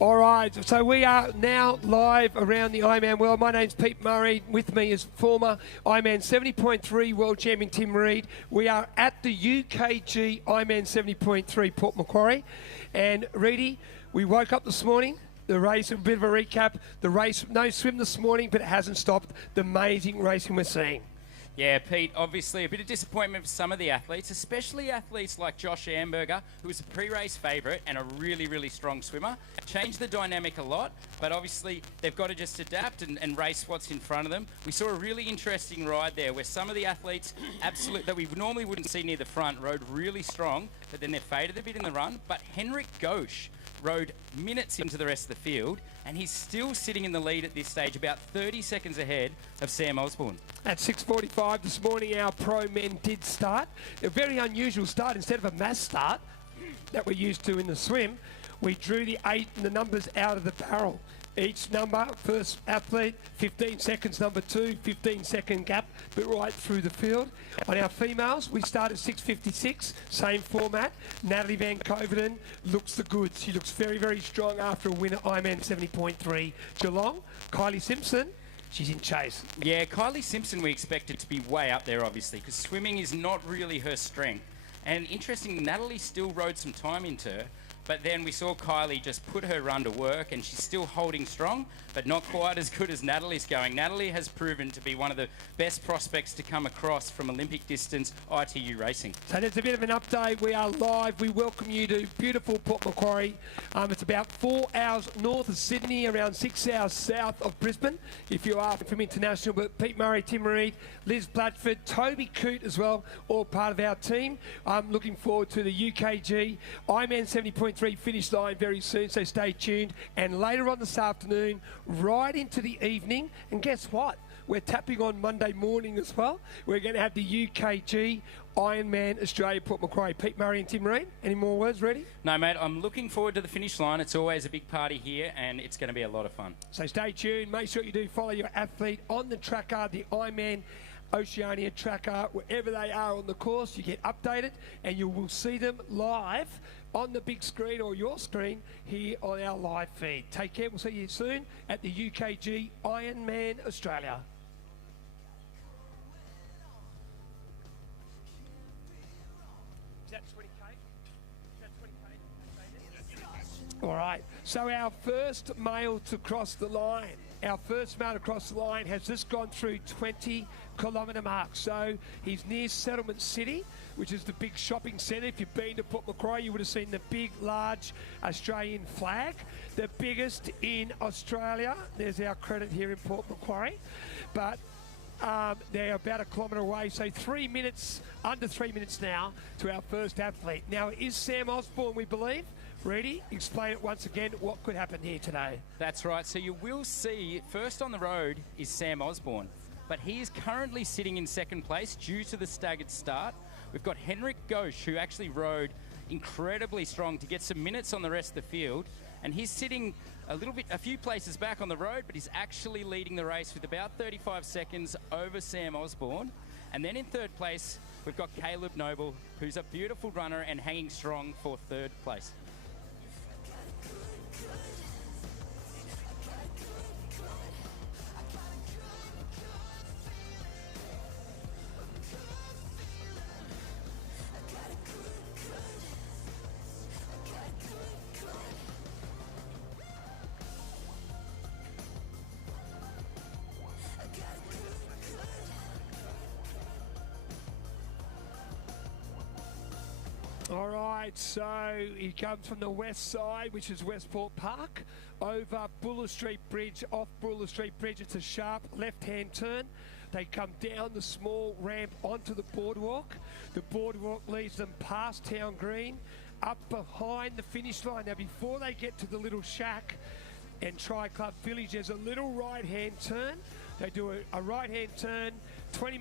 All right, so we are now live around the Ironman world. My name's Pete Murray. With me is former Ironman 70.3 world champion Tim Reed. We are at the UKG Ironman 70.3 Port Macquarie. And Reedy, we woke up this morning. The race, a bit of a recap. The race, no swim this morning, but it hasn't stopped the amazing racing we're seeing. Yeah, Pete, obviously a bit of disappointment for some of the athletes, especially athletes like Josh Amberger, who was a pre-race favourite and a really, really strong swimmer. Changed the dynamic a lot, but obviously they've got to just adapt and race what's in front of them. We saw a really interesting ride there where some of the athletes that we normally wouldn't see near the front rode really strong, but then they faded a bit in the run. But Henrik Go rode minutes into the rest of the field, and he's still sitting in the lead at this stage, about 30 seconds ahead of Sam Osborne. At 6:45 this morning, our pro men did start. A very unusual start. Instead of a mass start that we're used to in the swim, we drew the numbers out of the barrel. Each number, first athlete, 15 seconds, number two, 15-second gap, but right through the field. On our females, we started 6:56, same format. Natalie Van Covenden looks the goods. She looks very, very strong after a win at Ironman 70.3 Geelong. Kylie Simpson, she's in chase. Yeah, Kylie Simpson we expected to be way up there, obviously, because swimming is not really her strength. And interesting, Natalie still rode some time into her, but then we saw Kylie just put her run to work, and she's still holding strong, but not quite as good as Natalie's going. Natalie has proven to be one of the best prospects to come across from Olympic distance ITU racing. So there's a bit of an update. We are live. We welcome you to beautiful Port Macquarie. It's about 4 hours north of Sydney, around 6 hours south of Brisbane, if you are from international. But Pete Murray, Tim Reed, Liz Blatford, Toby Coote as well, all part of our team. I'm looking forward to the UKG Ironman 70.3 finish line very soon, so stay tuned. And later on this afternoon, right into the evening, and guess what? We're tapping on Monday morning as well. We're going to have the UKG Ironman Australia Port Macquarie. Pete Murray and Tim Reed, any more words? Ready? No, mate, I'm looking forward to the finish line. It's always a big party here, and it's going to be a lot of fun. So stay tuned. Make sure you do follow your athlete on the tracker, the Ironman Oceania tracker, wherever they are on the course. You get updated, and you will see them live on the big screen or your screen here on our live feed. Take care. We'll see you soon at the UKG Ironman Australia. Is that 20K? Is that 20K? All right. So our first male to cross the line. Our first male to cross the line has just gone through 20-kilometre mark. So he's near Settlement City, which is the big shopping centre. If you've been to Port Macquarie, you would have seen the big, large Australian flag, the biggest in Australia. There's our credit here in Port Macquarie. But they're about a kilometre away, so 3 minutes, under 3 minutes now to our first athlete. Now, it is Sam Osborne, we believe. Ready? Explain it once again, what could happen here today. That's right. So you will see, first on the road is Sam Osborne, but he is currently sitting in second place due to the staggered start. We've got Henrik Go, who actually rode incredibly strong to get some minutes on the rest of the field, and he's sitting a few places back on the road, but he's actually leading the race with about 35 seconds over Sam Osborne. And then in third place, we've got Caleb Noble, who's a beautiful runner and hanging strong for third place. All right, so he comes from the west side, which is Westport Park, over Buller Street Bridge, off Buller Street Bridge. It's a sharp left-hand turn. They come down the small ramp onto the boardwalk. The boardwalk leads them past Town Green, up behind the finish line. Now, before they get to the little shack and Tri-Club Village, there's a little right-hand turn. They do a right-hand turn, 15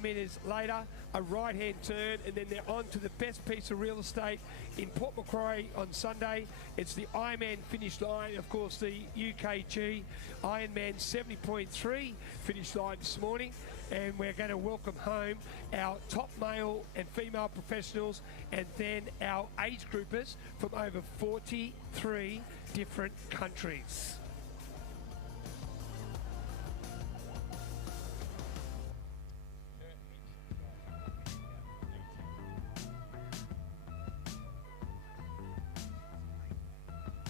minutes later, a right-hand turn, and then they're on to the best piece of real estate in Port Macquarie on Sunday. It's the Ironman finish line, of course, the UKG Ironman 70.3 finish line this morning. And we're going to welcome home our top male and female professionals, and then our age groupers from over 43 different countries.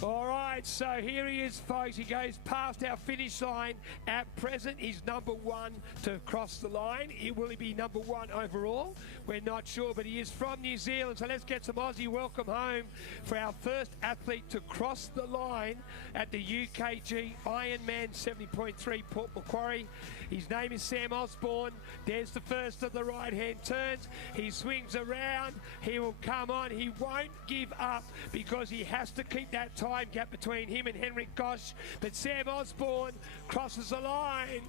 All right, so here he is, folks. He goes past our finish line. At present, he's number one to cross the line. Will he be number one overall? We're not sure, but he is from New Zealand. So let's get some Aussie welcome home for our first athlete to cross the line at the UKG IRONMAN 70.3 Port Macquarie. His name is Sam Osborne. There's the first of the right-hand turns. He swings around. He will come on. He won't give up because he has to keep that time gap between him and Henrik Go. But Sam Osborne crosses the line.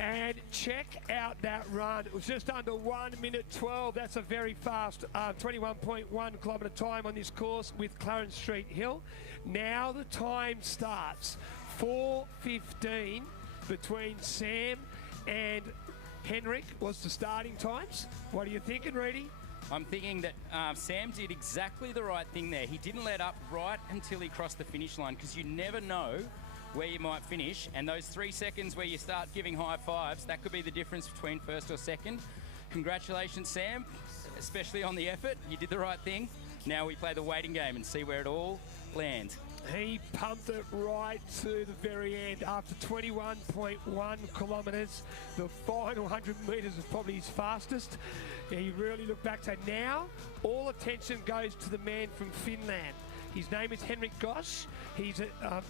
And check out that run. It was just under 1 minute 12. That's a very fast 21.1 kilometre time on this course with Clarence Street Hill. Now the time starts. 4:15 between Sam and Henrik was the starting times. What are you thinking, Reedy? I'm thinking that Sam did exactly the right thing there. He didn't let up right until he crossed the finish line, because you never know where you might finish, and those 3 seconds where you start giving high fives, that could be the difference between first or second. Congratulations, Sam, especially on the effort. You did the right thing. Now we play the waiting game and see where it all lands. He pumped it right to the very end. After 21.1 kilometres, the final 100 metres was probably his fastest. He really looked back. So now all attention goes to the man from Finland. His name is Henrik Go. He's a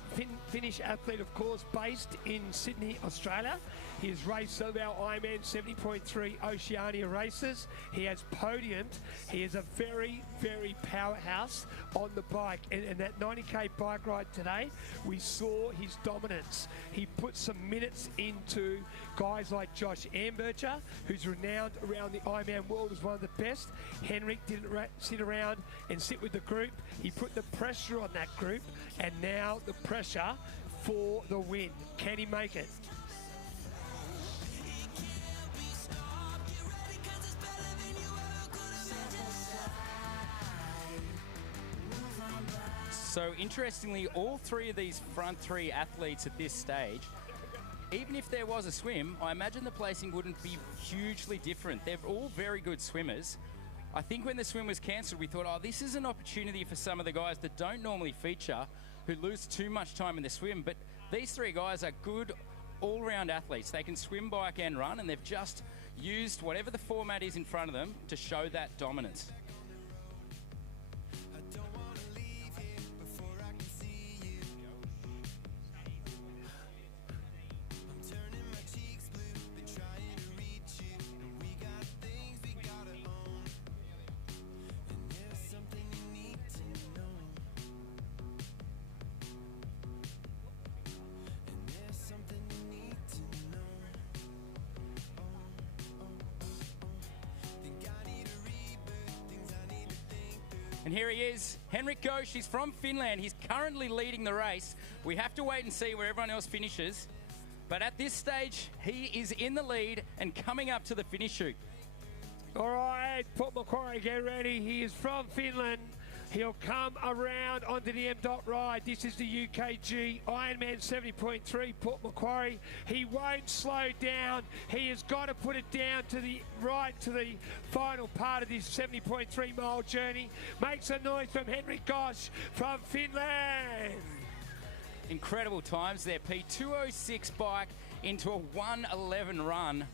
Finnish athlete, of course, based in Sydney, Australia. He has raced some of our Ironman 70.3 Oceania races. He has podiumed. He is a very, very powerhouse on the bike. And that 90k bike ride today, we saw his dominance. He put some minutes into guys like Josh Amberger, who's renowned around the Ironman world as one of the best. Henrik didn't sit around and sit with the group. He put the pressure on that group, and now the pressure for the win. Can he make it? So interestingly, all three of these front three athletes at this stage, even if there was a swim, I imagine the placing wouldn't be hugely different. They're all very good swimmers. I think when the swim was cancelled, we thought, oh, this is an opportunity for some of the guys that don't normally feature, who lose too much time in the swim. But these three guys are good all-round athletes. They can swim, bike and run, and they've just used whatever the format is in front of them to show that dominance. And here he is, Henrik Go. He's from Finland. He's currently leading the race. We have to wait and see where everyone else finishes. But at this stage, he is in the lead and coming up to the finish chute. All right, Port Macquarie, get ready. He is from Finland. He'll come around onto the M-Dot ride. This is the UKG Ironman 70.3 Port Macquarie. He won't slow down. He has got to put it down to the right to the final part of this 70.3 mile journey. Makes a noise from Henrik Go from Finland. Incredible times there, Pete. 2:06 bike into a 1:11 run.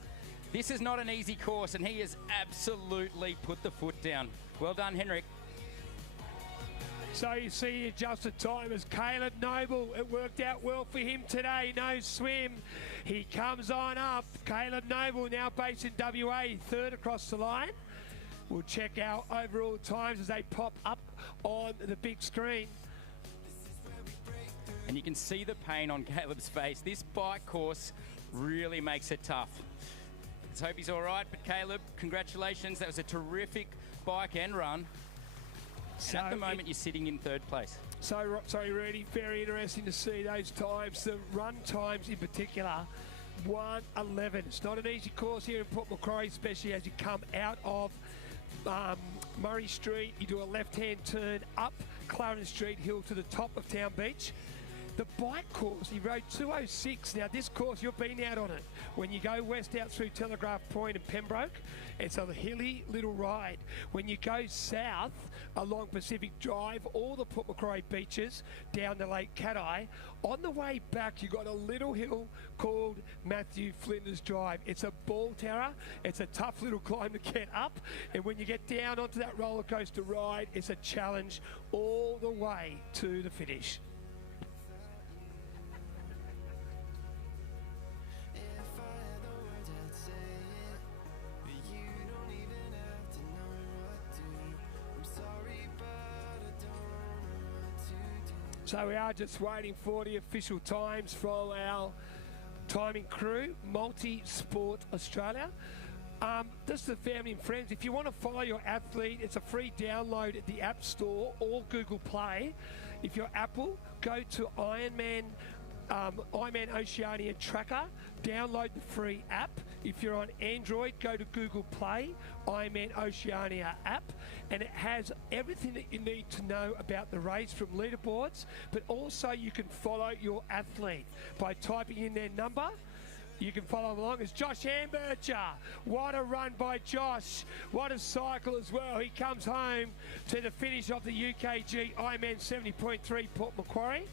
This is not an easy course, and he has absolutely put the foot down. Well done, Henrik. So you see adjusted time as Caleb Noble. It worked out well for him today. No swim. He comes on up. Caleb Noble, now based in WA, third across the line. We'll check our overall times as they pop up on the big screen. And you can see the pain on Caleb's face. This bike course really makes it tough. Let's hope he's all right. But Caleb, congratulations. That was a terrific bike and run. So at the moment, you're sitting in third place. So, Rudy, very interesting to see those times. The run times in particular, 1:11. It's not an easy course here in Port Macquarie, especially as you come out of Murray Street, you do a left-hand turn up Clarendon Street Hill to the top of Town Beach. The bike course, he rode 206. Now this course, you've been out on it. When you go west out through Telegraph Point and Pembroke, it's a hilly little ride. When you go south along Pacific Drive, all the Port Macquarie beaches down to Lake Cat-Eye, on the way back you've got a little hill called Matthew Flinders Drive. It's a ball terror. It's a tough little climb to get up, and when you get down onto that roller coaster ride, it's a challenge all the way to the finish. So we are just waiting for the official times from our timing crew, Multi-Sport Australia. This is the family and friends. If you want to follow your athlete, it's a free download at the App Store or Google Play. If you're Apple, go to Ironman Oceania Tracker, download the free app. If you're on Android, go to Google Play, Ironman Oceania app, and it has everything that you need to know about the race from leaderboards, but also you can follow your athlete by typing in their number. You can follow along. It's Josh Hamburger. What a run by Josh. What a cycle as well. He comes home to the finish of the UKG IRONMAN 70.3 Port Macquarie.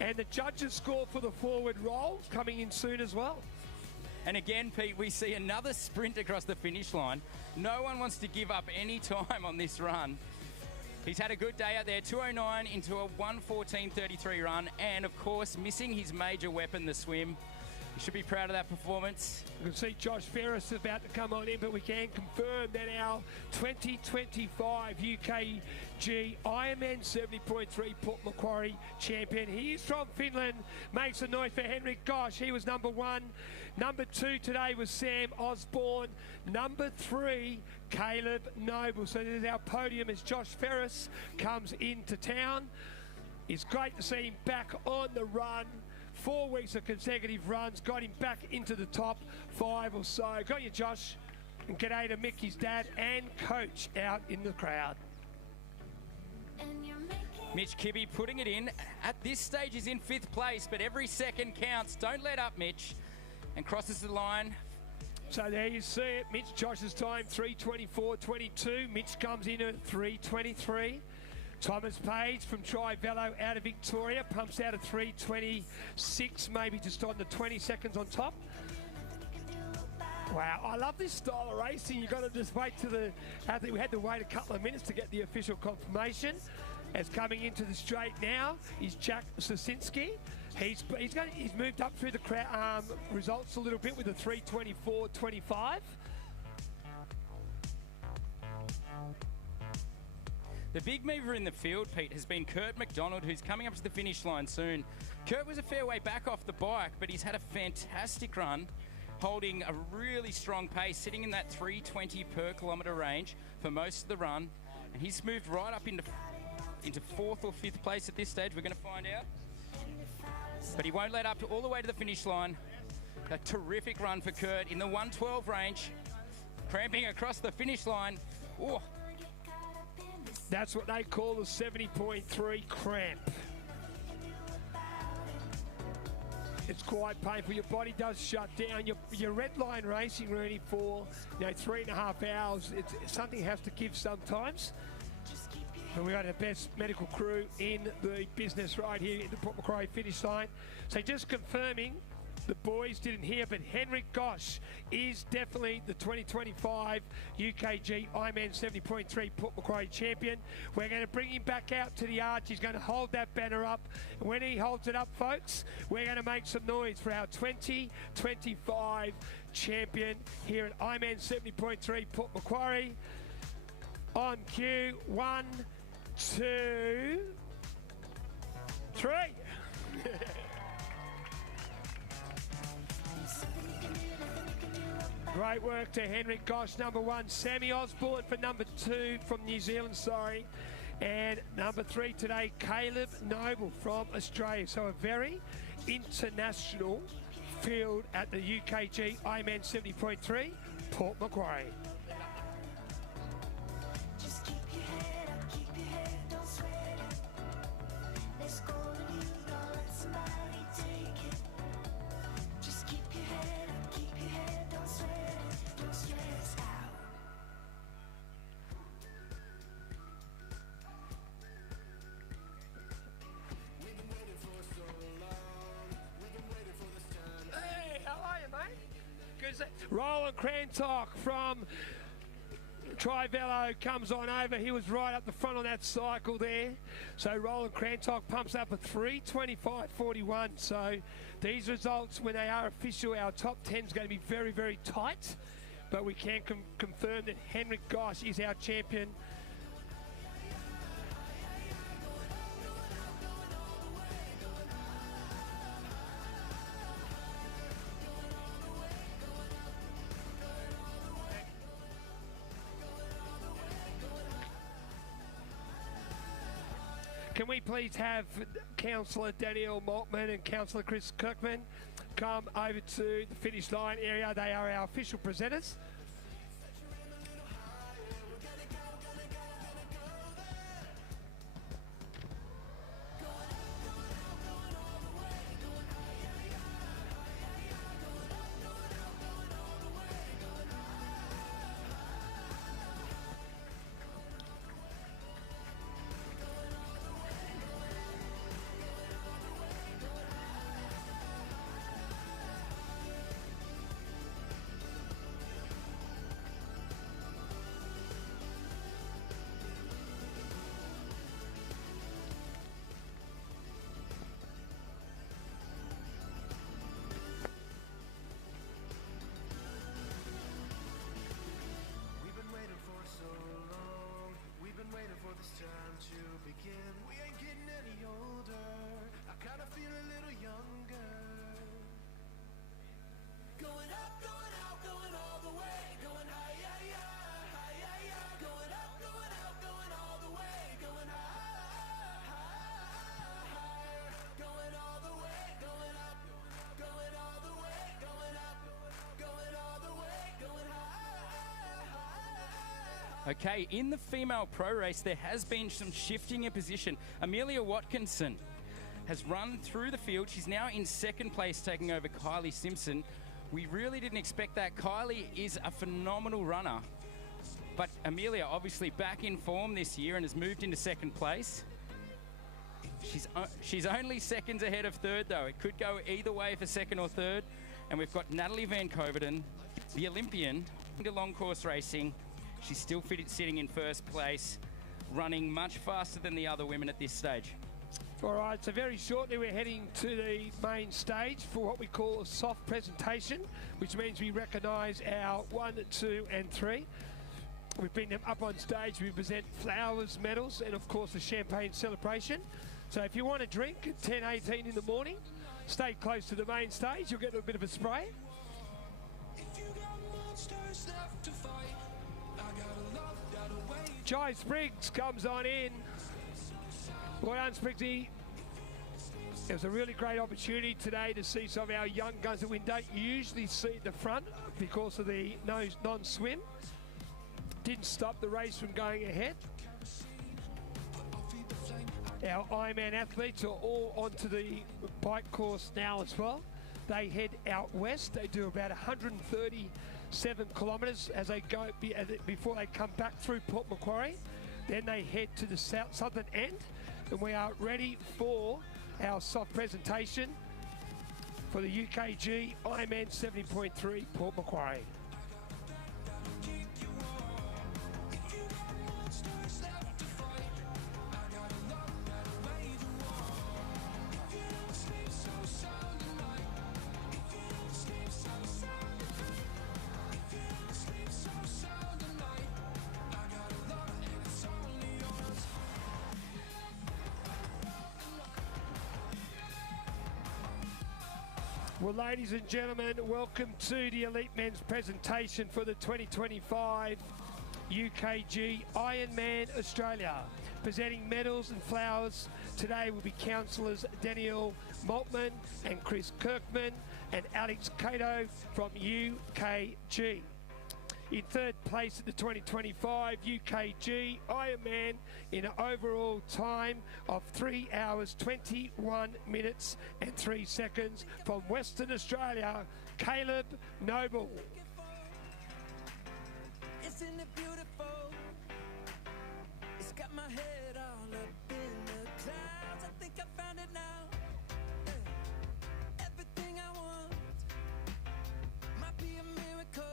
And the judges score for the forward roll coming in soon as well. And again, Pete, we see another sprint across the finish line. No one wants to give up any time on this run. He's had a good day out there, 2:09 into a 1:14.33 run, and of course, missing his major weapon, the swim. You should be proud of that performance. You can see Josh Ferris about to come on in, but we can confirm that our 2025 UKG IRONMAN 70.3 Port Macquarie champion. He is from Finland. Makes some noise for Henrik Go. He was number 1. Number 2 today was Sam Osborne. Number 3, Caleb Noble. So there's our podium as Josh Ferris comes into town. It's great to see him back on the run. 4 weeks of consecutive runs, got him back into the top 5 or so. Got you, Josh. And g'day to Mickey's dad and coach out in the crowd. Mitch Kibbe putting it in. At this stage, he's in 5th place, but every second counts. Don't let up, Mitch. And crosses the line. So there you see it. Mitch, Josh's time, 3:24.22. Mitch comes in at 3:23. Thomas Page from Trivelo out of Victoria pumps out a 3:26, maybe just on the 20 seconds on top. Wow, I love this style of racing. You've got to just wait to the athlete. We had to wait a couple of minutes to get the official confirmation. As coming into the straight now is Jack Sosinski. He's moved up through the crowd, results a little bit with a 3:24.25. The big mover in the field, Pete, has been Kurt McDonald, who's coming up to the finish line soon. Kurt was a fair way back off the bike, but he's had a fantastic run, holding a really strong pace, sitting in that 3:20 per kilometre range for most of the run. And he's moved right up into 4th or 5th place at this stage. We're going to find out. But he won't let up all the way to the finish line. A terrific run for Kurt in the 1:12 range, cramping across the finish line. Oh. That's what they call the 70.3 cramp. It's quite painful. Your body does shut down. Your red line racing, Rooney, for 3.5 hours. Something has to give sometimes. And we've got the best medical crew in the business right here at the Port Macquarie finish line. So just confirming, the boys didn't hear, but Henrik Go is definitely the 2025 UKG IRONMAN 70.3 Port Macquarie champion. We're going to bring him back out to the arch. He's going to hold that banner up. And when he holds it up, folks, we're going to make some noise for our 2025 champion here at IRONMAN 70.3 Port Macquarie. On cue, 1, 2, 3. Great work to Henrik Go, number 1. Sammy Osborne for number 2 from New Zealand, And number 3 today, Caleb Noble from Australia. So a very international field at the UKG IRONMAN 70.3 Port Macquarie. Roland Crantock from Trivello comes on over. He was right up the front on that cycle there. So Roland Crantock pumps up a 3:25.41. So these results, when they are official, our top 10 is going to be very, very tight. But we can confirm that Henrik Go is our champion. Can we please have Councillor Danielle Maltman and Councillor Chris Kirkman come over to the finish line area? They are our official presenters. Okay, in the female pro race, there has been some shifting in position. Amelia Watkinson has run through the field. She's now in second place, taking over Kylie Simpson. We really didn't expect that. Kylie is a phenomenal runner, but Amelia obviously back in form this year and has moved into second place. She's only seconds ahead of third, though. It could go either way for second or third. And we've got Natalie Van Coverden, the Olympian, into long course racing. She's still sitting in first place, running much faster than the other women at this stage. All right, so very shortly we're heading to the main stage for what we call a soft presentation, which means we recognise our 1, 2 and 3. We bring them up on stage, we present flowers, medals, and of course the champagne celebration. So if you want a drink at 10:18 in the morning, stay close to the main stage, you'll get a bit of a spray. Jai Spriggs comes on in. Well done, Spriggsy. It was a really great opportunity today to see some of our young guns that we don't usually see at the front because of the non-swim. Didn't stop the race from going ahead. Our Ironman athletes are all onto the bike course now as well. They head out west. They do about 137 kilometres as they go before they come back through Port Macquarie. Then they head to the southern end, and we are ready for our soft presentation for the UKG IRONMAN 70.3 Port Macquarie. Well, ladies and gentlemen, welcome to the Elite Men's presentation for the 2025 UKG Ironman Australia. Presenting medals and flowers today will be councillors Danielle Maltman and Chris Kirkman and Alex Cato from UKG. In third place at the 2025 UKG Ironman in an overall time of 3 hours, 21 minutes and 3 seconds from Western Australia, Caleb Noble. Isn't it beautiful? It's got my head all up in the clouds. I think I found it now. Everything I want might be a miracle.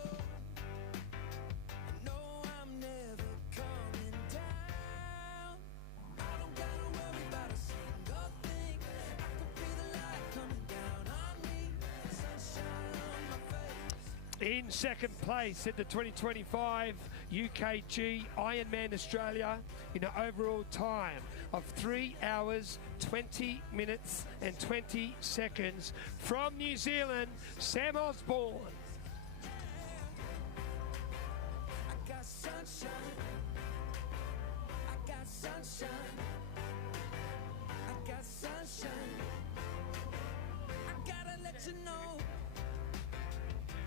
In second place at the 2025 UKG Ironman Australia in an overall time of 3 hours, 20 minutes and 20 seconds from New Zealand, Sam Osborne. I got sunshine. I got sunshine. I got sunshine. I gotta let you know.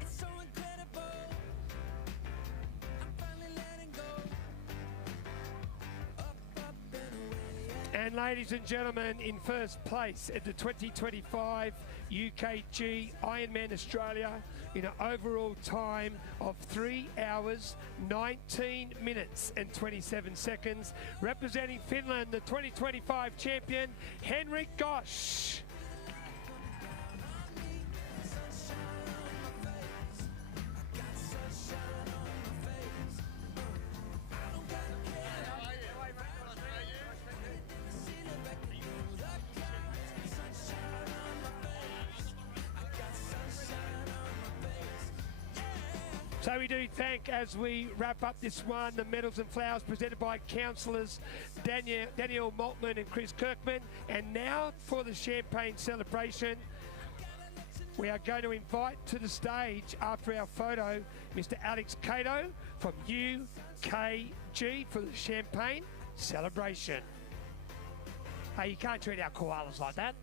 It's so incredible. I'm finally letting go. Up, up and away. And ladies and gentlemen, in first place at the 2025 UKG Ironman Australia in an overall time of 3 hours, 19 minutes and 27 seconds, representing Finland, the 2025 champion, Henrik Go. So we do thank, as we wrap up this one, the medals and flowers presented by councillors Danielle Maltman and Chris Kirkman. And now for the champagne celebration, we are going to invite to the stage, after our photo, Mr. Alex Cato from UKG for the champagne celebration. Hey, you can't treat our koalas like that.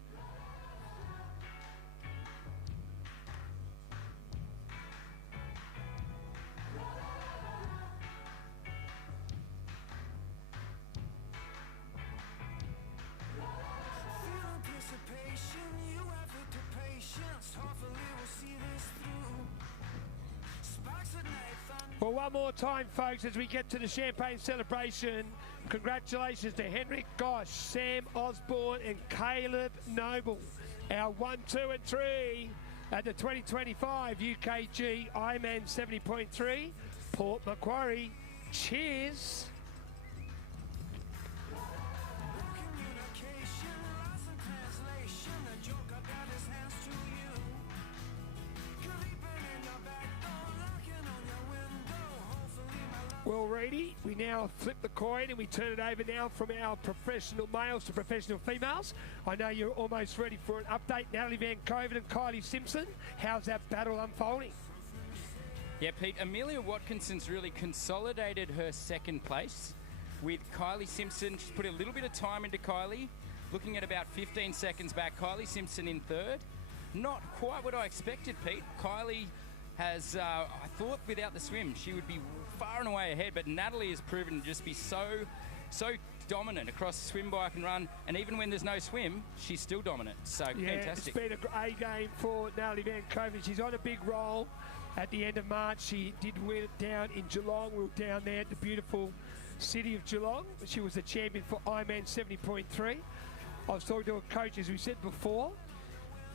Well, one more time, folks, as we get to the champagne celebration. Congratulations to Henrik Go, Sam Osborne and Caleb Noble, our 1, 2 and 3 at the 2025 UKG Ironman 70.3 Port Macquarie. Cheers. Well, Reedy, we now flip the coin and we turn it over now from our professional males to professional females. I know you're almost ready for an update. Natalie Van Koven and Kylie Simpson, how's that battle unfolding? Yeah, Pete, Amelia Watkinson's really consolidated her second place with Kylie Simpson. She's put a little bit of time into Kylie, looking at about 15 seconds back. Kylie Simpson in third. Not quite what I expected, Pete. Kylie has, I thought without the swim, she would be far and away ahead, but Natalie has proven to just be so dominant across swim, bike and run, and even when there's no swim, she's still dominant. So yeah, fantastic. It's been a game for Natalie Van Koven. She's on a big roll at the end of March. She did win it down in Geelong. We were down there at the beautiful city of Geelong. She was the champion for Ironman 70.3. I was talking to a coach, as we said before,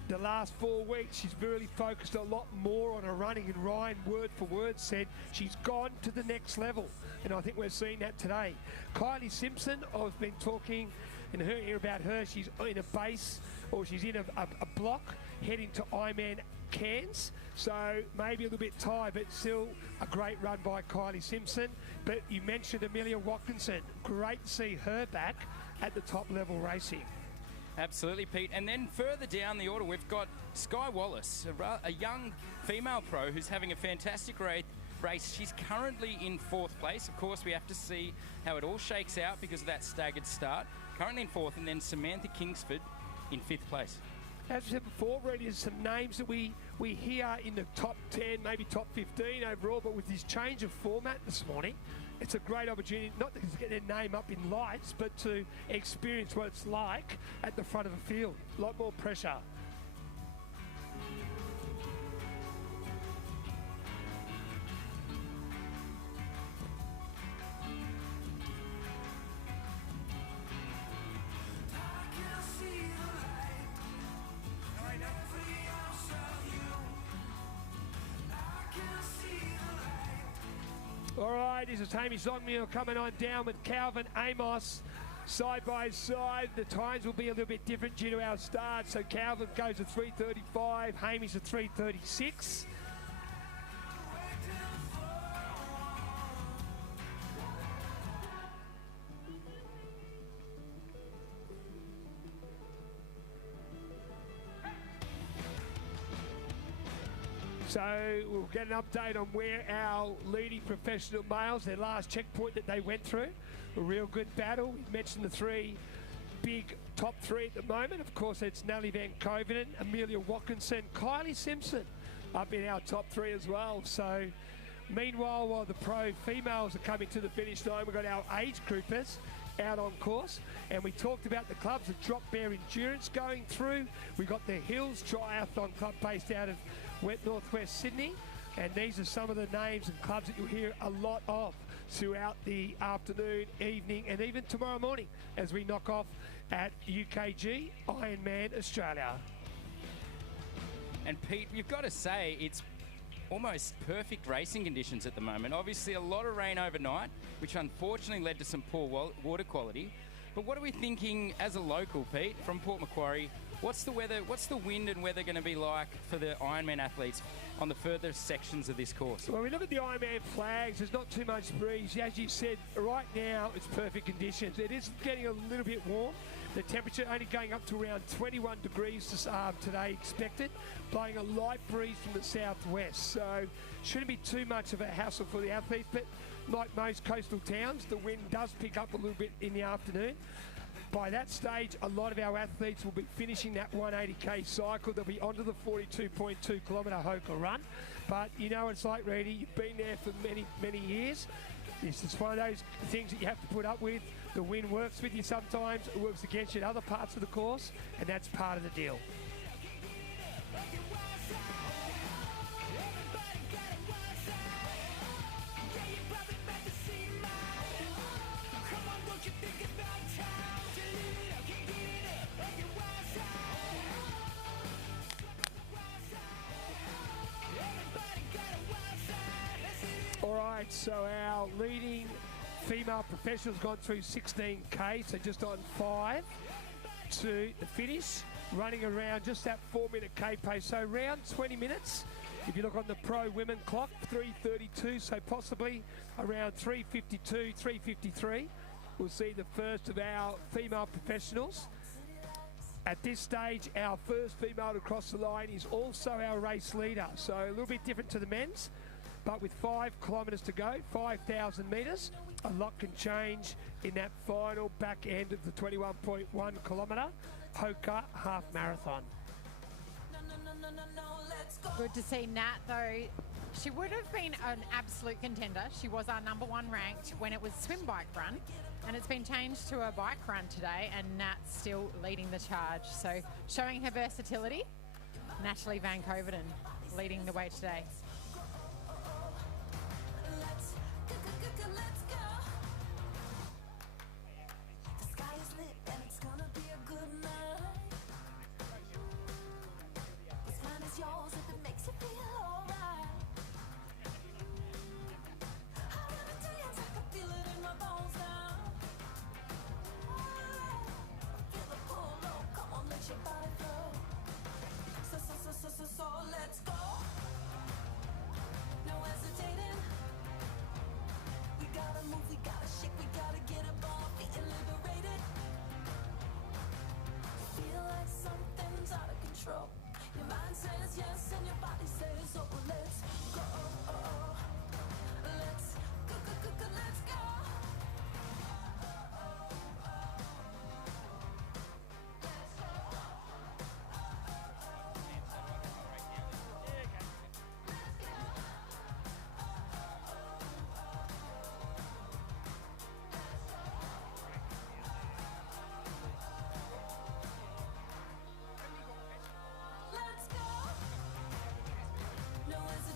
the last 4 weeks, she's really focused a lot more on her running, and Ryan, word for word, said she's gone to the next level. And I think we're seeing that today. Kylie Simpson, I've been talking in her ear about her. She's in a base, or she's in a block heading to Ironman Cairns. So maybe a little bit tired, but still a great run by Kylie Simpson. But you mentioned Amelia Watkinson. Great to see her back at the top level racing. Absolutely, Pete. And then further down the order, we've got Sky Wallace, a young female pro who's having a fantastic race. She's currently in 4th place. Of course, we have to see how it all shakes out because of that staggered start. Currently in 4th, and then Samantha Kingsford in 5th place. As I said before, Reedy, there's some names that we hear in the top 10, maybe top 15 overall, but with this change of format this morning, it's a great opportunity not to get their name up in lights, but to experience what it's like at the front of a field. A lot more pressure. All right, this is Hamish Longmeal coming on down with Calvin Amos side by side. The times will be a little bit different due to our start. So Calvin goes at 3:35, Hamish at 3:36. So we'll get an update on where our leading professional males, their last checkpoint that they went through. A real good battle. We mentioned the three big top three at the moment. Of course, it's Nellie Van Kovenen, Amelia Watkinson, Kylie Simpson up in our top three as well. So meanwhile, while the pro females are coming to the finish line, we've got our age groupers out on course, and we talked about the clubs, the Drop Bear Endurance going through. We've got the Hills Triathlon Club based out of northwest Sydney, and these are some of the names and clubs that you'll hear a lot of throughout the afternoon, evening, and even tomorrow morning as we knock off at UKG Ironman Australia. And Pete, you've got to say it's almost perfect racing conditions at the moment. Obviously a lot of rain overnight, which unfortunately led to some poor water quality. But what are we thinking as a local, Pete, from Port Macquarie? What's the weather, what's the wind and weather going to be like for the Ironman athletes on the further sections of this course? Well, we look at the Ironman flags, there's not too much breeze. As you said, right now it's perfect conditions. It is getting a little bit warm. The temperature only going up to around 21 degrees today expected, blowing a light breeze from the southwest. So shouldn't be too much of a hassle for the athletes, but like most coastal towns, the wind does pick up a little bit in the afternoon. By that stage, a lot of our athletes will be finishing that 180k cycle. They'll be onto the 42.2 kilometre Hoka run. But you know what it's like, Reedy. You've been there for many, many years. It's just one of those things that you have to put up with. The wind works with you sometimes, it works against you in other parts of the course, and that's part of the deal. All right, so our leading female professionals gone through 16k, so just on 5 to the finish, running around just that 4-minute K pace, so around 20 minutes. If you look on the pro women clock, 3:32, so possibly around 3:52, 3:53. We'll see the first of our female professionals. At this stage, our first female to cross the line is also our race leader, so a little bit different to the men's. But with 5 kilometres to go, 5,000 metres, a lot can change in that final back end of the 21.1 kilometre Hoka half marathon. Good to see Nat, though. She would have been an absolute contender. She was our #1 ranked when it was swim bike run, and it's been changed to a bike run today, and Nat's still leading the charge. So showing her versatility, Natalie Van Kovenen leading the way today. So let's go. No hesitating. We gotta move, we gotta shake, we gotta get up on feet and liberated. Feel like something's out of control. Your mind says yes and your body says oh. Let's go. Let's go, let's go. Let's go. No hesitation.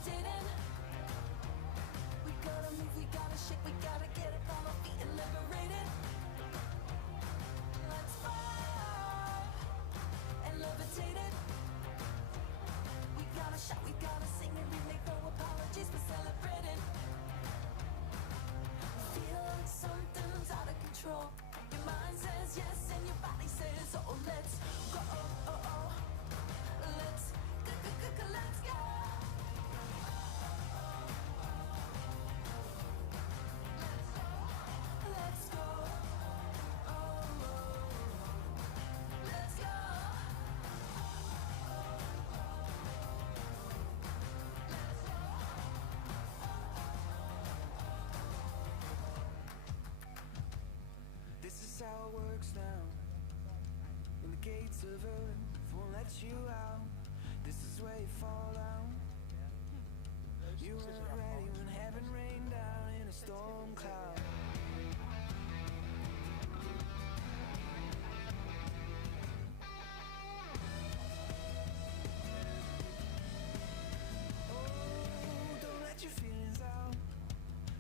works now. When the gates of earth won't let you out, this is where you fall out. You weren't ready when heaven rained down in a storm cloud. Oh, don't let your feelings out.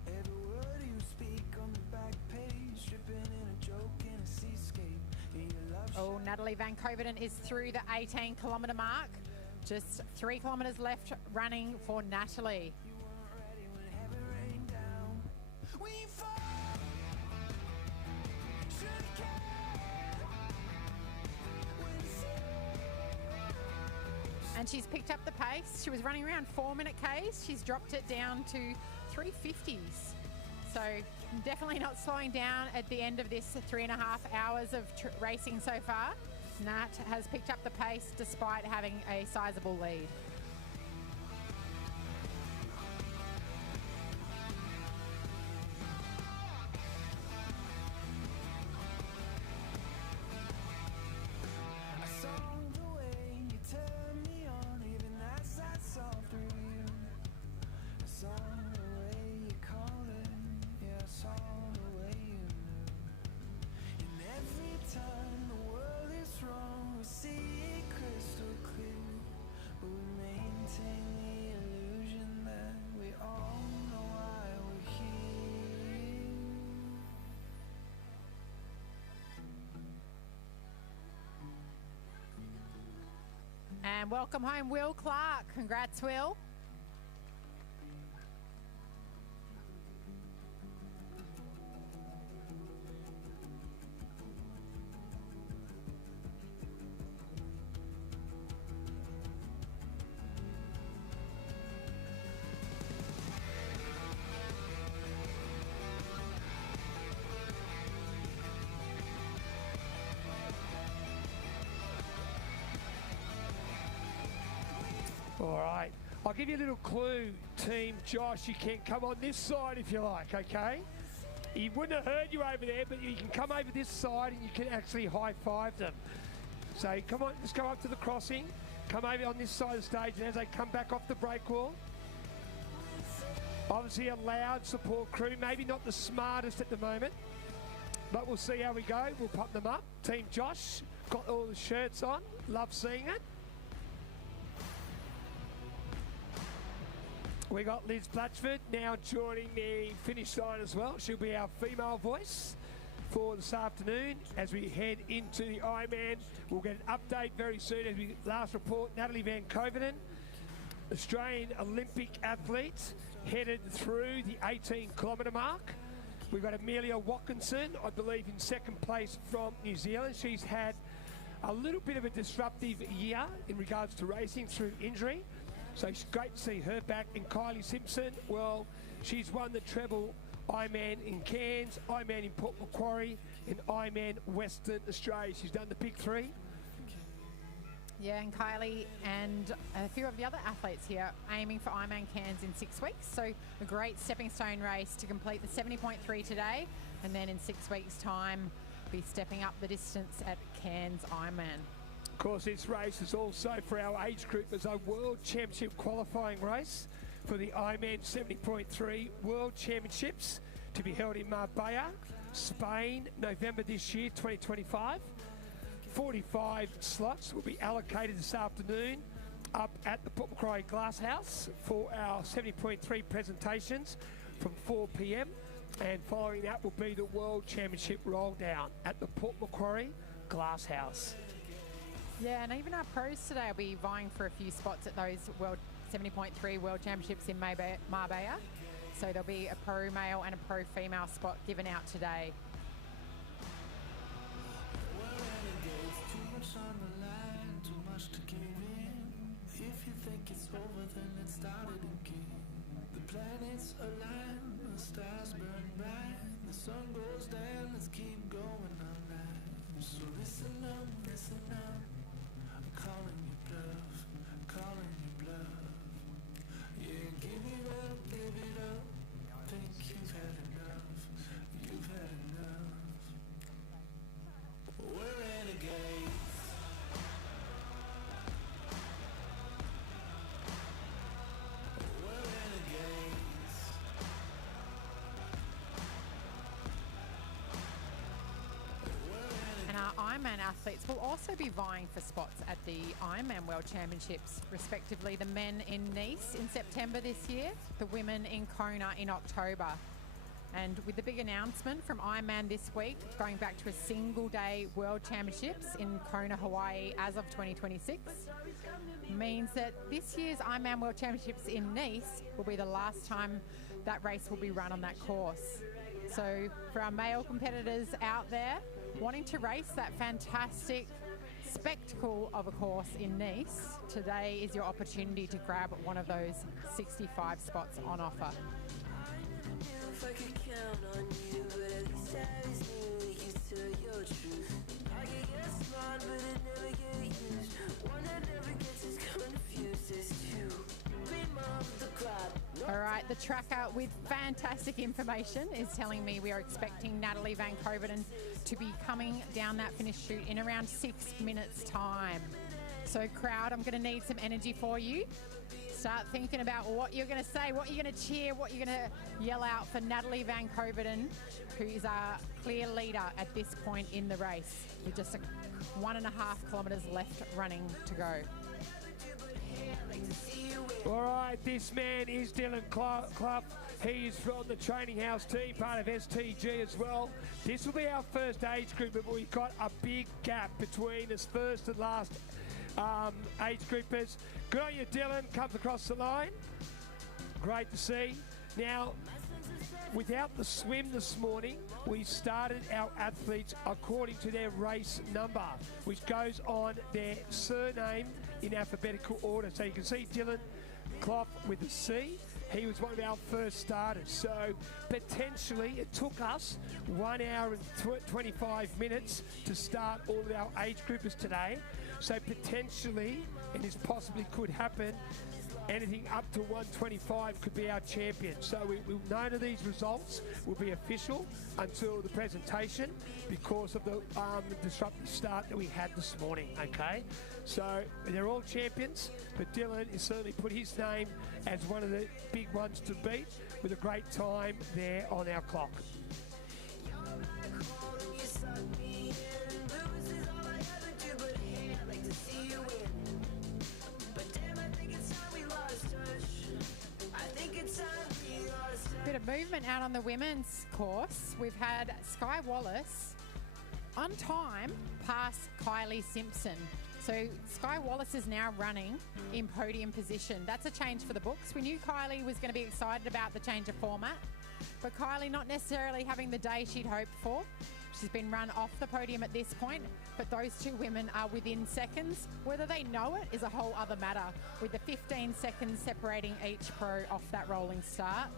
Every word you speak on the back page, dripping in a joke in a seascape. In your love Oh, Natalie Van Coverdon is through the 18-kilometre mark. Just 3 kilometres left running for Natalie. you weren't ready when heaven rained down. We fall. Should've cared when you see. And she's picked up the pace. She was running around 4-minute Ks. She's dropped it down to 3:50s. So definitely not slowing down at the end of this 3.5 hours of racing so far. Nat has picked up the pace despite having a sizable lead. I saw the way you turned me on, even as I saw through you. I saw the way you called it, yeah, I saw the way you knew. And every time the world is wrong, we see it crystal clear. But we maintain the illusion that we all know why we're here. And welcome home, Will Clark. Congrats, Will. All right. I'll give you a little clue, Team Josh. You can come on this side if you like, okay? He wouldn't have heard you over there, but you can come over this side and you can actually high-five them. So come on, just go up to the crossing. Come over on this side of the stage, and as they come back off the break wall, obviously a loud support crew, maybe not the smartest at the moment, but we'll see how we go. We'll pop them up. Team Josh, got all the shirts on. Love seeing it. We got Liz Blatchford now joining the finish line as well. She'll be our female voice for this afternoon as we head into the Ironman. We'll get an update very soon as we last report. Natalie Van Coverdon, Australian Olympic athlete, headed through the 18-kilometre mark. We've got Amelia Watkinson, I believe, in second place from New Zealand. She's had a little bit of a disruptive year in regards to racing through injury. So it's great to see her back. And Kylie Simpson, well, she's won the treble Ironman in Cairns, Ironman in Port Macquarie, and Ironman Western Australia. She's done the big three. Yeah, and Kylie and a few of the other athletes here aiming for Ironman Cairns in 6 weeks. So a great stepping stone race to complete the 70.3 today, and then in 6 weeks' time be stepping up the distance at Cairns Ironman. Of course, this race is also for our age group as a World Championship qualifying race for the Ironman 70.3 World Championships to be held in Marbella, Spain, November this year, 2025. 45 slots will be allocated this afternoon up at the Port Macquarie Glass House for our 70.3 presentations from 4 p.m. And following that will be the World Championship roll down at the Port Macquarie Glass House. Yeah, and even our pros today will be vying for a few spots at those World 70.3 World Championships in Marbella. So there'll be a pro male and a pro female spot given out today. Too much on the line, too much to give in. If you think it's over, then let's start it again. The planets align, the stars burn bright, the sun goes down, let's keep going all night. So listen up, I'm calling you bluff, calling you bluff. Yeah, give it up, think you've had enough, you've had enough. Ironman athletes will also be vying for spots at the Ironman World Championships, respectively. The men in Nice in September this year, the women in Kona in October. And with the big announcement from Ironman this week, going back to a single-day World Championships in Kona, Hawaii as of 2026, means that this year's Ironman World Championships in Nice will be the last time that race will be run on that course. So for our male competitors out there wanting to race that fantastic spectacle of a course in Nice, today is your opportunity to grab one of those 65 spots on offer. If I could count on you, but at least I always knew that you tell your truth. I get yes, smart, but it never get used. One that never gets as confused as two. Be mom of the crowd. All right, the tracker with fantastic information is telling me we are expecting Natalie Van Coveren to be coming down that finish chute in around 6 minutes' time. So, crowd, I'm going to need some energy for you. Start thinking about what you're going to say, what you're going to cheer, what you're going to yell out for Natalie Van Coveren, who is our clear leader at this point in the race, with just 1.5 kilometres left running to go. All right, this man is Dylan Clough. He is from the Training House team, part of STG as well. This will be our first age group, but we've got a big gap between us first and last age groupers. Good on you, Dylan. Comes across the line. Great to see. Now, without the swim this morning, we started our athletes according to their race number, which goes on their surname in alphabetical order. So you can see Dylan Clough with a C. He was one of our first starters. So potentially it took us 1 hour and 25 minutes to start all of our age groupers today. So potentially, and this possibly could happen, anything up to 125 could be our champion. So none of these results will be official until the presentation because of the disruptive start that we had this morning, okay? So they're all champions, but Dylan has certainly put his name as one of the big ones to beat with a great time there on our clock. Bit of movement out on the women's course. We've had Sky Wallace on time pass Kylie Simpson. So Sky Wallace is now running in podium position. That's a change for the books. We knew Kylie was going to be excited about the change of format, but Kylie not necessarily having the day she'd hoped for. She's been run off the podium at this point, but those two women are within seconds. Whether they know it is a whole other matter, with the 15 seconds separating each pro off that rolling start.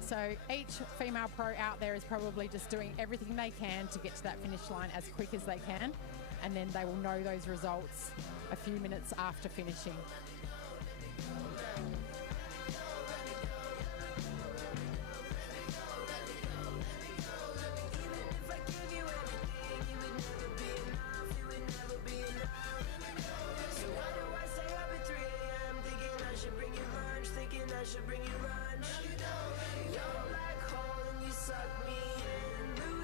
So each female pro out there is probably just doing everything they can to get to that finish line as quick as they can, and then they will know those results a few minutes after finishing.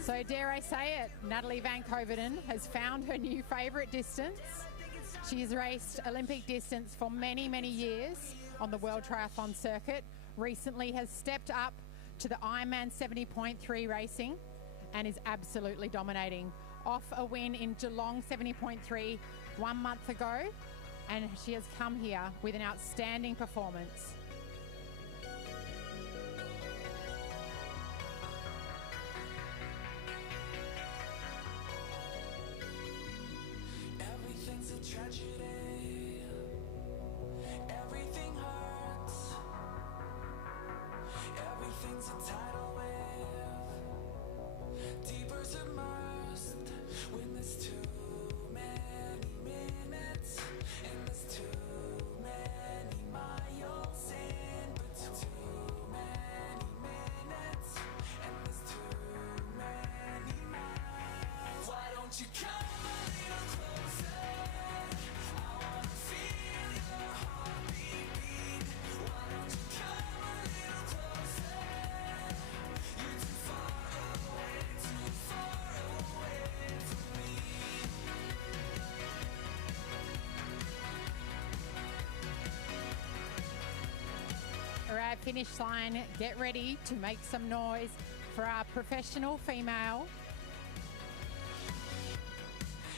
So dare I say it, Natalie Van Coveren has found her new favourite distance. She's raced Olympic distance for many, many years on the World Triathlon circuit. Recently has stepped up to the Ironman 70.3 racing and is absolutely dominating. Off a win in Geelong 70.3 1 month ago, and she has come here with an outstanding performance. Everything's a tragedy. Everything hurts. Everything's a tidal wave. Deeper submersed when there's too many minutes and there's too many miles in between. Too many minutes and there's too many miles. Why don't you come a little closer? I finish line. Get ready to make some noise for our professional female.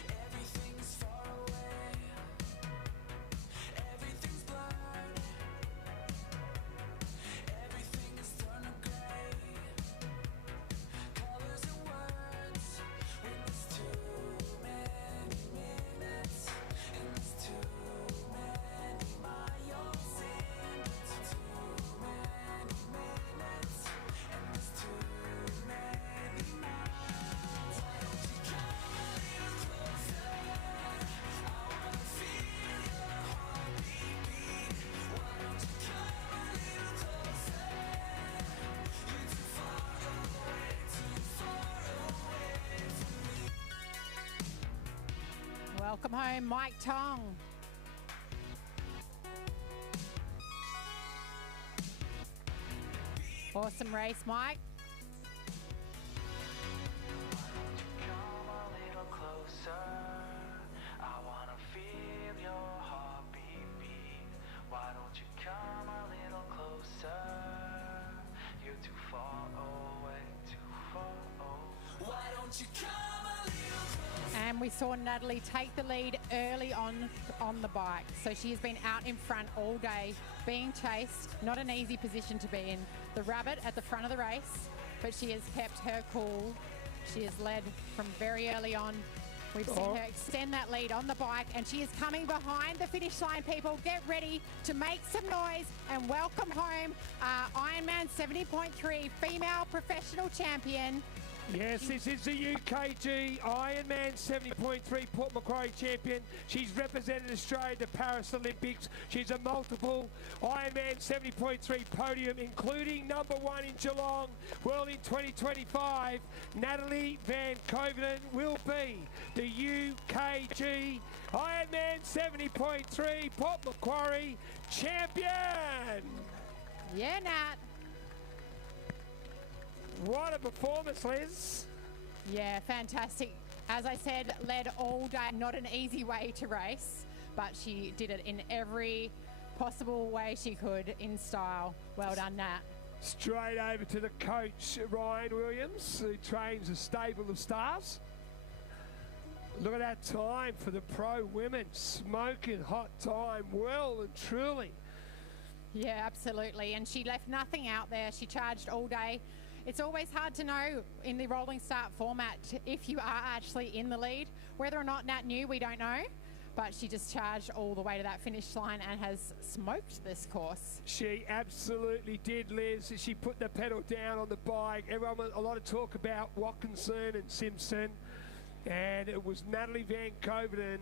Everything's far away. Everything's blurred. Everything is turned to gray. Colors and words. When there's too many minutes, and there's too many miles in. Too many minutes, and there's too many miles. Why don't you come a little closer? I wanna feel your heartbeat beat. Why don't you come a little closer? You're too far away from me. Welcome home, Mike Tong. Awesome race, Mike. Come a little closer. I wanna feel your heartbeat beat. Why don't you come a little closer? You're too far away, too far away. Why don't you come a little closer? And we saw Natalie take the lead early on the bike. So she has been out in front all day, being chased. Not an easy position to be in. The rabbit at the front of the race, but she has kept her cool. She has led from very early on. We've seen her extend that lead on the bike, and she is coming behind the finish line, people. Get ready to make some noise and welcome home our Ironman 70.3 female professional champion. Yes, this is the UKG IRONMAN 70.3 Port Macquarie champion. She's represented Australia at the Paris Olympics. She's a multiple Ironman 70.3 podium, including #1 in Geelong, World in 2025. Natalie Van Kovenen will be the UKG Ironman 70.3 Port Macquarie champion. Yeah, Nat. What a performance, Liz. Yeah, fantastic. As I said, led all day. Not an easy way to race, but she did it in every possible way she could in style. Well done, Nat. Straight over to the coach, Ryan Williams, who trains a stable of stars. Look at that time for the pro women. Smoking hot time, well and truly. Yeah, absolutely. And she left nothing out there. She charged all day. It's always hard to know in the rolling start format if you are actually in the lead. Whether or not Nat knew, we don't know. But she just charged all the way to that finish line and has smoked this course. She absolutely did, Liz. She put the pedal down on the bike. Everyone, a lot of talk about Watkinson and Simpson. And it was Natalie Van Kovenen,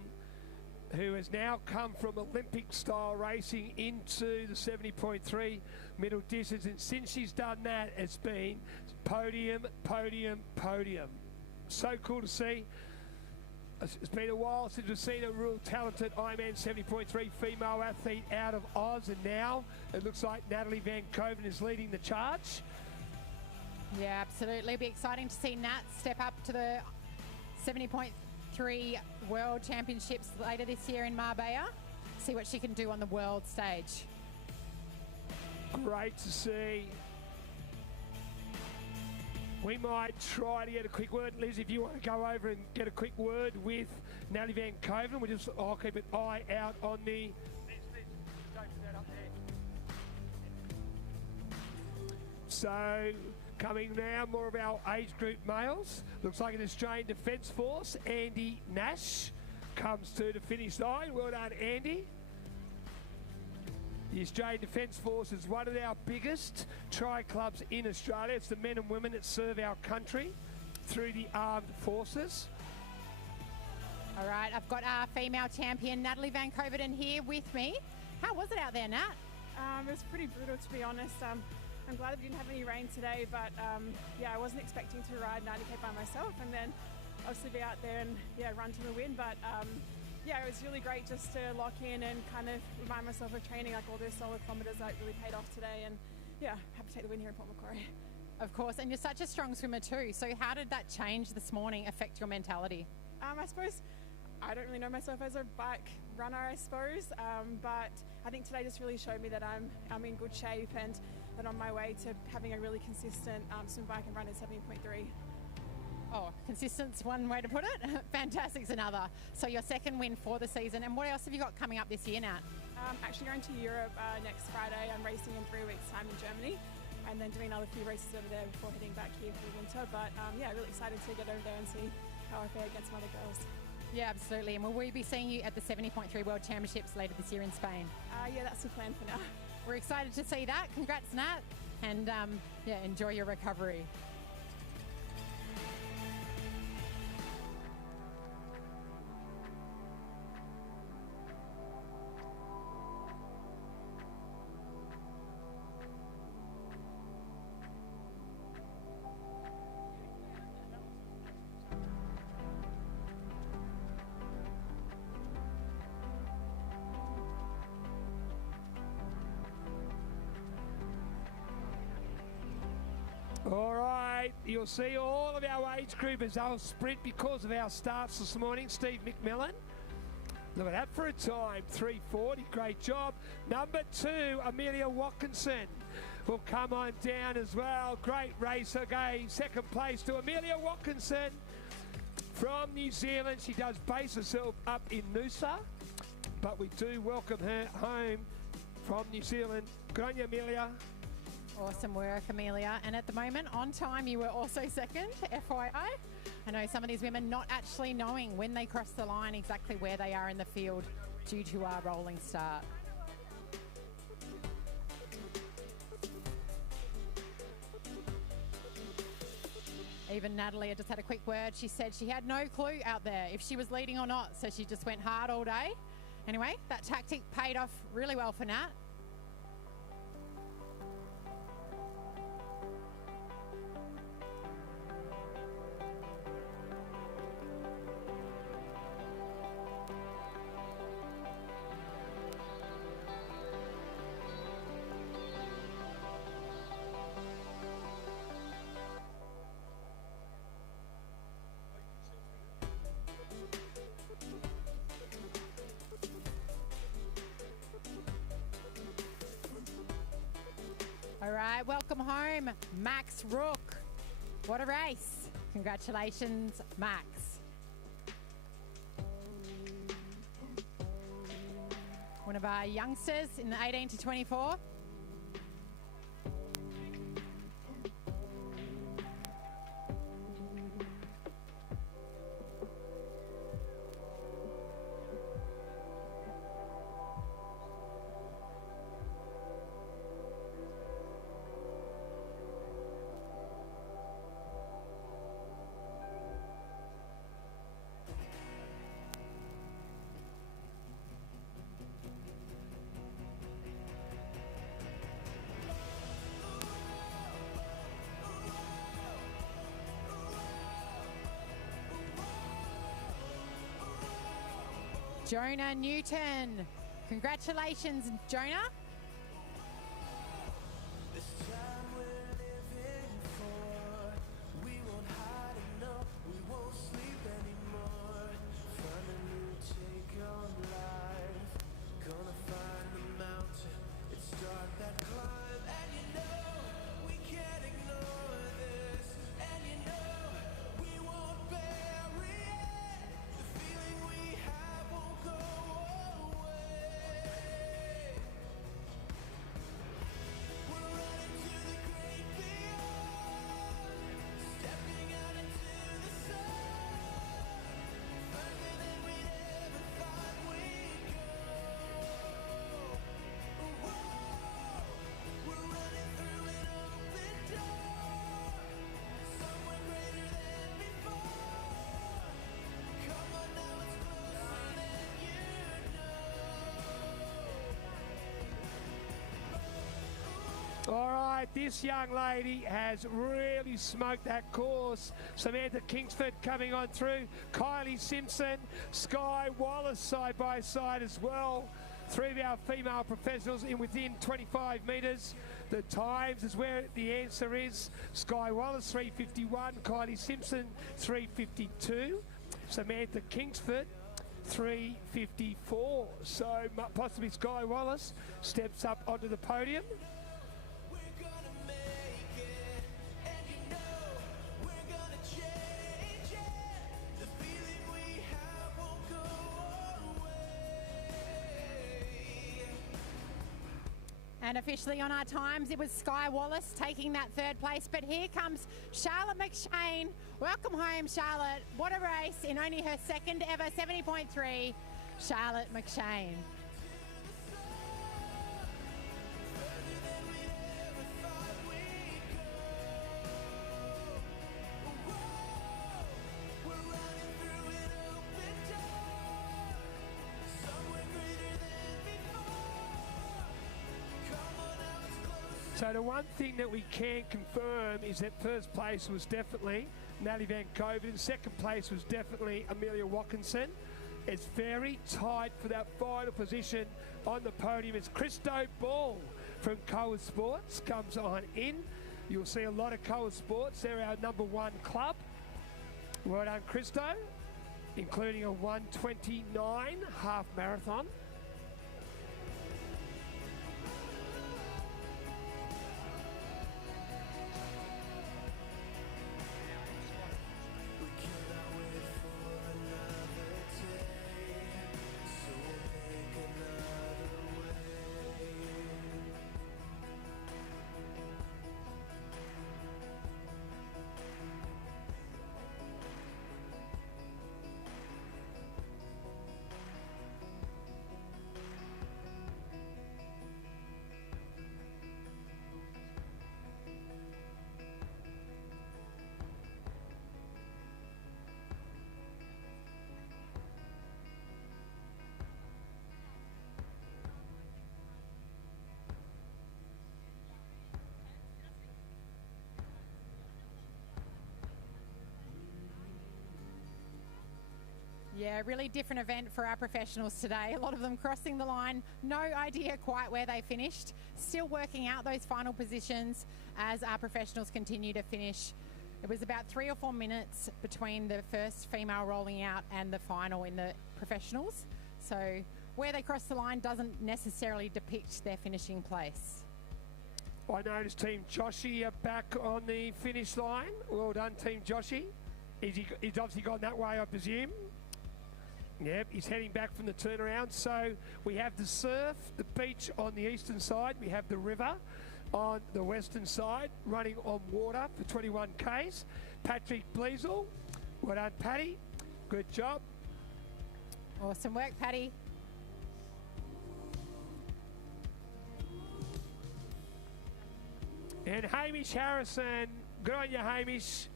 who has now come from Olympic-style racing into the 70.3 middle distance. And since she's done that, it's been podium, podium, podium. So cool to see. It's been a while since we've seen a real talented Ironman 70.3 female athlete out of Oz, and now it looks like Natalie Van Kovenen is leading the charge. Yeah, absolutely. It'll be exciting to see Nat step up to the 70.3 World Championships later this year in Marbella. See what she can do on the world stage. Great to see. We might try to get a quick word. Liz, if you want to go over and get a quick word with Natalie Van Kovenen, I'll keep an eye out on the... Liz, don't put that up there. So, coming now, more of our age group males. Looks like an Australian Defence Force. Andy Nash comes to the finish line. Well done, Andy. The Australian Defence Force is one of our biggest tri-clubs in Australia. It's the men and women that serve our country through the armed forces. All right, I've got our female champion, Natalie Van Kovenen, here with me. How was it out there, Nat? It was pretty brutal, to be honest. I'm glad we didn't have any rain today, but yeah, I wasn't expecting to ride 90k by myself and then obviously be out there and run to the win. But yeah, it was really great just to lock in and kind of remind myself of training, like all those solo kilometres that really paid off today. And yeah, happy to take the win here in Port Macquarie. Of course, and you're such a strong swimmer too. So how did that change this morning affect your mentality? I suppose I don't really know myself as a bike runner, I suppose, but I think today just really showed me that I'm in good shape, and but on my way to having a really consistent swim, bike and run in 70.3. Oh, consistent's one way to put it. Fantastic's another. So your second win for the season. And what else have you got coming up this year, Nat? Actually going to Europe next Friday. I'm racing in 3 weeks' time in Germany, and then doing another few races over there before heading back here for the winter. But yeah, really excited to get over there and see how I fare against some other girls. Yeah, absolutely. And will we be seeing you at the 70.3 World Championships later this year in Spain? Yeah, that's the plan for now. We're excited to see that. Congrats, Nat. And yeah, enjoy your recovery. All right, you'll see all of our age groupers. They'll sprint because of our starts this morning. Steve McMillan. Look at that for a time, 3:40. Great job. Number 2, Amelia Watkinson will come on down as well. Great race again. Second place to Amelia Watkinson from New Zealand. She does base herself up in Noosa, but we do welcome her home from New Zealand. Good on you, Amelia. Awesome work, Amelia. And at the moment, on time, you were also second, FYI. I know some of these women not actually knowing when they cross the line exactly where they are in the field due to our rolling start. Even Natalie, I just had a quick word. She said she had no clue out there if she was leading or not, so she just went hard all day. Anyway, that tactic paid off really well for Nat. All right, welcome home, Max Rook. What a race. Congratulations, Max. One of our youngsters in the 18 to 24. Jonah Newton. Congratulations, Jonah. This time we're living for, we won't hide enough, we won't sleep anymore. Find a new take on life, gonna find the mountain and start that climb. And you know we can't ignore this, and you know we won't bury it. The feeling we have won't go away. We're running to the great beyond, stepping out into the sun, further than we'd ever thought we'd go. Whoa, we're running through an open door, somewhere greater than before. Come on now, it's closer than you know. All right, this young lady has really smoked that course. Samantha Kingsford coming on through. Kylie Simpson, Sky Wallace side by side as well. 3 of our female professionals in within 25 metres. The times is where the answer is. Sky Wallace 3:51, Kylie Simpson 3:52, Samantha Kingsford 3:54. So possibly Sky Wallace steps up onto the podium. We're gonna And officially on our times, it was Sky Wallace taking that third place. But here comes Charlotte McShane. Welcome home, Charlotte. What a race in only her second ever 70.3. Charlotte McShane. So the one thing that we can confirm is that first place was definitely Natalie Van Koven. Second place was definitely Amelia Watkinson. It's very tight for that final position on the podium. It's Christo Ball from Coa Sports comes on in. You'll see a lot of Coa Sports. They're our #1 club. Well done, Christo, including a 1:29 half marathon. Yeah, really different event for our professionals today. A lot of them crossing the line, no idea quite where they finished. Still working out those final positions as our professionals continue to finish. It was about 3 or 4 minutes between the first female rolling out and the final in the professionals. So where they cross the line doesn't necessarily depict their finishing place. I noticed Team Joshi are back on the finish line. Well done, Team Joshi. He's obviously gone that way, I presume. Yep, he's heading back from the turnaround. So we have the surf, the beach on the eastern side. We have the river on the western side, running on water for 21 Ks. Patrick Bleasel, well done, Patty. Good job. Awesome work, Patty. And Hamish Harrison, good on you, Hamish.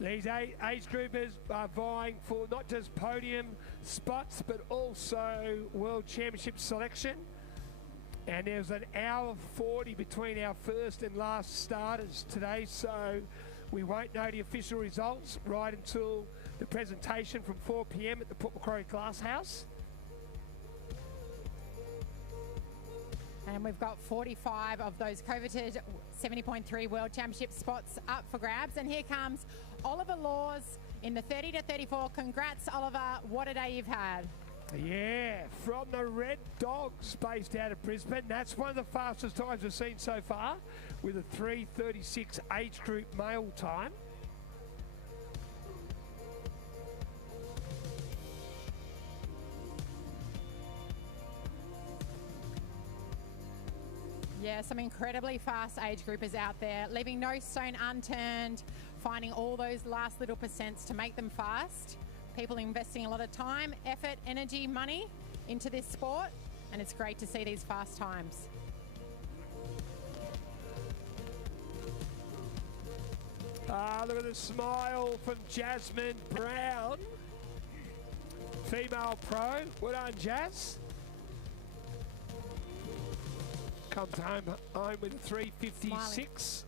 These age groupers are vying for not just podium spots, but also World Championship selection. And there's an hour 40 between our first and last starters today, so we won't know the official results right until the presentation from 4 p.m. at the Port Macquarie Glass House. And we've got 45 of those coveted 70.3 World Championship spots up for grabs. And here comes Oliver Laws in the 30 to 34. Congrats, Oliver. What a day you've had. Yeah, from the Red Dogs based out of Brisbane. That's one of the fastest times we've seen so far with a 3:36 age group male time. Yeah, some incredibly fast age groupers out there, leaving no stone unturned, finding all those last little percents to make them fast. People investing a lot of time, effort, energy, money into this sport, and it's great to see these fast times. Look at the smile from Jasmine Brown, female pro. Well done, Jazz. Comes home with a 3:56.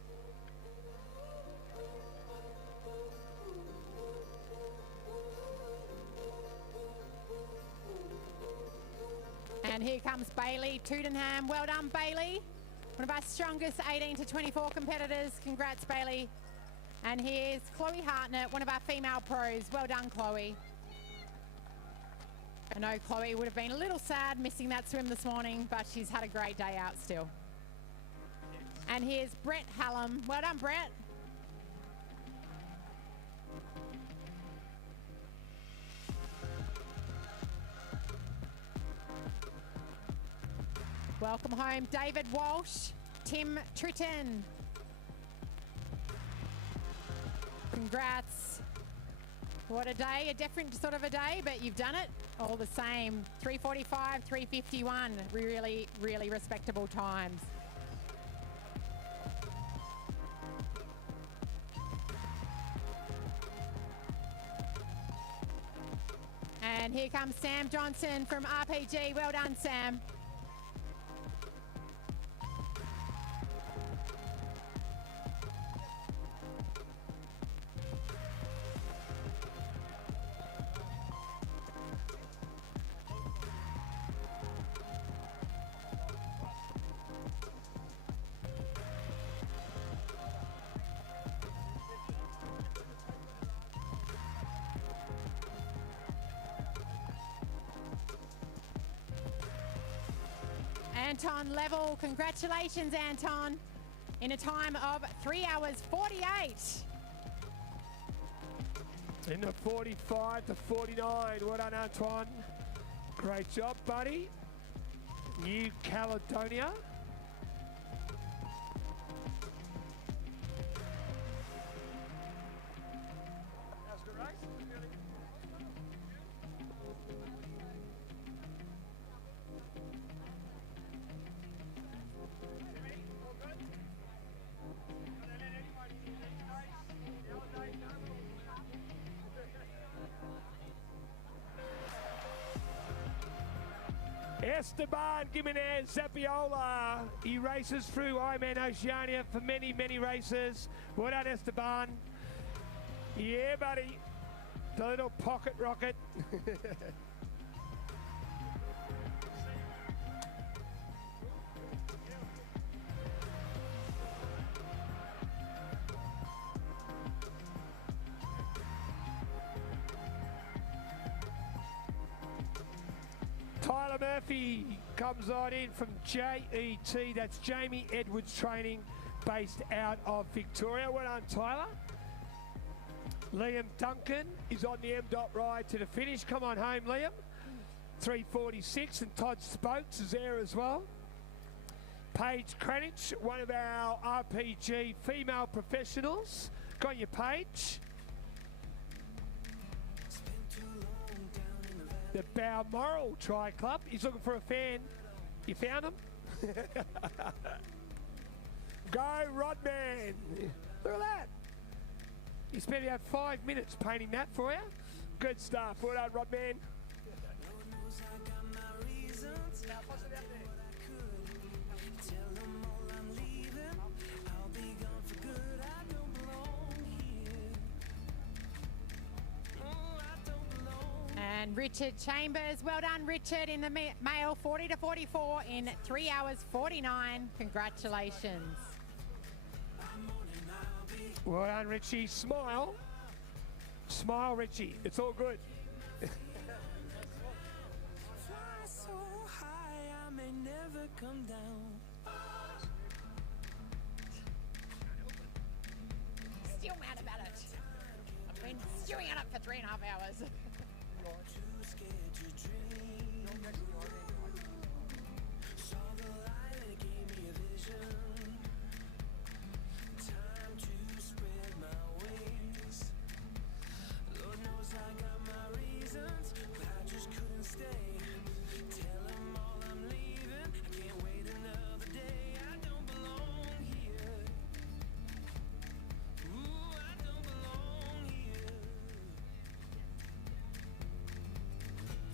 And here comes Bailey Tootenham. Well done, Bailey. One of our strongest 18 to 24 competitors. Congrats, Bailey. And here's Chloe Hartnett, one of our female pros. Well done, Chloe. I know Chloe would have been a little sad missing that swim this morning, but she's had a great day out still. And here's Brett Hallam. Well done, Brett. Welcome home, David Walsh, Tim Tritton. Congrats. What a day, a different sort of a day, but you've done it all the same. 3:45, 3:51, really, really respectable times. And here comes Sam Johnson from RPG. Well done, Sam. Anton Level, congratulations Anton, in a time of 3 hours 48. In the 45 to 49, well done Antoine. Great job, buddy. New Caledonia. Esteban Gimenez Zapiola. He races through Ironman Oceania for many, many races. Well done, Esteban. Yeah, buddy. The little pocket rocket. Tyler Murphy comes on in from JET, that's Jamie Edwards Training, based out of Victoria. Well done, Tyler. Liam Duncan is on the M-Dot ride to the finish. Come on home, Liam. 3:46, and Todd Spokes is there as well. Paige Cranich, one of our RPG female professionals. Got your Paige. The Balmoral Tri Club. He's looking for a fan. You found him? Go, Rodman. Look at that. He spent about 5 minutes painting that for you. Good stuff. Well done, Rodman. And Richard Chambers, well done Richard, in the male 40 to 44 in 3 hours 49. Congratulations. Well done, Richie. Smile. Smile, Richie. It's all good. Fly so high, I may never come down. Still mad about it. I've been stewing on it for 3.5 hours. Too scared to dream. Saw the light and it gave me a vision. Time to spread my wings. Lord knows I got my reasons, but I just couldn't stay. Tell them all I'm leaving. I can't wait another day. I don't belong here. Ooh, I don't belong here.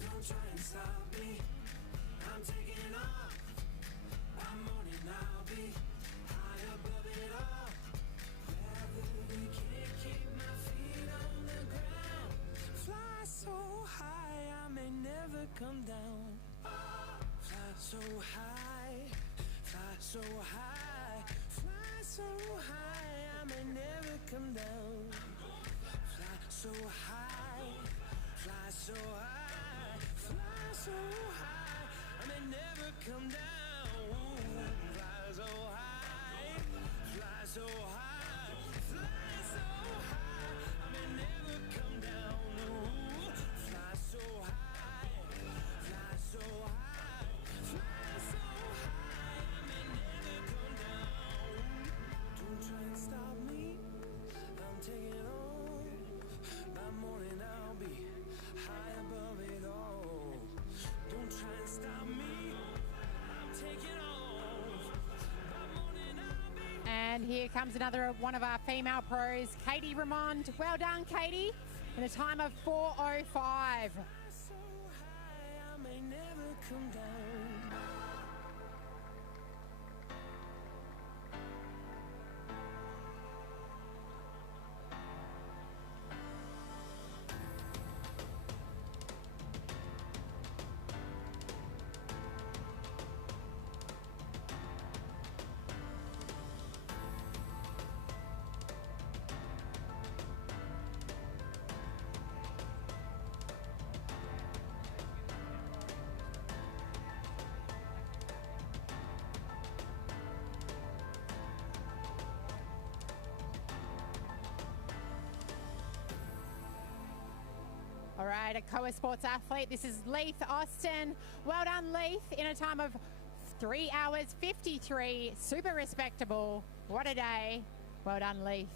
Don't try and stop me. I'm taking off. I'm on it now. I'll be high above it all. Gravity can't keep my feet on the ground. Fly so high, I may never come down. Fly so high, fly so high, fly so high, I may never come down. Fly so high, fly so high, fly so high, I may never come down. Fly so high, fly so high, fly so high, I may never come down. Ooh, fly so high, fly so high, fly so high. here comes another one of our female pros, Katie Ramond. Well done, Katie, in a time of 4:05. So high, I may never come down. All right, a COA Sports athlete. This is Leith Austin. Well done, Leith, in a time of 3 hours 53. Super respectable. What a day. Well done, Leith.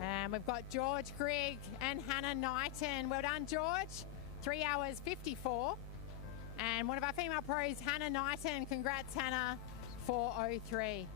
And we've got George Grigg and Hannah Knighton. Well done, George. 3 hours 54. And one of our female pros, Hannah Knighton. Congrats, Hannah. 4:03.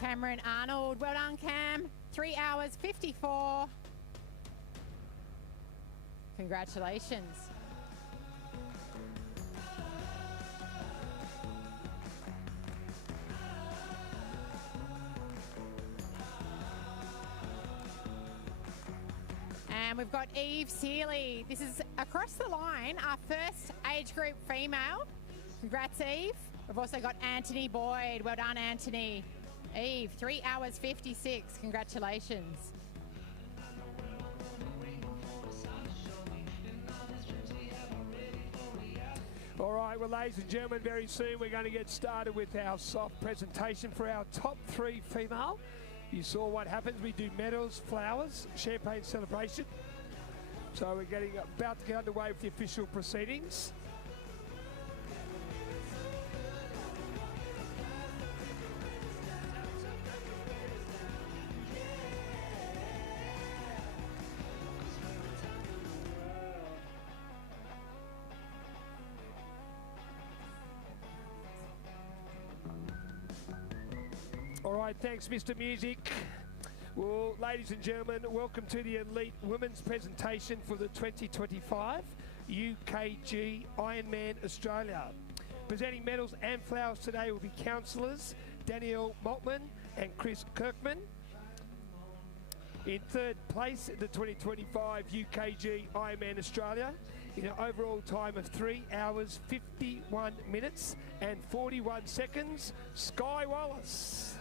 Cameron Arnold. Well done, Cam. 3 hours 54. Congratulations. And we've got Eve Seeley. This is across the line, our first age group female. Congrats, Eve. We've also got Anthony Boyd. Well done, Anthony. Eve, 3 hours 56. Congratulations. All right, well, ladies and gentlemen, very soon we're going to get started with our soft presentation for our top 3 female. You saw what happens. We do medals, flowers, champagne celebration. So we're about to get underway with the official proceedings. All right, thanks, Mr. Music. Well, ladies and gentlemen, welcome to the Elite Women's presentation for the 2025 UKG Ironman Australia. Presenting medals and flowers today will be counsellors Danielle Maltman and Chris Kirkman. In third place at the 2025 UKG Ironman Australia in an overall time of 3 hours 51 minutes and 41 seconds, Sky Wallace.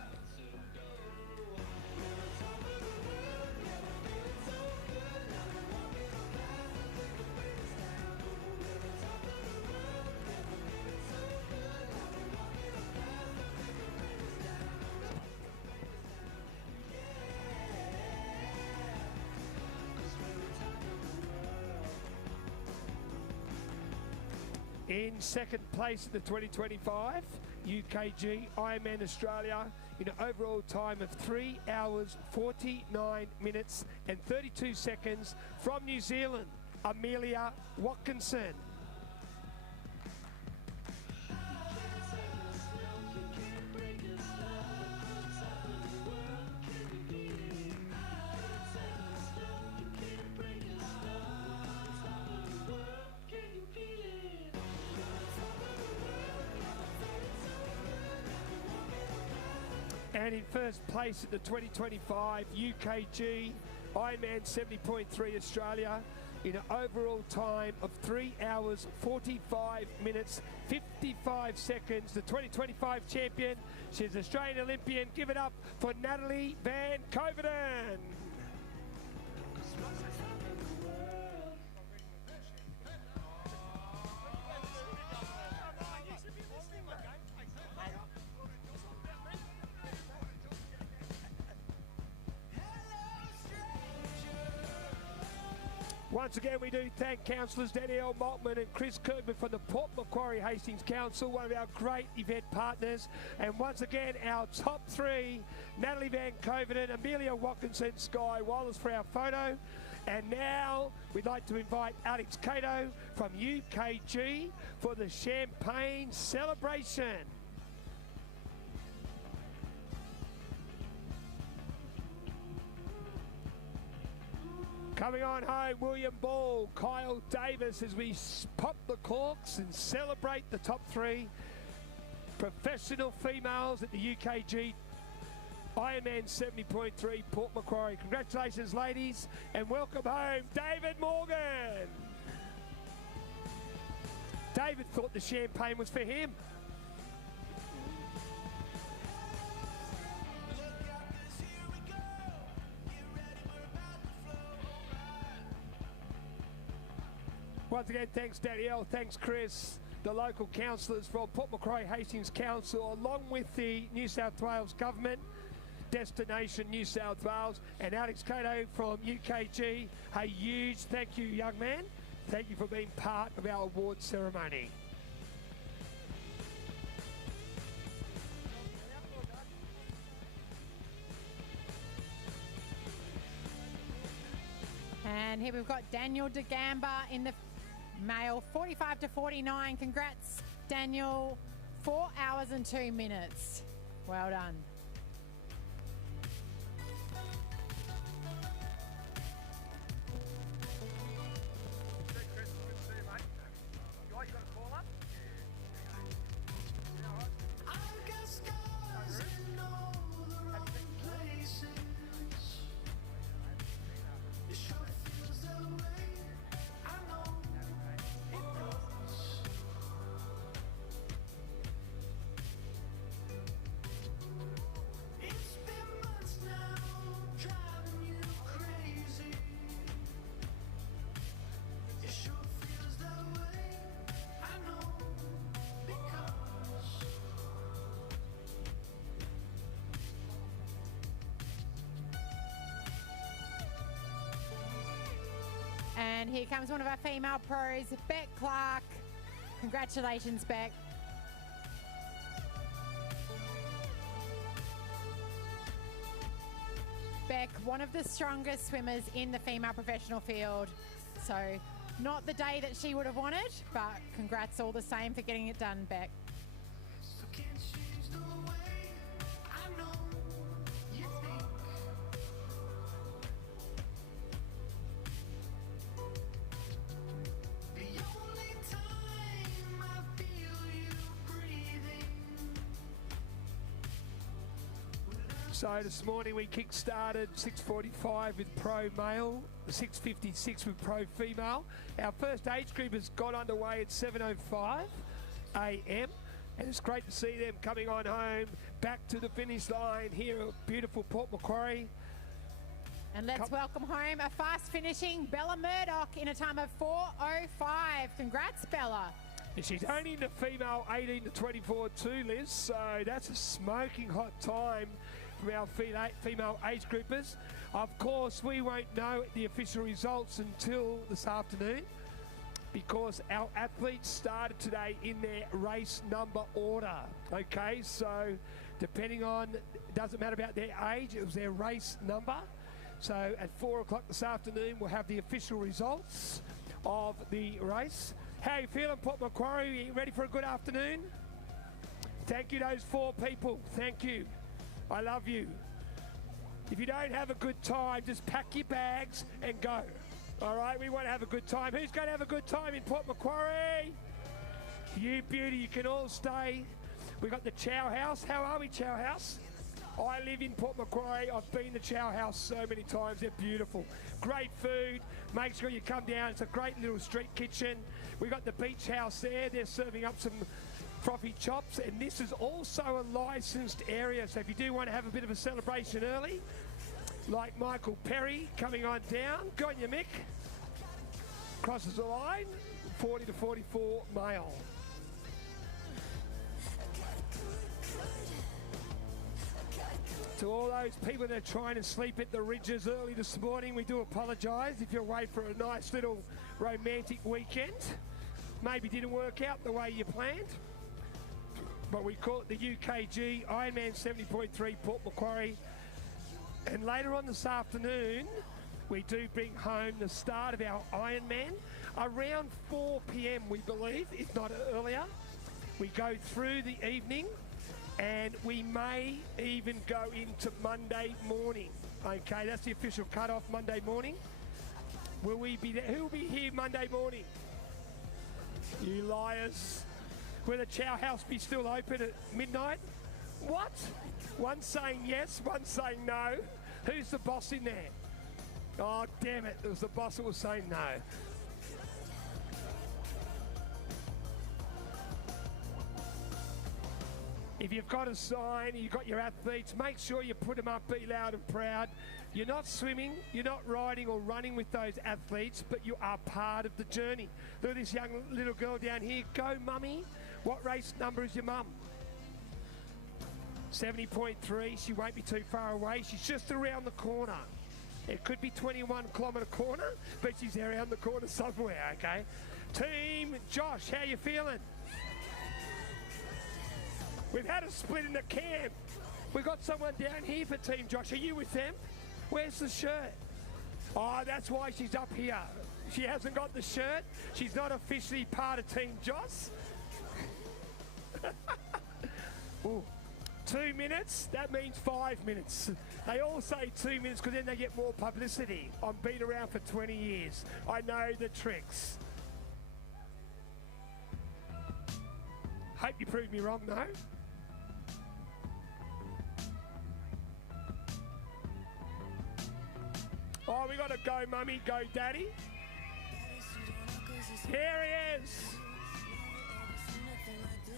In second place at the 2025 UKG Ironman Australia in an overall time of 3 hours 49 minutes and 32 seconds from New Zealand, Amelia Watkinson. And in first place at the 2025 UKG Ironman 70.3 Australia in an overall time of 3 hours, 45 minutes, 55 seconds. The 2025 champion, she's Australian Olympian. Give it up for Natalie Van Coverdon. Once again, we do thank councillors Danielle Maltman and Chris Kerman from the Port Macquarie Hastings Council, one of our great event partners. And once again, our top three, Natalie Van Coverdon, Amelia Watkinson, Sky Wallace for our photo. And now we'd like to invite Alex Cato from UKG for the champagne celebration. Coming on home, William Ball, Kyle Davis, as we pop the corks and celebrate the top three professional females at the UKG IRONMAN 70.3 Port Macquarie. Congratulations, ladies, and welcome home, David Morgan. David thought the champagne was for him. Once again, thanks Danielle, thanks Chris, the local councillors from Port Macquarie Hastings Council, along with the New South Wales Government, Destination New South Wales, and Alex Cato from UKG. A huge thank you, young man. Thank you for being part of our award ceremony. And here we've got Daniel De Gamba in the male 45 to 49. Congrats, Daniel. 4 hours and 2 minutes. Well done. I've got scars in all the wrong places. It sure feels that way. I know it does. It's been months now, driving you crazy. It sure feels that way. I know because. And here comes one of our female pros, Beck Clark. Congratulations, Beck. Beck, one of the strongest swimmers in the female professional field. So not the day that she would have wanted, but congrats all the same for getting it done, Beck. So can't change the way I know you think. The only time I feel you breathing. So this morning we kick-started 6:45 with pro male, 6:56 with pro female. Our first age group has got underway at 7:05 a.m. and it's great to see them coming on home, back to the finish line here at beautiful Port Macquarie. And let's welcome home a fast finishing Bella Murdoch in a time of 4:05. Congrats, Bella. And she's only in the female 18 to 24 too, Liz, so that's a smoking hot time from our female age groupers. Of course, we won't know the official results until this afternoon because our athletes started today in their race number order. Okay, so depending on, doesn't matter about their age, it was their race number. So at 4 o'clock this afternoon, we'll have the official results of the race. How are you feeling, Port Macquarie? Are you ready for a good afternoon? Thank you, those 4 people. Thank you. I love you. If you don't have a good time, just pack your bags and go. All right, we want to have a good time. Who's going to have a good time in Port Macquarie? You beauty, you can all stay. We got the Chow House. How are we, Chow House? I live in Port Macquarie. I've been to Chow House so many times. They're beautiful. Great food. Make sure you come down. It's a great little street kitchen. We got the beach house there. They're serving up some frothy chops, and this is also a licensed area. So if you do want to have a bit of a celebration early, like Michael Perry coming on down, go on you, Mick. Crosses the line, 40 to 44 male. To all those people that are trying to sleep at the ridges early this morning, we do apologise if you're away for a nice little romantic weekend. Maybe didn't work out the way you planned, but we call it the UKG IRONMAN 70.3 Port Macquarie. And later on this afternoon, we do bring home the start of our Ironman around 4 p.m, we believe, if not earlier. We go through the evening, and we may even go into Monday morning. Okay, that's the official cut-off, Monday morning. Will we be there? Who will be here Monday morning? You liars. Will the Chow House be still open at midnight? What? One saying yes, one saying no. Who's the boss in there? Oh, damn it. It was the boss that was saying no. If you've got a sign, you've got your athletes, make sure you put them up, be loud and proud. You're not swimming, you're not riding or running with those athletes, but you are part of the journey. Look at this young little girl down here. Go, mummy. What race number is your mum? 70.3. She won't be too far away. She's just around the corner. It could be 21 kilometre corner, but she's around the corner somewhere, okay? Team Josh, how you feeling? We've had a split in the camp. We've got someone down here for Team Josh. Are you with them? Where's the shirt? Oh, that's why she's up here. She hasn't got the shirt. She's not officially part of Team Josh. Ooh. 2 minutes, that means 5 minutes. They all say 2 minutes because then they get more publicity. I've been around for 20 years. I know the tricks. Hope you prove me wrong, though. Oh, we got to go, mummy, go, daddy. Here he is.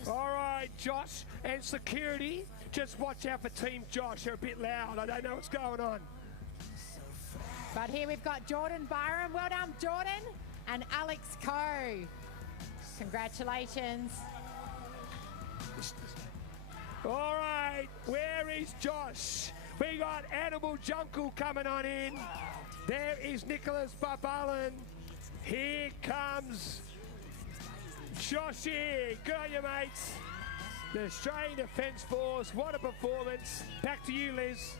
All right, Josh and security, just watch out for Team Josh. They're a bit loud. I don't know what's going on. But here we've got Jordan Byram. Well done, Jordan. And Alex Go. Congratulations. All right, where is Josh? We got Animal Jungle coming on in. There is Nicholas Barbalan. Here comes Joshy. Good on you, mates. The Australian Defence Force. What a performance. Back to you, Liz.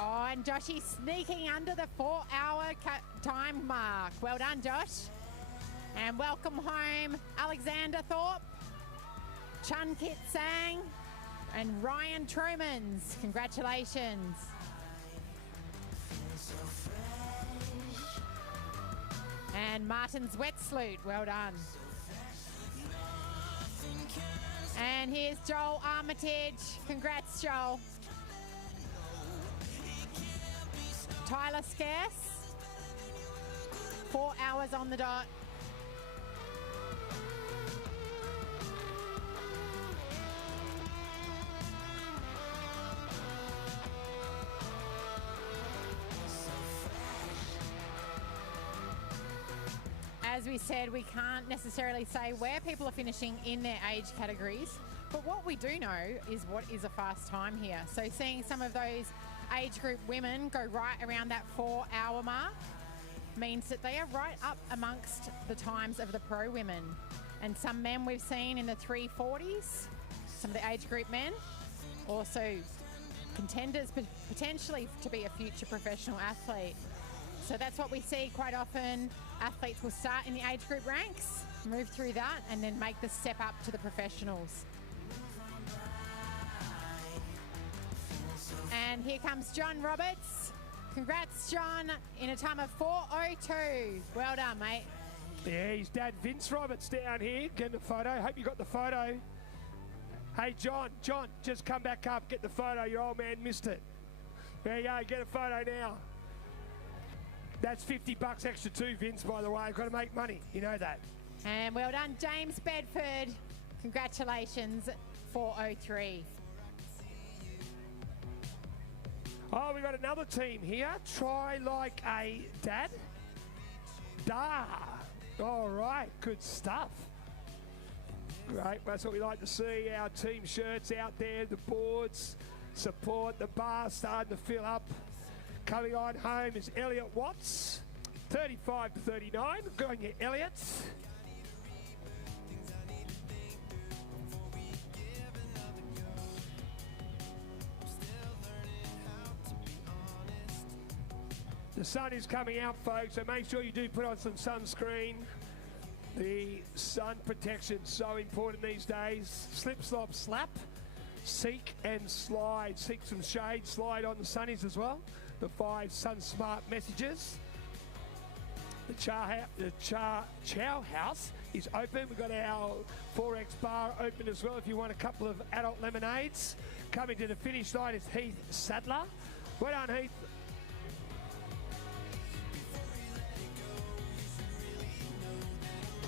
Oh, and Joshy sneaking under the 4-hour time mark. Well done, Josh. And welcome home, Alexander Thorpe, Chun Kit Sang, and Ryan Tromans. Congratulations. And Martin's Wet Sloot. Well done. And here's Joel Armitage. Congrats, Joel. Tyler Scarce. 4 hours on the dot. As we said, we can't necessarily say where people are finishing in their age categories, but what we do know is what is a fast time here. So seeing some of those age group women go right around that 4-hour mark means that they are right up amongst the times of the pro women. And some men we've seen in the 340s, some of the age group men, also contenders potentially to be a future professional athlete. So that's what we see quite often. Athletes will start in the age group ranks, move through that, and then make the step up to the professionals. And here comes John Roberts. Congrats, John, in a time of 4:02. Well done, mate. Yeah, his dad Vince Roberts down here getting a photo. Hope you got the photo. Hey, John, just come back up, get the photo. Your old man missed it. There you go, get a photo now. That's $50 extra too, Vince, by the way. I've got to make money. You know that. And well done, James Bedford. Congratulations, 4:03. Oh, we got another team here. Try like a dad. Da. All right, good stuff. Great, that's what we like to see. Our team shirts out there, the boards, support, the bar starting to fill up. Coming on home is Elliot Watts, 35-39. Good on you, Elliot. The sun is coming out, folks, so make sure you do put on some sunscreen. The sun protection so important these days. Slip, slop, slap, seek and slide. Seek some shade, slide on the sunnies as well. The 5 Sun Smart messages. The Chow House is open. We've got our 4X bar open as well if you want a couple of adult lemonades. Coming to the finish line is Heath Sadler. Well done, Heath.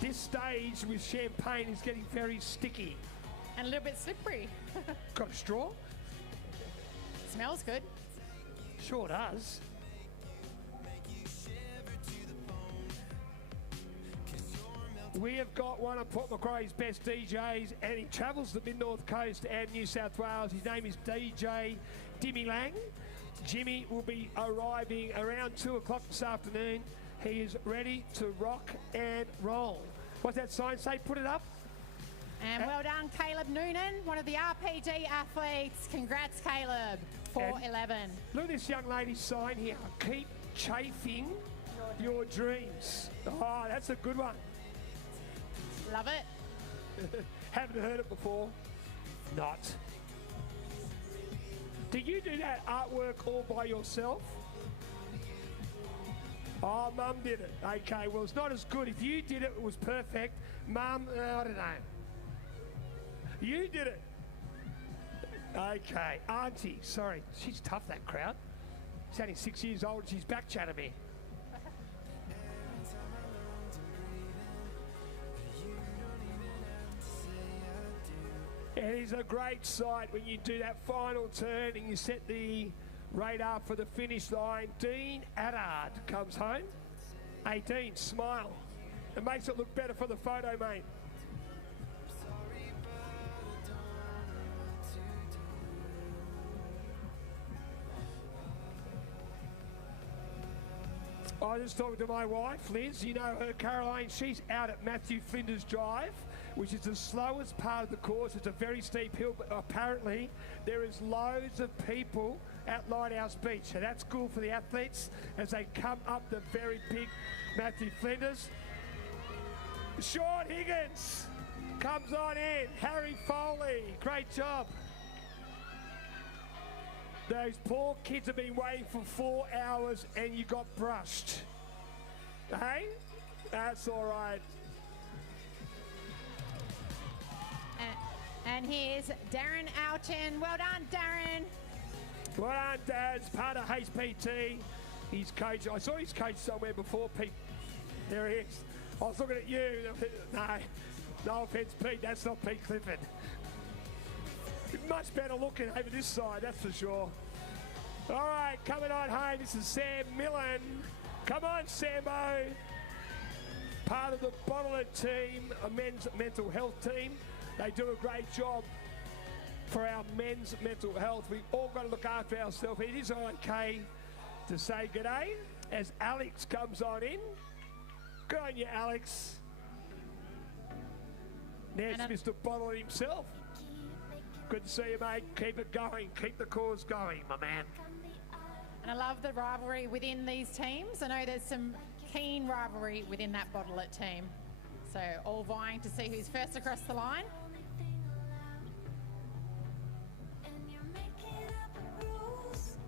This stage with champagne is getting very sticky. And a little bit slippery. Got a straw? Smells good. Sure does. We have got one of Port Macquarie's best DJs, and he travels the Mid-North Coast and New South Wales. His name is DJ Jimmy Lang. Jimmy will be arriving around 2 o'clock this afternoon. He is ready to rock and roll. What's that sign say? Put it up. And well done, Caleb Noonan, one of the RPG athletes. Congrats, Caleb. 4:11. Look at this young lady's sign here. Keep chafing your dreams. Oh, that's a good one. Love it. Haven't heard it before. Not. Do you do that artwork all by yourself? Oh, Mum did it. Okay, well, it's not as good. If you did it, it was perfect. Mum, I don't know. You did it. Okay, Auntie, sorry. She's tough, that crowd. She's only 6 years old and she's back chatting me. It is a great sight when you do that final turn and you set the radar for the finish line. Dean Addard comes home. Hey, Dean, smile. It makes it look better for the photo, mate. I was just talking to my wife, Liz. You know her, Caroline. She's out at Matthew Flinders Drive, which is the slowest part of the course. It's a very steep hill, but apparently there is loads of people at Lighthouse Beach. So that's cool for the athletes as they come up the very big Matthew Flinders. Sean Higgins comes on in. Harry Foley, great job. Those poor kids have been waiting for 4 hours and you got brushed. Hey? That's all right. And here's Darren Alton. Well done, Darren. Well done, Dad's part of HPT. He's coach. I saw his coach somewhere before, Pete. There he is. I was looking at you. No offence, Pete. That's not Pete Clifford. Much better looking over this side, that's for sure. All right, coming on home, this is Sam Millen. Come on, Sambo. Part of the Bottler team, a men's mental health team. They do a great job for our men's mental health. We've all got to look after ourselves. It is okay to say g'day as Alex comes on in. Good on you, Alex. There's Mr. Bottler himself. Good to see you, mate. Keep it going. Keep the cause going, my man. And I love the rivalry within these teams. I know there's some keen rivalry within that Bottler team. So all vying to see who's first across the line.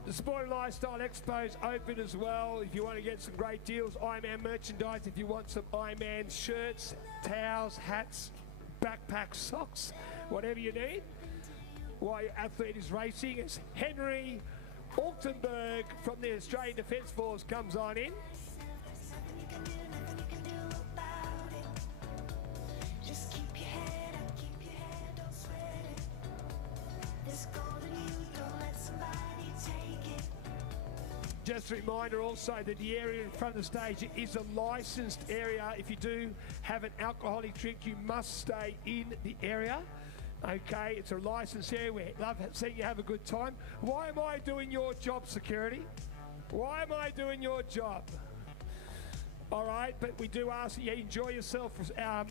The Sport and Lifestyle Expo's open as well. If you want to get some great deals, Ironman merchandise. If you want some Ironman shirts, towels, hats, backpacks, socks, whatever you need. While your athlete is racing, as Henry Altenberg from the Australian Defence Force comes on in. Just a reminder also that the area in front of the stage is a licensed area. If you do have an alcoholic drink, you must stay in the area. Okay, it's a licensed area. We love seeing you have a good time. Why am I doing your job, security? Why am I doing your job? All right, but we do ask that you enjoy yourself. I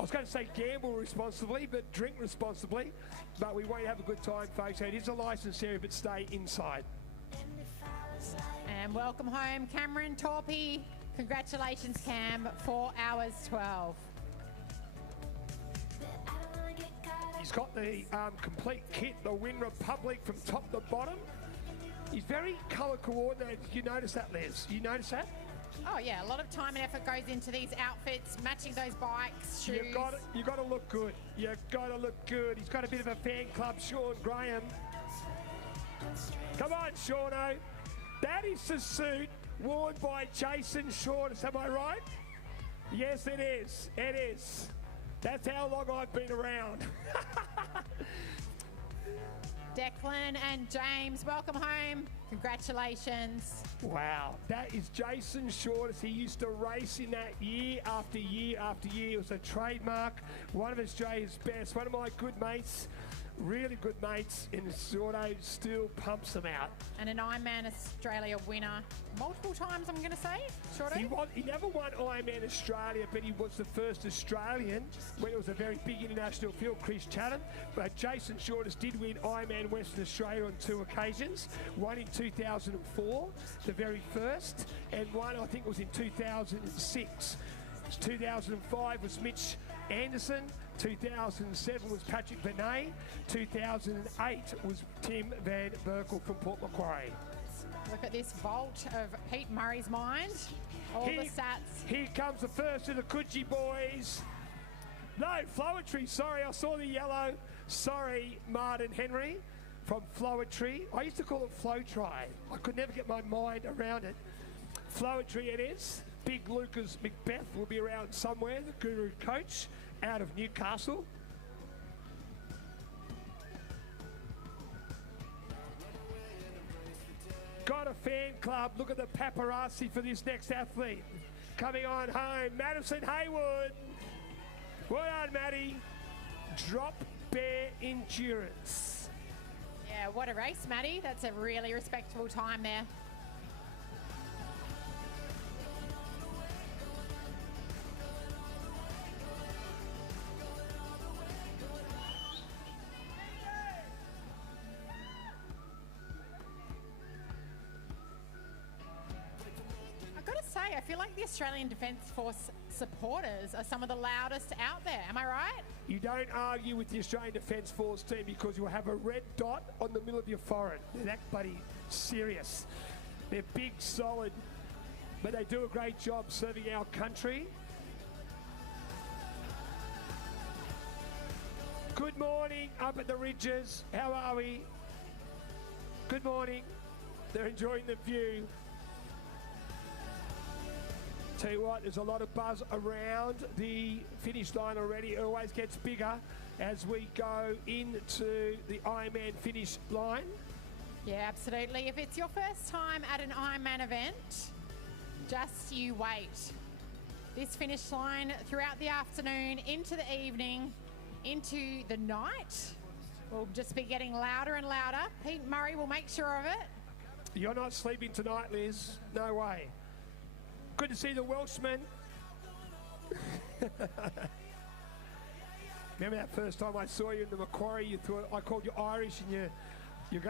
was going to say gamble responsibly, but drink responsibly. But we want you to have a good time, folks. It is a licensed area, but stay inside. And welcome home, Cameron Torpy. Congratulations, Cam. 4 hours 12. He's got the complete kit, the Win Republic from top to bottom. He's very colour coordinated. You notice that, Les? You notice that? Oh yeah, a lot of time and effort goes into these outfits, matching those bikes, shoes. You got to look good. You got to look good. He's got a bit of a fan club, Sean Graham. Come on, Shauno. That is the suit worn by Jason Shortis. Am I right? Yes, it is. It is. That's how long I've been around. Declan and James, welcome home. Congratulations. Wow, that is Jason Shortis. He used to race in that year after year after year. It was a trademark, one of Australia's best, one of my good mates, really good mates, and Shorto still pumps them out. And an Ironman Australia winner multiple times, I'm going to say, Shorto? He never won Ironman Australia, but he was the first Australian when it was a very big international field, Chris Chatham. But Jason Shortis did win Ironman Western Australia on 2 occasions. One in 2004, the very first, and one I think was in 2006. 2005 was Mitch Anderson. 2007 was Patrick Benet. 2008 was Tim Van Berkel from Port Macquarie. Look at this vault of Pete Murray's mind. All the stats. Here comes the first of the Coogee boys. No, Flowetry, sorry, I saw the yellow. Sorry, Martin Henry from Flowetry. I used to call it Flowtry. I could never get my mind around it. Flowetry it is. Big Lucas Macbeth will be around somewhere, the guru coach out of Newcastle. Got a fan club. Look at the paparazzi for this next athlete. Coming on home, Madison Haywood. Well done, Maddie. Drop Bear Endurance. Yeah, what a race, Maddie. That's a really respectable time there. I feel like the Australian Defence Force supporters are some of the loudest out there. Am I right? You don't argue with the Australian Defence Force team because you have a red dot on the middle of your forehead. They're that bloody serious. They're big, solid, but they do a great job serving our country. Good morning up at the Ridges. How are we? Good morning. They're enjoying the view. Tell you what, there's a lot of buzz around the finish line already. It always gets bigger as we go into the Ironman finish line. Yeah, absolutely. If it's your first time at an Ironman event, just you wait. This finish line throughout the afternoon, into the evening, into the night, will just be getting louder and louder. Pete Murray will make sure of it. You're not sleeping tonight, Liz. No way. Good to see the Welshman. Remember that first time I saw you in the Macquarie? You thought I called you Irish, and you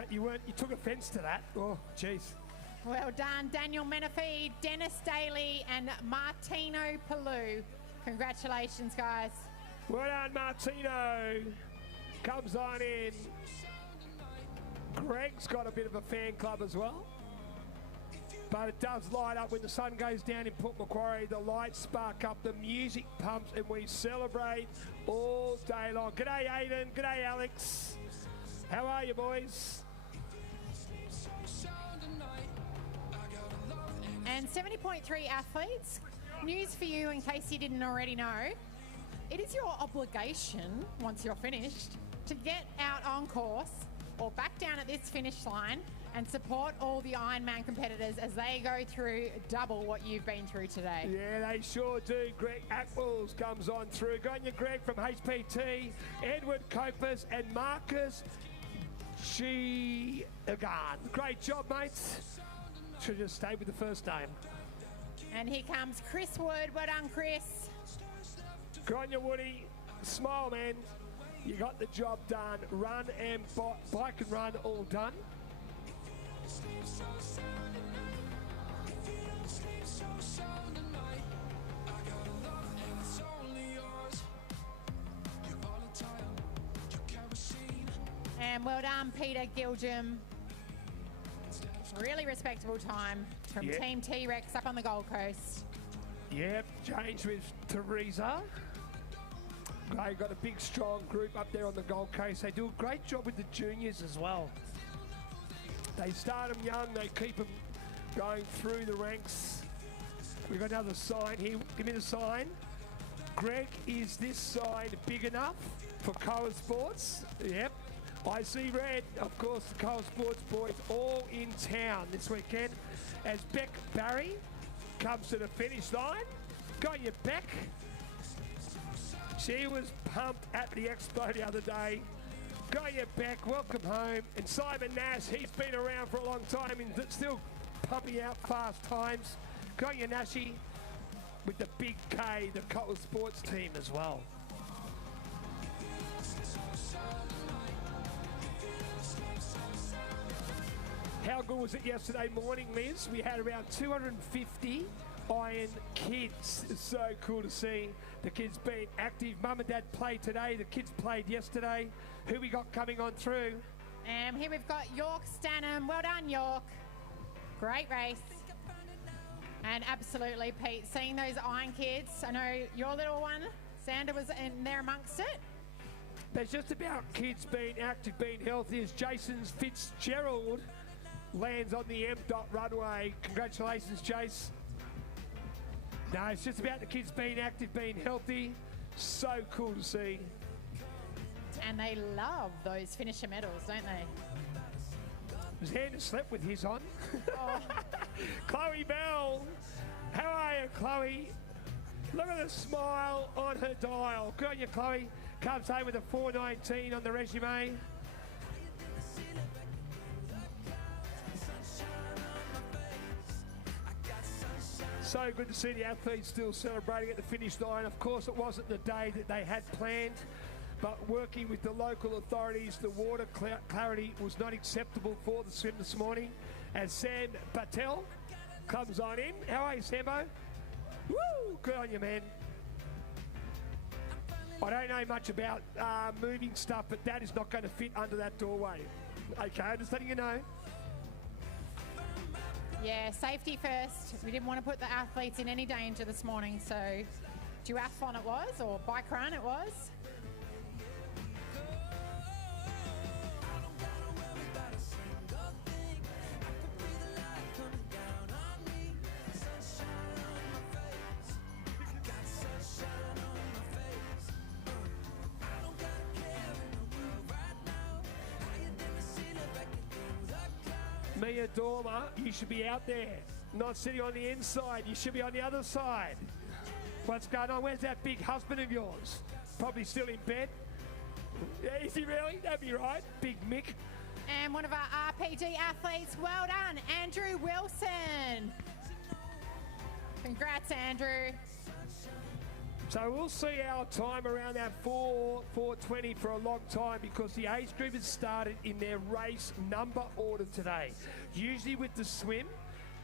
took offence to that. Oh, jeez. Well done, Daniel Menifee, Dennis Daly, and Martino Palou. Congratulations, guys. Well done, Martino. Comes on in. Greg's got a bit of a fan club as well. But it does light up when the sun goes down in Port Macquarie. The lights spark up, the music pumps, and we celebrate all day long. G'day, Aiden. G'day, Alex. How are you, boys? And 70.3 athletes, news for you in case you didn't already know. It is your obligation, once you're finished, to get out on course or back down at this finish line and support all the Ironman competitors as they go through double what you've been through today. Yeah, they sure do. Greg Atwells comes on through. Go on, you Greg from HPT, Edward Copus and Marcus Sheagan. Great job, mates. Should just stay with the first name. And here comes Chris Wood. Well done, Chris. Go on, you Woody. Smile, man. You got the job done. Run and bike and run all done. And well done, Peter Gilgim. Really respectable time from Team T-Rex up on the Gold Coast. Yep, change with Teresa. They got a big, strong group up there on the Gold Coast. They do a great job with the juniors as well. They start them young, they keep them going through the ranks. We've got another sign here. Give me the sign. Greg, is this sign big enough for Coa Sports? Yep. I see red. Of course, the Coa Sports boys all in town this weekend as Beck Barry comes to the finish line. Got you, Beck. She was pumped at the expo the other day. Got you, Beck. Welcome home. And Simon Nash, he's been around for a long time and still pumping out fast times. Got you, Nashy, with the big K, the Coa Sports team as well. How good was it yesterday morning, Liz? We had around 250 Iron kids. It's so cool to see the kids being active. Mum and Dad played today. The kids played yesterday. Who we got coming on through? Here we've got York Stanham. Well done, York. Great race. And absolutely, Pete, seeing those Iron kids. I know your little one, Sander, was in there amongst it. There's just about kids being active, being healthy, as Jason Fitzgerald lands on the M. runway. Congratulations, Jace. No, it's just about the kids being active, being healthy. So cool to see. And they love those finisher medals, don't they? Xander slept with his on. Oh. Chloe Bell. How are you, Chloe? Look at the smile on her dial. Good on you, Chloe. Comes home with a 419 on the resume. So good to see the athletes still celebrating at the finish line. Of course, it wasn't the day that they had planned, but working with the local authorities, the water clarity was not acceptable for the swim this morning. As Sam Patel comes on in. How are you, Sambo? Woo! Good on you, man. I don't know much about moving stuff, but that is not going to fit under that doorway. Okay, just letting you know. Yeah, safety first. We didn't want to put the athletes in any danger this morning, so duathlon it was, or bike run it was. Mia Dormer, you should be out there, not sitting on the inside. You should be on the other side. What's going on? Where's that big husband of yours? Probably still in bed. Yeah, is he really? That'd be right. Big Mick. And one of our RPG athletes, well done, Andrew Wilson. Congrats, Andrew. So we'll see our time around that 4:20 for a long time, because the age group has started in their race number order today. Usually with the swim,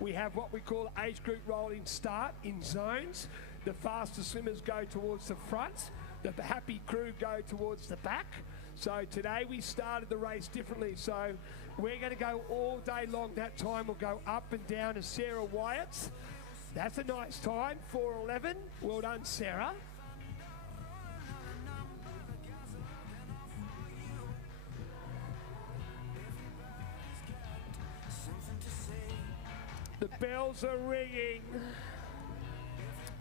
we have what we call age group rolling start in zones. The faster swimmers go towards the front. The happy crew go towards the back. So today we started the race differently. So We're going to go all day long. That time will go up and down to Sarah Wyatt's. That's a nice time, 4:11. Well done, Sarah. The bells are ringing.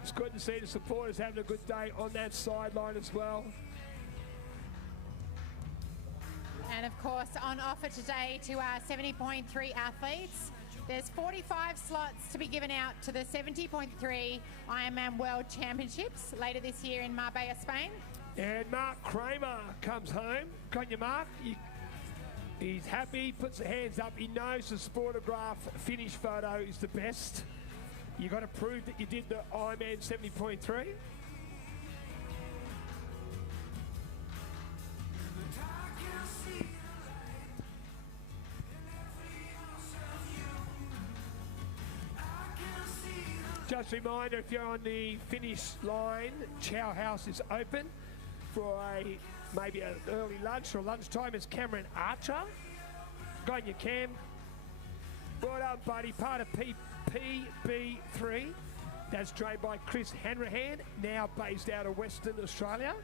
It's good to see the supporters having a good day on that sideline as well. And of course, on offer today to our 70.3 athletes, there's 45 slots to be given out to the 70.3 Ironman World Championships later this year in Marbella, Spain. And Mark Kramer comes home. Can you, Mark? He's happy, puts the hands up. He knows the Sportograph finish photo is the best. You got to prove that you did the Ironman 70.3. Just a reminder, if you're on the finish line, Chow House is open for maybe an early lunch or lunchtime. It's Cameron Archer. Go on, you Cam. Well done, buddy. Part of PB3. That's trained by Chris Hanrahan, now based out of Western Australia.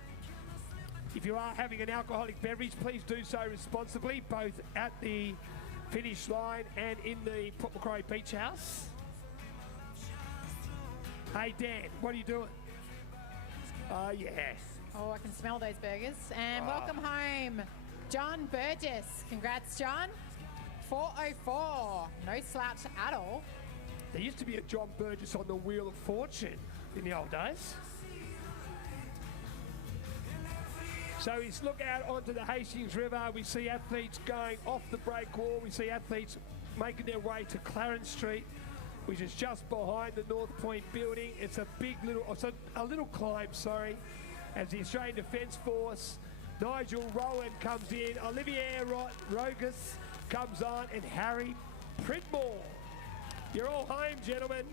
If you are having an alcoholic beverage, please do so responsibly, both at the finish line and in the Port Macquarie Beach House. Hey, Dan, what are you doing? Oh, yeah. Oh, I can smell those burgers. And welcome home, John Burgess. Congrats, John. 4:04. No slouch at all. There used to be a John Burgess on the Wheel of Fortune in the old days. So he's look out onto the Hastings River. We see athletes going off the break wall. We see athletes making their way to Clarence Street, which is just behind the North Point building. It's a big little, it's a little climb, sorry, as the Australian Defence Force, Nigel Rowan comes in, Olivier Rogus comes on, and Harry Pridmore. You're all home, gentlemen.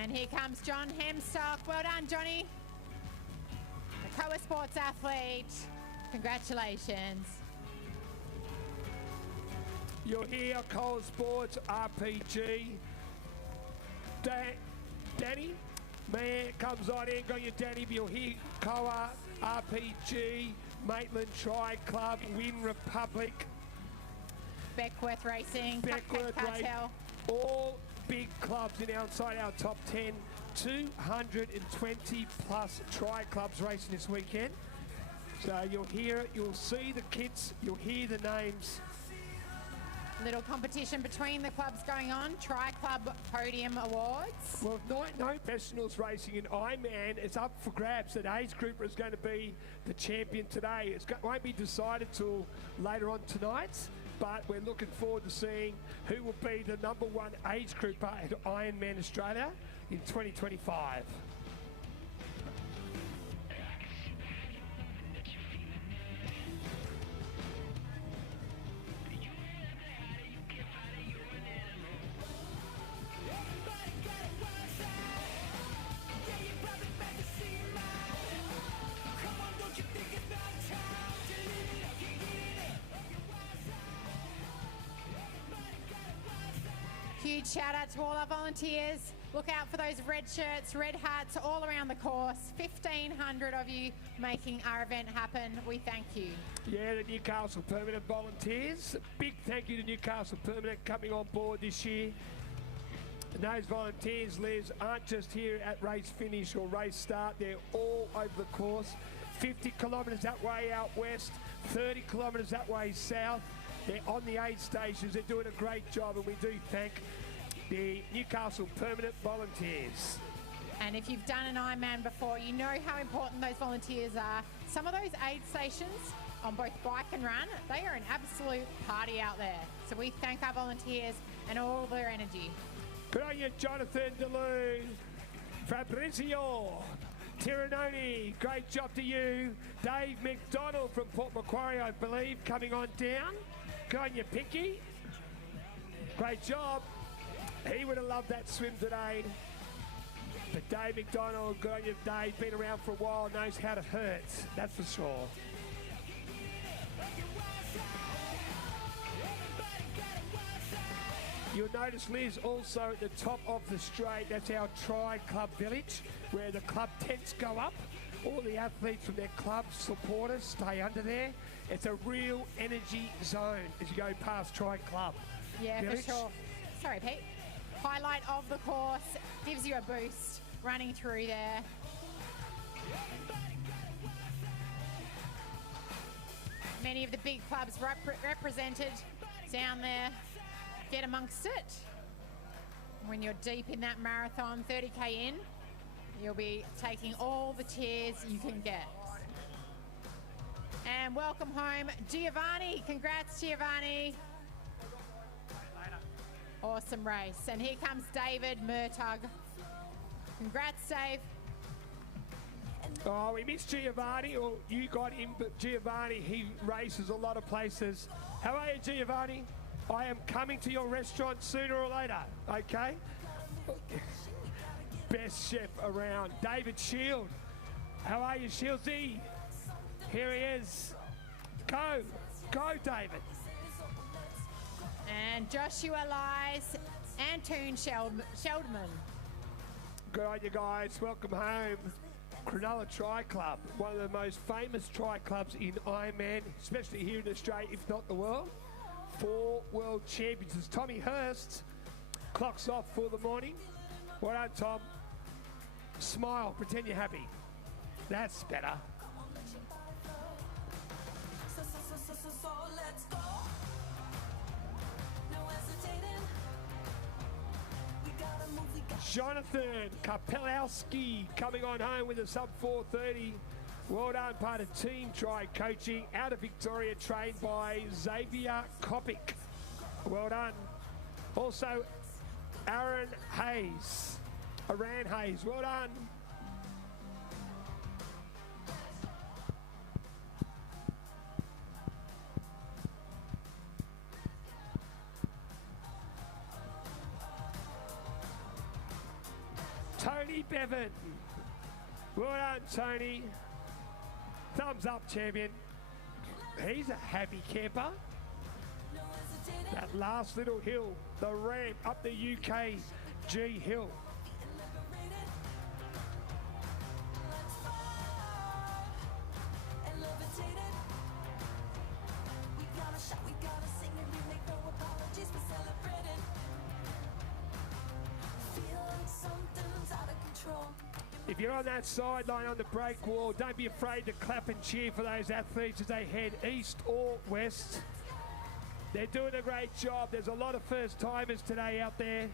And here comes John Hemstock. Well done, Johnny. The Koa Sports athlete. Congratulations. You'll hear Cole Sports RPG. Danny Mayer comes on in. Go your Danny. You'll hear Koa RPG, Maitland Tri Club, Win Republic, Beckworth Racing, Beckworth Cartel. All big clubs in outside our top 10. 220 plus tri clubs racing this weekend. So you'll hear it, you'll see the kits, you'll hear the names. Little competition between the clubs going on. Tri-Club Podium Awards. Well, no professionals racing in Ironman. It's up for grabs. That age grouper is going to be the champion today. It won't be decided till later on tonight, but we're looking forward to seeing who will be the #1 age grouper at Ironman Australia in 2025. Huge shout out to all our volunteers. Look out for those red shirts, red hats all around the course. 1,500 of you making our event happen. We thank you. Yeah, the Newcastle Permanent volunteers. Big thank you to Newcastle Permanent coming on board this year. And those volunteers, Liz, aren't just here at race finish or race start. They're all over the course. 50 kilometres that way out west, 30 kilometres that way south. They're on the aid stations. They're doing a great job, and we do thank the Newcastle Permanent volunteers. And if you've done an Ironman before, you know how important those volunteers are. Some of those aid stations on both bike and run, they are an absolute party out there. So we thank our volunteers and all their energy. Good on you, Jonathan DeLue, Fabrizio Tiranoni, great job to you. Dave McDonald from Port Macquarie, I believe, coming on down. Good on you, Pinky. Great job. He would have loved that swim today. But Dave McDonald, good on you, Dave. Been around for a while, knows how to hurt. That's for sure. You'll notice Liz also at the top of the straight. That's our Tri Club Village, where the club tents go up. All the athletes from their clubs, supporters, stay under there. It's a real energy zone as you go past Tri Club Yeah, Village. for sure. Sorry, Pete. Highlight of the course, gives you a boost running through there. Many of the big clubs represented down there. Get amongst it. When you're deep in that marathon, 30k in, you'll be taking all the tears you can get. And welcome home, Giovanni. Congrats, Giovanni. Awesome race. And here comes David Murtugh. Congrats, Dave. Oh, we missed Giovanni, or you got him, but Giovanni, he races a lot of places. How are you, Giovanni? I am coming to your restaurant sooner or later, okay? Best chef around. David Shield. How are you, Shieldsy? Here he is. Go. Go, David. And Joshua Lies, Antoon Sheldman. Good on you guys. Welcome home. Cronulla Tri Club, one of the most famous tri clubs in Ironman, especially here in Australia, if not the world. 4 world champions. Tommy Hurst clocks off for the morning. Well done, Tom. Smile, pretend you're happy. That's better. So let's go. No hesitating. We gotta move, we got Jonathan Kapelowski coming on home with a sub 4:30. Well done, part of Team Tri Coaching out of Victoria, trained by Xavier Kopic. Well done. Also, Aran Hayes. Well done. Tony Bevan. Well done, Tony. Thumbs up, champion. He's a happy camper. That last little hill, the ramp up the UKG hill. If you're on that sideline on the break wall, don't be afraid to clap and cheer for those athletes as they head east or west. They're doing a great job. There's a lot of first timers today out there.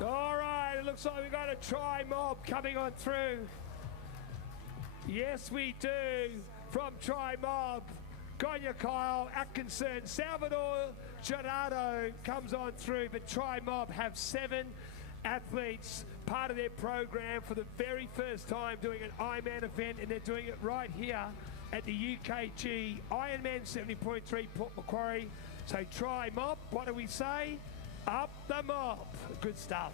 All right, it looks like we've got a Tri Mob coming on through. Yes, we do. From Tri Mob, Gonya Kyle Atkinson, Salvador Gerardo comes on through, but Tri Mob have 7 athletes part of their program for the very first time doing an Ironman event, and they're doing it right here at the UKG IRONMAN 70.3 Port Macquarie. So Tri Mob, what do we say? Up the mob. Good stuff.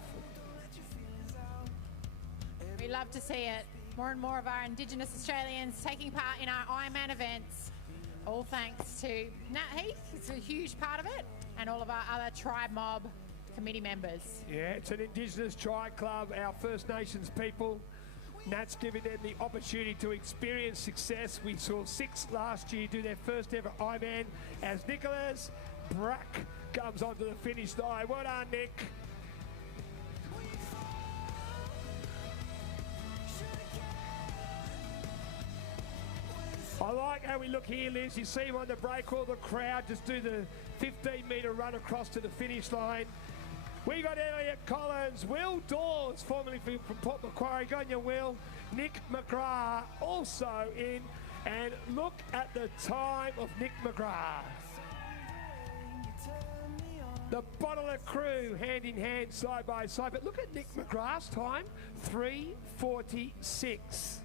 We love to see it. More and more of our Indigenous Australians taking part in our Ironman events. All thanks to Nat Heath, it's a huge part of it, and all of our other Tri Mob committee members. Yeah, it's an Indigenous Tri Club, our First Nations people. Nat's giving them the opportunity to experience success. We saw 6 last year do their first ever Ironman as Nicholas Brack comes onto the finish line. Well done, Nick. I like how we look here, Liz. You see him on the break, all the crowd just do the 15-metre run across to the finish line. We got Elliot Collins, Will Dawes, formerly from Port Macquarie. Go on your Will. Nick McGrath also in. And look at the time of Nick McGrath. The Bottler crew hand in hand, side by side. But look at Nick McGrath's time, 3:46.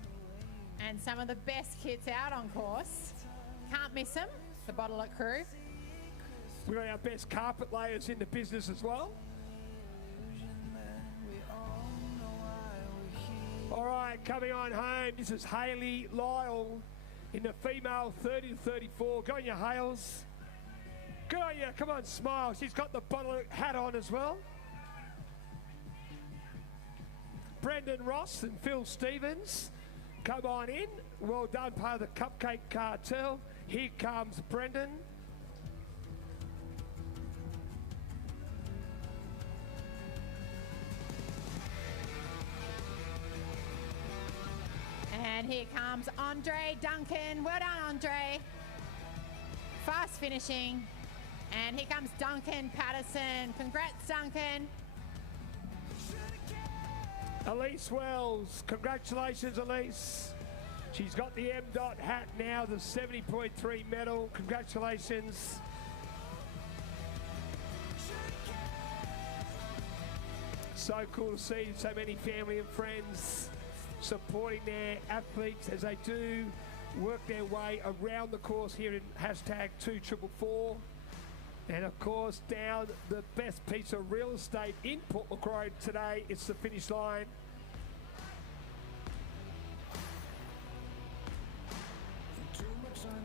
And some of the best kids out on course. Can't miss them, the Bottle It crew. We've got our best carpet layers in the business as well. All right, coming on home, this is Hayley Lyle in the female 30 to 34. Go on you, Hales. Good on you. Come on, smile. She's got the Bottle hat on as well. Brendan Ross and Phil Stevens, come on in. Well done, part of the Cupcake Cartel. Here comes Brendan. And here comes Andre Duncan. Well done, Andre. Fast finishing. And here comes Duncan Patterson. Congrats, Duncan. Elise Wells. Congratulations, Elise. She's got the M. hat now, the 70.3 medal. Congratulations. So cool to see so many family and friends supporting their athletes as they do work their way around the course here in #2444. And of course, down the best piece of real estate in Port Macquarie today, it's the finish line.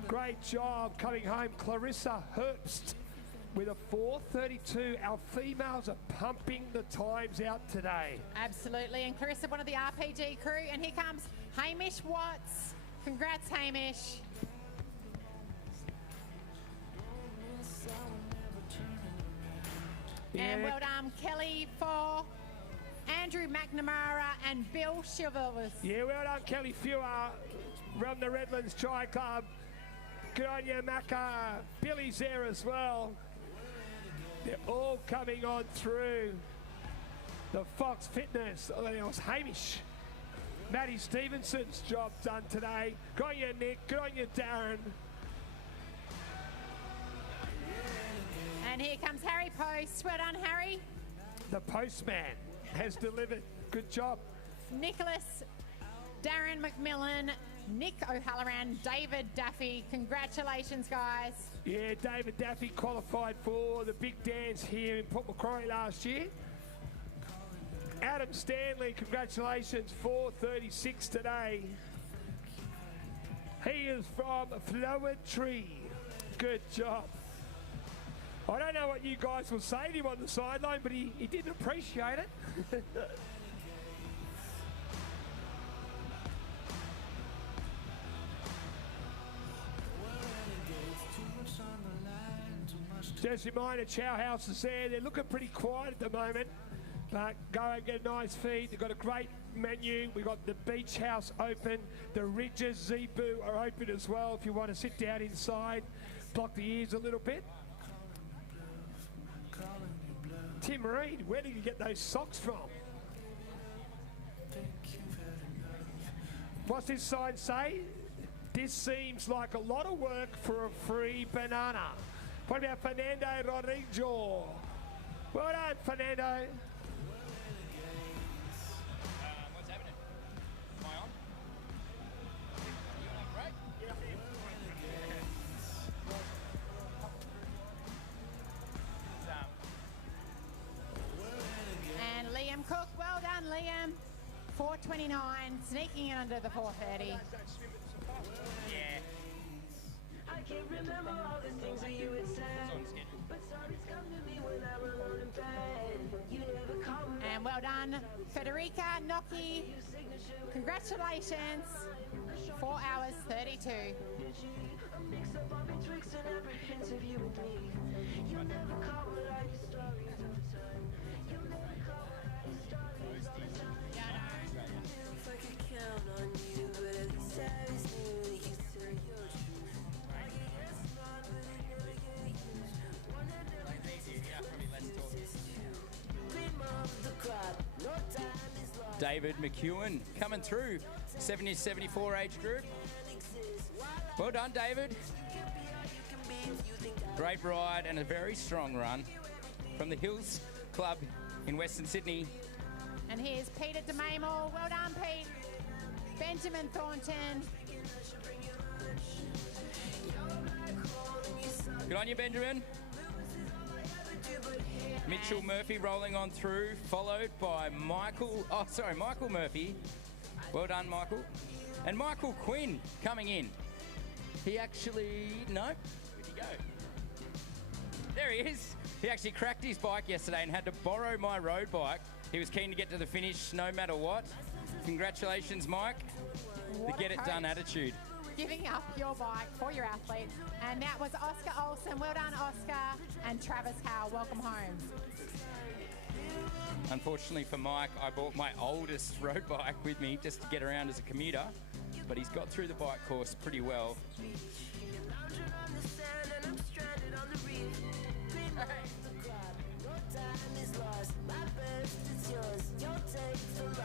Great job coming home, Clarissa Herbst with a 4:32. Our females are pumping the times out today. Absolutely. And Clarissa, one of the RPG crew. And here comes Hamish Watts. Congrats, Hamish. Yeah. And well done, Kelly, for Andrew McNamara and Bill Chilvers. Yeah, well done, Kelly Fewer from the Redlands Tri Club. Good on you, Macca. Billy's there as well. They're all coming on through. The Fox Fitness. Oh, it was Hamish. Matty Stevenson's job done today. Good on you, Nick. Good on you, Darren. And here comes Harry Post. Well done, Harry. The postman has delivered. Good job. Nicholas, Darren McMillan, Nick O'Halloran, David Daffy. Congratulations, guys. Yeah, David Daffy qualified for the big dance here in Port Macquarie last year. Adam Stanley, congratulations, 4:36 today. He is from Flower Tree. Good job. I don't know what you guys will say to him on the sideline, but he didn't appreciate it. Just a reminder, Chow House is there. They're looking pretty quiet at the moment, but go and get a nice feed. They've got a great menu. We've got the Beach House open. The Ridges Zebu are open as well if you want to sit down inside, block the ears a little bit. Tim Reed, where did you get those socks from? What's this sign say? This seems like a lot of work for a free banana. What about Fernando Rodrigo? Well done, Fernando. What's happening? Am I on? You on a break? And Liam Cook. Well done, Liam. 4:29, sneaking in under the 4:30. Yeah. I can't remember all the things that you had said, but stories come to me when I'm alone in bed. You never call me. And well done, Federica Gnocchi. Congratulations. 4 hours 32. A mix up of betwixt and apprehensive you and me. You never call what I do stories all the time. You never call what I do stories all the time. Feels like I count on you, but at least I always knew that you tell your truth. I get yes, man, but it never get used. One that never makes it cream of the crop. No time is lost. David McEwen coming through, 70 to 74 age group. Well done, David. Great ride and a very strong run from the Hills Club in Western Sydney. And here's Peter DeMamel. Well done, Pete. Benjamin Thornton. Good on you, Benjamin. Mitchell Murphy rolling on through, followed by Michael Murphy. Well done, Michael. And Michael Quinn coming in. He actually, no, where'd he go? There he is. He actually cracked his bike yesterday and had to borrow my road bike. He was keen to get to the finish no matter what. Congratulations, Mike. What The a get it done coach. attitude. Giving up your bike for your athletes. And that was Oscar Olsen. Well done, Oscar. And Travis Howell. Welcome home. Unfortunately for Mike, I bought my oldest road bike with me just to get around as a commuter, but he's got through the bike course pretty well.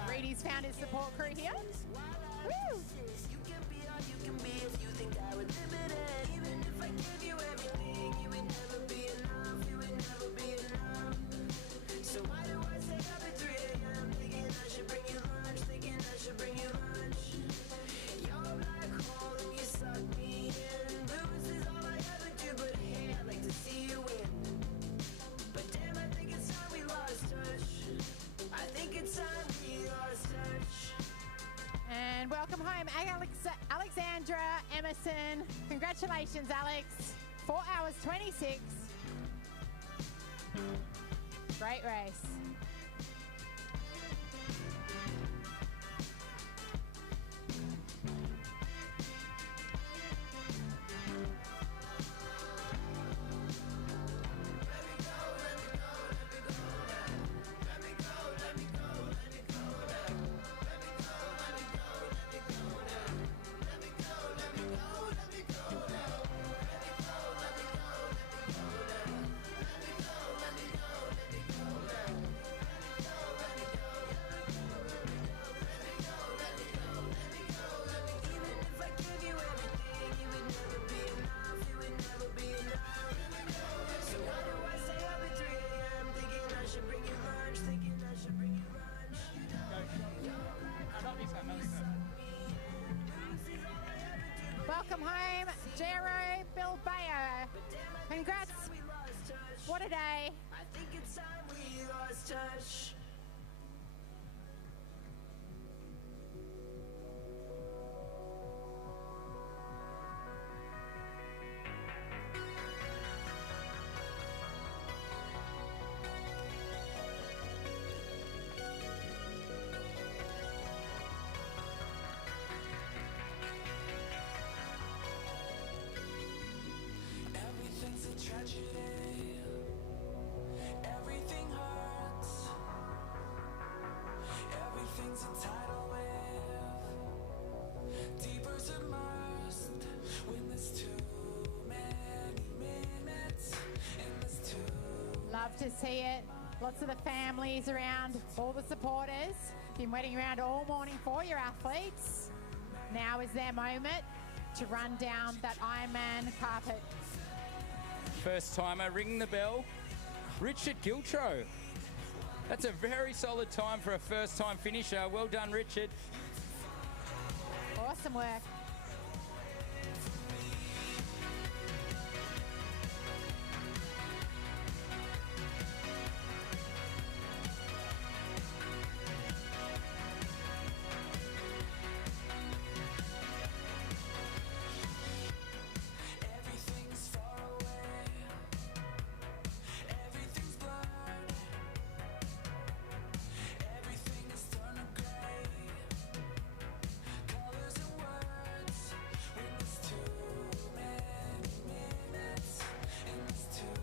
Reedy's found his support crew here. Woo! So why do I stay up at 3 a.m. thinking I should bring you lunch, thinking I should bring you lunch? You're a black hole and you suck me in. Lose is all I ever do, but hey, I'd like to see you win. But damn, I think it's time we lost touch. I think it's time we lost touch. And welcome home, Alexandra Emerson. Congratulations, Alex. 4 hours 26. Great race. Welcome home, Jero Bilbao. Congrats. What a day. I think it's time we lost touch. Everything's a tragedy. Everything hurts. Everything's a tidal wave. Deeper submersed when there's too many minutes and there's too. Love to see it. Lots of the families around, all the supporters. Been waiting around all morning for your athletes. Now is their moment to run down that Ironman carpet. First timer ringing the bell, Richard Giltro. That's a very solid time for a first time finisher. Well done, Richard. Awesome work. Everything's far away. Everything's blurred. Everything is turned gray. Colors and words. When there's too many minutes and there's too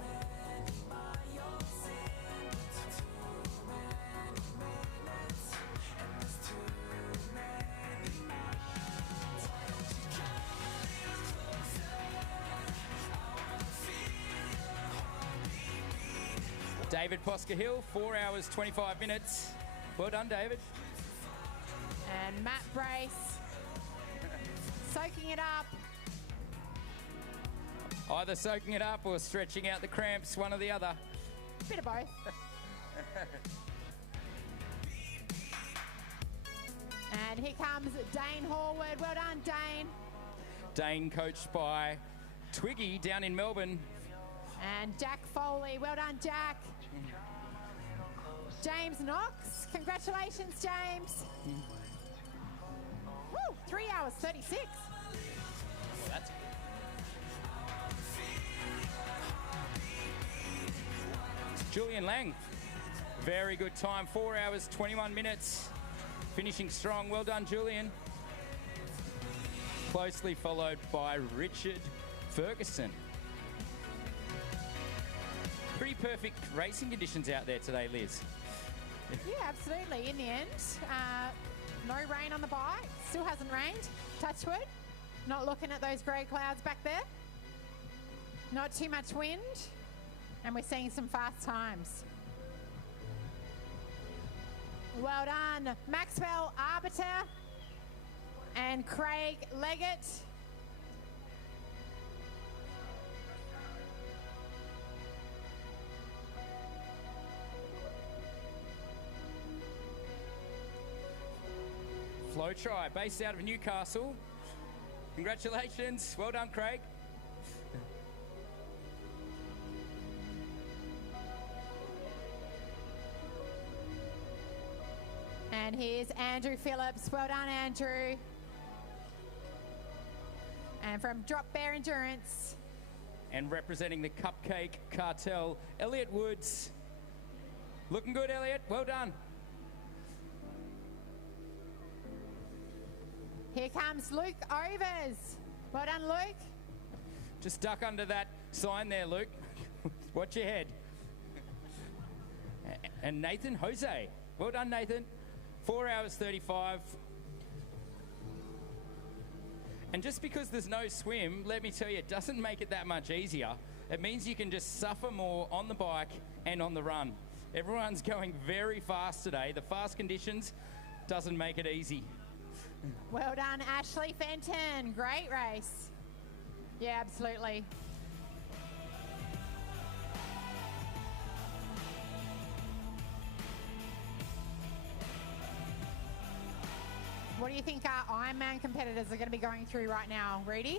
many miles in. Too many minutes and there's too many miles. Why don't you come a little closer? I wanna feel your heartbeat beat. David Posca-Hill, 4 hours, 25 minutes. Well done, David. And Matt Brace soaking it up. Either soaking it up or stretching out the cramps, one or the other. Bit of both. And here comes Dane Horwood. Well done, Dane. Dane coached by Twiggy down in Melbourne. And Jack Foley. Well done, Jack. James Knox. Congratulations, James. Woo, 3 hours 36. That's Julian Lang. Very good time. 4 hours, 21 minutes. Finishing strong. Well done, Julian. Closely followed by Richard Ferguson. Pretty perfect racing conditions out there today, Liz. Yeah, absolutely. In the end, no rain on the bike. Still hasn't rained. Touch wood. Not looking at those grey clouds back there. Not too much wind. And we're seeing some fast times. Well done, Maxwell Arbiter and Craig Leggett. Flow Try, based out of Newcastle. Congratulations. Well done, Craig. And here's Andrew Phillips. Well done, Andrew. And from Drop Bear Endurance. And representing the Cupcake Cartel, Elliot Woods. Looking good, Elliot. Well done. Here comes Luke Overs. Well done, Luke. Just duck under that sign there, Luke. Watch your head. And Nathan Jose. Well done, Nathan. 4 hours 35. And just because there's no swim, let me tell you, it doesn't make it that much easier. It means you can just suffer more on the bike and on the run. Everyone's going very fast today. The fast conditions doesn't make it easy. Well done, Ashley Fenton. Great race. Yeah, absolutely. What do you think our Ironman competitors are going to be going through right now, Reedy?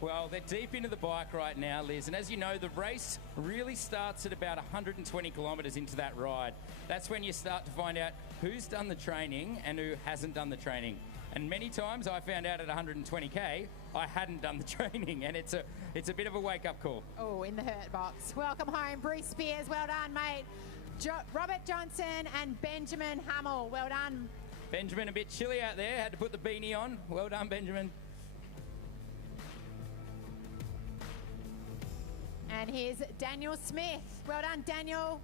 Well, they're deep into the bike right now, Liz. And as you know, the race really starts at about 120 kilometres into that ride. That's when you start to find out who's done the training and who hasn't done the training. And many times I found out at 120k, I hadn't done the training, and it's a bit of a wake-up call. Oh, in the hurt box. Welcome home, Bruce Spears. Well done, mate. Robert Johnson and Benjamin Hummel. Well done. Benjamin, a bit chilly out there. Had to put the beanie on. Well done, Benjamin. And here's Daniel Smith. Well done, Daniel.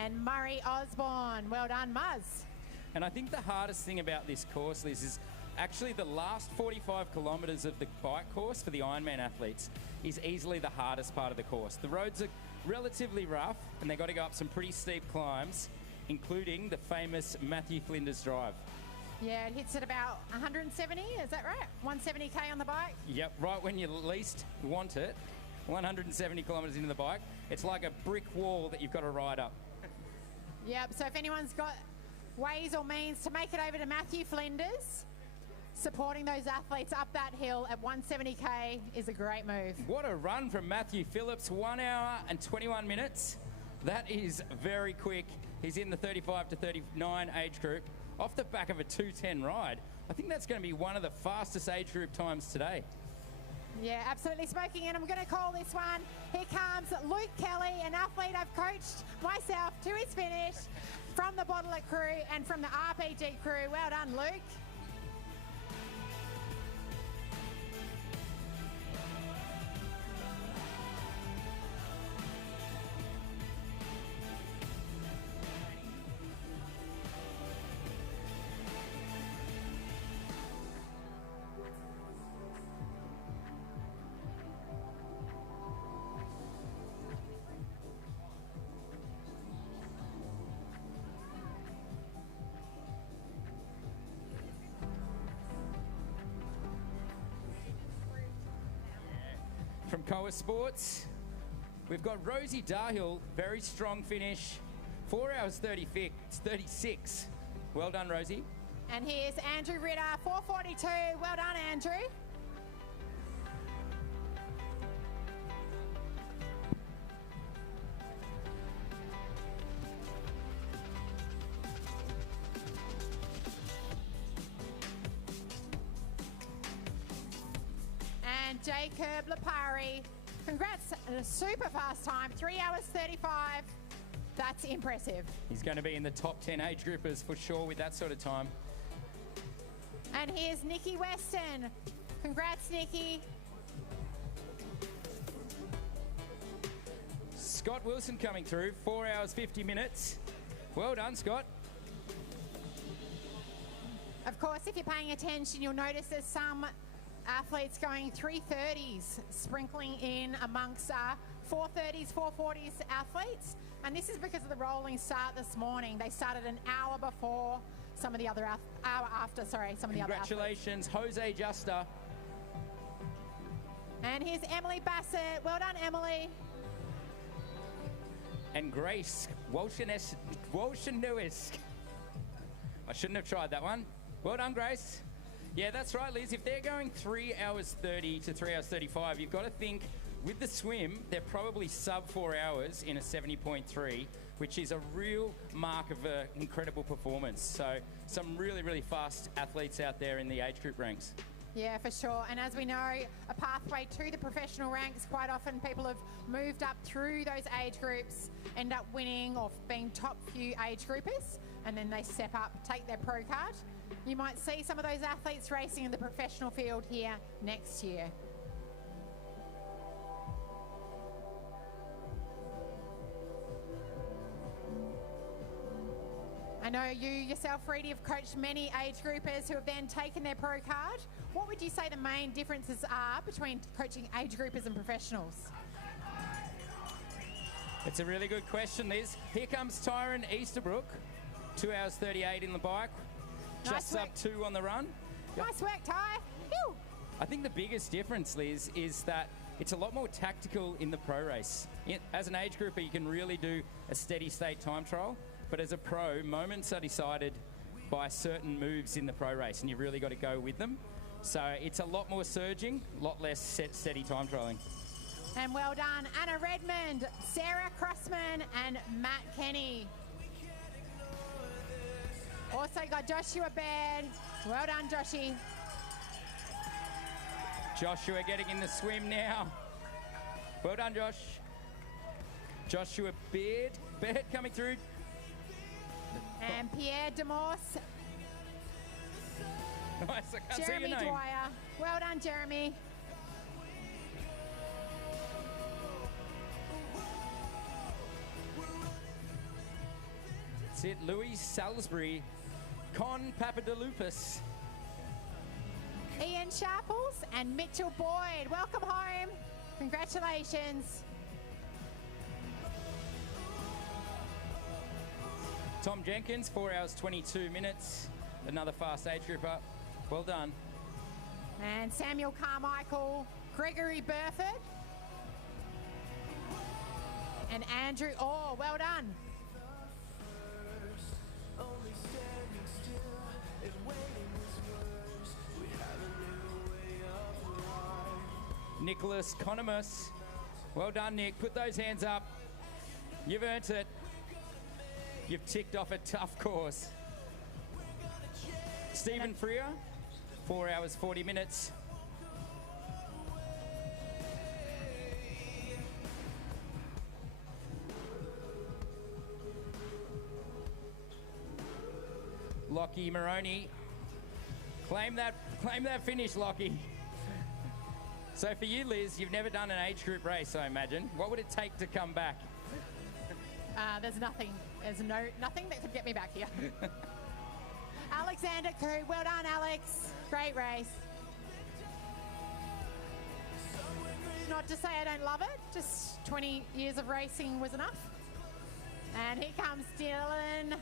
And Murray Osborne. Well done, Muzz. And I think the hardest thing about this course, Liz, is actually the last 45 kilometres of the bike course for the Ironman athletes is easily the hardest part of the course. The roads are relatively rough, and they've got to go up some pretty steep climbs, including the famous Matthew Flinders Drive. Yeah, it hits at about 170, is that right? 170k on the bike? Yep, right when you least want it, 170 kilometres into the bike, it's like a brick wall that you've got to ride up. Yep, so if anyone's got ways or means to make it over to Matthew Flinders, supporting those athletes up that hill at 170k is a great move. What a run from Matthew Phillips, 1 hour and 21 minutes. That is very quick. He's in the 35 to 39 age group off the back of a 2:10 ride. I think that's going to be one of the fastest age group times today. Yeah, absolutely smoking, and I'm going to call this one. Here comes Luke Kelly, an athlete I've coached myself to his finish from the Bottler crew and from the RPG crew. Well done, Luke. From Koa Sports, we've got Rosie Darhill, very strong finish, 4 hours 36. Well done, Rosie. And here's Andrew Ritter, 4:42. Well done, Andrew. And Jacob Lapari, congrats on a super fast time, 3 hours 35. That's impressive. He's going to be in the top 10 age groupers for sure with that sort of time. And here's Nikki Weston. Congrats, Nikki. Scott Wilson coming through, 4 hours 50 minutes. Well done, Scott. Of course, if you're paying attention, you'll notice there's some athletes going 3:30s, sprinkling in amongst 4:30s, 4:40s athletes. And this is because of the rolling start this morning. They started an hour before some of the other hour after, sorry, some of the other athletes. Congratulations, Jose Justa. And here's Emily Bassett. Well done, Emily. And Grace Walshanuisk. I shouldn't have tried that one. Well done, Grace. Yeah, that's right, Liz. If they're going 3 hours 30 to 3 hours 35, you've got to think with the swim, they're probably sub 4 hours in a 70.3, which is a real mark of an incredible performance. So some really, really fast athletes out there in the age group ranks. Yeah, for sure. And as we know, a pathway to the professional ranks, quite often people have moved up through those age groups, end up winning or being top few age groupers, and then they step up, take their pro card. You might see some of those athletes racing in the professional field here next year. I know you yourself, Reedy, have coached many age groupers who have then taken their pro card. What would you say the main differences are between coaching age groupers and professionals? It's a really good question, Liz. Here comes Tyron Easterbrook, 2 hours 38 in the bike, just sub 2 on the run. Nice work, Ty. Phew. I think the biggest difference, Liz, is that it's a lot more tactical in the pro race. As an age grouper, you can really do a steady state time trial, but as a pro, moments are decided by certain moves in the pro race, and you've really got to go with them. So it's a lot more surging, a lot less steady time trialing. And well done, Anna Redmond, Sarah Crossman, and Matt Kenny. Also got Joshua Baird. Well done, Joshy. Joshua getting in the swim now. Well done, Josh. Joshua Baird coming through. And Pierre Demorse. Nice, I can't Jeremy see your name. Dwyer. Well done, Jeremy. That's it, Louis Salisbury, Con Papadopoulos. Ian Sharples and Mitchell Boyd. Welcome home. Congratulations. Tom Jenkins, 4 hours 22 minutes. Another fast age grouper. Well done. And Samuel Carmichael, Gregory Burford, and Andrew Orr. Well done. Nicholas Conomus. Well done, Nick. Put those hands up. You've earned it. You've ticked off a tough course. Stephen Freer, 4 hours 40 minutes. Lockie Moroney. Claim that finish, Lockie. So for you, Liz, you've never done an age group race, I imagine. What would it take to come back? There's nothing. There's nothing that could get me back here. Alexander Koo. Well done, Alex. Great race. Not to say I don't love it. Just 20 years of racing was enough. And here comes Dylan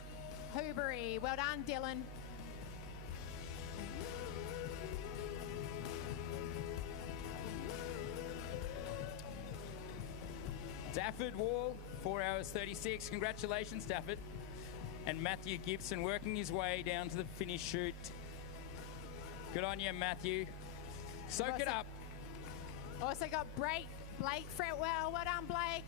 Hoobery. Well done, Dylan. Dafford Wall, 4 hours 36. Congratulations, Dafford. And Matthew Gibson working his way down to the finish chute. Good on you, Matthew. Soak it up. Also got Blake Fretwell. Well done, Blake.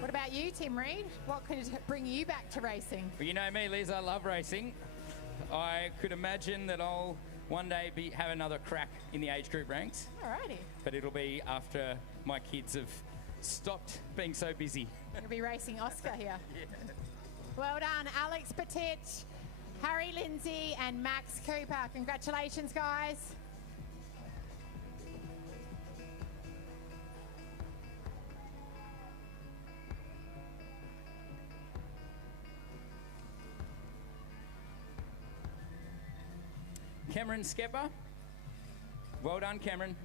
What about you, Tim Reed? What could bring you back to racing? Well, you know me, Liz, I love racing. I could imagine that I'll one day have another crack in the age group ranks. Alrighty. But it'll be after my kids have stopped being so busy. You'll be racing Oscar here. Well done, Alex Petit, Harry Lindsay, and Max Cooper. Congratulations, guys. Cameron Skepper. Well done, Cameron.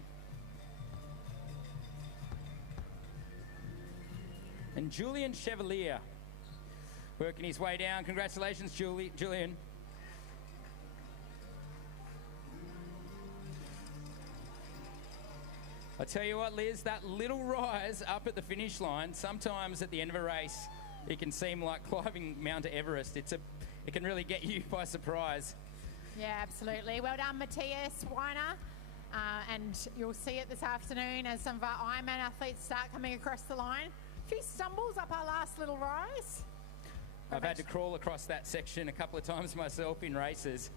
And Julian Chevalier working his way down. Congratulations, Julian. I tell you what, Liz, that little rise up at the finish line, sometimes at the end of a race, it can seem like climbing Mount Everest. It can really get you by surprise. Yeah, absolutely. Well done, Matthias Weiner. And you'll see it this afternoon as some of our Ironman athletes start coming across the line. A few stumbles up our last little rise. I've had to crawl across that section a couple of times myself in races.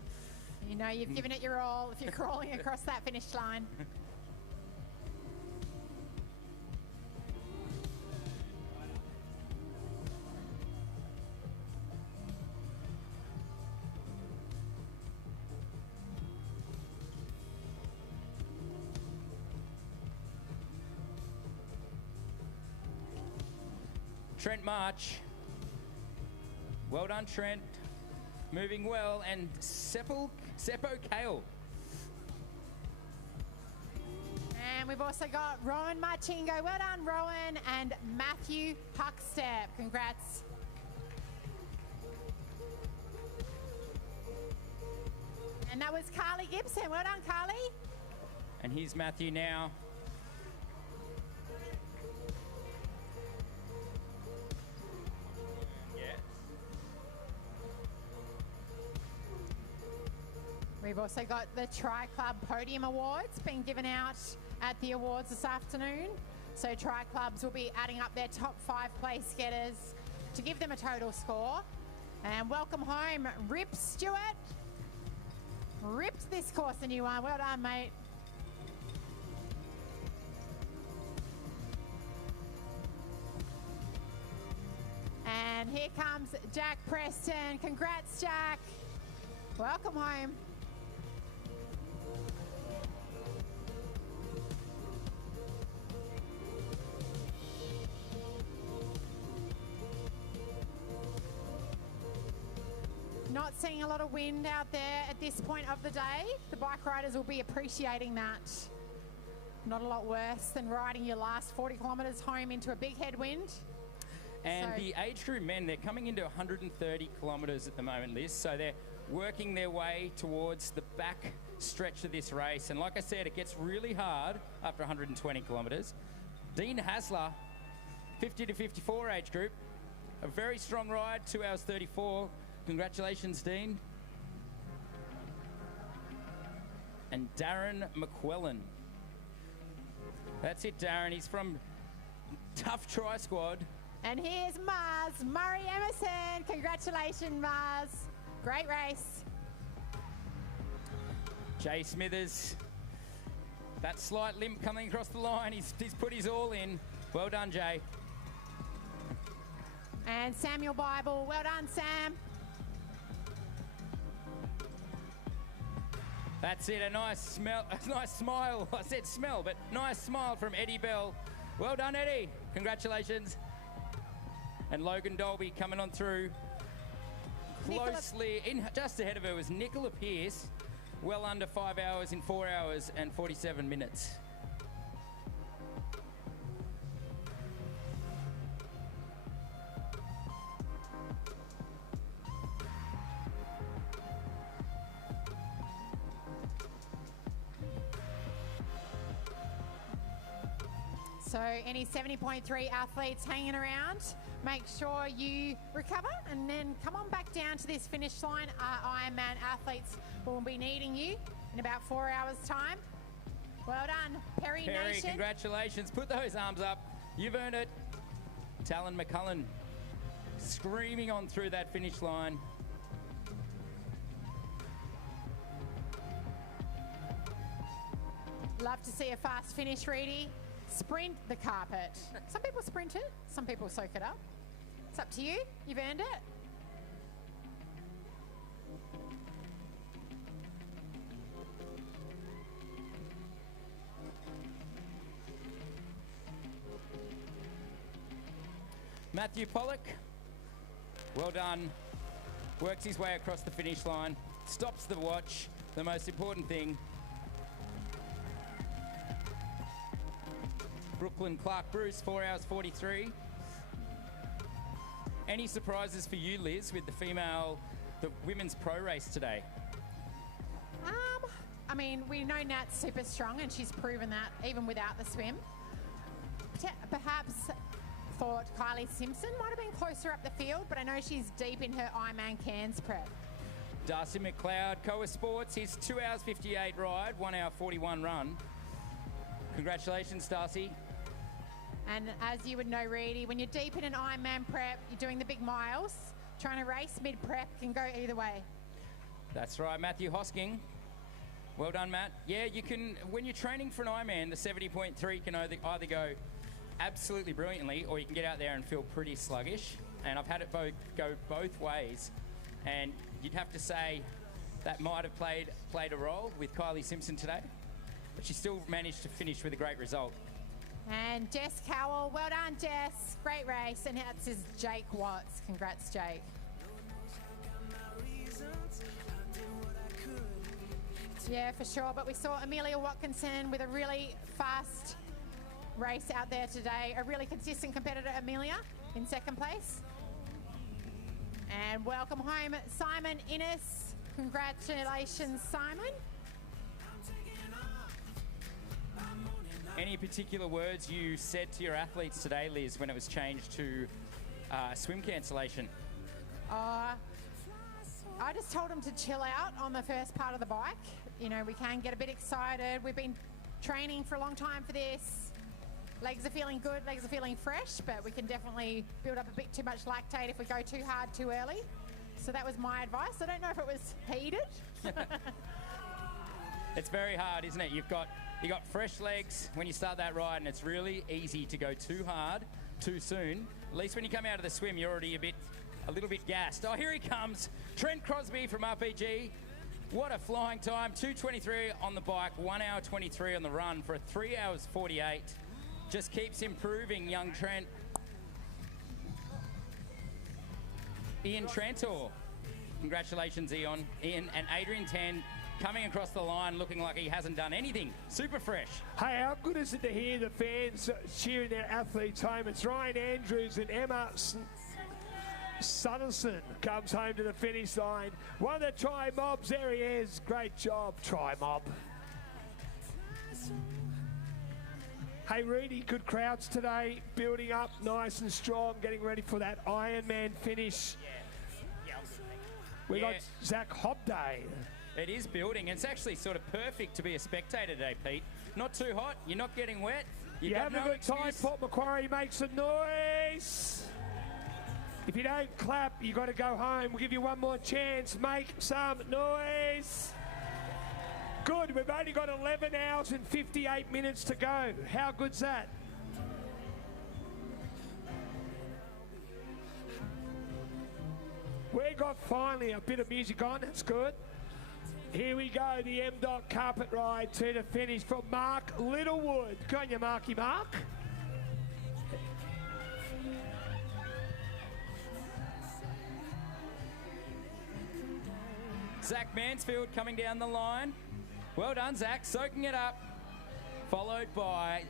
You know you've given it your all if you're crawling across that finish line. Trent March. Well done, Trent. Moving well. And Seppo Kale. And we've also got Rowan Marchingo. Well done, Rowan. And Matthew Huckstep. Congrats. And that was Carly Gibson. Well done, Carly. And here's Matthew now. We've also got the Tri-Club Podium Awards being given out at the awards this afternoon. So Tri-Clubs will be adding up their top 5 place getters to give them a total score. And welcome home, Rip Stewart. Ripped this course a new one. Well done, mate. And here comes Jack Preston. Congrats, Jack. Welcome home. Not seeing a lot of wind out there at this point of the day. The bike riders will be appreciating that. Not a lot worse than riding your last 40 kilometres home into a big headwind. And the age group men, they're coming into 130 kilometres at the moment, Liz. So they're working their way towards the back stretch of this race. And like I said, it gets really hard after 120 kilometres. Dean Hasler, 50 to 54 age group. A very strong ride, 2 hours 34. Congratulations, Dean. And Darren McQuillan. That's it, Darren. He's from Tough Tri Squad. And here's Mars, Murray Emerson. Congratulations, Mars. Great race. Jay Smithers. That slight limp coming across the line. He's put his all in. Well done, Jay. And Samuel Bible. Well done, Sam. That's it, a nice smile. I said smell, but nice smile from Eddie Bell. Well done, Eddie. Congratulations. And Logan Dolby coming on through. Closely, just ahead of her was Nicola Pearce, well under 5 hours in 4 hours and 47 minutes. So any 70.3 athletes hanging around, make sure you recover and then come on back down to this finish line. Our Ironman athletes will be needing you in about 4 hours' time. Well done, Perry Nation. Congratulations. Put those arms up. You've earned it. Talon McCullen screaming on through that finish line. Love to see a fast finish, Reedy. Sprint the carpet. Some people sprint it, some people soak it up. It's up to you. You've earned it. Matthew Pollock, well done. Works his way across the finish line. Stops the watch, the most important thing. Brooklyn Clark Bruce, 4 hours 43. Any surprises for you, Liz, with the women's pro race today? I mean, we know Nat's super strong and she's proven that even without the swim. Perhaps thought Kylie Simpson might have been closer up the field, but I know she's deep in her Ironman Cairns prep. Darcy McLeod, Koa Sports, his 2 hours 58 ride, 1 hour 41 run. Congratulations, Darcy. And as you would know, Reedy, when you're deep in an Ironman prep, you're doing the big miles, trying to race mid-prep can go either way. That's right, Matthew Hosking. Well done, Matt. Yeah, you can, when you're training for an Ironman, the 70.3 can either go absolutely brilliantly, or you can get out there and feel pretty sluggish. And I've had it go both ways. And you'd have to say that might have played a role with Kylie Simpson today, but she still managed to finish with a great result. And Jess Cowell, well done, Jess. Great race. And that's his Jake Watts. Congrats, Jake. Yeah, for sure. But we saw Amelia Watkinson with a really fast race out there today. A really consistent competitor, Amelia, in second place. And welcome home, Simon Innes. Congratulations, Simon. Any particular words you said to your athletes today, Liz, when it was changed to swim cancellation? I just told them to chill out on the first part of the bike. You know, we can get a bit excited. We've been training for a long time for this. Legs are feeling good, legs are feeling fresh, but we can definitely build up a bit too much lactate if we go too hard too early. So that was my advice. I don't know if it was heeded. It's very hard, isn't it? You got fresh legs when you start that ride, and it's really easy to go too hard too soon. At least when you come out of the swim, you're already a little bit gassed. Oh, here he comes, Trent Crosby from RPG. What a flying time, 2:23 on the bike, 1 hour 23 on the run for a 3 hours 48. Just keeps improving, young Trent. Ian Trantor, congratulations, Ian. And Adrian Tan coming across the line looking like he hasn't done anything. Super fresh. Hey, how good is it to hear the fans cheering their athletes home? It's Ryan Andrews and Emma Sutterson comes home to the finish line. One of the Tri Mobs, there he is. Great job, Tri Mob. Hey, Reedy, good crowds today. Building up nice and strong, getting ready for that Ironman finish. Yeah, We got Zach Hobday. It is building. It's actually sort of perfect to be a spectator today, Pete. Not too hot, you're not getting wet. You have a good time, Port Macquarie, make some noise. If you don't clap, you got to go home. We'll give you one more chance. Make some noise. Good, we've only got 11 hours and 58 minutes to go. How good's that? We got finally a bit of music on, that's good. Here we go, the M-Dot carpet ride to the finish from Mark Littlewood. Go on you, Marky Mark. Zach Mansfield coming down the line. Well done, Zach, soaking it up. Followed by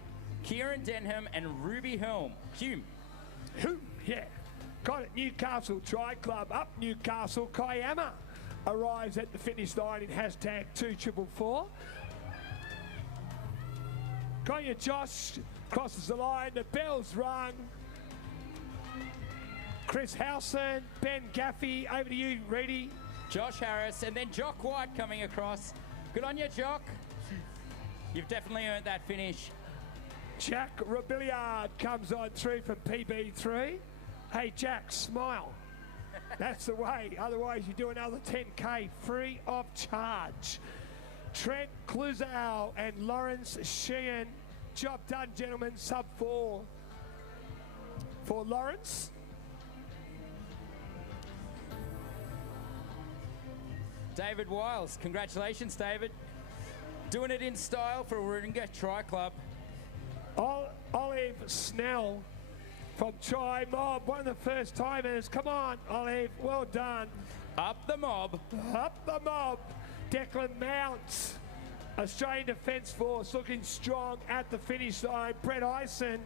Kieran Denham and Ruby Hume. Yeah. Got it, Newcastle Tri Club up Newcastle. Kiama arrives at the finish line in hashtag 2444. Got you, Josh. Crosses the line. The bell's rung. Chris Howson, Ben Gaffey, over to you, Reedy. Josh Harris, and then Jock White coming across. Good on you, Jock. You've definitely earned that finish. Jack Robilliard comes on through from PB3. Hey, Jack, smile. That's the way. Otherwise, you do another 10K free of charge. Trent Cluzel and Lawrence Sheehan. Job done, gentlemen. Sub 4 for Lawrence. David Wiles, congratulations, David. Doing it in style for Warringah Tri Club. Olive Snell from Tri Mob, one of the first timers. Come on, Olive, well done. Up the mob. Up the mob. Declan Mounts, Australian Defence Force, looking strong at the finish line. Brett Ison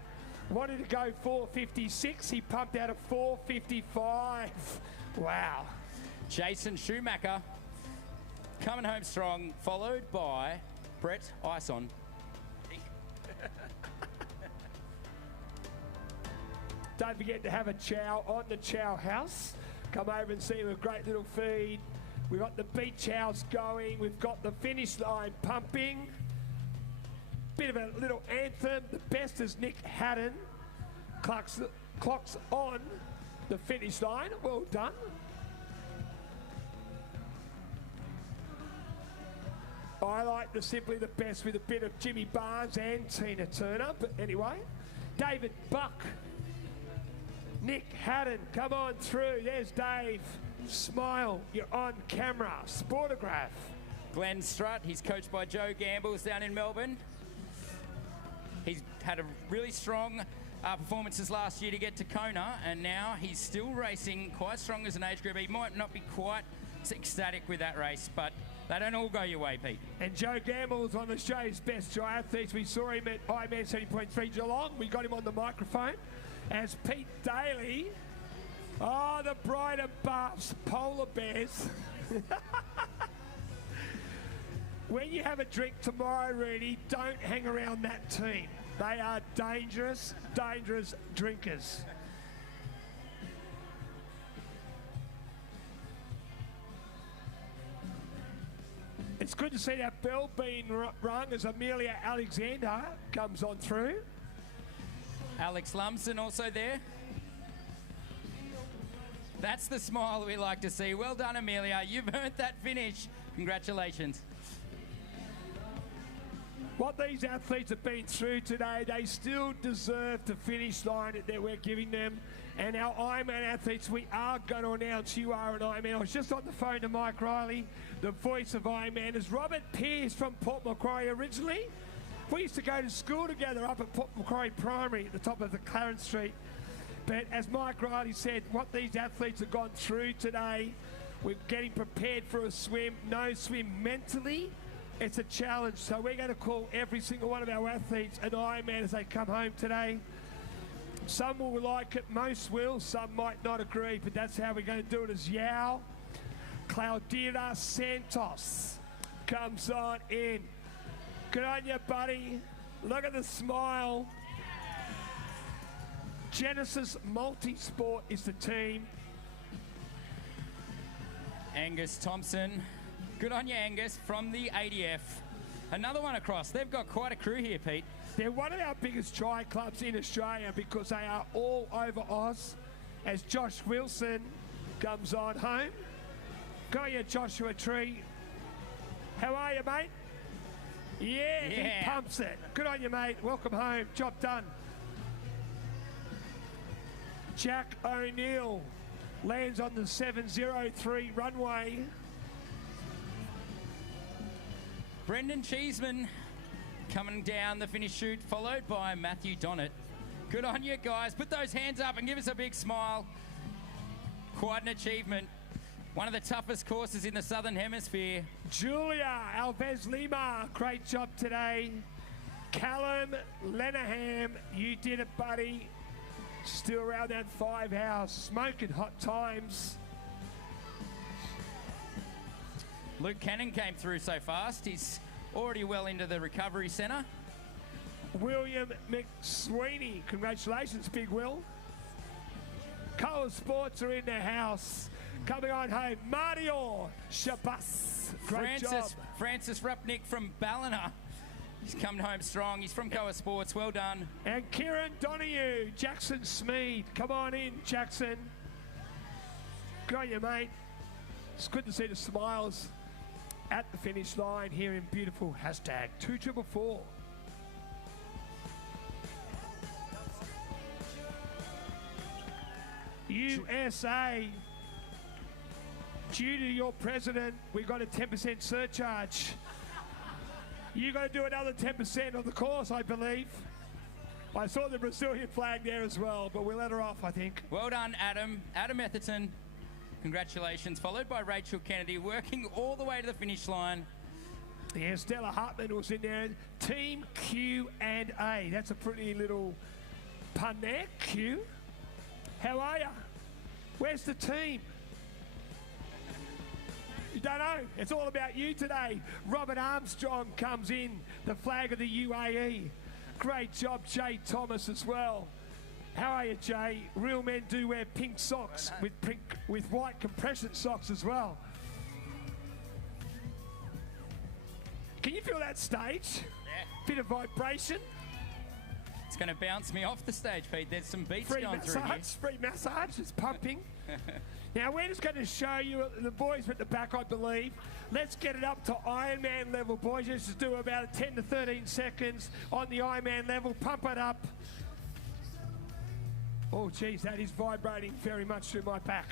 wanted to go 4:56. He pumped out a 4:55. Wow. Jason Schumacher coming home strong, followed by Brett Ison. Don't forget to have a chow on the chow house. Come over and see a great little feed. We've got the beach house going. We've got the finish line pumping. Bit of a little anthem. The best is Nick Haddon. Clocks on the finish line. Well done. I like the Simply the Best with a bit of Jimmy Barnes and Tina Turner. But anyway, David Buck. Nick Haddon, come on through. There's Dave. Smile, you're on camera. Sportograph. Glenn Strutt, he's coached by Joe Gambles down in Melbourne. He's had a really strong performances last year to get to Kona, and now he's still racing quite strong as an age group. He might not be quite ecstatic with that race, but they don't all go your way, Pete. And Joe Gamble's one of Australia's best triathletes. We saw him at Ironman 70.3 Geelong. We got him on the microphone. As Pete Daly, the bride and buffs, polar bears. When you have a drink tomorrow, Reedy, don't hang around that team. They are dangerous, dangerous drinkers. It's good to see that bell being rung as Amelia Alexander comes on through. Alex Lumsden also there. That's the smile we like to see. Well done, Amelia. You've earned that finish. Congratulations. What these athletes have been through today, they still deserve the finish line that we're giving them. And our Ironman athletes, we are going to announce you are an Ironman. I was just on the phone to Mike Riley, the voice of Ironman. Is Robert Pearce from Port Macquarie originally? We used to go to school together up at Port Macquarie Primary at the top of the Clarence Street. But as Mike Riley said, what these athletes have gone through today, we're getting prepared for a swim. No swim mentally. It's a challenge. So we're going to call every single one of our athletes an Ironman as they come home today. Some will like it, most will, some might not agree, but that's how we're going to do it. As Yao Claudina Santos comes on in. Good on you, buddy. Look at the smile. Genesis Multisport is the team. Angus Thompson. Good on you, Angus, from the ADF. Another one across. They've got quite a crew here, Pete. They're one of our biggest tri clubs in Australia because they are all over Oz. As Josh Wilson comes on home. Go you, Joshua Tree. How are you, mate? Yeah, he pumps it. Good on you, mate. Welcome home. Job done. Jack O'Neill lands on the 703 runway. Brendan Cheeseman coming down the finish chute, followed by Matthew Donnett. Good on you, guys. Put those hands up and give us a big smile. Quite an achievement. One of the toughest courses in the Southern Hemisphere. Julia Alves Lima, great job today. Callum Lenaham, you did it, buddy. Still around that 5 hours, smoking hot times. Luke Cannon came through so fast. He's already well into the recovery centre. William McSweeney. Congratulations, Big Will. Colour Sports are in the house. Coming on home, Mario Shabas. Great job. Francis Rupnick from Ballina. He's come home strong. He's from Colour Sports. Well done. And Kieran Donahue, Jackson Smead. Come on in, Jackson. Good on you, mate. It's good to see the smiles at the finish line here in beautiful hashtag 2444. USA, due to your president, we got a 10% surcharge. You got to do another 10% of the course, I believe. I saw the Brazilian flag there as well, but we let her off, I think. Well done, Adam. Adam Etherton. Congratulations. Followed by Rachel Kennedy, working all the way to the finish line. Yeah, Stella Hartman was in there. Team Q&A. That's a pretty little pun there, Q. How are you? Where's the team? You don't know. It's all about you today. Robert Armstrong comes in, the flag of the UAE. Great job, Jay Thomas as well. How are you, Jay? Real men do wear pink socks with white compression socks as well. Can you feel that stage? Yeah. Bit of vibration. It's going to bounce me off the stage, Pete. There's some beats going through here. Free massage. It's pumping. Now, we're just going to show you, the boys at the back, I believe. Let's get it up to Ironman level, boys. Let's just do about 10 to 13 seconds on the Ironman level. Pump it up. Oh, geez, that is vibrating very much through my back.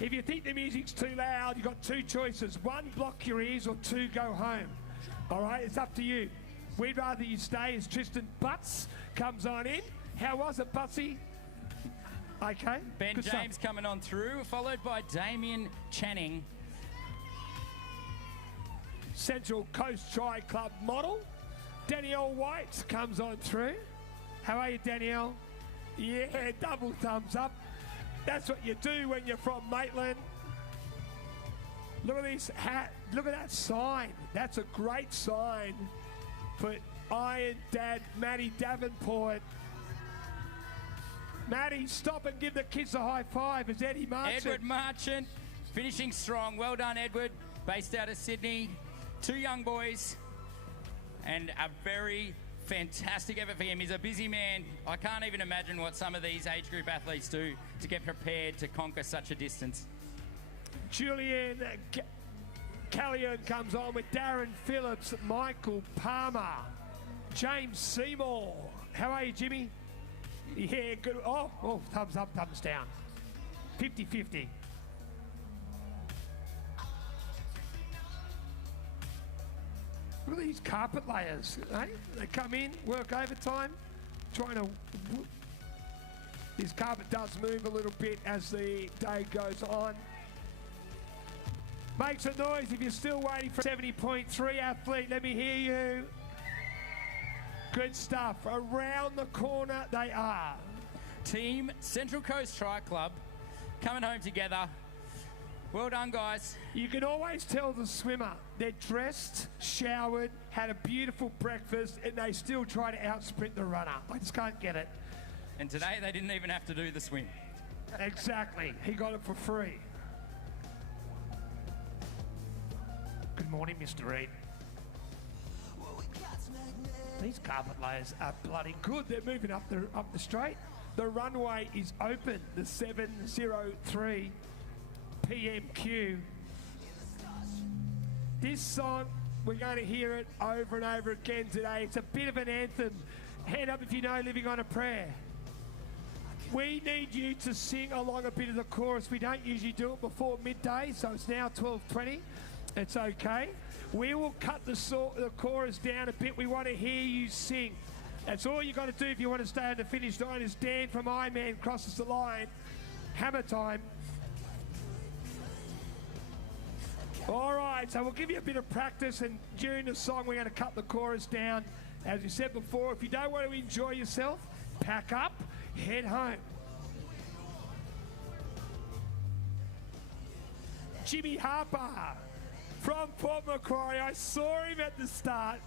If you think the music's too loud, you've got two choices. One, block your ears, or two, go home. All right, it's up to you. We'd rather you stay as Tristan Butts comes on in. How was it, Butsy? Okay. Ben good James stuff. coming on through, followed by Damien Channing. Central Coast Tri Club model. Danielle White comes on through. How are you, Danielle? Yeah, double thumbs up. That's what you do when you're from Maitland. Look at this hat. Look at that sign. That's a great sign for Iron Dad, Matty Davenport. Matty, stop and give the kids a high five. It's Eddie Marchant. Edward Marchant, finishing strong. Well done, Edward. Based out of Sydney. Two young boys. And a very fantastic effort for him. He's a busy man. I can't even imagine what some of these age group athletes do to get prepared to conquer such a distance. Julian Callion comes on with Darren Phillips, Michael Palmer, James Seymour. How are you, Jimmy? Yeah, good. Oh, thumbs up, thumbs down. 50-50. Look at these carpet layers, eh? They come in, work overtime, trying to... This carpet does move a little bit as the day goes on. Make some noise if you're still waiting for 70.3 athlete. Let me hear you. Good stuff. Around the corner they are. Team Central Coast Tri Club coming home together. Well done, guys. You can always tell the swimmer. They're dressed, showered, had a beautiful breakfast, and they still try to outsprint the runner. I just can't get it. And today they didn't even have to do the swim. Exactly. He got it for free. Good morning, Mr. Reid. These carpet layers are bloody good. They're moving up the straight. The runway is open. The 703 PMQ. This song, we're going to hear it over and over again today. It's a bit of an anthem. Hand up if you know Living on a Prayer. We need you to sing along a bit of the chorus. We don't usually do it before midday, so it's now 12:20. It's okay. We will cut the chorus down a bit. We want to hear you sing. That's all you got to do if you want to stay on the finish line. As Dan from Ironman crosses the line. Hammer time. All right, so we'll give you a bit of practice, and during the song we're going to cut the chorus down. As we said before, if you don't want to enjoy yourself, pack up, head home. Jimmy Harper from Port Macquarie. I saw him at the start.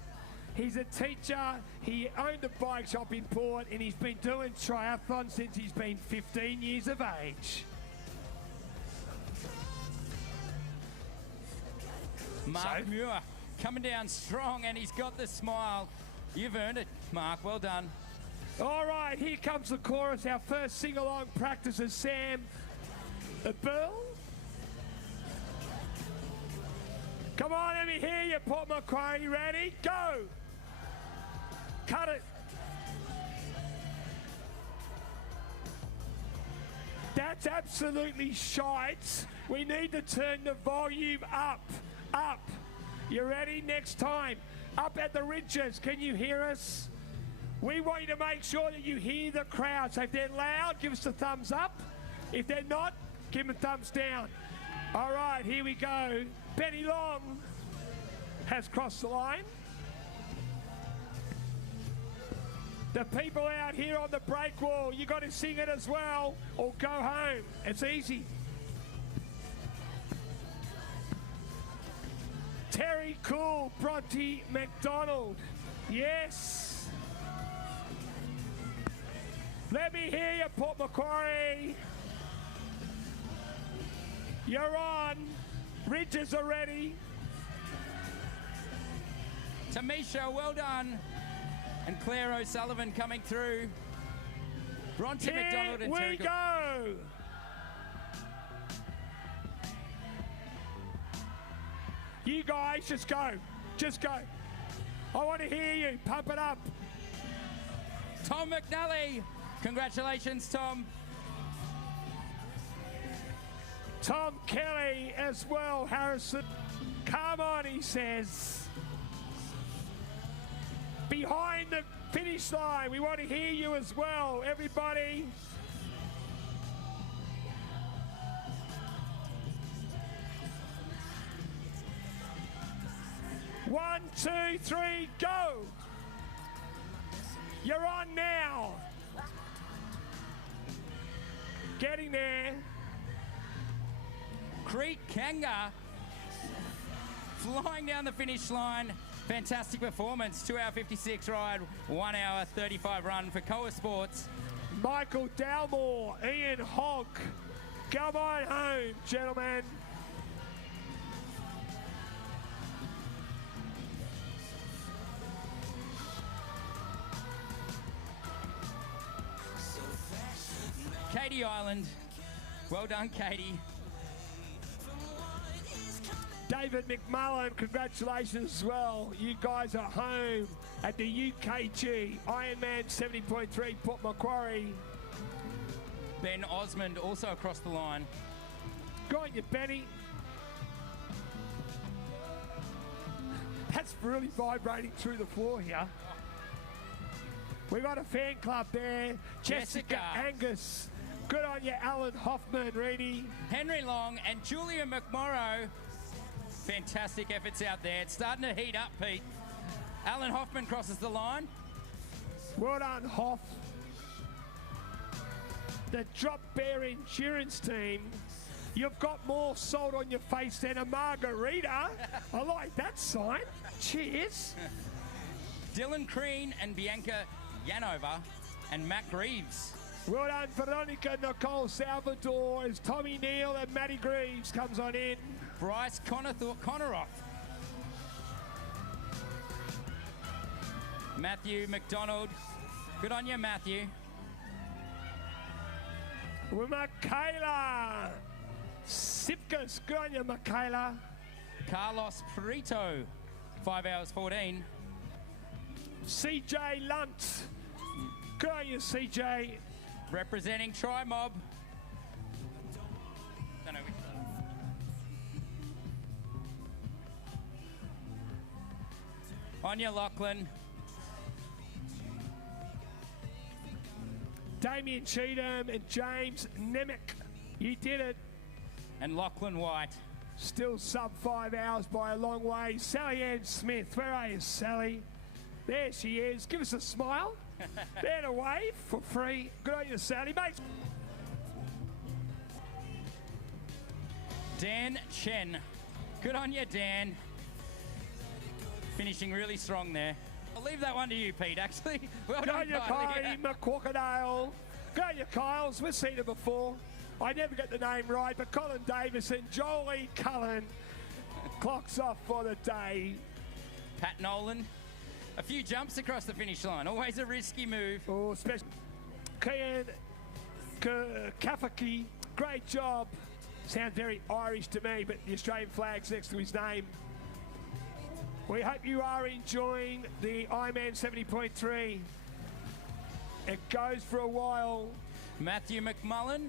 He's a teacher. He owned a bike shop in Port, and he's been doing triathlon since he's been 15 years of age. Mark Muir coming down strong, and he's got the smile. You've earned it, Mark. Well done. All right, here comes the chorus. Our first sing-along practice is Sam Burl. Come on, let me hear you, Port Macquarie. Ready? Go! Cut it. That's absolutely shite. We need to turn the volume up. Up. You ready? Next time. Up at the ridges. Can you hear us? We want you to make sure that you hear the crowd. So if they're loud, give us a thumbs up. If they're not, give them a thumbs down. All right, here we go. Benny Long has crossed the line. The people out here on the break wall, you got to sing it as well or go home. It's easy. Terry Cool, Bronte McDonald. Yes. Let me hear you, Port Macquarie. You're on. Ridges are ready. Tamisha, well done. And Claire O'Sullivan coming through. Bronte McDonald and Terry we Cook. go. You guys just go. Just go. I want to hear you. Pump it up. Tom McNally. Congratulations, Tom. Tom Kelly as well, Harrison. Come on, he says. Behind the finish line, we want to hear you as well, everybody. One, two, three, go. You're on now. Getting there. Creek Kanga flying down the finish line. Fantastic performance. 2 hour 56 ride, 1 hour 35 run for Koa Sports. Michael Dalmore, Ian Hogg. Come on home, gentlemen. Katie Island. Well done, Katie. David McMullen, congratulations as well. You guys are home at the UKG IRONMAN 70.3 Port Macquarie. Ben Osmond also across the line. Go on, you Benny. That's really vibrating through the floor here. We've got a fan club there. Jessica Angus. Good on you, Alan Hoffman, Reedy. Henry Long and Julia McMorrow. Fantastic efforts out there. It's starting to heat up, Pete. Alan Hoffman crosses the line. Well done, Hoff. The Drop Bear Endurance team. You've got more salt on your face than a margarita. I like that sign. Cheers. Dylan Crean and Bianca Yanova and Matt Greaves. Well done, Veronica Nicole Salvador as Tommy Neal and Matty Greaves comes on in. Bryce Conoroff. Matthew McDonald. Good on you, Matthew. With Michaela Sipkas. Good on you, Michaela. Carlos Perito. 5 hours 14. CJ Lunt. Good on you, CJ. Representing Tri-Mob. Don't know which one. Anya Lachlan. Damien Cheatham and James Nemec. You did it. And Lachlan White. Still sub 5 hours by a long way. Sally Ann Smith. Where are you, Sally? There she is. Give us a smile. There to wave for free. Good on you, Sally, mate. Dan Chen. Good on you, Dan. Finishing really strong there. I'll leave that one to you, Pete, actually. Well Go done, you, Kylie. Macquarie. Go you, Kyles. We've seen it before. I never get the name right, but Colin Davison, Jolie Cullen clocks off for the day. Pat Nolan. A few jumps across the finish line. Always a risky move. Oh, special. Kian Kafaki, great job. Sounds very Irish to me, but the Australian flag's next to his name. We hope you are enjoying the Ironman 70.3. It goes for a while. Matthew McMullen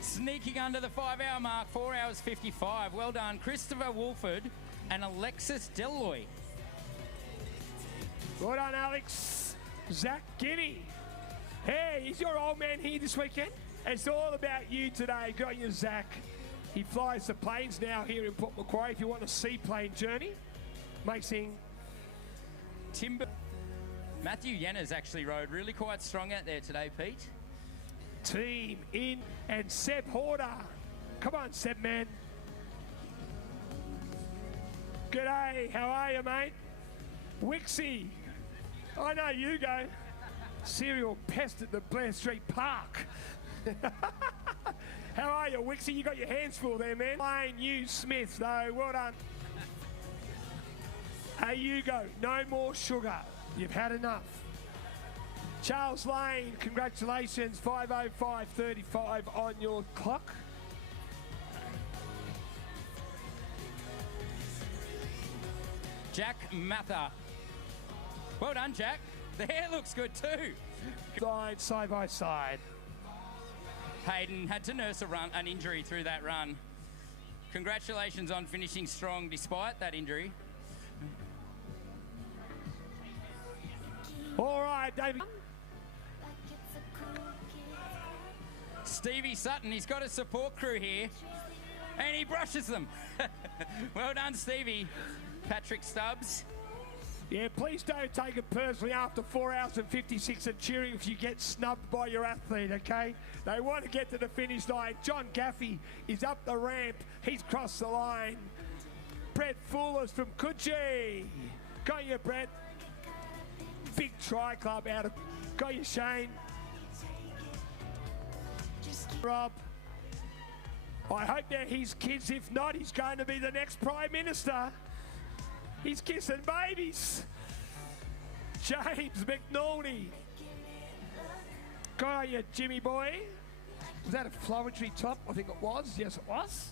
sneaking under the 5-hour mark, 4 hours 55. Well done, Christopher Wolford and Alexis Deloy. Well done, Alex. Zach Guinea. Hey, is your old man here this weekend? It's all about you today. Good on you, Zach. He flies the planes now here in Port Macquarie if you want a seaplane journey. Making Timber. Matthew Yenna's actually rode really quite strong out there today, Pete. Team in and Seb Horder. Come on, Seb, man. G'day, how are you, mate? Wixie. I know you go. Serial pest at the Blair Street Park. How are you, Wixie? You got your hands full there, man. Lane U. Smith, though. Well done. Hey, you go. No more sugar. You've had enough. Charles Lane, congratulations. 5:05:35 on your clock. Jack Mather. Well done, Jack. The hair looks good too. Side by side. Hayden had to nurse an injury through that run. Congratulations on finishing strong despite that injury. All right, David. Stevie Sutton, he's got a support crew here, and he brushes them. Well done, Stevie. Patrick Stubbs. Yeah, please don't take it personally after 4 hours and 56 of cheering if you get snubbed by your athlete, okay? They want to get to the finish line. John Gaffey is up the ramp. He's crossed the line. Brett Fullers from Coogee. Go you, Brett. Big Tri Club out of... Go you, Shane. Rob. I hope they're his kids. If not, he's going to be the next Prime Minister. He's kissing babies. James McNulty. Go you, Jimmy boy. Was that a Florentry top? I think it was. Yes, it was.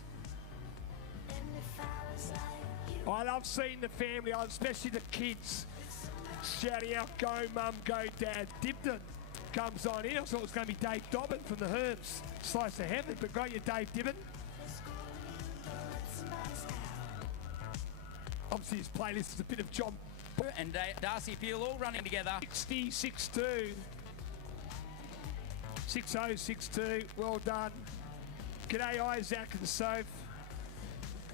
I love seeing the family, especially the kids, shouting out, go mum, go dad. Dibden comes on in. I thought it was going to be Dave Dobbin from the Herbs. Slice of heaven, but got you, Dave Dibben. Obviously his playlist is a bit of John and Darcy Peel all running together. 60-62. 60-62. Well done. G'day, Isaac and Soph.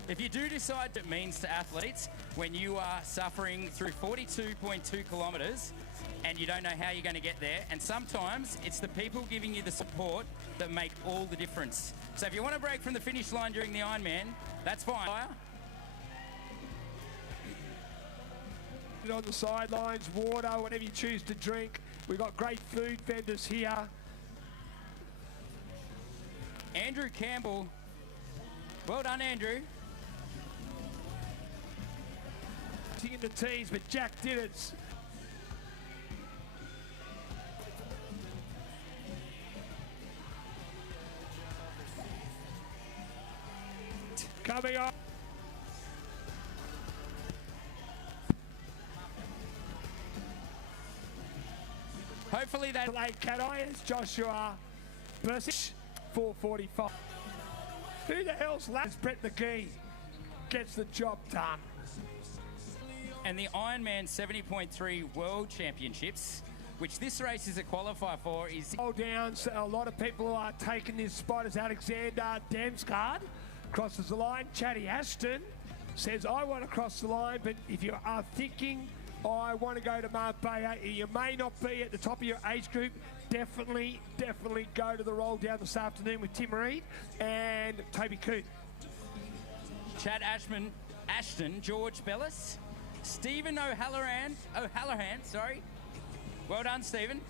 If you do decide it means to athletes when you are suffering through 42.2 kilometres and you don't know how you're going to get there, and sometimes it's the people giving you the support that make all the difference. So if you want to break from the finish line during the Ironman, that's fine. On the sidelines, water, whatever you choose to drink. We've got great food vendors here. Andrew Campbell. Well done, Andrew. In the tees, but Jack did it. Coming on. Hopefully that Late Cat Irons, Joshua Bursich, 4:45. Who the hell's last? Brett McGee gets the job done. and the Ironman 70.3 World Championships, which this race is a qualifier for, is... Down, so a lot of people are taking this spot as Alexander Damsgaard crosses the line. Chatty Ashton says, I want to cross the line, but if you are thinking, I want to go to Marbella, you may not be at the top of your age group, definitely go to the roll down this afternoon with Tim Reed and Toby Coote. Chad Ashton, George Bellis, Stephen O'Halloran, sorry. Well done, Stephen.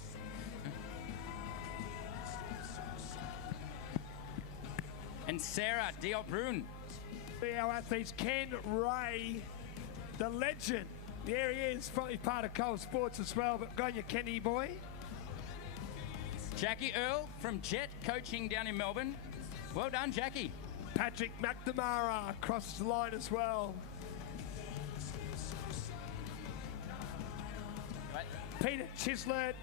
And Sarah Diop-Brun. Our athletes, Ken Ray, the legend. There he is, probably part of Cole Sports as well, but go on, you Kenny boy. Jackie Earl from Jet Coaching down in Melbourne. Well done, Jackie. Patrick McNamara across the line as well. Right. Peter Chislett,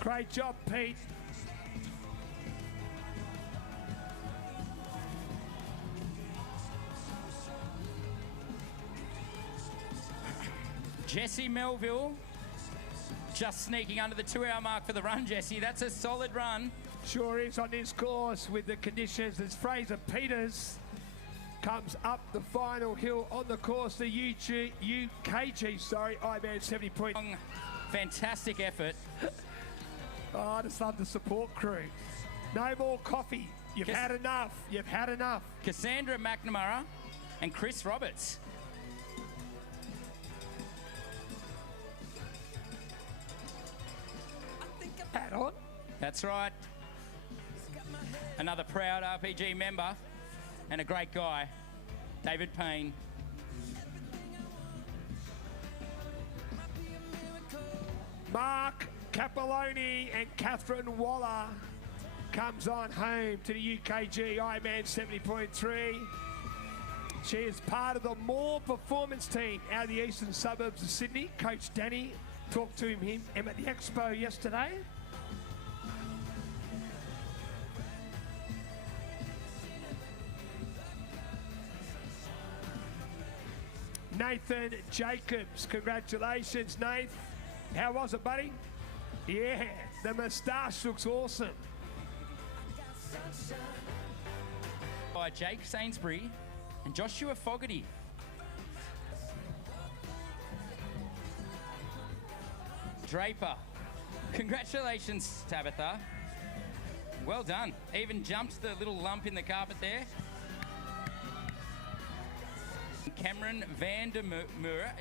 great job, Pete. Jesse Melville, just sneaking under the 2-hour mark for the run, Jesse. That's a solid run. Sure is on this course with the conditions. As Fraser Peters comes up the final hill on the course, the UKG IRONMAN 70.3. Fantastic effort. Oh, I just love the support crew. No more coffee. You've had enough. You've had enough. Cassandra McNamara and Chris Roberts. Hat on. That's right. Another proud RPG member and a great guy, David Payne. Mark Capoloni and Catherine Waller comes on home to the UKG IRONMAN 70.3. She is part of the More Performance team out of the eastern suburbs of Sydney. Coach Danny talked to him at the expo yesterday. Nathan Jacobs, congratulations, Nath. How was it, buddy? Yeah, the moustache looks awesome. By Jake Sainsbury and Joshua Fogarty. Draper. Congratulations, Tabitha. Well done. Even jumped the little lump in the carpet there. Cameron van der Muur.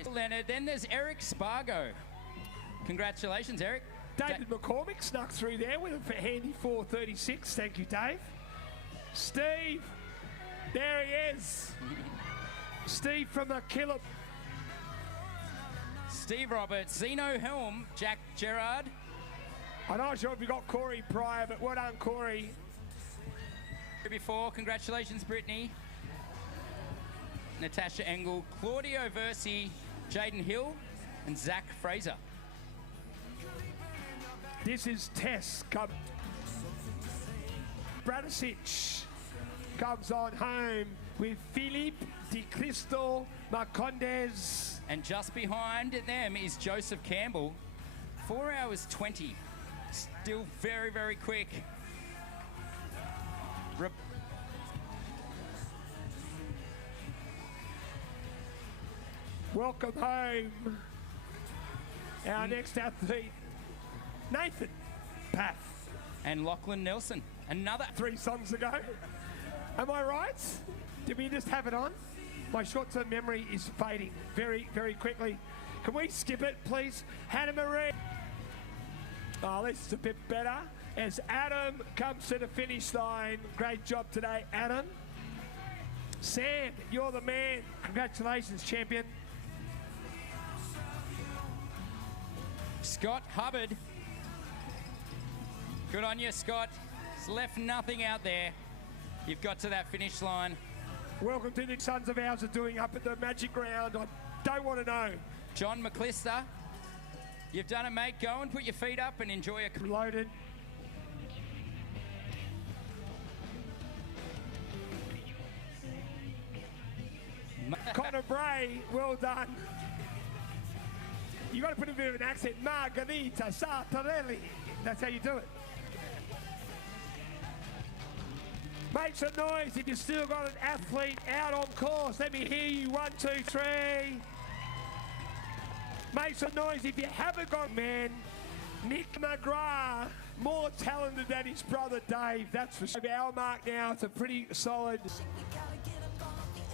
Then there's Eric Spargo. Congratulations, Eric. David McCormick snuck through there with a handy 4:36. Thank you, Dave. Steve, there he is. Steve from the Killip. Steve Roberts, Zeno Helm, Jack Gerard. I'm not sure if we got Corey Pryor, but well done, Corey. Before, congratulations, Brittany. Natasha Engel, Claudio Versi, Jaden Hill, and Zach Fraser. This is Tess. Bradisic comes on home with Philippe Di Cristo Marcondes. And just behind them is Joseph Campbell. 4 hours 20. Still very, very quick. Welcome home. Our next athlete, Nathan Path. And Lachlan Nelson. Another 3 songs ago. Am I right? Did we just have it on? My short-term memory is fading very, very quickly. Can we skip it, please? Hannah Marie. Oh, this is a bit better. As Adam comes to the finish line. Great job today, Adam. Sam, you're the man. Congratulations, champion. Scott Hubbard. Good on you, Scott. It's left nothing out there. You've got to that finish line. Welcome to the sons of ours are doing up at the Magic Round. I don't want to know. John McClister. You've done it, mate. Go and put your feet up and enjoy a... Loaded. Connor Bray, well done. You got to put a bit of an accent. Margarita Sartorelli. That's how you do it. Make some noise if you've still got an athlete out on course. Let me hear you. 1, 2, 3. Make some noise if you haven't got, man. Nick McGrath, more talented than his brother Dave. That's for sure. Our mark now. It's a pretty solid.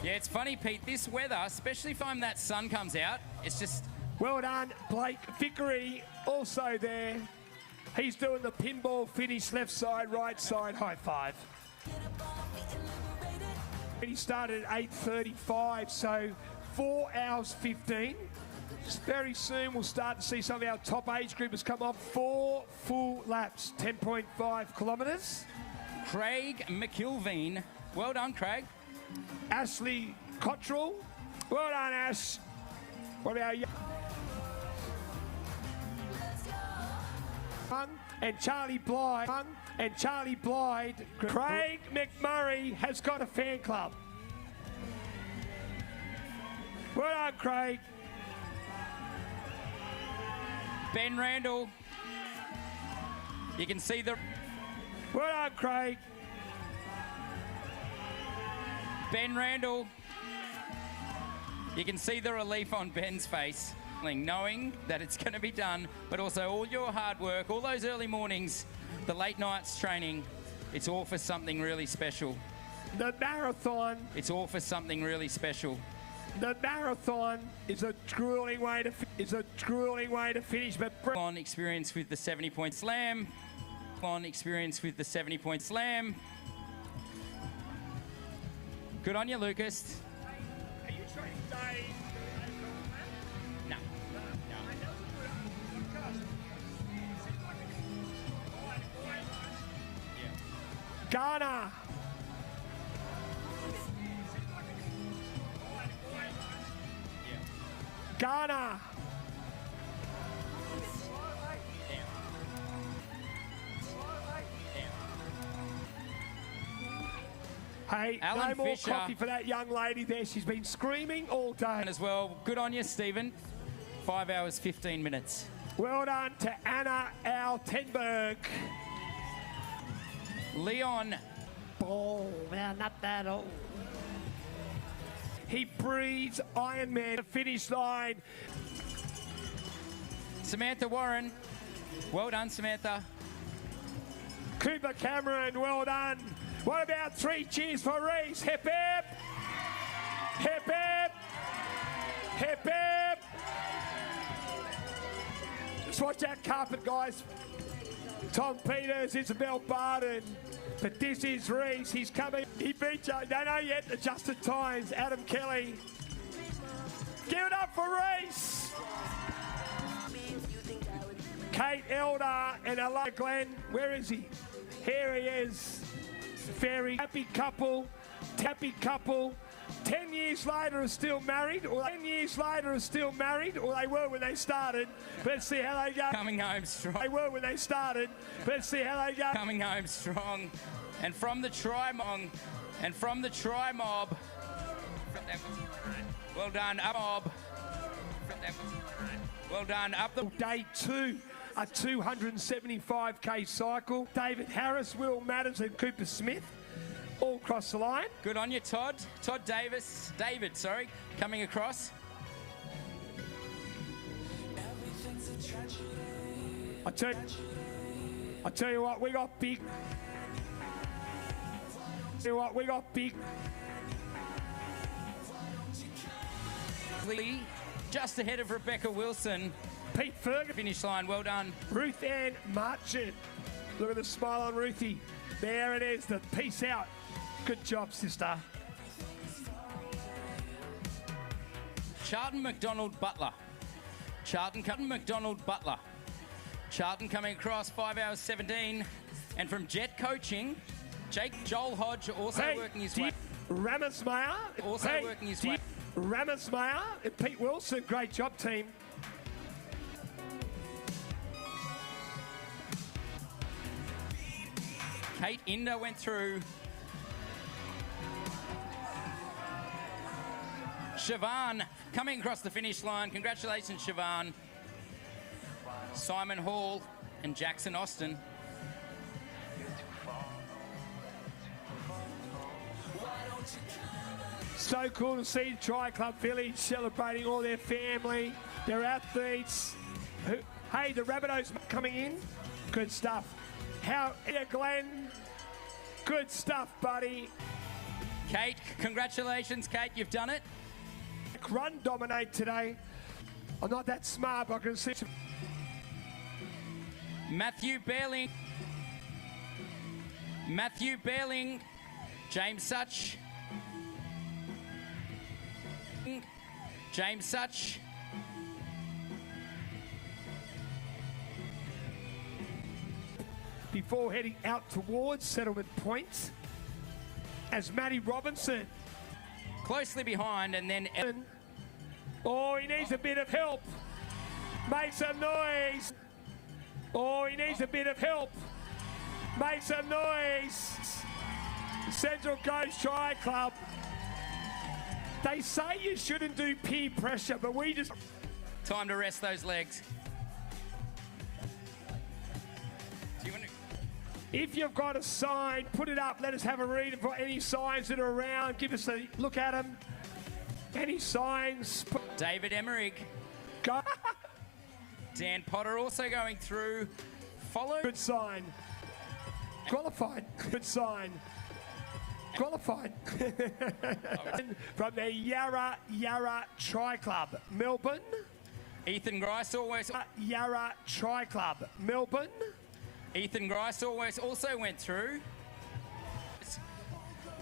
Yeah, it's funny, Pete. This weather, especially if that sun comes out, it's just... Well done, Blake Vickery, also there. He's doing the pinball finish, left side, right side, high five. He started at 8:35, so 4 hours 15. Very soon we'll start to see some of our top age groupers come off 4 full laps, 10.5 kilometres. Craig McIlveen. Well done, Craig. Ashley Cottrell. Well done, Ash. What about you? And Charlie Blythe. And Charlie Blythe. Craig McMurray has got a fan club. Well done, Craig. Ben Randall. You can see the... Well done, Craig. Ben Randall. You can see the relief on Ben's face, knowing that it's going to be done, but also all your hard work, all those early mornings, the late nights training, it's all for something really special. The marathon. It's all for something really special. The marathon is a grueling way to finish, but On experience with the 70-point slam. On experience with the 70-point slam. Good on you, Lucas. Are you training Dave? No. Ghana. Ghana. Hey, Alan no more Fisher. coffee for that young lady there. She's been screaming all day. As well, good on you, Stephen. 5 hours, 15 minutes. Well done to Anna Altenberg. Leon. Oh, well, not that old. He breathes Ironman the finish line. Samantha Warren. Well done, Samantha. Cooper Cameron, well done. What about 3 cheers for Reese? Hip hip! Hip hip! Hip hip! Just watch that carpet, guys. Tom Peters, Isabel Barden. But this is Reese. He's coming. He beat you. Don't know yet. Adjusted times. Adam Kelly. Give it up for Reese. Kate Elder and Ella Glenn. Where is he? Here he is. Very happy couple. 10 years later are still married, or 10 years later are still married, or they were when they started. Let's see how they go. Coming home strong. They were when they started. Let's see how they go. Coming home strong. And from the tri-mob. Well done, up mob. Well done, up the... Day 2, a 275k cycle. David Harris, Will Matters and Cooper Smith all across the line. Good on you, Todd. David, coming across. I tell you what, we got big. Lee, just ahead of Rebecca Wilson. Pete Ferguson. Finish line, well done. Ruth Ann Marchant. Look at the smile on Ruthie. There it is, the peace out. Good job, sister. Charlton McDonald Butler. Charlton coming across, 5 hours 17. And from Jet Coaching, Joel Hodge also working his way. Ramasmeyer. Working his way. Ramasmeyer and Pete Wilson, great job, team. Kate Inder went through. Siobhan coming across the finish line. Congratulations, Siobhan. Simon Hall and Jackson Austin. So cool to see Tri Club Village celebrating all their family, their athletes. Hey, the Rabbitohs coming in. Good stuff. Glenn? Good stuff, buddy. Kate, congratulations, Kate, you've done it. Run dominate today. I'm not that smart, but I can see some. Matthew Bearling. Matthew Bearling. James Such. James Such. Before heading out towards settlement points, as Matty Robinson. Closely behind, and then... Oh, he needs a bit of help. Make some noise. Oh, he needs a bit of help. Make some noise. Central Coast Tri Club. They say you shouldn't do peer pressure, but we just... Time to rest those legs. Do you want to... If you've got a sign, put it up. Let us have a read for any signs that are around. Give us a look at them. Any signs? David Emmerich. Go. Dan Potter also going through. Follow. Good sign. Qualified. Good sign. Qualified. From the Yarra Tri Club, Melbourne. Ethan Grice always... Yarra Tri Club, Melbourne. Ethan Grice always also went through.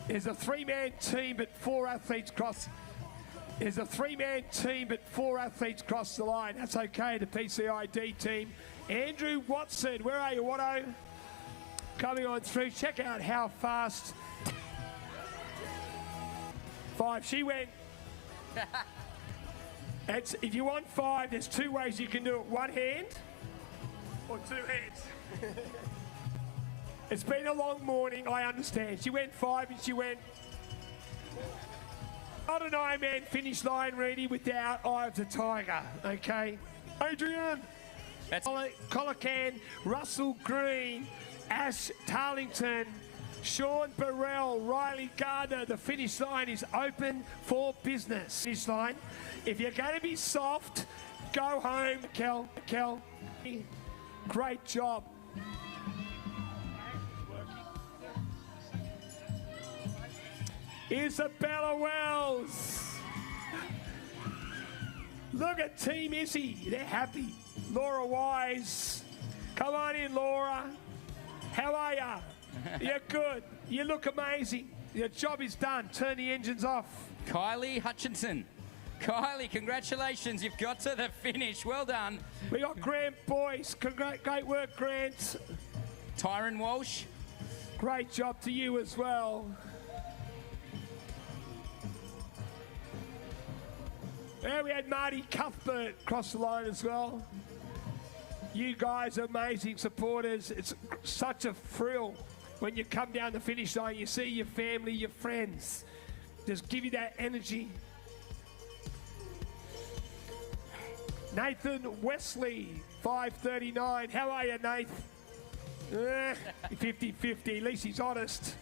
There's a three-man team, but four athletes cross. There's a three-man team, but four athletes cross the line. That's okay, the PCID team. Andrew Watson, where are you, Watto? Coming on through. Check out how fast. 5. She went. If you want 5, there's 2 ways you can do it. One hand or 2 hands. It's been a long morning, I understand. She went 5 and she went. Not an Ironman finish line, Reedy, without Eye of the Tiger, okay? Adrian, Colacan, Russell Green, Ash Tarlington, Sean Burrell, Riley Gardner. The finish line is open for business. Finish line. If you're going to be soft, go home, Kel. Great job. Isabella Wells. Look at Team Izzy. They're happy. Laura Wise. Come on in, Laura. How are ya? You're good. You look amazing. Your job is done. Turn the engines off. Kylie Hutchinson. Kylie, congratulations. You've got to the finish. Well done. We got Grant Boyce. Great work, Grant. Tyron Walsh. Great job to you as well. There we had Marty Cuthbert cross the line as well. You guys are amazing supporters. It's such a thrill when you come down the finish line. You see your family, your friends. Just give you that energy. Nathan Wesley, 5:39. How are you, Nath? 50-50. At least he's honest.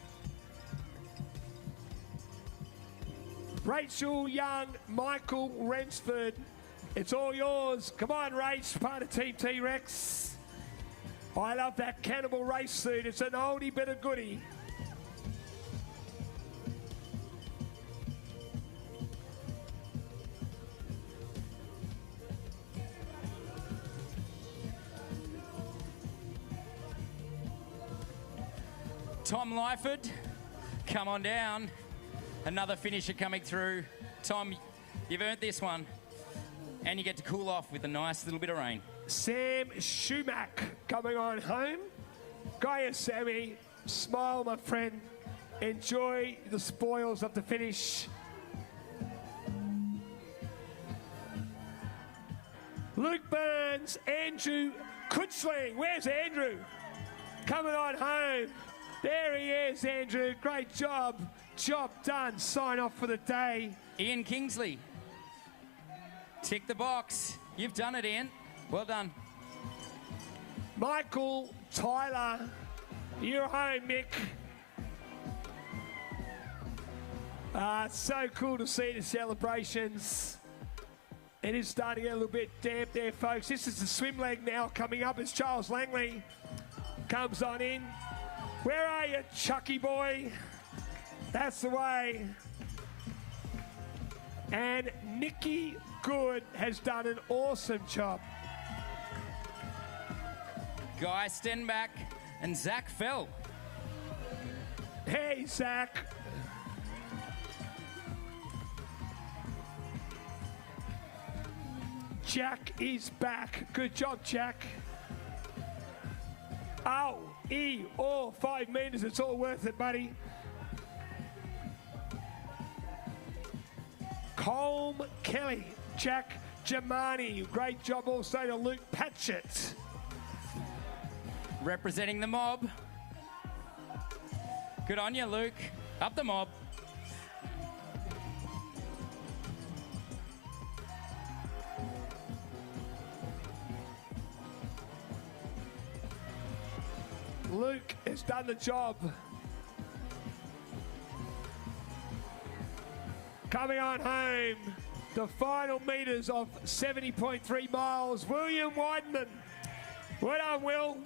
Rachel Young, Michael Rensford. It's all yours. Come on, Rach, part of Team T-Rex. I love that cannibal race suit. It's an oldie but a goodie. Tom Lyford, come on down. Another finisher coming through. Tom, you've earned this one. And you get to cool off with a nice little bit of rain. Sam Schumack coming on home. Gaia Sammy, smile, my friend. Enjoy the spoils of the finish. Luke Burns, Andrew Kutzling. Where's Andrew? Coming on home. There he is, Andrew. Great job. Job done. Sign off for the day. Ian Kingsley. Tick the box. You've done it, Ian. Well done. Michael Tyler. You're home, Mick. So cool to see the celebrations. It is starting to get a little bit damp there, folks. This is the swim leg now coming up as Charles Langley comes on in. Where are you, Chucky boy? That's the way. And Nikki Good has done an awesome job. Guy Stenbach and Zach Fell. Hey, Zach. Jack is back. Good job, Jack. Oh, 5 meters. It's all worth it, buddy. Colm Kelly, Jack Germani. Great job also to Luke Patchett. Representing the mob. Good on you, Luke. Up the mob. Luke has done the job. Coming on home, the final meters of 70.3 miles, William Weideman. Well done, Will.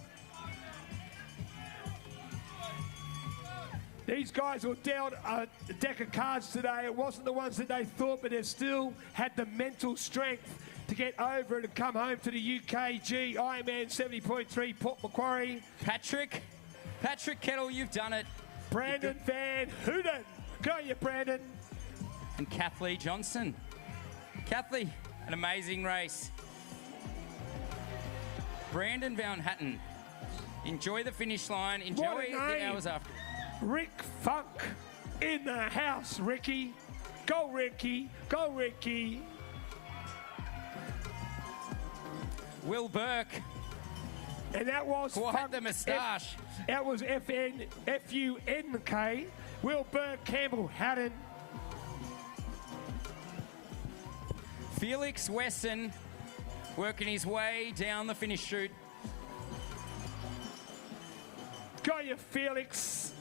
These guys were dealt a deck of cards today. It wasn't the ones that they thought, but they still had the mental strength to get over it and come home to the UKG Ironman 70.3 Port Macquarie. Patrick Kettle, you've done it. Brandon Van Houten. Go you, Brandon. And Kathleen Johnson. Kathleen, an amazing race. Brandon Van Houten. Enjoy the finish line. Enjoy the hours after. Rick Funk in the house, Ricky. Go, Ricky. Go, Ricky. Will Burke. And that was Quite Funk, the moustache. That was F-U-N-K. Will Burke, Campbell, Haddon. Felix Weston working his way down the finish chute. Go you, Felix.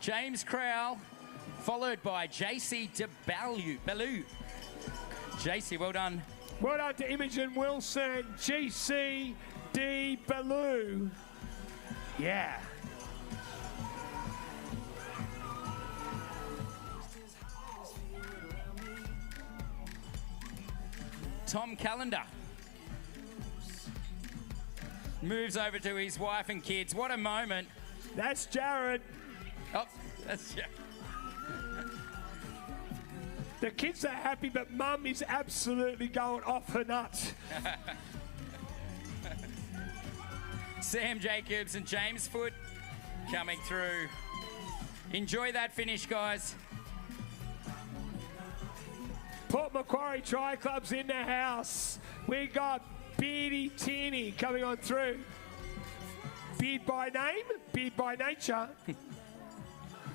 James Crowell, followed by JC Bellew. JC, well done. Well done to Imogen Wilson, GC D. Bellew. Yeah. Tom Callender moves over to his wife and kids. What a moment. That's Jared. Oh, that's Jared. The kids are happy, but Mum is absolutely going off her nut. Sam Jacobs and James Foote coming through. Enjoy that finish, guys. Port Macquarie Tri Club's in the house. We got Beardy Tierney coming on through. Beard by name, beard by nature.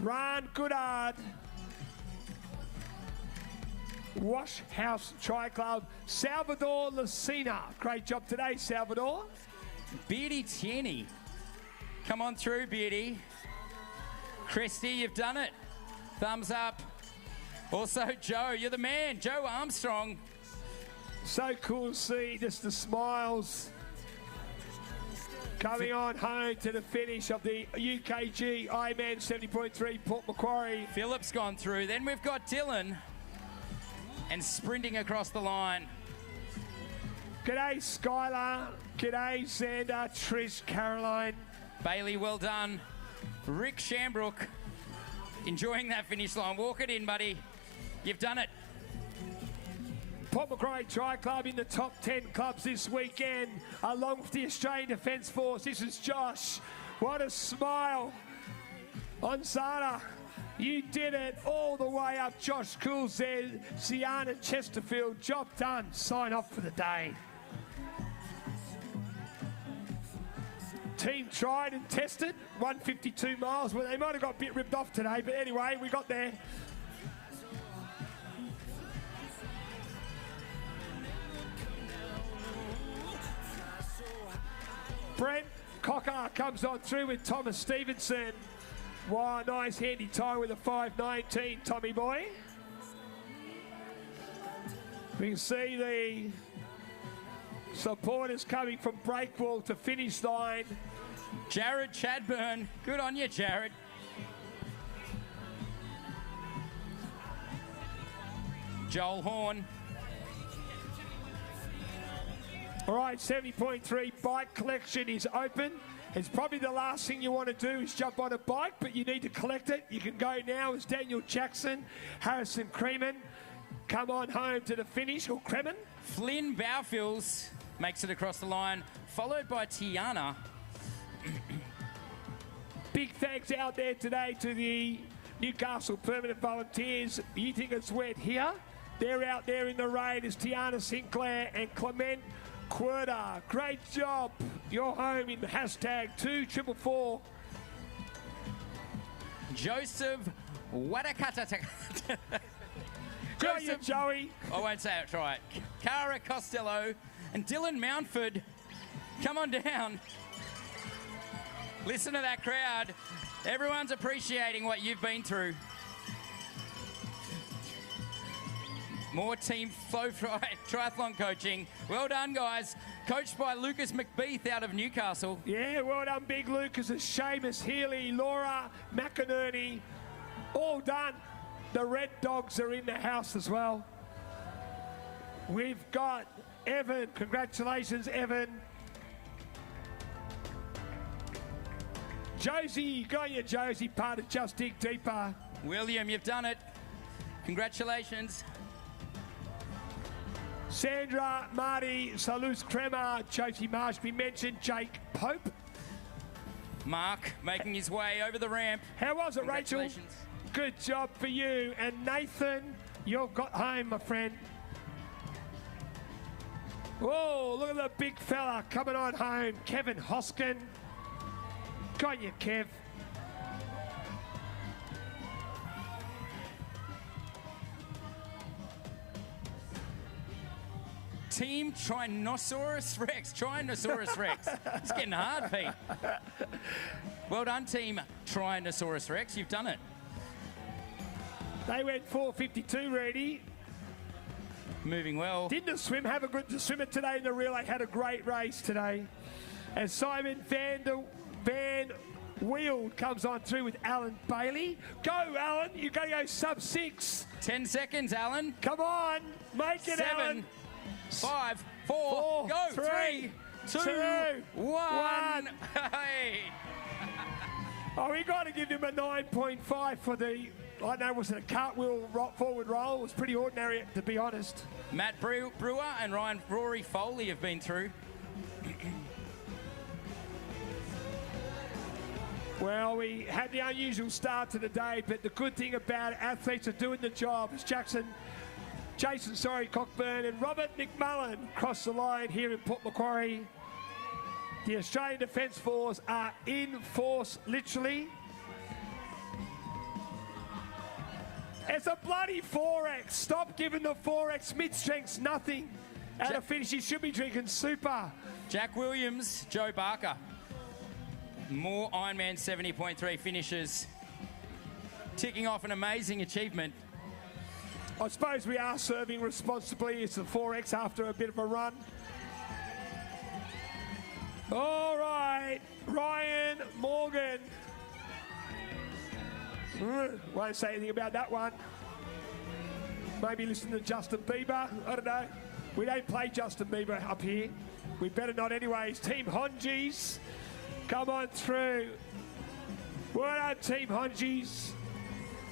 Ron Goodard. Wash House Tri Club, Salvador Lucina. Great job today, Salvador. Beardy Tierney. Come on through, Beardy. Christy, you've done it. Thumbs up. Also, Joe, you're the man. Joe Armstrong. So cool to see just the smiles coming on home to the finish of the UKG Ironman 70.3 Port Macquarie. Philip's gone through. Then we've got Dylan. And sprinting across the line. G'day, Skylar. G'day, Xander, Trish, Caroline. Bailey, well done. Rick Shambrook, enjoying that finish line. Walk it in, buddy. You've done it. Port Macquarie Tri Club in the top 10 clubs this weekend, along with the Australian Defence Force. This is Josh. What a smile on Zara. You did it all the way up. Josh Cools there. Sienna Chesterfield. Job done. Sign off for the day. Team tried and tested. 152 miles. Well, they might have got a bit ripped off today, but anyway, we got there. Brent Cocker comes on through with Thomas Stevenson. Wow, nice handy tie with a 5.19, Tommy boy. We can see the supporters coming from breakwall to finish line. Jared Chadburn. Good on you, Jared. Joel Horn. All right, 70.3 bike collection is open. It's probably the last thing you want to do is jump on a bike, but you need to collect it. You can go now as Daniel Jackson, Harrison Creeman. Come on home to the finish, or Cremen. Flynn Bowfields makes it across the line, followed by Tiana. Big thanks out there today to the Newcastle Permanent Volunteers. You think it's wet here? They're out there in the rain as Tiana Sinclair and Clement Querda. Great job. You're home in the hashtag 2444. Joseph Wadakata. Go you, Joey. I won't say it right. Cara Costello and Dylan Mountford. Come on down. Listen to that crowd. Everyone's appreciating what you've been through. More team flow triathlon coaching. Well done, guys. Coached by Lucas McBeath out of Newcastle. Yeah, well done, Big Lucas. Seamus Healy, Laura McInerney. All done. The Red Dogs are in the house as well. We've got Evan. Congratulations, Evan. Josie, go on you, Josie, part of Just Dig Deeper. William, you've done it. Congratulations. Sandra, Marty, Salus Crema, Josie Marsh. We mentioned Jake Pope. Mark making his way over the ramp. How was it, Rachel? Congratulations. Good job for you. And Nathan, you've got home, my friend. Whoa, look at the big fella coming on home. Kevin Hoskin. Got you, Kev. Team Trinosaurus Rex. Trinosaurus Rex. It's getting hard, Pete. Well done, Team Trinosaurus Rex. You've done it. They went 4:52, Reedy. Moving well. Didn't the swimmer today in the relay had a great race today. And Simon Van Wheel comes on through with Alan Bailey. Go, Alan. You've got to go sub-6. 10 seconds, Alan. Come on. Make it, 7, Alan. 5, 4, go. 3, 2, 1. Hey. Oh, we got to give him a 9.5 for the, I know, was it a cartwheel forward roll? It was pretty ordinary, to be honest. Matt Brewer and Rory Foley have been through. Well, we had the unusual start to the day, but the good thing about it, athletes are doing the job. It's Jason Cockburn and Robert McMullen cross the line here in Port Macquarie. The Australian Defence Force are in force, literally. It's a bloody 4X. Stop giving the 4X mid-strengths nothing. At a finish, he should be drinking super. Jack Williams, Joe Barker. More Ironman 70.3 finishes. Ticking off an amazing achievement. I suppose we are serving responsibly. It's a 4X after a bit of a run. All right, Ryan Morgan. Won't say anything about that one. Maybe listen to Justin Bieber. I don't know. We don't play Justin Bieber up here. We better not anyways. Team Hongies, come on through. Well done, Team Hongies.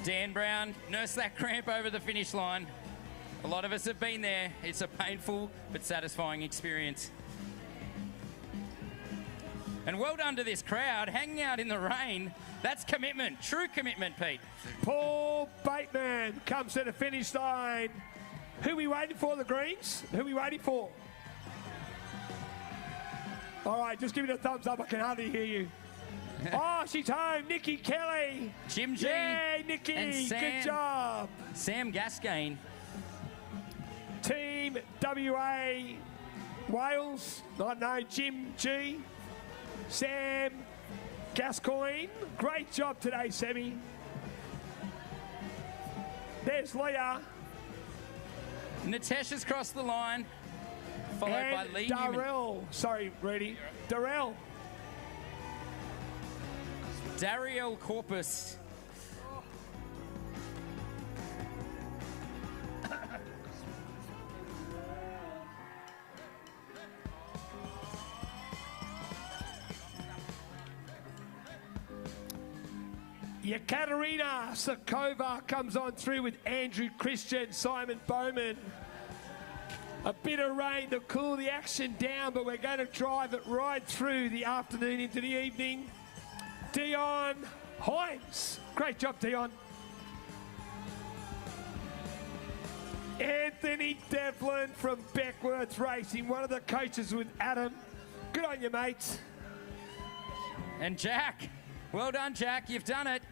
Dan Brown nursed that cramp over the finish line. A lot of us have been there. It's a painful but satisfying experience. And well done to this crowd hanging out in the rain. That's commitment, true commitment, Pete. Paul Bateman comes to the finish line. Who are we waiting for, the Greens? Who are we waiting for? All right, just give me the thumbs up. I can hardly hear you. Oh, she's home. Nikki Kelly. Jim G. Yay, Nikki. And Sam, good job. Sam Gascaine. Team WA Wales. I know Jim G. Sam Gascoigne. Great job today, Sammy. There's Leah. Natasha's crossed the line, followed by Lee Newman. Darrell. Sorry, Reedy. Darrell. Dariel Corpus. Yekaterina Sokova comes on through with Andrew Christian, Simon Bowman. A bit of rain to cool the action down, but we're going to drive it right through the afternoon into the evening. Dion Hines. Great job, Dion. Anthony Devlin from Beckworth Racing, one of the coaches with Adam. Good on you, mates. And Jack. Well done, Jack. You've done it.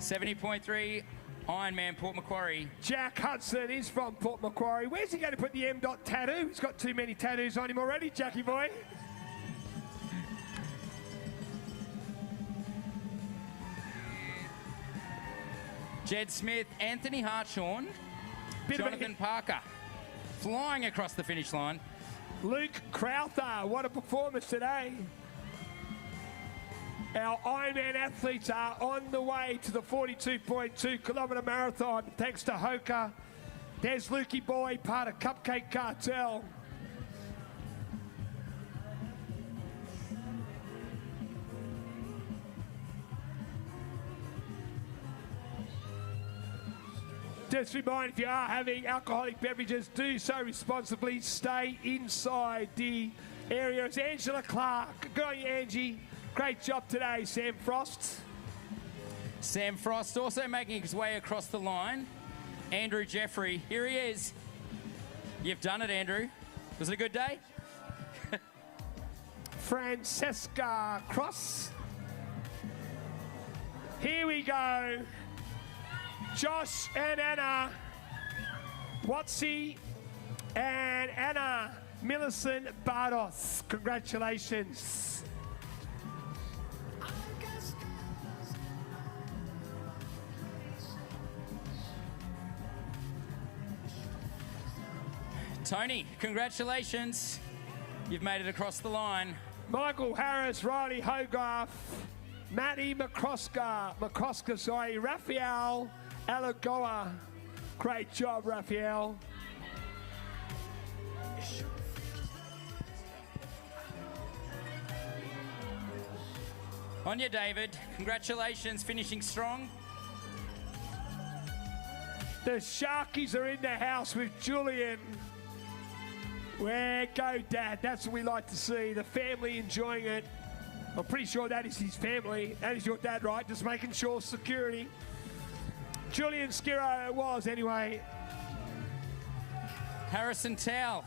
70.3 Ironman Port Macquarie. Jack Hudson is from Port Macquarie. Where's he going to put the M. Dot tattoo? He's got too many tattoos on him already, Jackie boy. Jed Smith, Anthony Hartshorn, Jonathan Parker flying across the finish line. Luke Crowther, what a performance today. Our Ironman athletes are on the way to the 42.2 kilometre marathon thanks to Hoka. There's Lukey Boy, part of Cupcake Cartel. Just remind, if you are having alcoholic beverages, do so responsibly. Stay inside the area. It's Angela Clark. Good on you, Angie. Great job today, Sam Frost. Sam Frost also making his way across the line. Andrew Jeffrey, here he is. You've done it, Andrew. Was it a good day? Francesca Cross. Here we go. Josh and Anna Watsy and Anna Millicent Bardos. Congratulations. Tony, congratulations. You've made it across the line. Michael Harris, Riley Hogarth, Matty McCroska, Raphael Alagoa. Great job, Raphael. On you, David. Congratulations, finishing strong. The Sharkies are in the house with Julian. Where go, Dad? That's what we like to see. The family enjoying it. I'm pretty sure that is his family. That is your dad, right? Just making sure security. Julian Skiro it was, anyway. Harrison Towle.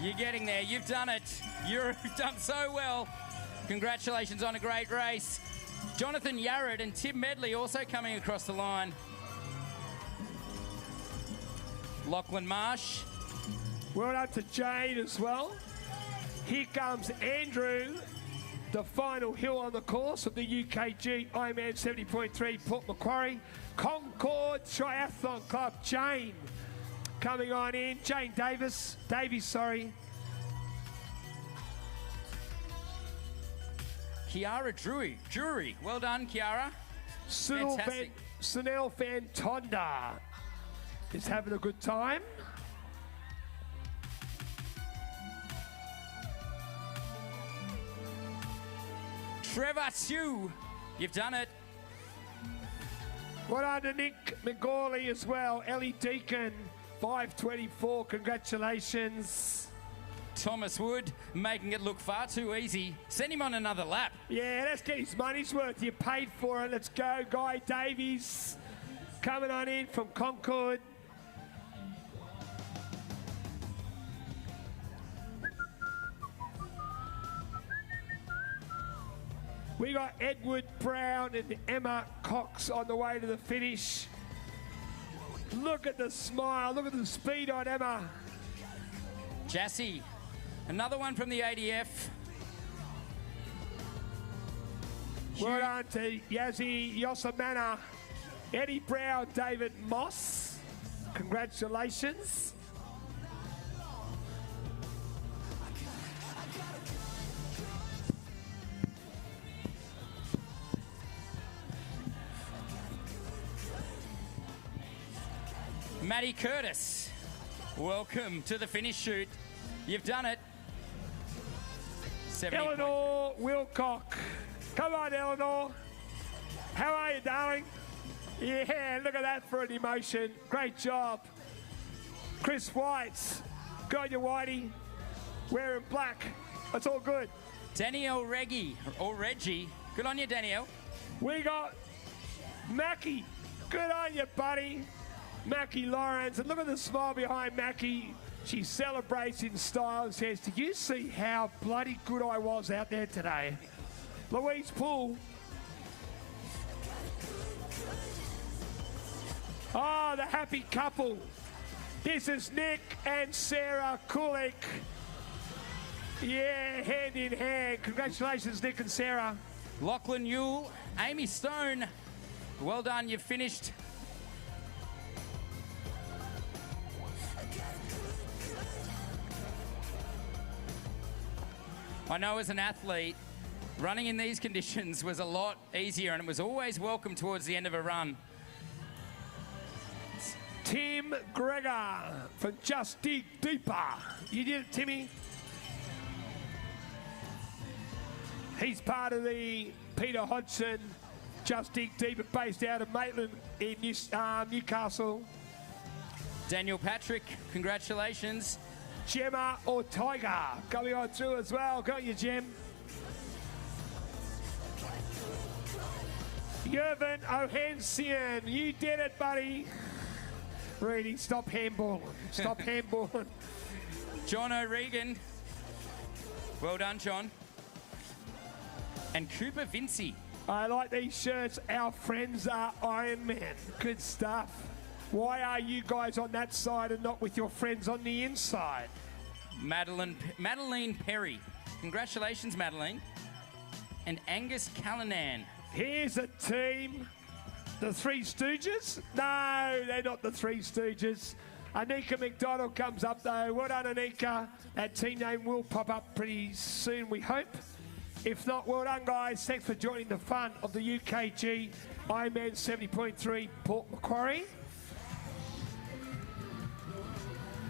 You're getting there. You've done it. You've done so well. Congratulations on a great race. Jonathan Yarrett and Tim Medley also coming across the line. Lachlan Marsh. Well done to Jade as well. Here comes Andrew, the final hill on the course of the UKG Ironman 70.3 Port Macquarie. Concord Triathlon Club, Jane coming on in. Jane Davies, Kiara Drury. Well done, Kiara. Fantastic. Sunil Fantonda is having a good time. Trevor Sue, you've done it. Well done to Nick McGawley as well. Ellie Deacon, 5:24. Congratulations. Thomas Wood making it look far too easy. Send him on another lap. Yeah, let's get his money's worth. You paid for it. Let's go. Guy Davies coming on in from Concord. We got Edward Brown and Emma Cox on the way to the finish. Look at the smile. Look at the speed on Emma. Jassy, another one from the ADF. Well done to Yazzie Yosamana, Eddie Brown, David Moss. Congratulations. Maddie Curtis, welcome to the finish shoot. You've done it. 70. Eleanor Wilcock. Come on, Eleanor. How are you, darling? Yeah, look at that for an emotion. Great job. Chris White. Got your Whitey. Wearing black. That's all good. Danielle Reggie. Good on you, Danielle. We got Mackie. Good on you, buddy. Mackie Lawrence. And look at the smile behind Mackie. She celebrates in style and says, did you see how bloody good I was out there today? Louise Poole. Oh, the happy couple. This is Nick and Sarah Kulik. Yeah, hand in hand. Congratulations, Nick and Sarah. Lachlan Yule, Amy Stone. Well done, you've finished. I know as an athlete, running in these conditions was a lot easier and it was always welcome towards the end of a run. Tim Gregor from Just Dig Deeper. You did it, Timmy. He's part of the Peter Hodgson Just Dig Deeper, based out of Maitland in Newcastle. Daniel Patrick, congratulations. Gemma Ortega coming on through as well. Got you, Gem. Yervin Ohensian, you did it, buddy. Reedy, stop handballing. Stop handballing. John O'Regan. Well done, John. And Cooper Vinci. I like these shirts. Our friends are Ironman. Good stuff. Why are you guys on that side and not with your friends on the inside? Madeline Perry. Congratulations, Madeline. And Angus Callanan. Here's a team. The Three Stooges? No, they're not the Three Stooges. Anika McDonald comes up though. Well done, Anika. That team name will pop up pretty soon, we hope. If not, well done, guys. Thanks for joining the fun of the UKG IRONMAN 70.3 Port Macquarie.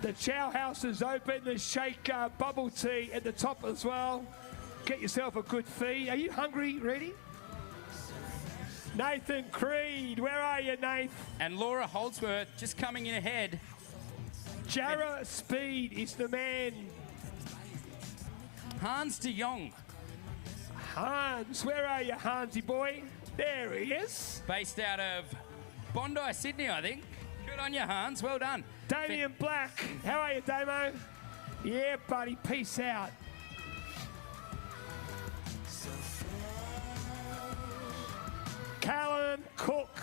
The chow house is open. The shake bubble tea at the top as well. Get yourself a good feed. Are you hungry, Ready? Nathan Creed, where are you, Nath? And Laura Holdsworth just coming in ahead. Jarrah Speed is the man. Hans de Jong. Hans, where are you, Hansy boy? There he is. Based out of Bondi, Sydney, I think. Good on you, Hans. Well done. Damien Black, how are you, Damo? Yeah, buddy, peace out. Callan Cook,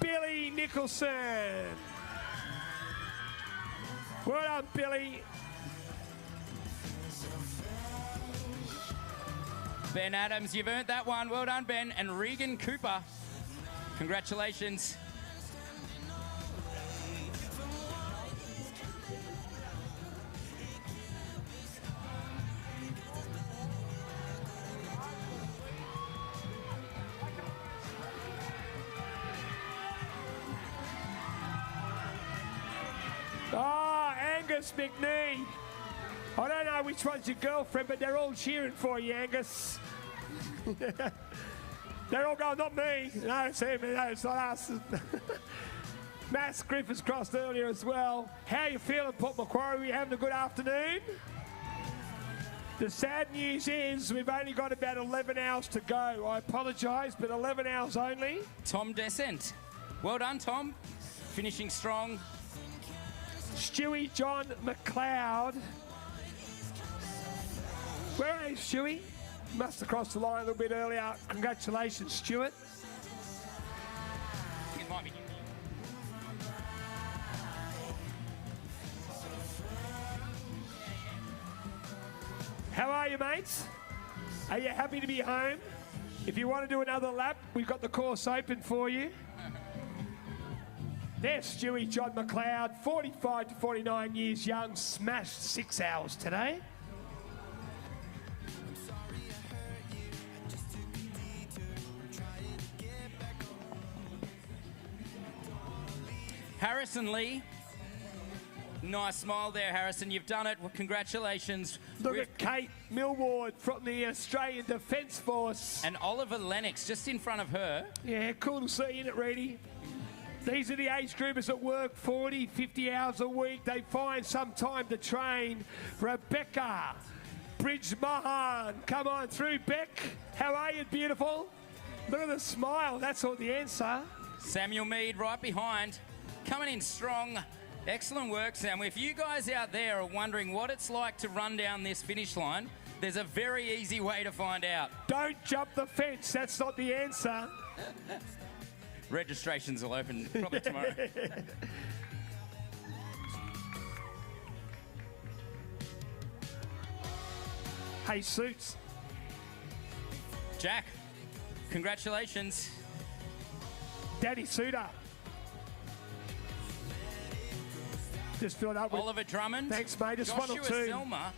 Billy Nicholson. Well done, Billy. Ben Adams, you've earned that one. Well done, Ben. And Regan Cooper, congratulations. Oh, Angus McNee. I don't know which one's your girlfriend, but they're all cheering for you, Angus. They're all going, not me. No, it's him. No, it's not us. Matt Griffiths crossed earlier as well. How you feeling, Port Macquarie? Are you having a good afternoon? The sad news is we've only got about 11 hours to go. I apologise, but 11 hours only. Tom Descent. Well done, Tom. Finishing strong. Stewie John McLeod. Where are you, Stewie? Must have crossed the line a little bit earlier. Congratulations, Stuart. It might be. How are you, mates? Are you happy to be home? If you want to do another lap, we've got the course open for you. There's Stewie John McLeod, 45 to 49 years young, smashed 6 hours today. Harrison Lee, Nice smile there, Harrison. You've done it. Well, congratulations. Look at Kate Millward from the Australian Defence Force. And Oliver Lennox just in front of her. Yeah, cool to see, isn't it, Reedy? These are the age groupers that work 40, 50 hours a week. They find some time to train. Rebecca Bridge-Mahan. Come on through, Beck. How are you, beautiful? Look at the smile. That's all the answer. Samuel Mead right behind. Coming in strong. Excellent work, Sam. If you guys out there are wondering what it's like to run down this finish line, there's a very easy way to find out. Don't jump the fence. That's not the answer. Registrations will open probably tomorrow. Hey, Suits. Jack, congratulations. Daddy Suter. Just filled up with... Oliver Drummond. Thanks, mate. Just Joshua one or two. Selma.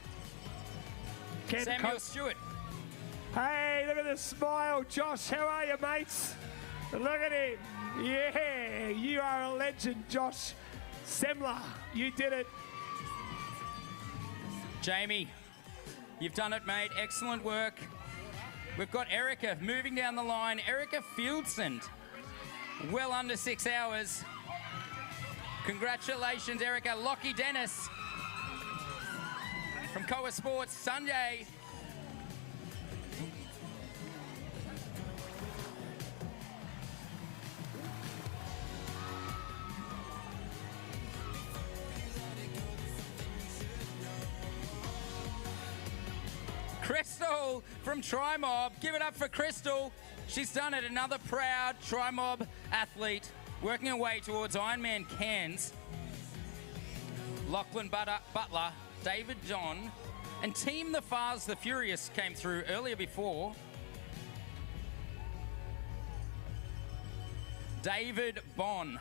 Canada Samuel Coast. Stewart. Hey, look at the smile, Josh. How are you, mates? Look at him. Yeah, you are a legend, Josh Semler. You did it. Jamie, you've done it, mate. Excellent work. We've got Erica moving down the line. Erica Fieldson, well under 6 hours. Congratulations, Erica. Lockie Dennis from Koa Sports, Sunday. Crystal from Tri-Mob. Give it up for Crystal. She's done it. Another proud Tri-Mob athlete working her way towards Ironman Cairns. Lachlan Butler, David John, and Team the Fars the Furious came through earlier before. David Bonn.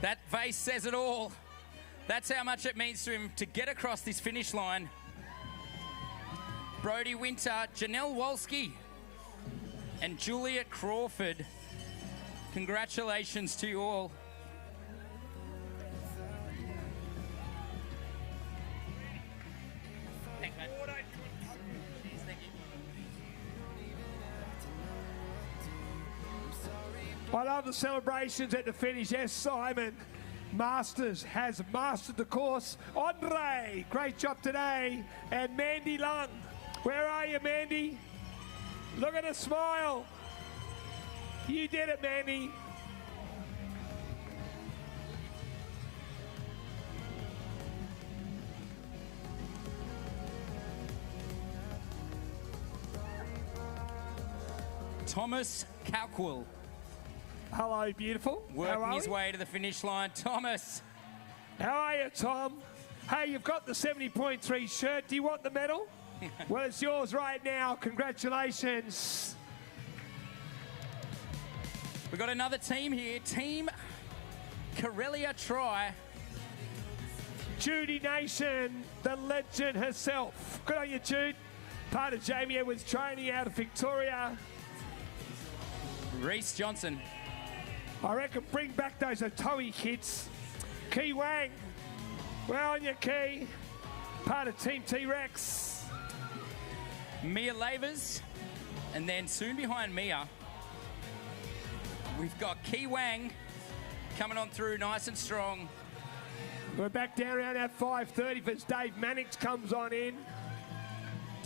That face says it all. That's how much it means to him to get across this finish line. Brody Winter, Janelle Wolski, and Juliet Crawford. Congratulations to you all. Thanks, mate. Thank you. I love the celebrations at the finish. Yes, Simon Masters has mastered the course. Andre, great job today. And Mandy Lung. Where are you, Mandy? Look at the smile. You did it, Mandy. Thomas Calquill. Hello, beautiful. How Working are his we? way to the finish line. Thomas. How are you, Tom? Hey, you've got the 70.3 shirt. Do you want the medal? Well, it's yours right now. Congratulations. We've got another team here. Team Corellia Tri. Judy Nation, the legend herself. Good on you, Jude. Part of Jamie Edwards training out of Victoria. Reese Johnson. I reckon bring back those Otoe kids. Key Wang. Well on you, Key. Part of Team T-Rex. Mia Lavers. And then soon behind Mia, we've got Key Wang coming on through nice and strong. We're back down around at 5:30 as Dave Mannix comes on in.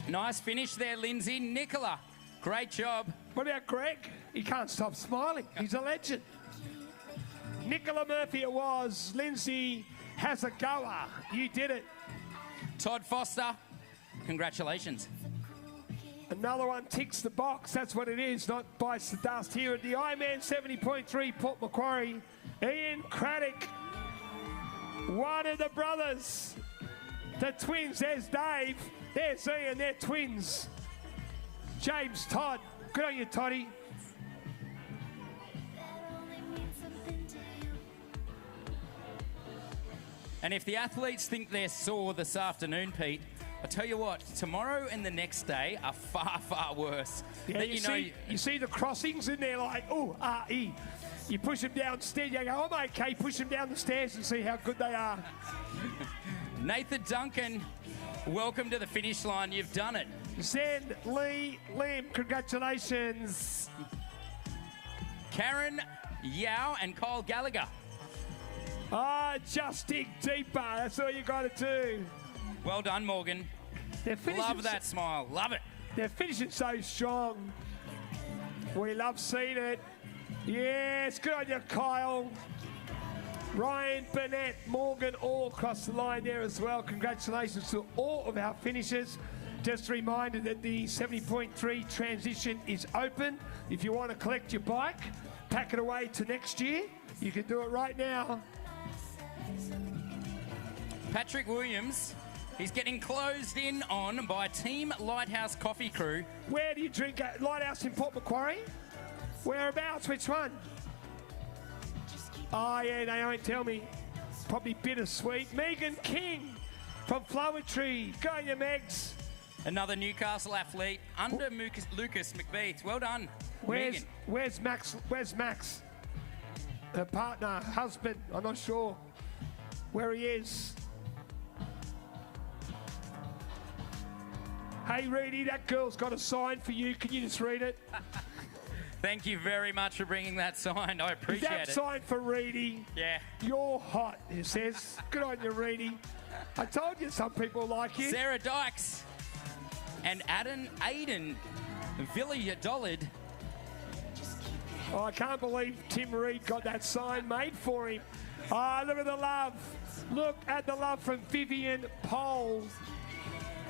Nice finish there, Lindsay. Nicola, great job. What about Greg? He can't stop smiling. He's a legend. Nicola Murphy it was. Lindsay Hasegawa. You did it. Todd Foster, congratulations. Another one ticks the box. That's what it is. Not bites the dust here at the Ironman 70.3 Port Macquarie. Ian Craddock. One of the brothers. The twins. There's Dave. There's Ian. They're twins. James Todd. Good on you, Toddy. And if the athletes think they're sore this afternoon, Pete, I tell you what, tomorrow and the next day are far, far worse. Yeah, Then you see the crossings in there like, oh, R-E. You push them downstairs, you go, I'm okay, push them down the stairs and see how good they are. Nathan Duncan, welcome to the finish line. You've done it. Zen Lee Lim, congratulations. Karen Yao and Kyle Gallagher. Just dig deeper. That's all you got to do. Well done, Morgan. They're finishing Love that smile. Love it. They're finishing so strong. We love seeing it. Yes, good on you, Kyle. Ryan, Burnett, Morgan, all across the line there as well. Congratulations to all of our finishers. Just a reminder that the 70.3 transition is open. If you want to collect your bike, pack it away to next year, you can do it right now. Patrick Williams, he's getting closed in on by Team Lighthouse Coffee Crew. Where do you drink at? Lighthouse in Port Macquarie? Whereabouts? Which one? Oh, yeah, they won't tell me. Probably bittersweet. Megan King from Flowetree. Go, you Megs. Another Newcastle athlete under Lucas McBeath. Well done, Megan. Where's Max? Where's Max? Her partner, husband, I'm not sure where he is. Hey, Reedy, that girl's got a sign for you. Can you just read it? Thank you very much for bringing that sign. I appreciate That it. sign for Reedy. Yeah. You're hot, it says. Good on you, Reedy. I told you some people like you. Sarah Dykes and Aiden Villiers-Dollard. Oh, I can't believe Tim Reed got that sign made for him. Ah, look at the love. Look at the love from Vivian Poles.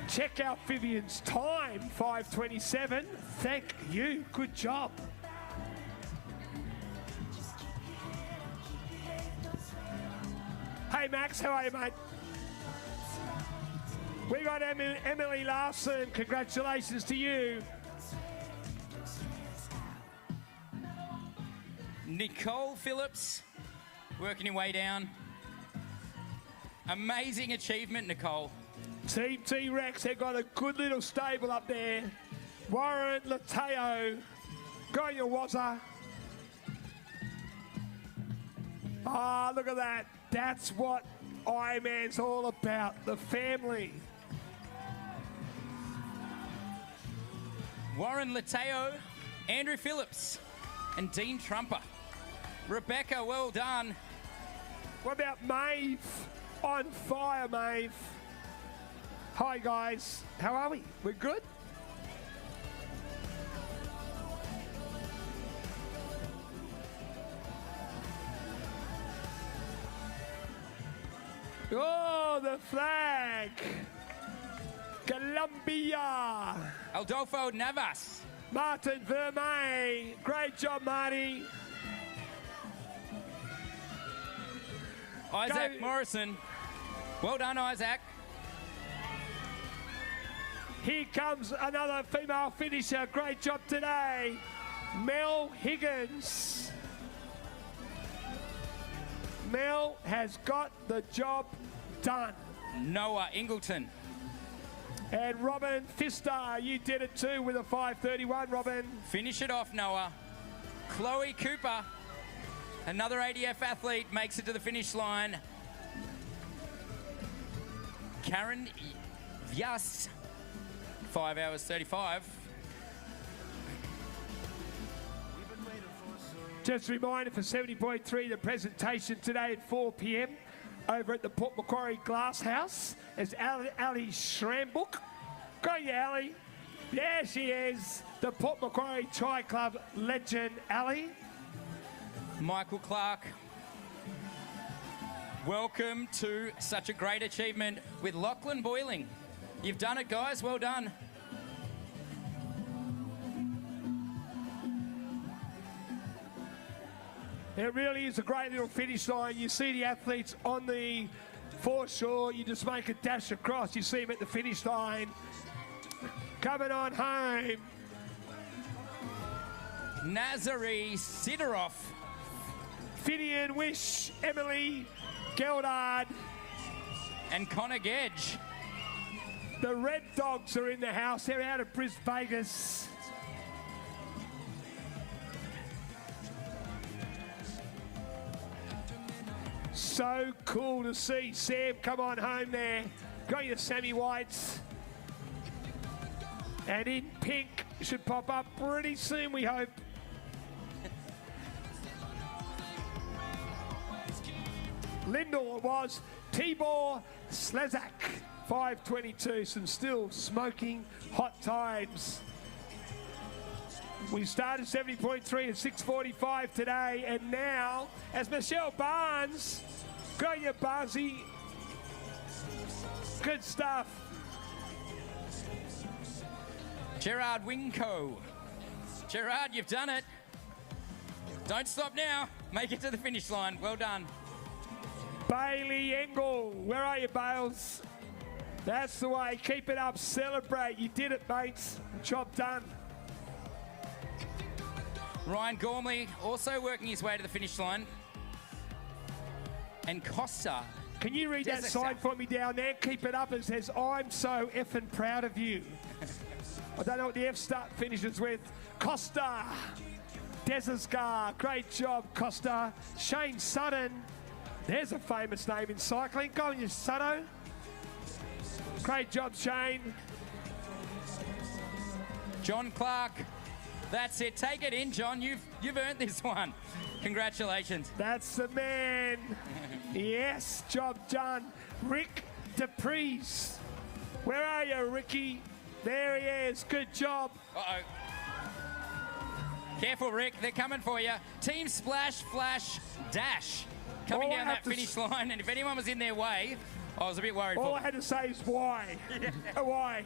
Check out Vivian's time, 5:27. Thank you. Good job. Hey, Max, how are you, mate? We got Emily Larson. Congratulations to you. Nicole Phillips, working your way down. Amazing achievement, Nicole. Team T-Rex, they've got a good little stable up there. Warren Lateo, go your Wazza. Ah, look at that. That's what Ironman's all about, the family. Warren Lateo, Andrew Phillips, and Dean Trumper. Rebecca, well done. What about Maeve? On fire, Maeve. Hi, guys. How are we? We're good? Oh, the flag. Colombia. Adolfo Navas. Martin Vermey. Great job, Marty. Isaac Go. Morrison. Well done, Isaac. Here comes another female finisher. Great job today. Mel Higgins. Mel has got the job done. Noah Ingleton. And Robin Pfister, you did it too with a 5:31, Robin. Finish it off, Noah. Chloe Cooper. Another ADF athlete makes it to the finish line. Karen Vyas. 5 hours 35. Just a reminder for 70.3, the presentation today at 4 p.m. over at the Port Macquarie Glass House. It's Ali Schrambrook. Go, you, Ali. There she is, the Port Macquarie Tri Club legend, Ali. Michael Clark. Welcome to such a great achievement with Lachlan Boyling. You've done it, guys. Well done. It really is a great little finish line. You see the athletes on the foreshore. You just make a dash across. You see them at the finish line. Coming on home. Nazari Sidorov. Finian Wish, Emily Geldard. And Connor Gedge. The Red Dogs are in the house. They're out of Brisbane, Vegas. So cool to see Sam come on home there. Got your Sammy Whites. And in pink should pop up pretty soon, we hope. Lindor it was. Tibor Slezak, 5:22. Some still smoking hot times. We started 70.3 at 6:45 today, and now, as Michelle Barnes, go your Barnesy. Good stuff. Gerard Winco. Gerard, you've done it. Don't stop now. Make it to the finish line. Well done. Bailey Engel, where are you, Bales? That's the way. Keep it up. Celebrate. You did it, mates. Job done. Ryan Gormley also working his way to the finish line. And Costa. Can you read that sign for me down there? Keep it up. It says, I'm so effing proud of you. I don't know what the F start finishes with. Costa. Desaskar. Great job, Costa. Shane Sutton. There's a famous name in cycling. Go on, you Sutto. Great job, Shane. John Clark. That's it. Take it in, John. You've earned this one. Congratulations. That's the man. Yes, job done. Rick DePries. Where are you, Ricky? There he is. Good job. Uh-oh. Careful, Rick. They're coming for you. Team Splash Flash Dash. Coming down that finish line. And if anyone was in their way, I was a bit worried. All I had to say is why. Why?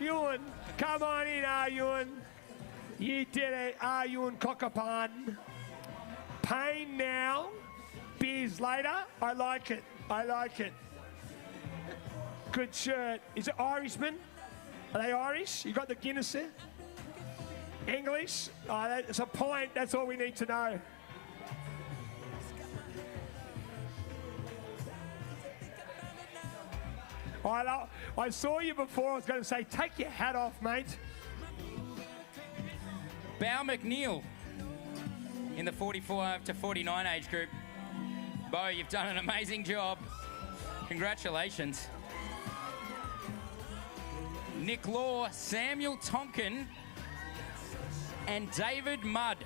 Ewan. Come on in, Ewan. You did it, Ewan Cockapan. Payne now. Beers later. I like it. I like it. Good shirt. Is it Irishman? Are they Irish? You got the Guinness there? English? Oh, that's a point. That's all we need to know. I saw you before. I was going to say, take your hat off, mate. Bow McNeil in the 45 to 49 age group. Bo, you've done an amazing job. Congratulations. Nick Law, Samuel Tonkin, and David Mudd.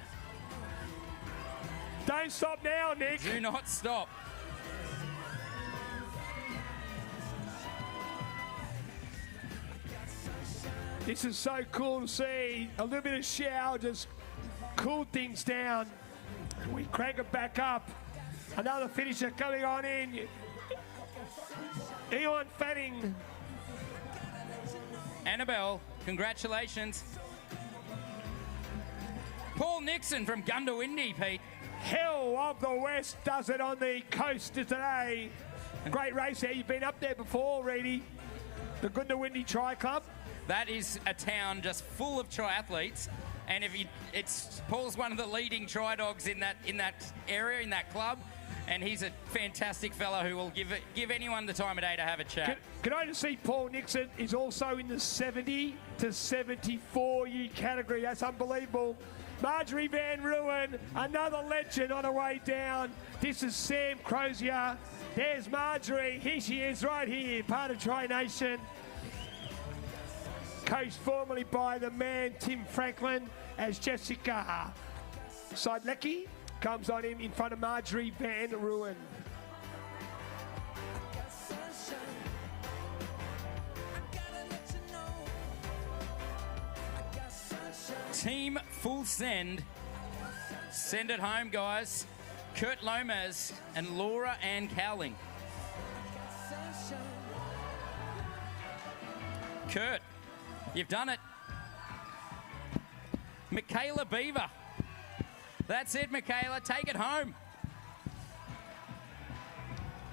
Don't stop now, Nick. Do not stop. This is so cool to see. A little bit of shower just cooled things down. We crank it back up. Another finisher coming on in. Ewan Fanning. Annabelle, congratulations. Paul Nixon from Gundawindi, Pete. Hell of the West does it on the coast today. Great race there. You've been up there before, Reedy. The Gundawindi Tri Club. That is a town just full of triathletes, and Paul's one of the leading tri dogs in that area, in that club, and he's a fantastic fellow who will give anyone the time of day to have a chat. Can I just see Paul Nixon is also in the 70 to 74 year category. That's unbelievable. Marjorie Van Ruin, another legend on her way down. This is Sam Crozier. There's Marjorie. Here she is right here, part of Tri Nation. Coached formerly by the man Tim Franklin, as Jessica Seidlecki comes on him in front of Marjorie Van Ruin. Team Full Send. Send it home, guys. Kurt Lomas and Laura Ann Cowling. Kurt, you've done it. Michaela Beaver. That's it, Michaela. Take it home.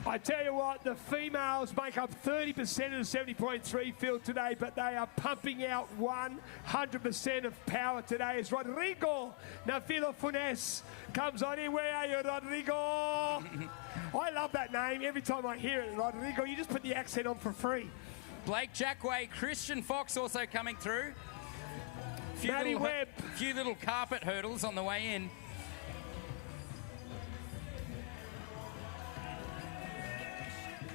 I tell you what, the females make up 30% of the 70.3 field today, but they are pumping out 100% of power today as Rodrigo Navilo Funes comes on in. Where are you, Rodrigo? I love that name. Every time I hear it, Rodrigo, you just put the accent on for free. Blake Jackway, Christian Fox also coming through. Matty Webb. Few little carpet hurdles on the way in.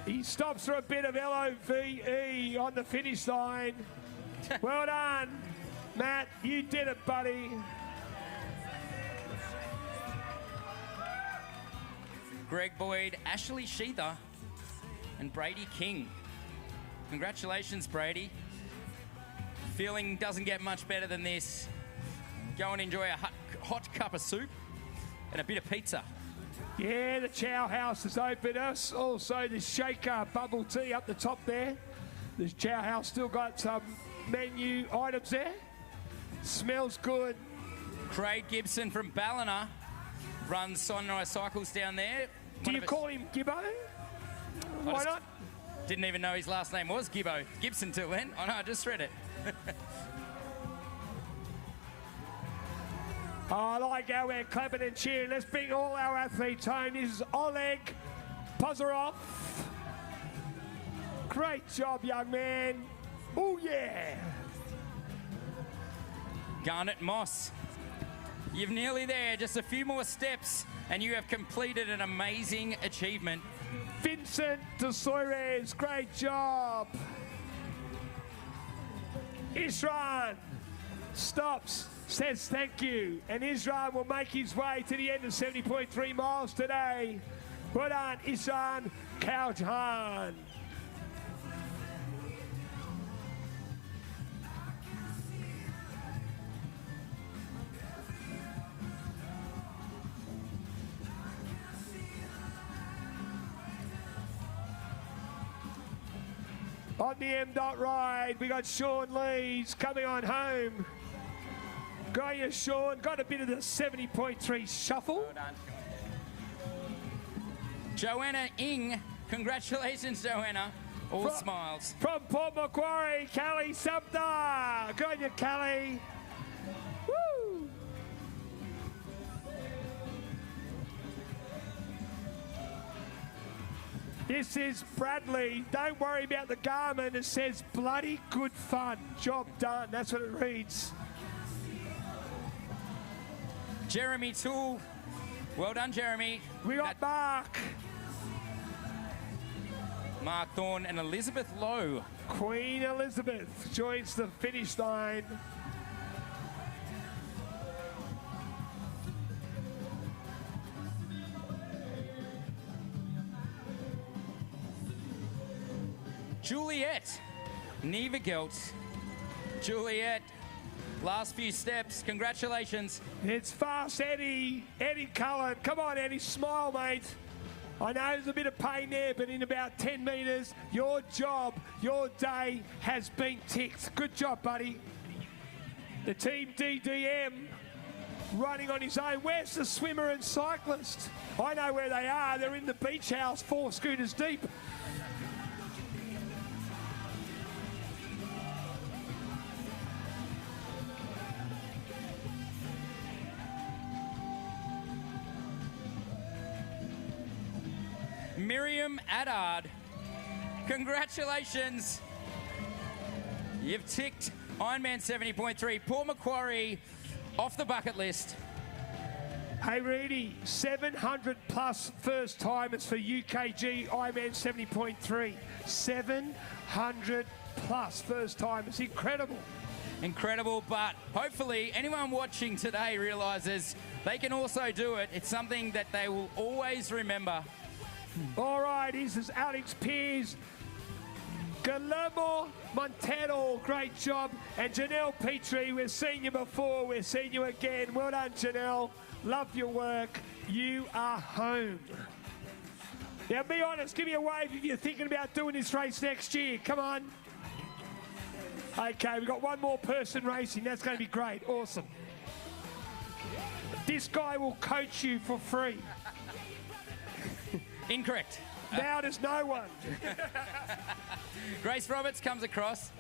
He stops for a bit of LOVE on the finish line. Well done, Matt. You did it, buddy. Greg Boyd, Ashley Sheether, and Brady King. Congratulations, Brady. Feeling doesn't get much better than this. Go and enjoy a hot cup of soup and a bit of pizza. Yeah, the chow house is open. Also, the shaker bubble tea up the top there. The chow house still got some menu items there. Smells good. Craig Gibson from Ballina runs Sunrise Cycles down there. Do you call him Gibbo? Why not? Didn't even know his last name was Gibbo. Gibson till then. Oh no, I just read it. Oh, I like how we're clapping and cheering. Let's bring all our athletes home. This is Oleg Pozorov. Great job, young man. Oh, yeah. Garnet Moss. You're nearly there. Just a few more steps and you have completed an amazing achievement. Vincent de Soares, great job. Isran stops, says thank you, and Isran will make his way to the end of 70.3 miles today. Well done, Isran Kaujan. On the M. ride, we got Sean Lees coming on home. Got you, Sean. Got a bit of the 70.3 shuffle. Well done. Joanna Ing. Congratulations, Joanna. All smiles. From Port Macquarie, Callie Sumter. Got you, Callie. Woo! This is Bradley. Don't worry about the Garmin. It says bloody good fun. Job done. That's what it reads. Jeremy Toole. Well done, Jeremy. We got Mark. Mark Thorne and Elizabeth Lowe. Queen Elizabeth joins the finish line. Juliet Nevegelt. Juliet, last few steps. Congratulations. It's fast Eddie. Eddie Cullen. Come on, Eddie. Smile, mate. I know there's a bit of pain there, but in about 10 metres, your job, your day has been ticked. Good job, buddy. The Team DDM running on his own. Where's the swimmer and cyclist? I know where they are. They're in the beach house, 4 scooters deep. Miriam Addard, congratulations. You've ticked Ironman 70.3, Port Macquarie off the bucket list. Hey, Reedy, 700 plus first timers for UKG Ironman 70.3. 700 plus first timers. Incredible. Incredible, but hopefully anyone watching today realises they can also do it. It's something that they will always remember. All right, this is Alex Pears, Guillermo Montero, great job, and Janelle Petrie. We've seen you before, we're seeing you again. Well done, Janelle. Love your work. You are home. Now, be honest, give me a wave if you're thinking about doing this race next year. Come on. Okay, we've got one more person racing. That's going to be great. Awesome. This guy will coach you for free. Incorrect. Now there's no one. Grace Roberts comes across,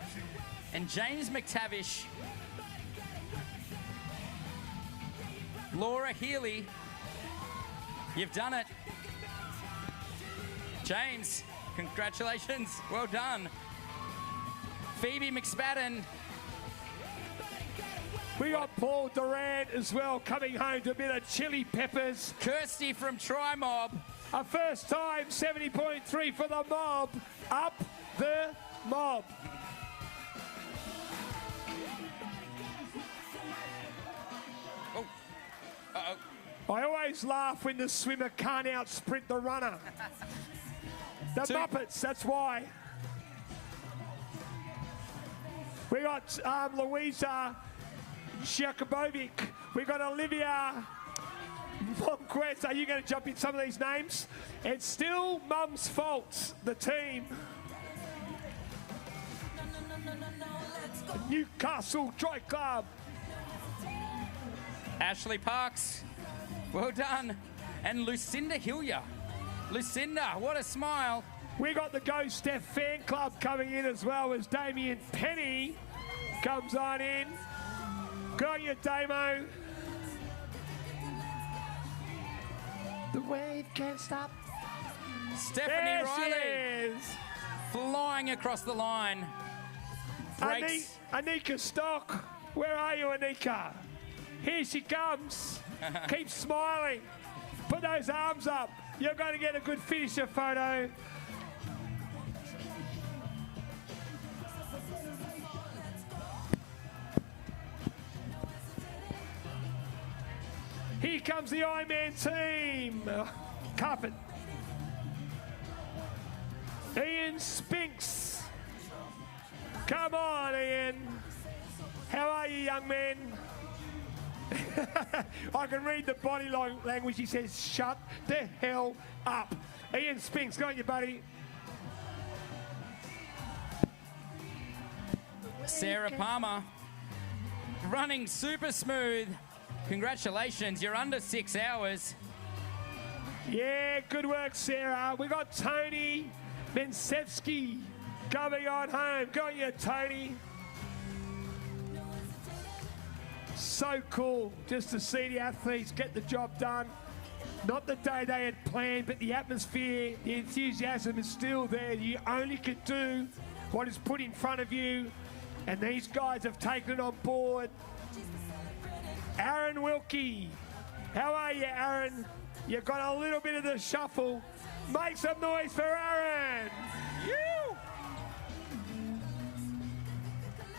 and James McTavish. Laura Healy, you've done it. James, congratulations, well done. Phoebe McSpadden. We got Paul Durant as well coming home to a bit of chili peppers. Kirsty from Tri-Mob. A first time 70.3 for the mob. Up the mob. Oh. Uh-oh. I always laugh when the swimmer can't out-sprint the runner. The Muppets, that's why. We got Louisa Jakubovic. We got Olivia Monquez. Are you going to jump in some of these names? It's still Mum's fault, the team. Newcastle Tri Club. Ashley Parks, well done. And Lucinda Hillier. Lucinda, what a smile. We got the Go Steph fan club coming in as well as Damien Penny comes on in. Good on you, Damo. The wave can't stop. Stephanie There Riley she is. flying across the line. Breaks. Anika Stock. Where are you, Anika? Here she comes. Keep smiling. Put those arms up. You're going to get a good finisher photo. Here comes the Ironman team. Carpet. Ian Spinks. Come on, Ian. How are you, young man? I can read the body language. He says, shut the hell up. Ian Spinks, go on, you buddy. Sarah Palmer running super smooth. Congratulations, you're under 6 hours. Yeah, good work, Sarah. We got Tony Mensevsky coming on home. Go on, you, Tony. So cool just to see the athletes get the job done. Not the day they had planned, but the atmosphere, the enthusiasm is still there. You only can do what is put in front of you, and these guys have taken it on board. Aaron Wilkie, how are you, Aaron? You got a little bit of the shuffle. Make some noise for Aaron.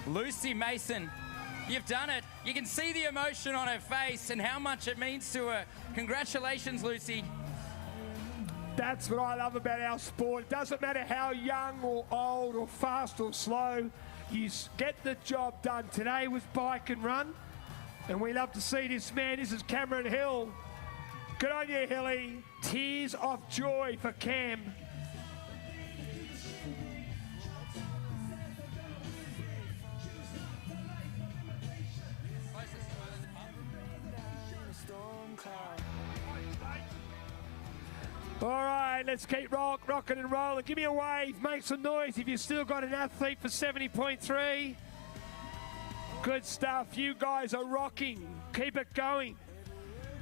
Lucy Mason, you've done it. You can see the emotion on her face and how much it means to her. Congratulations, Lucy. That's what I love about our sport. It doesn't matter how young or old or fast or slow, you get the job done. Today was bike and run, and we love to see this man. This is Cameron Hill. Good on you, Hilly. Tears of joy for Cam. All right, let's keep rocking and rolling. Give me a wave, make some noise if you've still got an athlete for 70.3. Good stuff. You guys are rocking. Keep it going.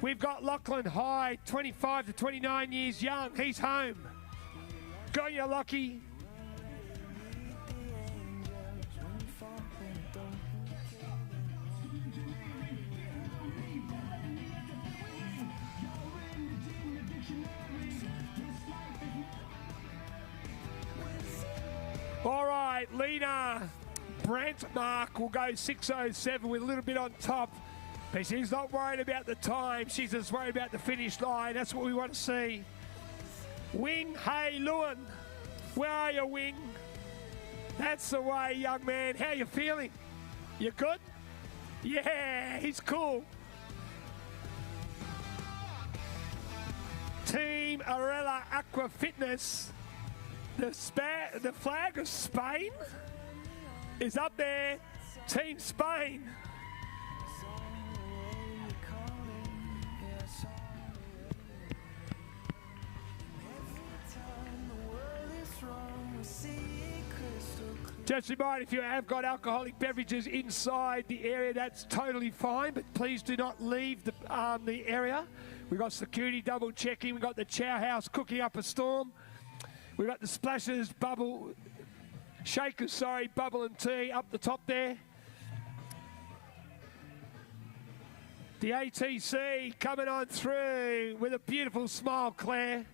We've got Lachlan Hyde, 25 to 29 years young. He's home. Go you, Lockie. All right, Lena Brandtmark will go 6:07 with a little bit on top. But she's not worried about the time. She's just worried about the finish line. That's what we want to see. Wing Hey Lewin. Where are you, Wing? That's the way, young man. How you feeling? You good? Yeah, he's cool. Team Arella Aqua Fitness. The flag of Spain is up there. Team Spain. Just a reminder, if you have got alcoholic beverages inside the area, that's totally fine, but please do not leave the area. We've got security double checking. We've got the chow house cooking up a storm. We've got the splashers, bubble and tea up the top there. The ATC coming on through with a beautiful smile, Claire.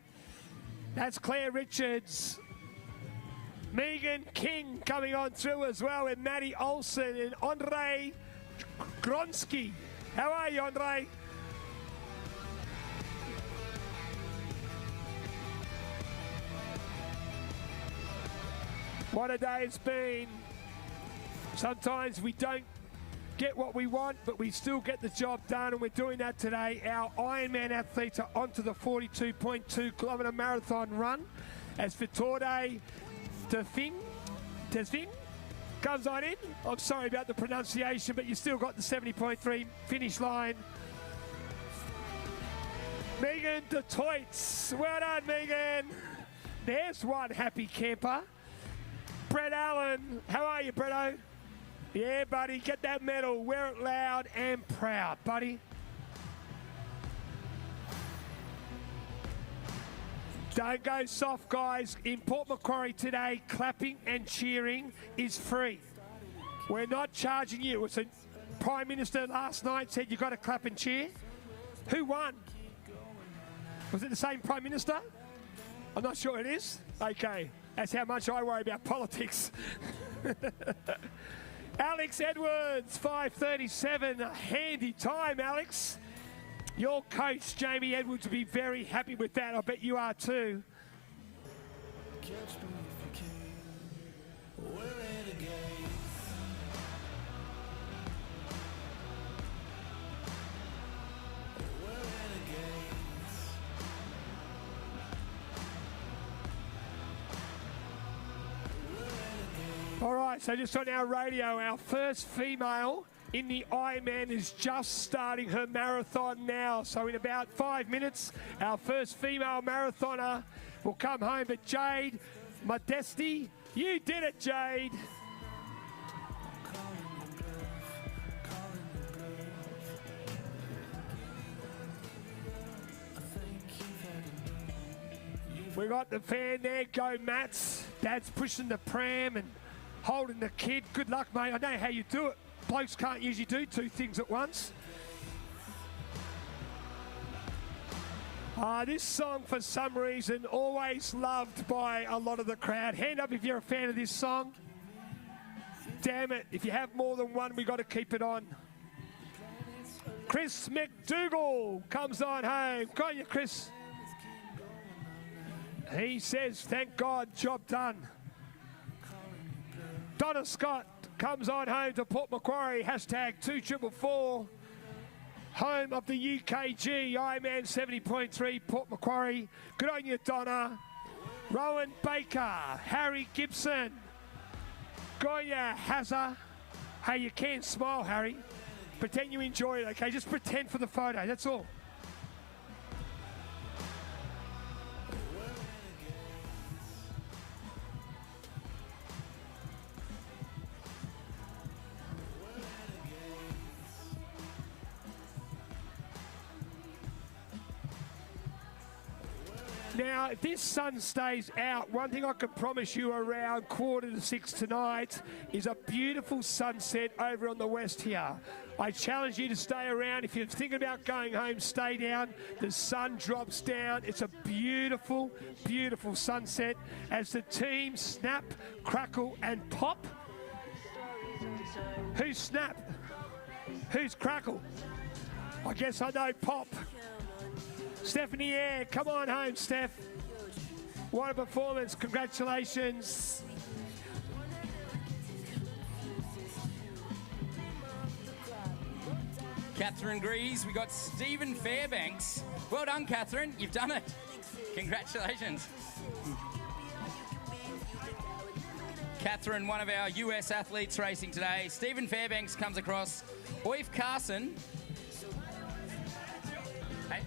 That's Claire Richards. Megan King coming on through as well, and Maddie Olsen and Andre Gronsky. How are you, Andre? What a day it's been. Sometimes we don't get what we want, but we still get the job done, and we're doing that today. Our Ironman athletes are onto the 42.2 kilometre marathon run as Vitorde Tesving comes on in. I'm sorry about the pronunciation, but you still got the 70.3 finish line. Megan DeToits, well done, Megan. There's one happy camper. Brett Allen, how are you, Bretto? Yeah, buddy, get that medal. Wear it loud and proud, buddy. Don't go soft, guys. In Port Macquarie today, clapping and cheering is free. We're not charging you. It's a Prime Minister last night said you've got to clap and cheer. Who won? Was it the same Prime Minister? I'm not sure it is. Okay, that's how much I worry about politics. Alex Edwards, 5:37, a handy time, Alex. Your coach, Jamie Edwards, will be very happy with that. I bet you are too. Catch me if you can. We're renegades. We're renegades. All right, so just on our radio, our first female in the Ironman is just starting her marathon now. So in about 5 minutes, our first female marathoner will come home. But Jade Modesti, you did it, Jade. We got the fan there, go Mats. Dad's pushing the pram and holding the kid. Good luck, mate. I know how you do it. Blokes can't usually do two things at once. This song, for some reason, always loved by a lot of the crowd. Hand up if you're a fan of this song. Damn it, if you have more than one, we got to keep it on. Chris McDougall comes on home. Go on you, Chris. He says, thank God, job done. Donna Scott comes on home to Port Macquarie, hashtag 2444. Home of the UKG IRONMAN 70.3, Port Macquarie. Good on you, Donna. Rowan Baker, Harry Gibson. Good on you, Hazza. Hey, you can smile, Harry. Pretend you enjoy it, okay? Just pretend for the photo, that's all. Now, if this sun stays out, one thing I can promise you around 5:45 tonight is a beautiful sunset over on the west here. I challenge you to stay around. If you're thinking about going home, stay down. The sun drops down. It's a beautiful, beautiful sunset as the team snap, crackle, and pop. Who's snap? Who's crackle? I guess I know pop. Stephanie Air, come on home, Steph. What a performance, congratulations. Catherine Greaves, we got Stephen Fairbanks. Well done, Catherine, you've done it. Congratulations. Catherine, one of our US athletes racing today. Stephen Fairbanks comes across. Oif Carson. Hey.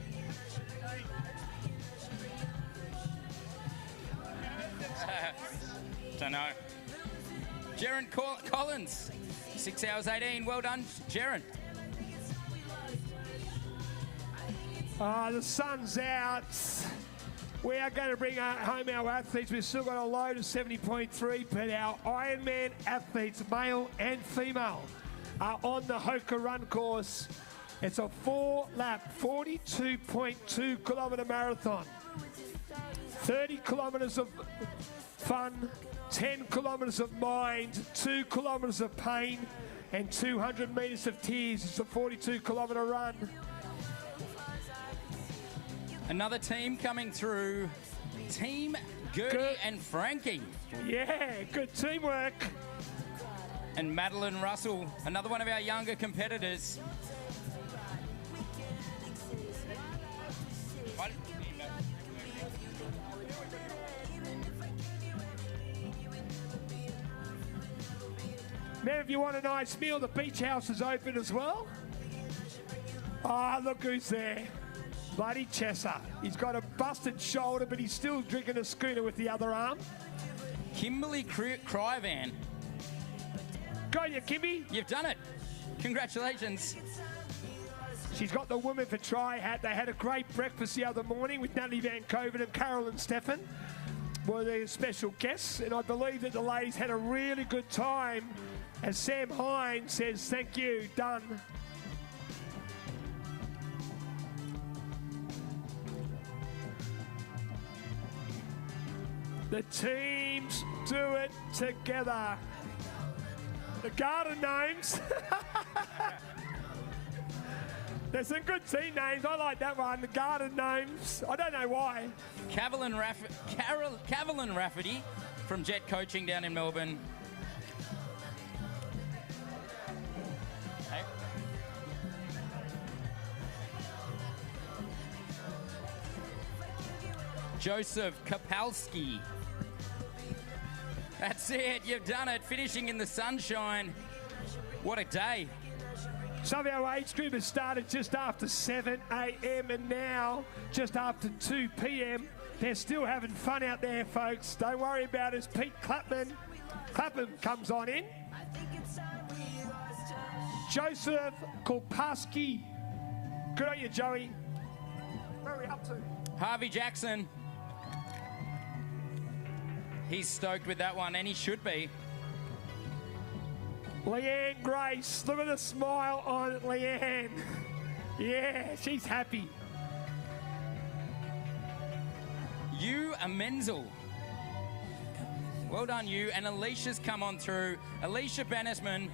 Don't know. Jaron Collins, 6 hours 18. Well done, Jaron. The sun's out. We are going to bring home our athletes. We've still got a load of 70.3, but our Ironman athletes, male and female, are on the Hoka Run course. It's a 4-lap, 42.2 kilometre marathon. 30 kilometres of fun, 10 kilometres of mind, 2 kilometres of pain, and 200 metres of tears. It's a 42-kilometre run. Another team coming through. Team Gertie Good. and Frankie. Yeah, good teamwork. And Madeline Russell, another one of our younger competitors. Now, if you want a nice meal, the beach house is open as well. Ah, look who's there. Bloody Chesser. He's got a busted shoulder, but he's still drinking a schooner with the other arm. Kimberly Cryvan. Go you, Kimmy. You've done it. Congratulations. She's got the Women for Try hat. They had a great breakfast the other morning with Natalie Van Koven and Carolyn Steffen were their special guests, and I believe that the ladies had a really good time. As Sam Hines says, thank you, done. The teams do it together. The Garden Gnomes. There's some good team names. I like that one, the Garden Gnomes. I don't know why. Caroline Rafferty from Jet Coaching down in Melbourne. Joseph Kapalski. That's it, you've done it, finishing in the sunshine. What a day. Some of our age group has started just after 7 a.m. and now just after 2 p.m. They're still having fun out there, folks. Don't worry about it. Pete Clapham comes on in. Joseph Kolpaski. Good on you, Joey. Where are we up to? Harvey Jackson. He's stoked with that one, and he should be. Leanne Grace. Look at the smile on Leanne. Yeah, she's happy. You Menzel. Well done, you. And Alicia's come on through. Alicia Bannisman.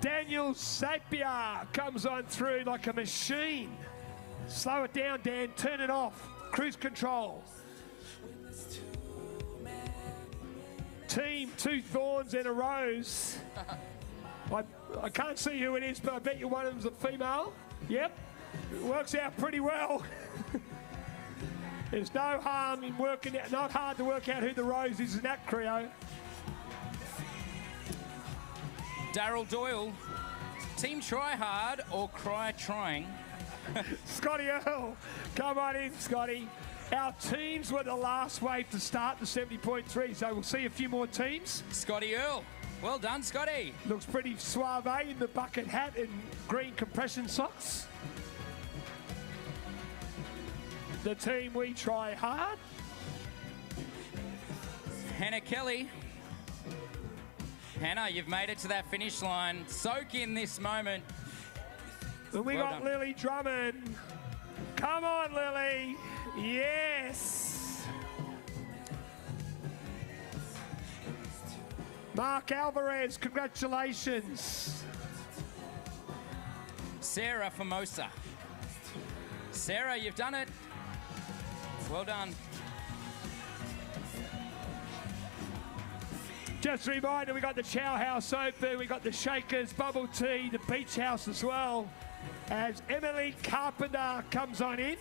Daniel Sapia comes on through like a machine. Slow it down, Dan. Turn it off. Cruise control. Team Two Thorns and a Rose. I can't see who it is, but I bet you one of them's a female. Yep. It works out pretty well. There's no harm in working out, not hard to work out who the Rose is in that trio. Daryl Doyle. Team Try Hard or Cry Trying. Scotty Earl, come on in, Scotty. Our teams were the last wave to start the 70.3, so we'll see a few more teams. Scotty Earl. Well done, Scotty. Looks pretty suave in the bucket hat and green compression socks. The team We Try Hard. Hannah Kelly. Hannah, you've made it to that finish line. Soak in this moment. And we Well got done. Lily Drummond. Come on, Lily. Yes. Mark Alvarez, congratulations. Sarah Formosa. Sarah, you've done it. Well done. Just a reminder, we got the Chow House open, we got the Shakers, Bubble Tea, the Beach House as well, as Emily Carpenter comes on in.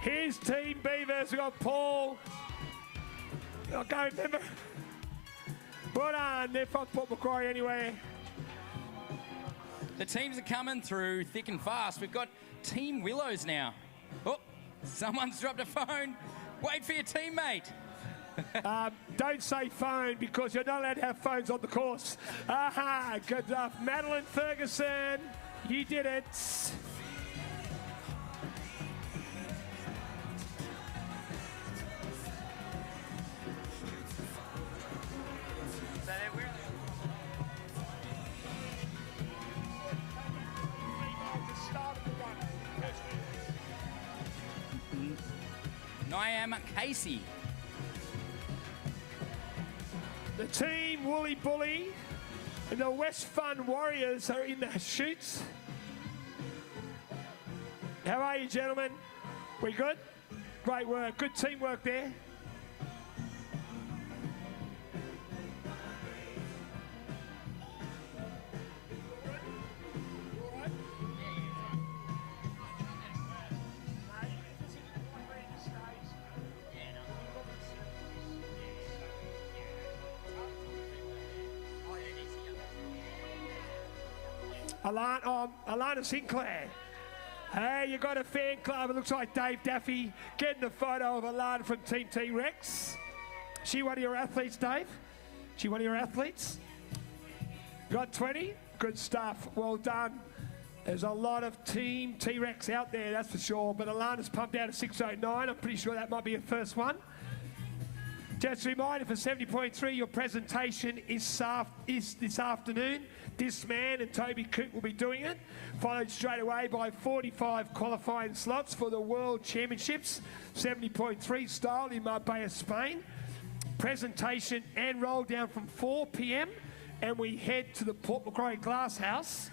Here's Team Beavers, we got Paul. I can't remember. Well done, they're from Port Macquarie anyway. The teams are coming through thick and fast. We've got Team Willows now. Oh, someone's dropped a phone. Wait for your teammate. Don't say phone because you're not allowed to have phones on the course. Aha, good enough. Madeline Ferguson, you did it. Siam Casey. The team Woolly Bully and the West Fun Warriors are in the chutes. How are you, gentlemen? We good? Great work. Good teamwork there. Alana Sinclair. Hey, you got a fan club. It looks like Dave Daffy getting the photo of Alana from Team T-Rex. She one of your athletes, Dave? She one of your athletes? Got 20? Good stuff. Well done. There's a lot of Team T-Rex out there, that's for sure. But Alana's pumped out a 6:09. I'm pretty sure that might be her first one. Just a reminder for 70.3, your presentation is this afternoon. This man and Toby Coote will be doing it, followed straight away by 45 qualifying slots for the World Championships, 70.3 style in Marbella, Spain. Presentation and roll down from 4 p.m. and we head to the Port Macquarie Glass House.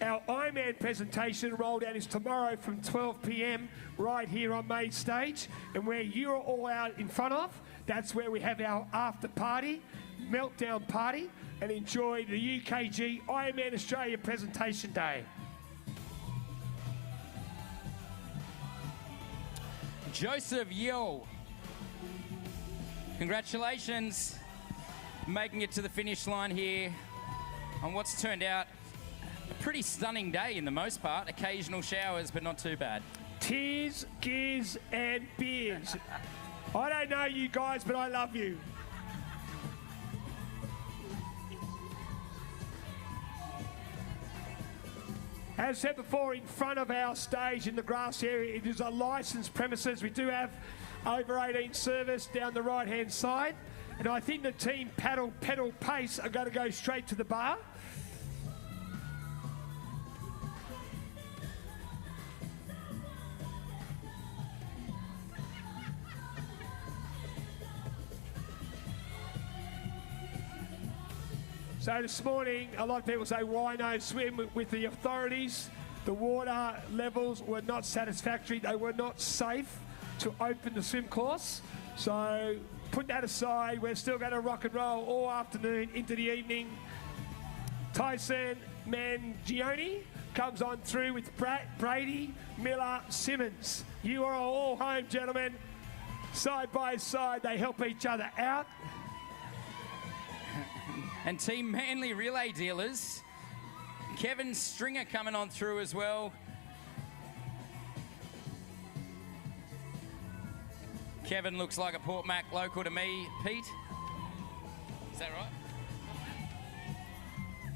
Our Ironman presentation roll down is tomorrow from 12 p.m. right here on main stage, and where you're all out in front of, that's where we have our after party, meltdown party, and enjoy the UKG Ironman Australia presentation day. Joseph Yeo. Congratulations, making it to the finish line here on what's turned out a pretty stunning day in the most part. Occasional showers, but not too bad. Tears, gears, and beers. I don't know you guys, but I love you. As said before, in front of our stage in the grass area, it is a licensed premises. We do have over 18 service down the right-hand side. And I think the team pedal pace are going to go straight to the bar. So this morning, a lot of people say, why no swim with the authorities? The water levels were not satisfactory. They were not safe to open the swim course. So put that aside. We're still going to rock and roll all afternoon into the evening. Tyson Mangione comes on through with Brady, Miller, Simmons. You are all home, gentlemen. Side by side, they help each other out. And Team Manly relay dealers, Kevin Stringer coming on through as well. Kevin looks like a Port Mac local to me, Pete. Is that right?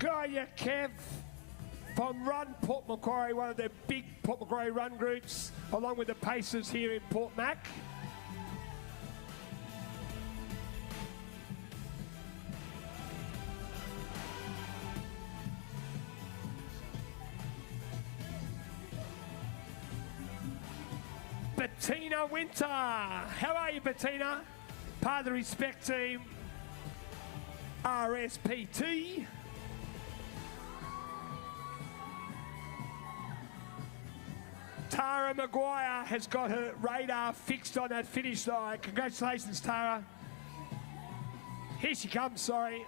Good on you, Kev. From Run Port Macquarie, one of the big Port Macquarie run groups, along with the Pacers here in Port Mac. Bettina Winter. How are you, Bettina? Part of the Respect team, RSPT. Tara Maguire has got her radar fixed on that finish line. Congratulations, Tara. Here she comes, sorry.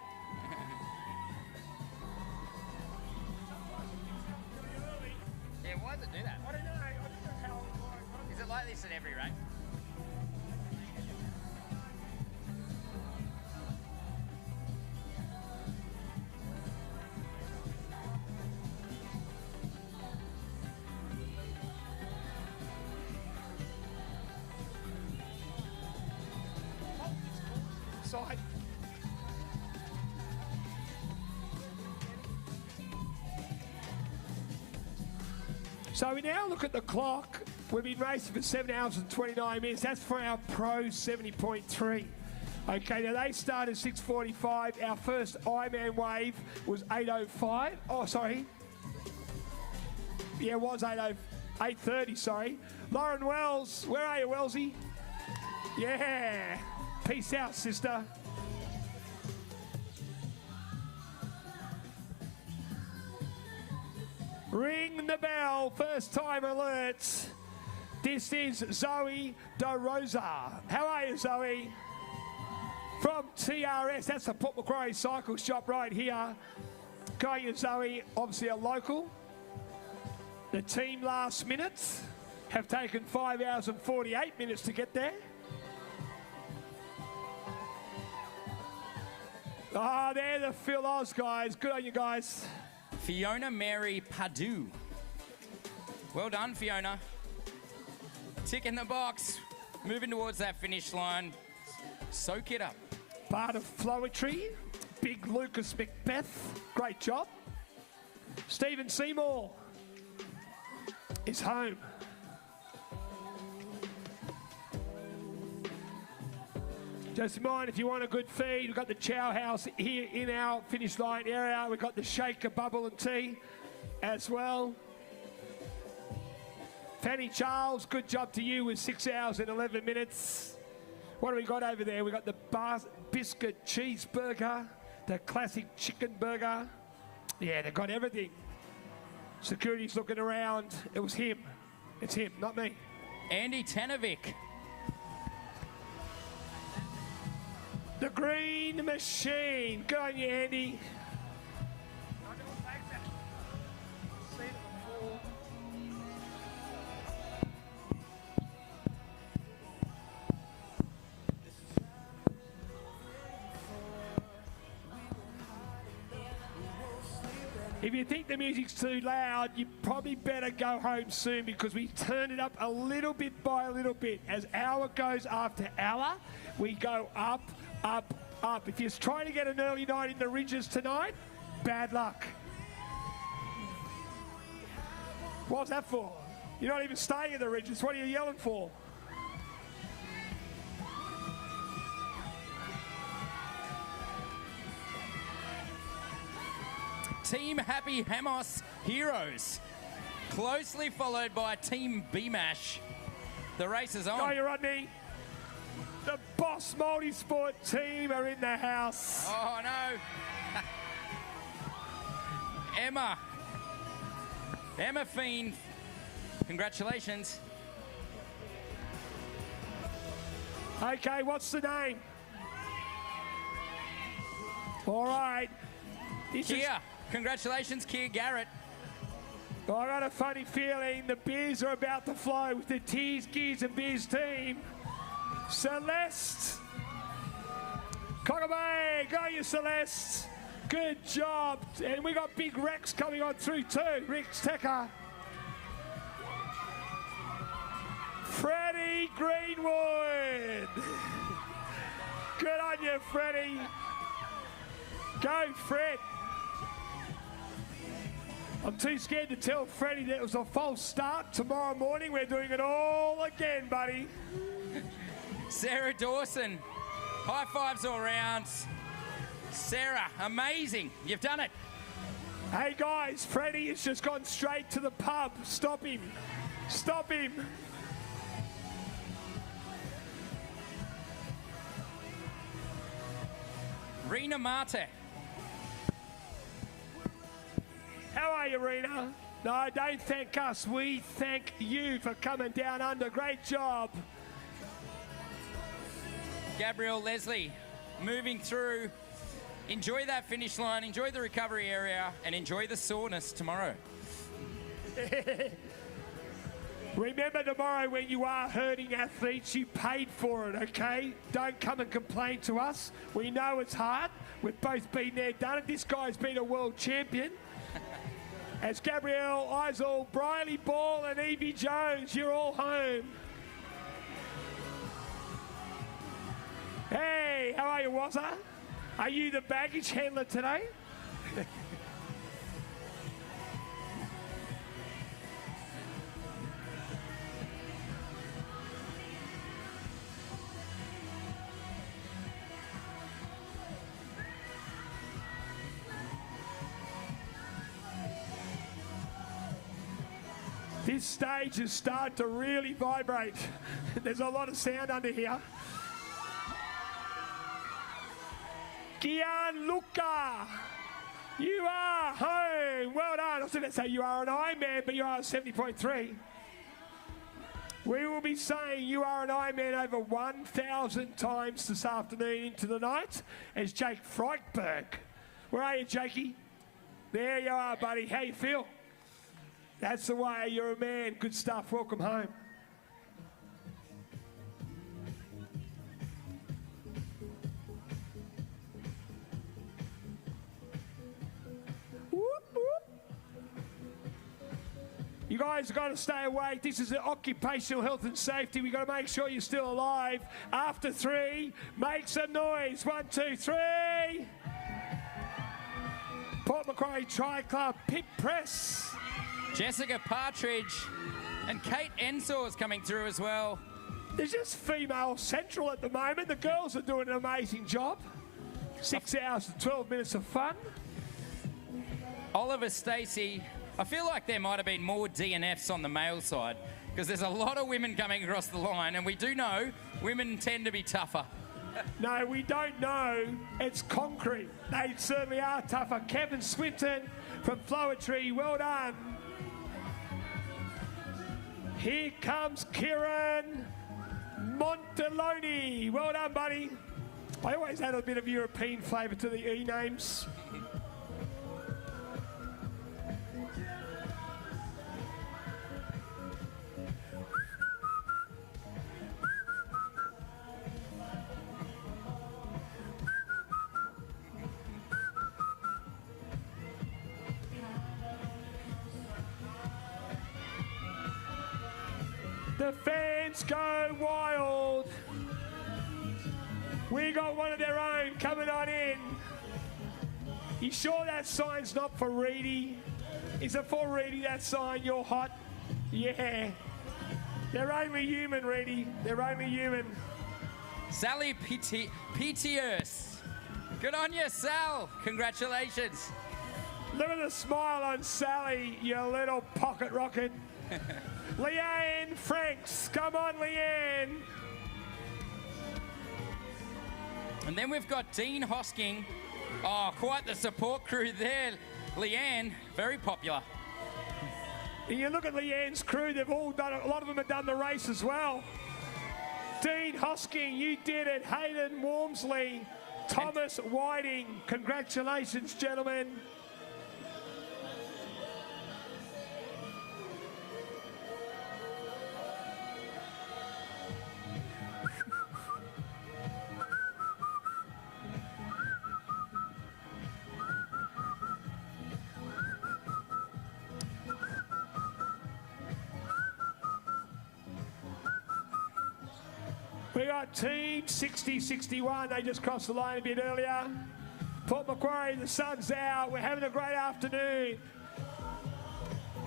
Yeah, why does it do that? I don't know. Is it like this in every rank? Side. So we now look at the clock. We've been racing for 7 hours and 29 minutes. That's for our Pro 70.3. Okay, now they started 6:45. Our first Ironman wave was 8:05. Oh, sorry. Yeah, it was 8:05. 8:30, sorry. Lauren Wells, where are you, Wellesley? Yeah. Peace out, sister. Ring the bell, first time alerts. This is Zoe DeRosa. How are you, Zoe? From TRS, that's the Port Macquarie cycle shop right here. Got you, Zoe, obviously a local. The team last minute have taken 5 hours and 48 minutes to get there. Ah, they're the Phil Oz guys. Good on you guys. Fiona Mary Padu. Well done, Fiona. Tick in the box. Moving towards that finish line. Soak it up. Part of Flowetry. Big Lucas Macbeth. Great job. Stephen Seymour is home. Just mind, if you want a good feed, we've got the chow house here in our finish line area. We've got the shaker, bubble and tea as well. Fanny Charles, good job to you with 6 hours and 11 minutes. What do we got over there? We've got the biscuit cheeseburger, the classic chicken burger. Yeah, they've got everything. Security's looking around. It was him. It's him, not me. Andy Tanovic. The Green Machine. Good on you, Andy. If you think the music's too loud, you probably better go home soon, because we turn it up a little bit by a little bit. As hour goes after hour, we go up, up, up. If you're trying to get an early night in the Ridges tonight, bad luck. What's that for? You're not even staying at the Ridges. What are you yelling for? Team Happy Hamos Heroes. Closely followed by Team BMASH. The race is on. Go, you Rodney. The Boss Multisport team are in the house. Oh, no. Emma Fiend. Congratulations. Okay, what's the name? All right. Kia. Congratulations, Kia Garrett. I got a funny feeling the beers are about to flow with the Tears, Gears and Beers team. Celeste. Cockabay, go you Celeste. Good job. And we got big Rex coming on through too. Rex Tecker. Freddie Greenwood. Good on you, Freddie. Go, Fred. I'm too scared to tell Freddie that it was a false start. Tomorrow morning, we're doing it all again, buddy. Sarah Dawson. High fives all round. Sarah, amazing. You've done it. Hey, guys, Freddie has just gone straight to the pub. Stop him. Stop him. Rena Marte. How are you, Rena? No, don't thank us. We thank you for coming down under. Great job. Gabrielle Leslie moving through. Enjoy that finish line, enjoy the recovery area, and enjoy the soreness tomorrow. Remember tomorrow, when you are hurting athletes, you paid for it, okay? Don't come and complain to us. We know it's hard. We've both been there, done it. This guy's been a world champion. As Gabrielle Eisel, Briley Ball and Evie Jones, you're all home. Hey, how are you, Wazza? Are you the baggage handler today? This stage is starting to really vibrate. There's a lot of sound under here. Gianluca, you are home. Well done. I was going to say you are an Ironman, but you are a 70.3. We will be saying you are an Ironman over 1,000 times this afternoon into the night as Jake Freitberg. Where are you, Jakey? There you are, buddy. How you feel? That's the way. You're a man. Good stuff. Welcome home. Whoop, whoop. You guys have got to stay awake. This is occupational health and safety. We've got to make sure you're still alive. After 3, make some noise. 1, 2, 3. Port Macquarie Tri Club Pit Press. Jessica Partridge and Kate Ensor's coming through as well. There's just female central at the moment. The girls are doing an amazing job. 6 hours and 12 minutes of fun. Oliver Stacey, I feel like there might have been more DNFs on the male side because there's a lot of women coming across the line, and we do know women tend to be tougher. No, we don't know. It's concrete. They certainly are tougher. Kevin Swinton from Floetry, well done. Here comes Kieran Monteloni. Well done, buddy. I always had a bit of European flavour to the E names. The fans go wild. We got one of their own coming on in. You sure that sign's not for Reedy? Is it for Reedy, that sign? You're hot? Yeah. They're only human, Reedy. They're only human. Sally Pitius. Good on you, Sal. Congratulations. Look at the smile on Sally, you little pocket rocket. Leanne Franks, come on, Leanne. And then we've got Dean Hosking. Oh, quite the support crew there. Leanne, very popular. And you look at Leanne's crew, they've all done it. A lot of them have done the race as well. Dean Hosking, you did it. Hayden Wormsley, Thomas Whiting. Congratulations, gentlemen. We got Team 60-61. They just crossed the line a bit earlier. Port Macquarie, the sun's out. We're having a great afternoon.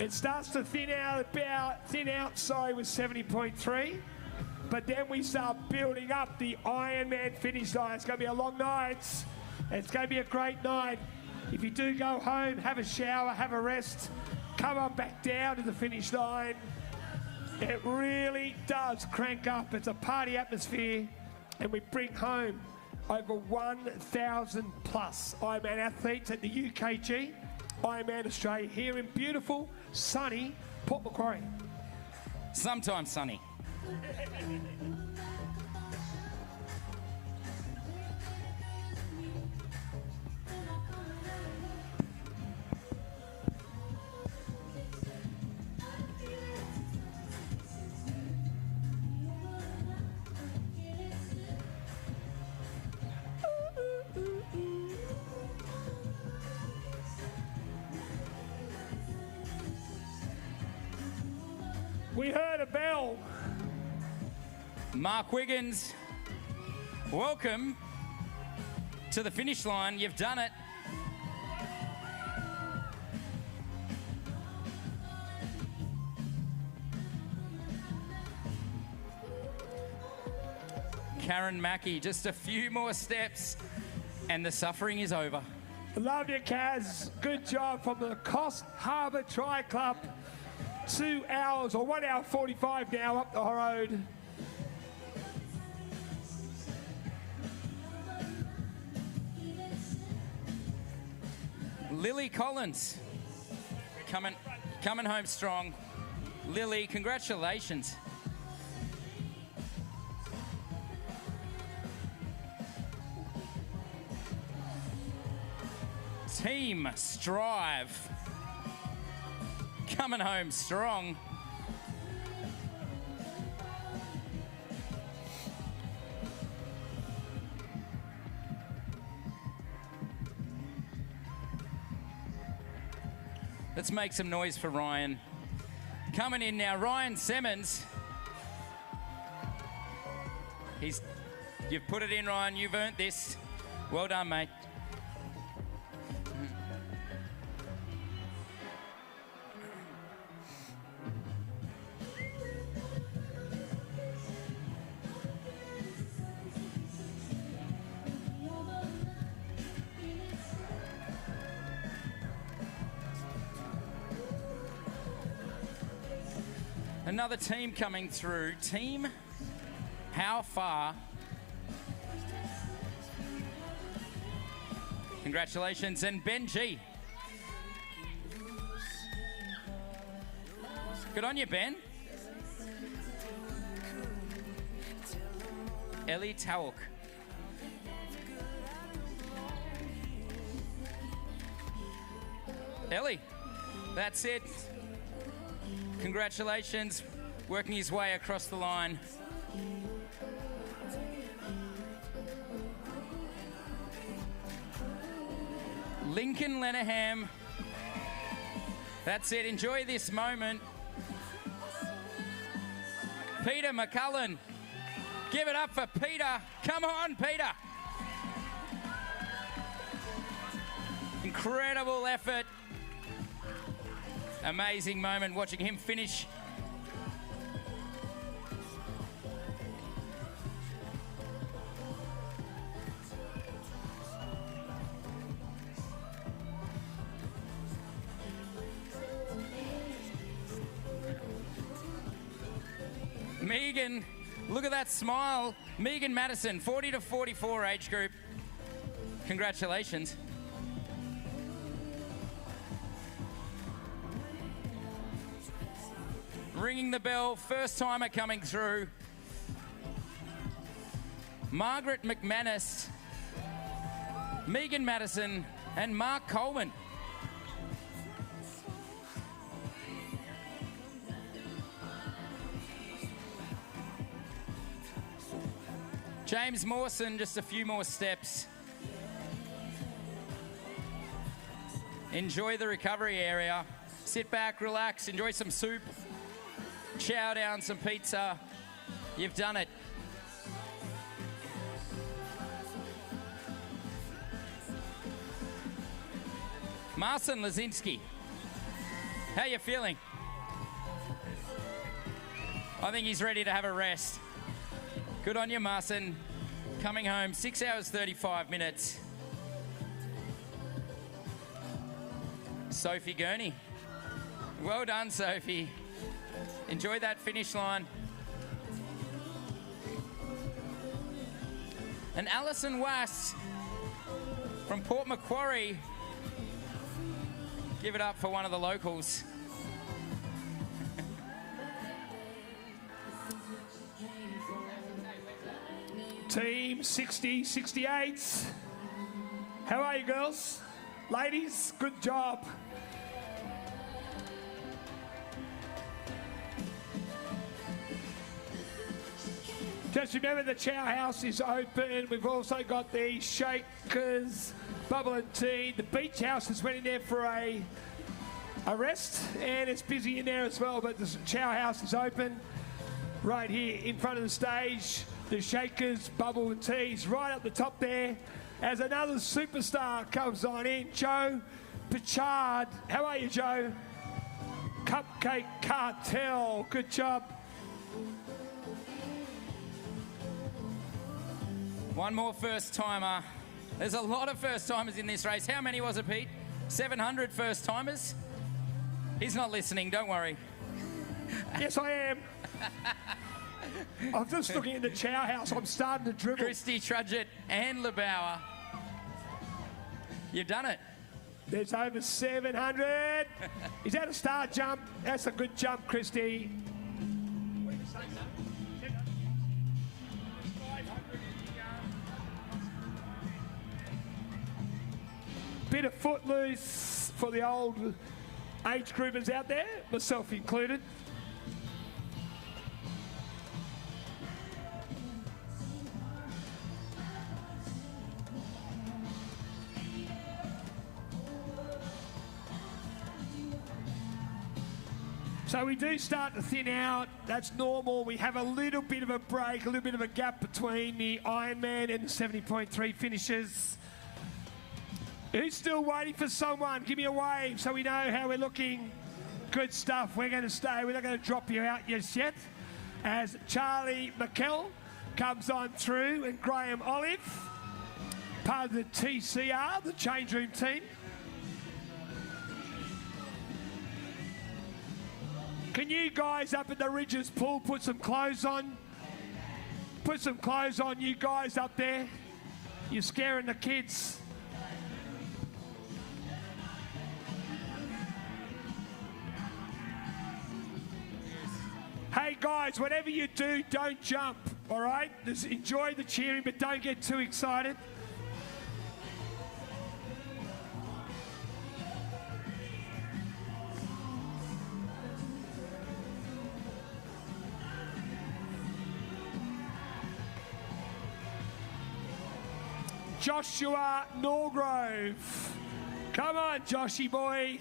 It starts to thin out with 70.3. But then we start building up the Ironman finish line. It's going to be a long night. It's going to be a great night. If you do go home, have a shower, have a rest, come on back down to the finish line. It really does crank up. It's a party atmosphere, and we bring home over 1,000 plus Ironman athletes at the UKG Ironman Australia here in beautiful, sunny Port Macquarie. Sometimes sunny. We heard a bell. Mark Wiggins, welcome to the finish line. You've done it. Karen Mackey, just a few more steps and the suffering is over. Love you, Kaz. Good job from the Coast Harbour Tri Club. 2 hours or 1 hour 45 now up the road. Lily Collins coming home strong. Lily, congratulations. Team Strive coming home strong. Let's make some noise for Ryan. Coming in now, Ryan Simmons. You've put it in, Ryan. You've earned this. Well done, mate. Another team coming through. Team How Far. Congratulations. And Ben G. Good on you, Ben. Ellie Tawuk. Ellie, that's it. Congratulations, working his way across the line. Lincoln Lenaham. That's it, enjoy this moment. Peter McCullen. Give it up for Peter. Come on, Peter. Incredible effort. Amazing moment watching him finish. Megan, look at that smile. Megan Madison, 40 to 44 age group. Congratulations. Ringing the bell, first timer coming through. Margaret McManus, Megan Madison, and Mark Coleman. James Mawson, just a few more steps. Enjoy the recovery area. Sit back, relax, enjoy some soup. Chow down some pizza. You've done it. Marcin Lazinski, how you feeling? I think he's ready to have a rest. Good on you, Marcin. Coming home, 6 hours, 35 minutes. Sophie Gurney. Well done, Sophie. Enjoy that finish line. And Alison Wass from Port Macquarie. Give it up for one of the locals. Team 60-68. How are you, girls? Ladies, good job. Just remember the chow house is open. We've also got the shakers, bubble and tea. The beach house is went in there for a rest, and it's busy in there as well, but the chow house is open right here in front of the stage. The shakers, bubble and teas right up the top there. As another superstar comes on in, Joe Pichard. How are you, Joe? Cupcake Cartel. Good job. One more first timer. There's a lot of first timers in this race. How many was it, Pete? 700 first timers? He's not listening, don't worry. Yes, I am. I'm just looking at the chow house. I'm starting to dribble. Christy, Trudgett and Lebauer. You've done it. There's over 700. Is that a star jump? That's a good jump, Christy. Bit of footloose for the old age groupers out there, myself included. So we do start to thin out. That's normal. We have a little bit of a break, a little bit of a gap between the Ironman and the 70.3 finishes. Who's still waiting for someone? Give me a wave so we know how we're looking. Good stuff. We're going to stay. We're not going to drop you out just yet. As Charlie McKell comes on through and Graham Olive, part of the TCR, the change room team. Can you guys up at the Ridges pool put some clothes on? Put some clothes on, you guys up there. You're scaring the kids. Hey guys, whatever you do, don't jump, all right? Just enjoy the cheering, but don't get too excited. Joshua Norgrove. Come on, Joshy boy.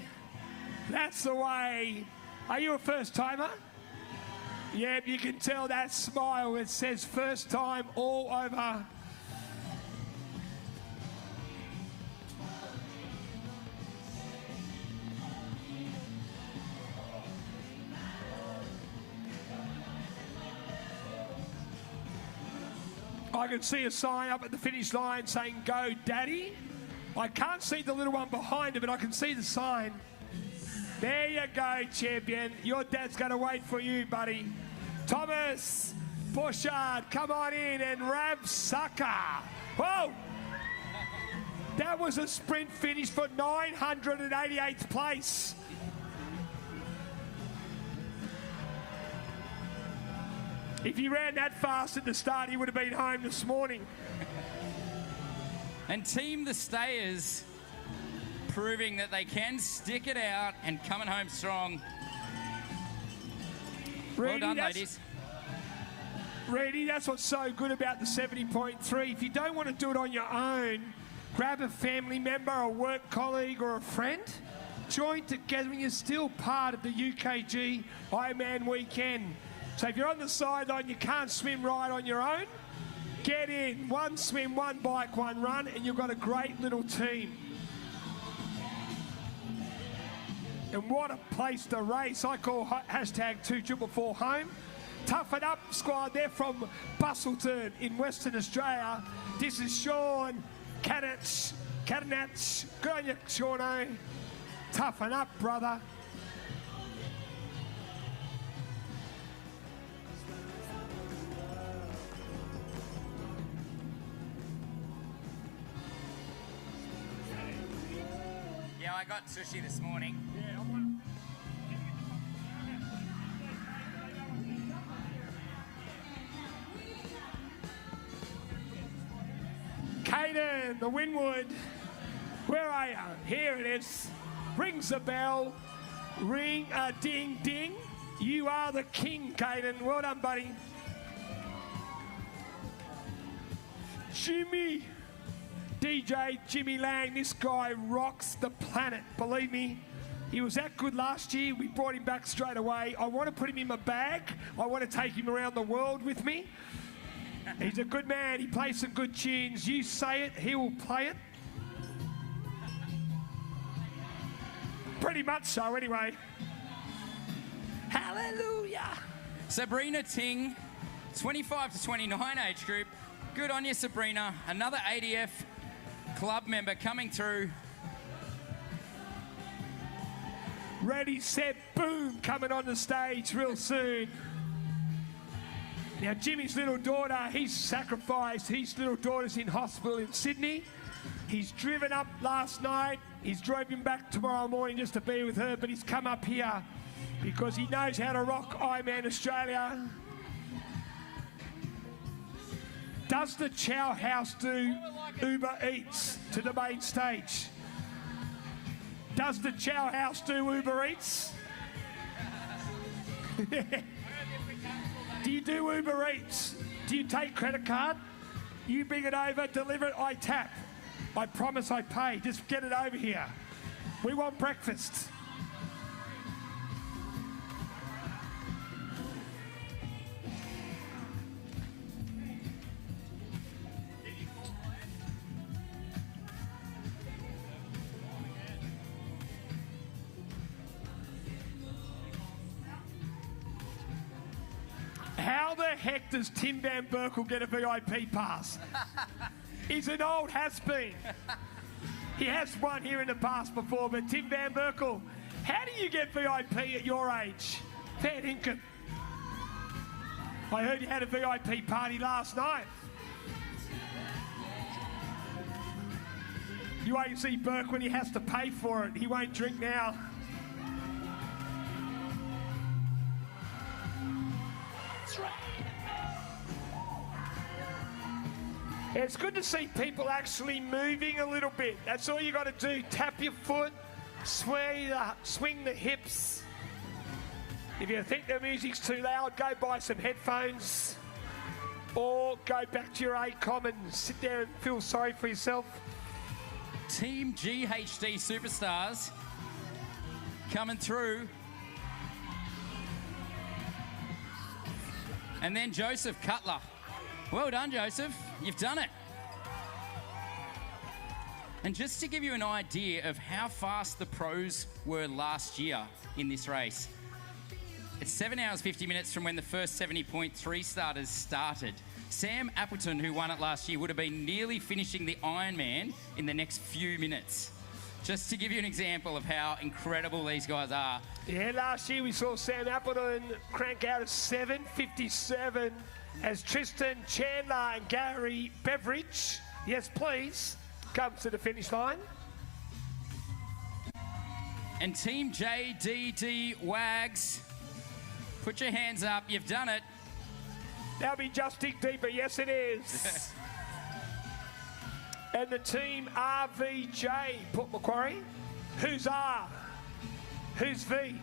That's the way. Are you a first timer? Yep, you can tell that smile. It says first time all over. I can see a sign up at the finish line saying, "Go, Daddy." I can't see the little one behind it, but I can see the sign. There you go, champion. Your dad's going to wait for you, buddy. Thomas Bouchard, come on in, and Rav Sucker. Whoa! That was a sprint finish for 988th place. If he ran that fast at the start, he would have been home this morning. And Team the Stayers proving that they can stick it out and coming home strong. Well done, ladies. Reedy, that's what's so good about the 70.3. If you don't want to do it on your own, grab a family member, a work colleague or a friend. Join together and you're still part of the UKG Ironman weekend. So if you're on the sideline, you can't swim right on your own, get in. One swim, one bike, one run, and you've got a great little team. And what a place to race. I call hashtag 2444 home. Tough it up, squad. They're from Bustleton in Western Australia. This is Sean Catanach. Good on you, Shauno. Toughen up, brother. Yeah, I got sushi this morning. Caden, the Winwood. Where are you? Here it is. Rings a bell. Ring a ding ding. You are the king, Caden. Well done, buddy. Jimmy. DJ Jimmy Lang. This guy rocks the planet. Believe me. He was that good last year. We brought him back straight away. I want to put him in my bag. I want to take him around the world with me. He's a good man. He plays some good tunes. You say it, he will play it. Pretty much so, anyway. Hallelujah. Sabrina Ting, 25 to 29 age group. Good on you, Sabrina. Another ADF club member coming through. Ready, set, boom, coming on the stage real soon. Now, Jimmy's little daughter, he's sacrificed. His little daughter's in hospital in Sydney. He's driven up last night. He's driving back tomorrow morning just to be with her, but he's come up here because he knows how to rock Ironman Australia. Does the Chow House do Uber Eats to the main stage? Does the Chow House do Uber Eats? Do you do Uber Eats? Do you take credit card? You bring it over, deliver it, I tap. I promise I pay. Just get it over here. We want breakfast. How the heck does Tim Van Berkel get a VIP pass? He's an old has-been. He has won here in the past before, but Tim Van Berkel, how do you get VIP at your age? Van Hinken. I heard you had a VIP party last night. You wait and see Burke when he has to pay for it. He won't drink now. It's good to see people actually moving a little bit. That's all you got to do. Tap your foot, swing the hips. If you think the music's too loud, go buy some headphones or go back to your ACOM and sit there and feel sorry for yourself. Team GHD Superstars coming through. And then Joseph Cutler. Well done, Joseph. You've done it. And just to give you an idea of how fast the pros were last year in this race, it's 7 hours 50 minutes from when the first 70.3 starters started. Sam Appleton, who won it last year, would have been nearly finishing the Ironman in the next few minutes. Just to give you an example of how incredible these guys are. Yeah, last year we saw Sam Appleton crank out a 7:57 as Tristan Chandler and Gary Beveridge, yes please, comes to the finish line. And Team JDD Wags, put your hands up, you've done it. That'll be Just Dig Deeper, yes it is. And the Team RVJ, Port Macquarie. Who's R? Who's V?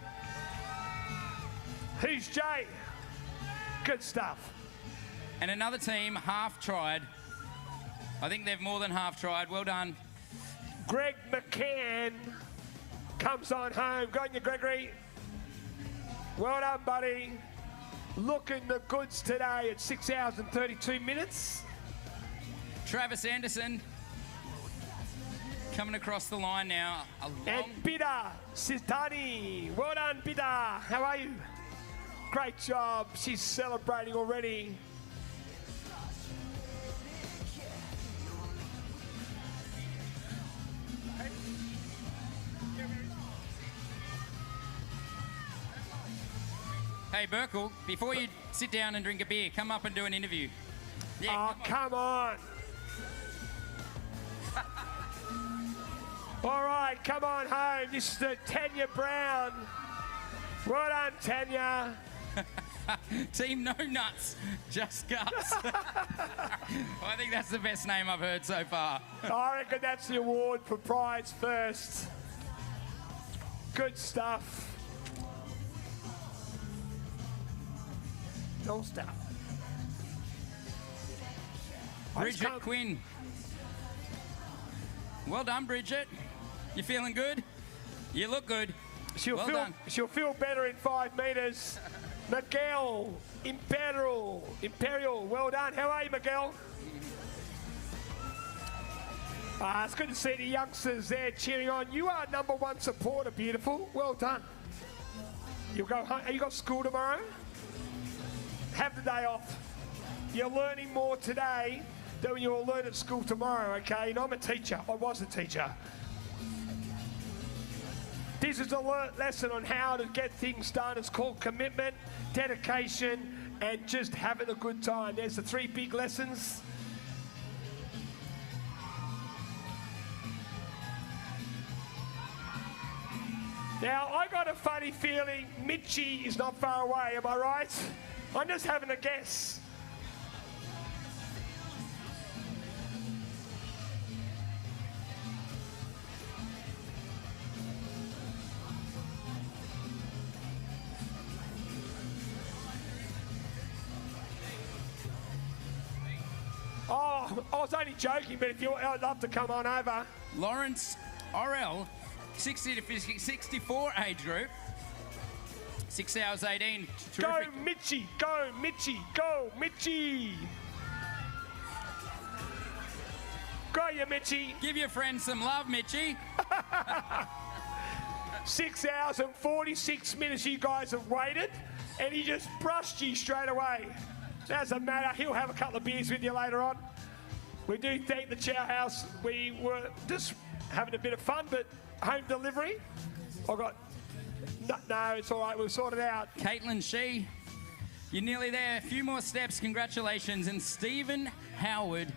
Who's J? Good stuff. And another team half tried. I think they've more than half tried. Well done. Greg McCann comes on home. Go on you, Gregory. Well done, buddy. Looking the goods today at 6 hours and 32 minutes. Travis Anderson coming across the line now. And Bida Sistani. Well done, Bida. How are you? Great job. She's celebrating already. Hey, Burkle, before you sit down and drink a beer, come up and do an interview. Yeah, Oh, come on. All right, come on home. This is the Tanya Brown. Well done, Tanya. Team No Nuts, Just Guts. I think that's the best name I've heard so far. I reckon that's the award for prize first. Good stuff. No stuff. Bridget Quinn. Well done, Bridget. You feeling good? You look good. She'll feel better in 5 metres. Miguel Imperial. Well done. How are you, Miguel? It's good to see the youngsters there cheering on. You are #1 supporter, beautiful. Well done. You'll go home. You got school tomorrow? Have the day off. You're learning more today than you'll learn at school tomorrow, okay? And I'm a teacher. I was a teacher. This is a lesson on how to get things done. It's called commitment, dedication, and just having a good time. There's the 3 big lessons. Now, I got a funny feeling Mitchie is not far away, am I right? I'm just having a guess. Oh, I was only joking, but if you, I'd love to come on over. Lawrence Orell, 60 to 64 age group. 6 hours 18. Go Terrific. Mitchie, go Mitchie, go Mitchie. Go you Mitchie. Give your friends some love, Mitchie. 6 hours and 46 minutes you guys have waited, and he just brushed you straight away. Doesn't matter, he'll have a couple of beers with you later on. We do thank the Chow House. We were just having a bit of fun, but home delivery. I got, no, it's all right, we'll sort it out. Caitlin Shee, you're nearly there. A few more steps, congratulations. And Stephen Howard.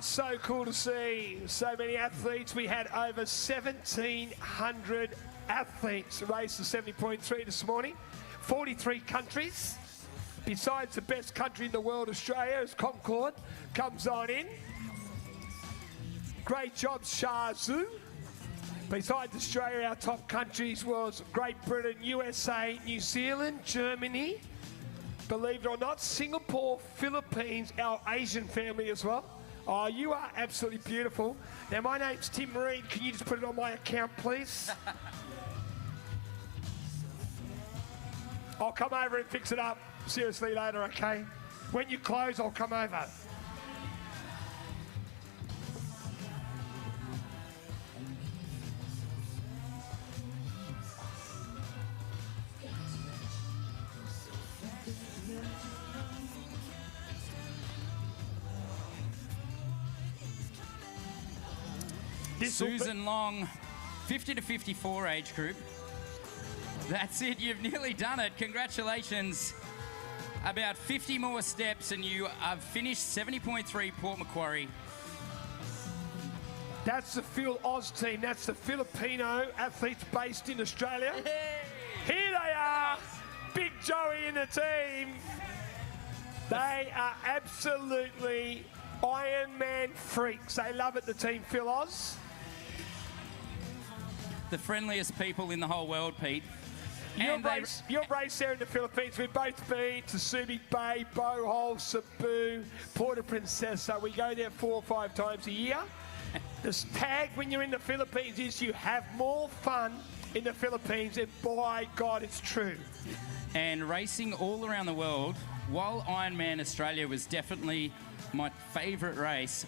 So cool to see so many athletes. We had over 1,700 athletes race the 70.3 this morning. 43 countries. Besides the best country in the world, Australia, as Concord comes on in. Great job, Shazoo. Besides Australia, our top countries was Great Britain, USA, New Zealand, Germany. Believe it or not, Singapore, Philippines, our Asian family as well. Oh, you are absolutely beautiful. Now, my name's Tim Marine. Can you just put it on my account, please? I'll come over and fix it up seriously later, okay? When you close, I'll come over. Susan Long, 50 to 54 age group. That's it, you've nearly done it. Congratulations. About 50 more steps and you have finished 70.3 Port Macquarie. That's the Phil Oz team. That's the Filipino athletes based in Australia. Hey. Here they are. Big Joey in the team. They are absolutely Ironman freaks. They love it, the team Phil Oz. The friendliest people in the whole world, Pete. You've raced there in the Philippines. We've both been to Subic Bay, Bohol, Cebu, Puerto Princesa. We go there 4 or 5 times a year. The tag when you're in the Philippines is you have more fun in the Philippines, and by God, it's true. And racing all around the world, while Ironman Australia was definitely my favourite race,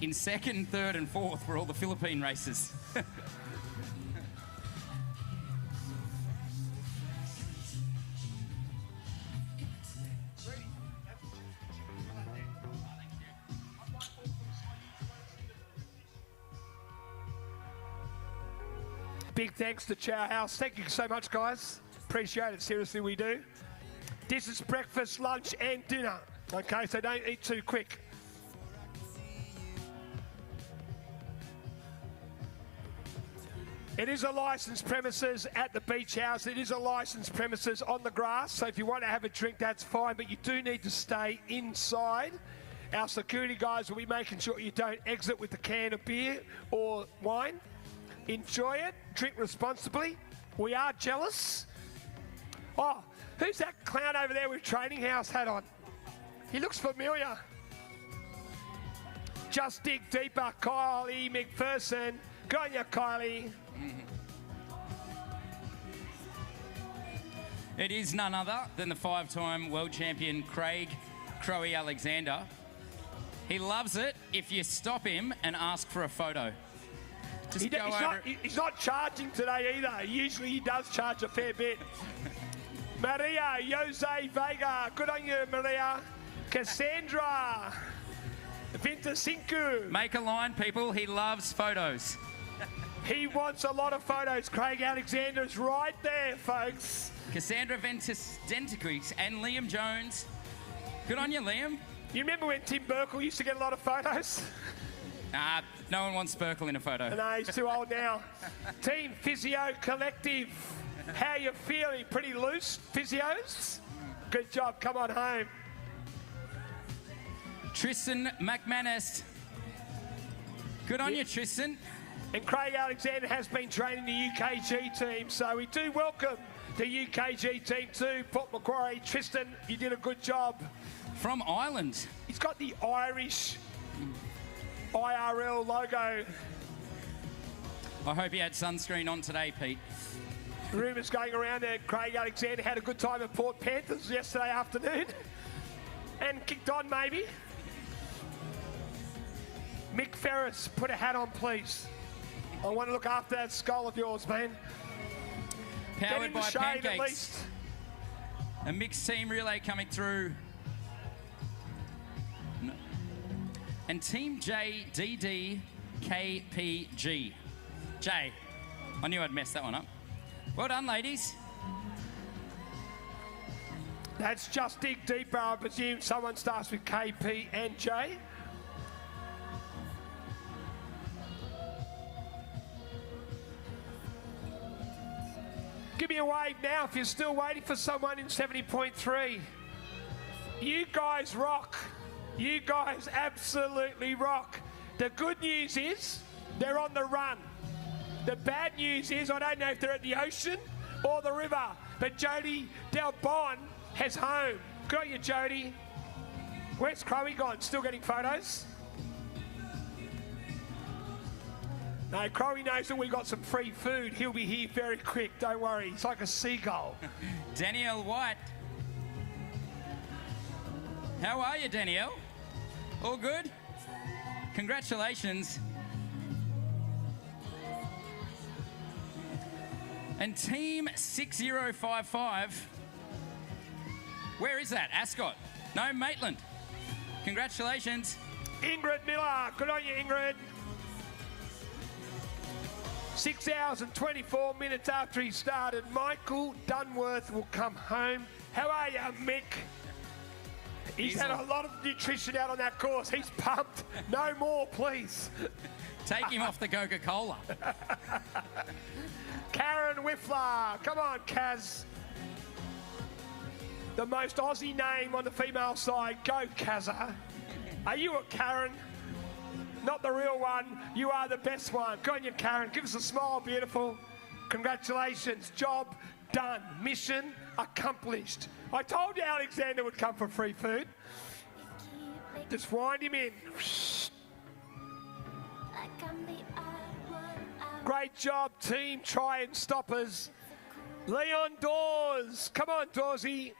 in 2nd, 3rd and 4th were all the Philippine races. Big thanks to Chow House. Thank you so much, guys. Appreciate it. Seriously, we do. This is breakfast, lunch, and dinner. Okay, so don't eat too quick. It is a licensed premises at the beach house. It is a licensed premises on the grass. So if you want to have a drink, that's fine. But you do need to stay inside. Our security guys will be making sure you don't exit with a can of beer or wine. Enjoy it. Drink responsibly. We are jealous. Oh, who's that clown over there with training house hat on? He looks familiar. Just dig deeper, Kylie McPherson. Go on you, Kylie. It is none other than the 5-time world champion Craig Crowe Alexander. He loves it if you stop him and ask for a photo. He's not charging today either. Usually he does charge a fair bit. Maria Jose Vega. Good on you, Maria. Cassandra. Vintasinku. Make a line, people. He loves photos. He wants a lot of photos. Craig Alexander's right there, folks. Cassandra Ventus-Dentiquix and Liam Jones. Good on you, Liam. You remember when Tim Burkle used to get a lot of photos? No one wants Burkle in a photo. No, he's too old now. Team Physio Collective. How you feeling? Pretty loose, physios? Good job. Come on home. Tristan McManus. Good on you, Tristan. And Craig Alexander has been training the UKG team, so we do welcome the UKG team too. Port Macquarie, Tristan, you did a good job. From Ireland. He's got the Irish IRL logo. I hope he had sunscreen on today, Pete. Rumours going around that Craig Alexander had a good time at Port Panthers yesterday afternoon and kicked on maybe. Mick Ferris, put a hat on, please. I want to look after that skull of yours, man. Get Powered in the by shade Pancakes. at least. A mixed team relay coming through. No. And Team JDDKPG. Jay, I knew I'd mess that one up. Well done, ladies. That's just dig deeper. I presume someone starts with KP and J. Give me a wave now if you're still waiting for someone in 70.3. You guys rock. You guys absolutely rock. The good news is they're on the run. The bad news is I don't know if they're at the ocean or the river, but Jody Del Bon has home. Good on you, Jody. Where's Chloe gone? Still getting photos? No, Chloe knows that we got some free food. He'll be here very quick, don't worry. He's like a seagull. Danielle White. How are you, Danielle? All good? Congratulations. And Team 6055. Where is that? Ascot? No, Maitland. Congratulations. Ingrid Miller. Good on you, Ingrid. 6 hours and 24 minutes after he started, Michael Dunworth will come home. How are you, Mick? He's had a lot of nutrition out on that course. He's pumped. No more, please. Take him off the Coca-Cola. Karen Whiffler. Come on, Kaz. The most Aussie name on the female side. Go, Kazza. Are you a Karen? Not the real one. You are the best one. Go on you, Karen. Give us a smile, beautiful. Congratulations. Job done. Mission accomplished. I told you Alexander would come for free food. Just wind him in. Great job, team. Try and stoppers. Leon Dawes. Come on, Dawsy.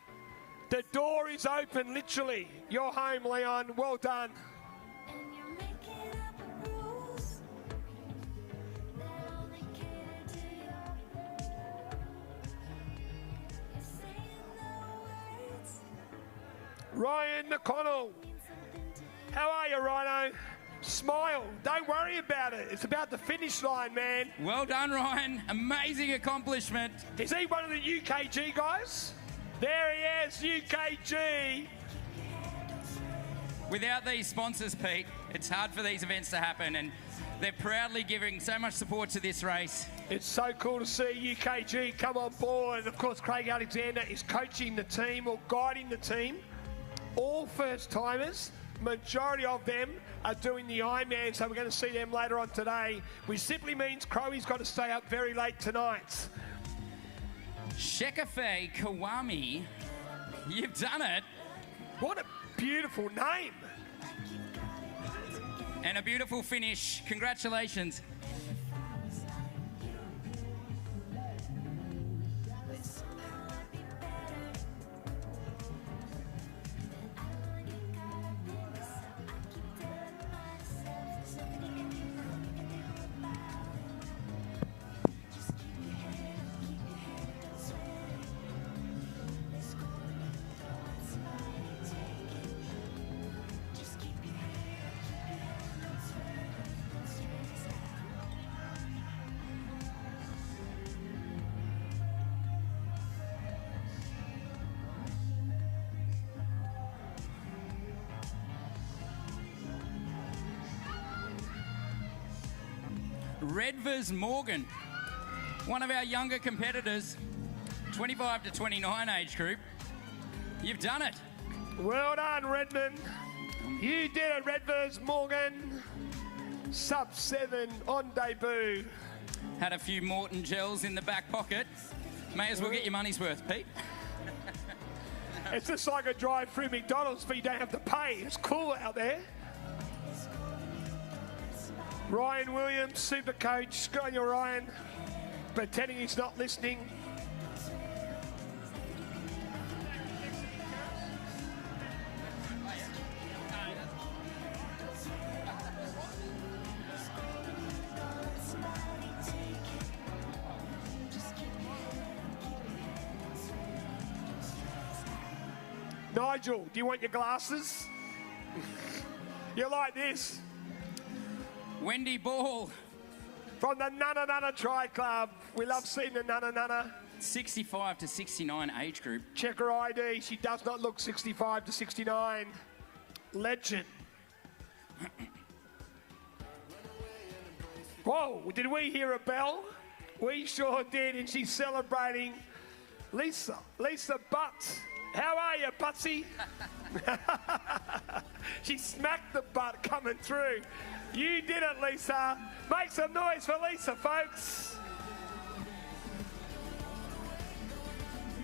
The door is open, literally. You're home, Leon. Well done. Ryan McConnell. How are you, Rhino? Smile. Don't worry about it. It's about the finish line, man. Well done, Ryan. Amazing accomplishment. Is he one of the UKG guys? There he is, UKG. Without these sponsors, Pete, it's hard for these events to happen, and they're proudly giving so much support to this race. It's so cool to see UKG come on board. And of course, Craig Alexander is coaching the team or guiding the team. All first-timers, majority of them are doing the Ironman, so we're going to see them later on today, which simply means Crowy's got to stay up very late tonight. Shekafe Kawami, you've done it. What a beautiful name. And a beautiful finish. Congratulations. Redvers Morgan, one of our younger competitors, 25 to 29 age group. You've done it. Well done, Redmond. You did it, Redvers Morgan. Sub-7 on debut. Had a few Morton gels in the back pocket. May as well get your money's worth, Pete. It's just like a drive through McDonald's, but you don't have to pay. It's cool out there. Ryan Williams, super coach. Good on you, Ryan. Pretending he's not listening. Nigel, do you want your glasses? You like this? Wendy Ball, From the Nunna Nunna Tri Club. We love seeing the Nunna Nunna. 65 to 69 age group. Check her ID. She does not look 65 to 69. Legend. Whoa, did we hear a bell? We sure did, and she's celebrating. Lisa Butts. How are you, Butsy? She smacked the butt coming through. You did it, Lisa. Make some noise for Lisa, folks.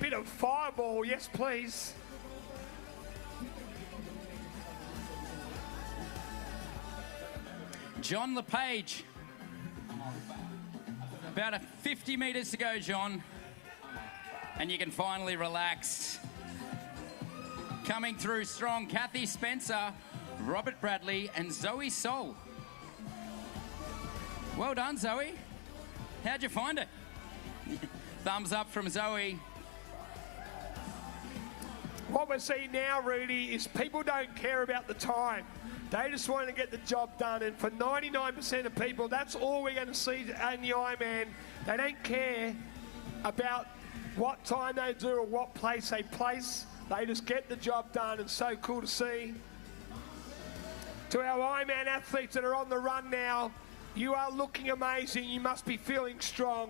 Bit of fireball, yes, please. John LePage. About 50 metres to go, John. And you can finally relax. Coming through strong, Kathy Spencer, Robert Bradley, and Zoe Sol. Well done, Zoe. How'd you find it? Thumbs up from Zoe. What we're seeing now, Rudy, is people don't care about the time. They just want to get the job done. And for 99% of people, that's all we're going to see in the Ironman. They don't care about what time they do or what place they place. They just get the job done, and so cool to see. To our Ironman athletes that are on the run now, you are looking amazing. You must be feeling strong.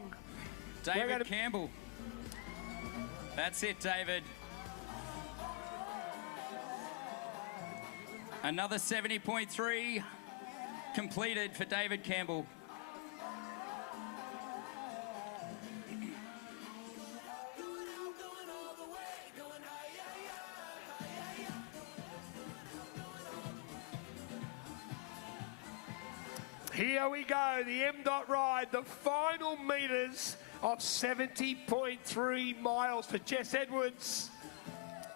David Campbell. That's it, David. Another 70.3 completed for David Campbell. Here we go, the M.Dot ride, the final metres of 70.3 miles for Jess Edwards.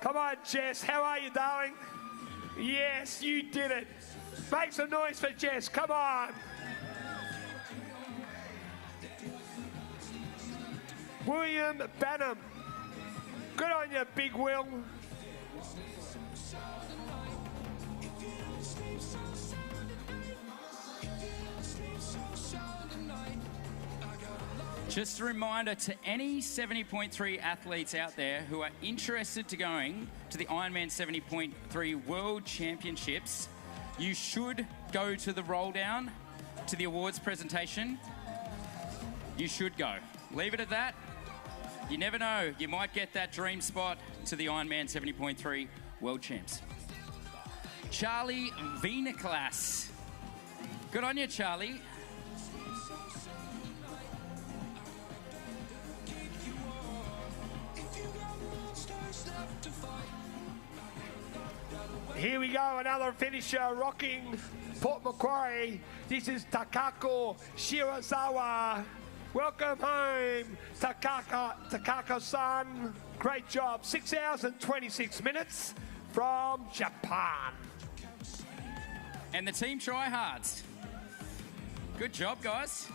Come on, Jess, how are you, darling? Yes, you did it. Make some noise for Jess, come on. William Banham. Good on you, Big Will. Just a reminder to any 70.3 athletes out there who are interested to going to the Ironman 70.3 World Championships, you should go to the roll down, to the awards presentation. You should go. Leave it at that. You never know, you might get that dream spot to the Ironman 70.3 World Champs. Charlie Veneklas. Good on you, Charlie. Here we go, another finisher rocking Port Macquarie. This is Takako Shirazawa. Welcome home, Takako-san. Great job. 6 hours and 26 minutes from Japan. And the team tryhards. Good job, guys.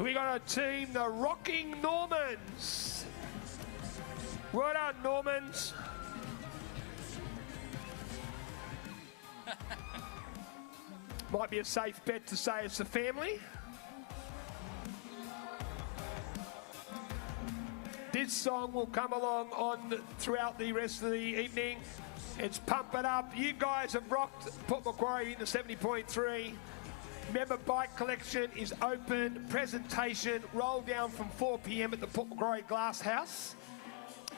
We got a team, the Rocking Normans. Well done, Normans. Might be a safe bet to say it's a family. This song will come along on throughout the rest of the evening. It's Pump It Up. You guys have rocked Port Macquarie in the 70.3. Remember, bike collection is open. Presentation roll down from 4 p.m. at the Port Macquarie Glass House.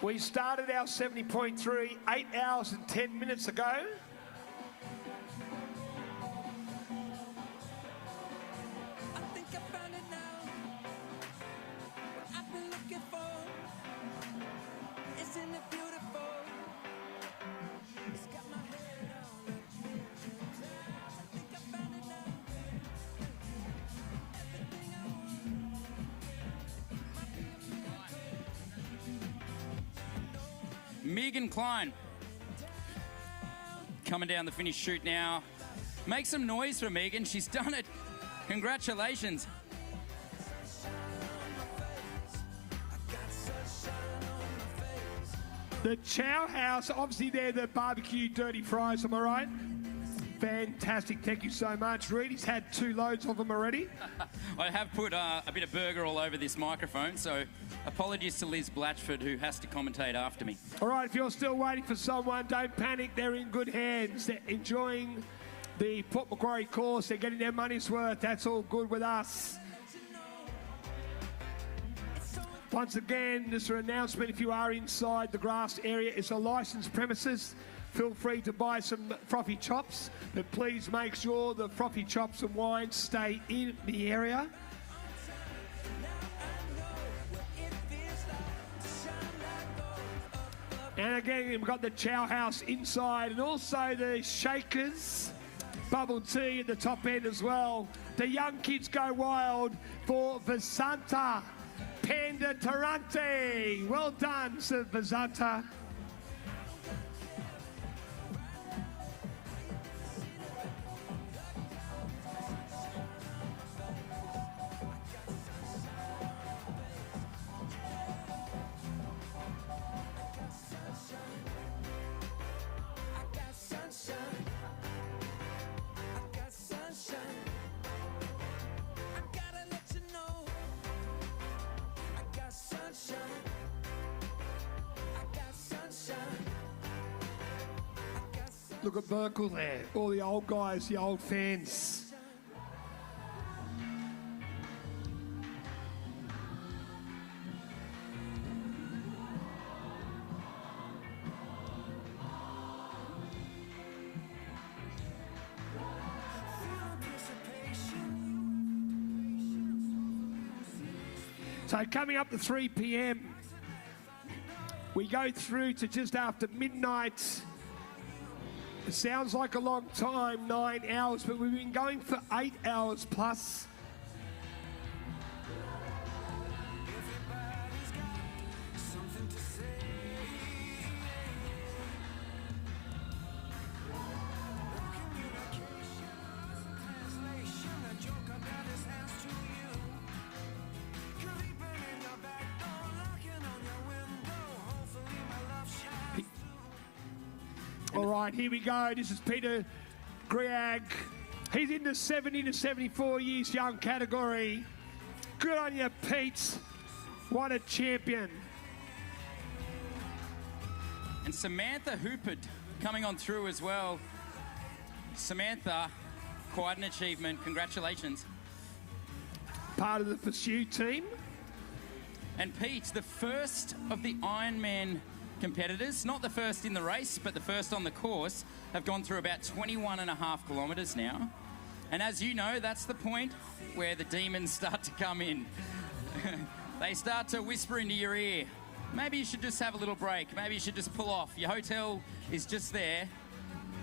We started our 70.3 8 hours and 10 minutes ago. I think I found it now. What I've been looking for. Isn't it beautiful? It's got my head on a pivot. I think I found it now. Everything I want. Might be a miracle. Megan Klein coming down the finish chute now. Make some noise for Megan. She's done it. Congratulations. The Chow House, obviously they're the barbecue dirty fries, am I right? Fantastic, thank you so much. Reedy's had 2 loads of them already. I have put a bit of burger all over this microphone, so apologies to Liz Blatchford, who has to commentate after me. All right, if you're still waiting for someone, don't panic, they're in good hands. They're enjoying the Port Macquarie course, they're getting their money's worth, that's all good with us. Once again, just an announcement, if you are inside the grass area, it's a licensed premises. Feel free to buy some frothy chops, but please make sure the frothy chops and wines stay in the area. And again, we've got the Chow House inside and also the Shakers bubble tea at the top end as well. The young kids go wild for Vasanta Panda Tarante. Well done, Sir Vasanta. Look at Burkle there, all the old guys, the old fans. So coming up to 3 p.m, we go through to just after midnight. It sounds like a long time, 9 hours, but we've been going for 8 hours plus. All right, here we go. This is Peter Griag. He's in the 70 to 74 years young category. Good on you, Pete. What a champion. And Samantha Hoopard coming on through as well. Samantha, quite an achievement. Congratulations. Part of the Pursue team. And Pete, the first of the Ironman competitors, not the first in the race, but the first on the course, have gone through about 21.5 kilometres now. And as you know, that's the point where the demons start to come in. They start to whisper into your ear. Maybe you should just have a little break. Maybe you should just pull off. Your hotel is just there,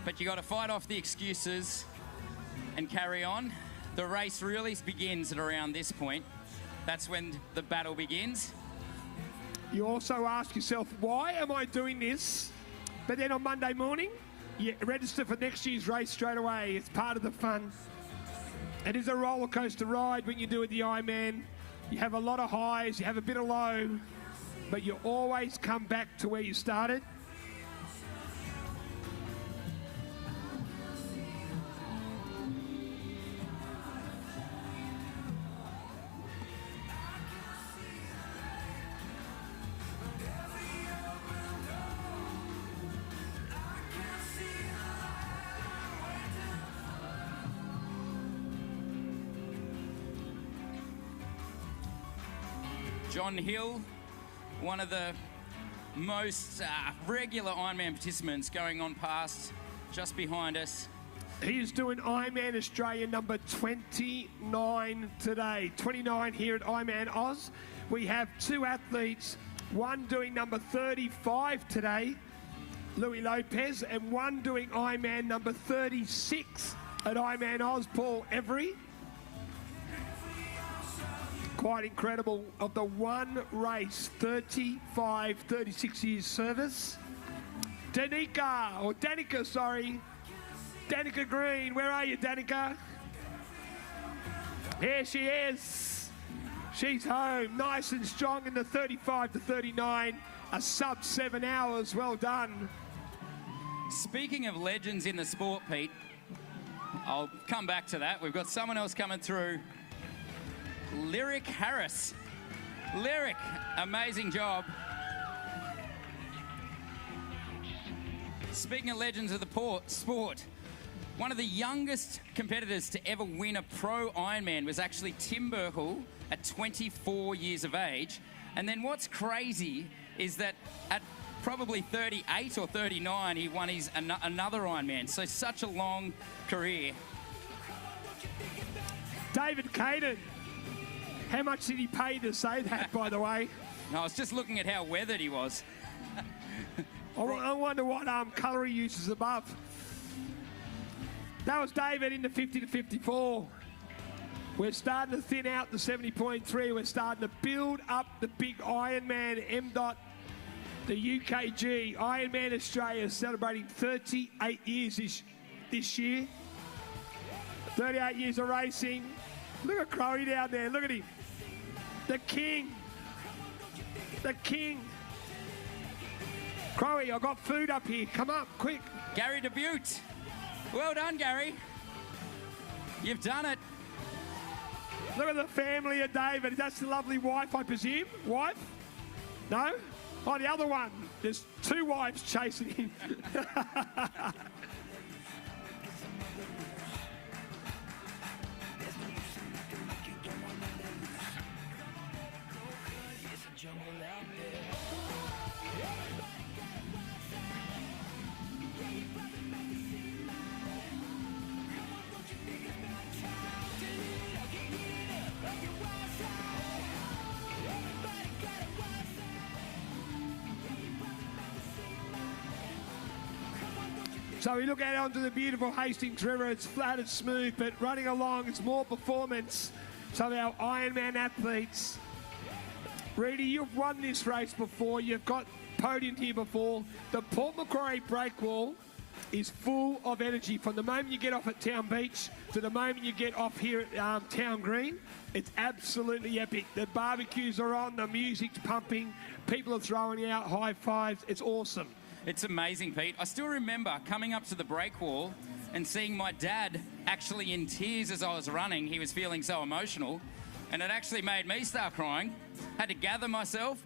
but you got to fight off the excuses and carry on. The race really begins at around this point. That's when the battle begins. You also ask yourself, why am I doing this? But then on Monday morning, you register for next year's race straight away. It's part of the fun. It is a roller coaster ride when you do it the Ironman. You have a lot of highs, you have a bit of low, but you always come back to where you started. John Hill, one of the most regular Ironman participants, going on past just behind us. He is doing Ironman Australia number 29 today. 29 here at Ironman Oz. We have two athletes, one doing number 35 today, Louis Lopez, and one doing Ironman number 36 at Ironman Oz, Paul Every. Quite incredible. Of the one race, 35, 36 years service. Danica, sorry. Danica Green, where are you, Danica? Here she is. She's home, nice and strong in the 35 to 39, a sub 7 hours, well done. Speaking of legends in the sport, Pete, I'll come back to that. We've got someone else coming through. Lyric Harris. Lyric, amazing job. Speaking of legends of the sport, one of the youngest competitors to ever win a pro Ironman was actually Tim Burkle at 24 years of age. And then what's crazy is that at probably 38 or 39, he won his another Ironman. So such a long career. David Caden. How much did he pay to say that, by the way? No, I was just looking at how weathered he was. I wonder what colour he uses above. That was David in the 50 to 54. We're starting to thin out the 70.3. We're starting to build up the big Ironman M.Dot, the UKG Ironman Australia, celebrating 38 years this year. 38 years of racing. Look at Crowe down there. Look at him. The king. The king. Crowe, I've got food up here. Come up, quick. Gary Debute. Well done, Gary. You've done it. Look at the family of David. That's the lovely wife, I presume. Wife? No? Oh, the other one. There's two wives chasing him. So we look out onto the beautiful Hastings River. It's flat and smooth, but running along, it's more performance. Some of our Ironman athletes. Reedy, you've won this race before. You've got Podium here before. The Port Macquarie breakwall is full of energy. From the moment you get off at Town Beach to the moment you get off here at Town Green, it's absolutely epic. The barbecues are on, the music's pumping, people are throwing out high fives. It's awesome. It's amazing, Pete. I still remember coming up to the breakwall and seeing my dad actually in tears as I was running. He was feeling so emotional, and it actually made me start crying. Had to gather myself.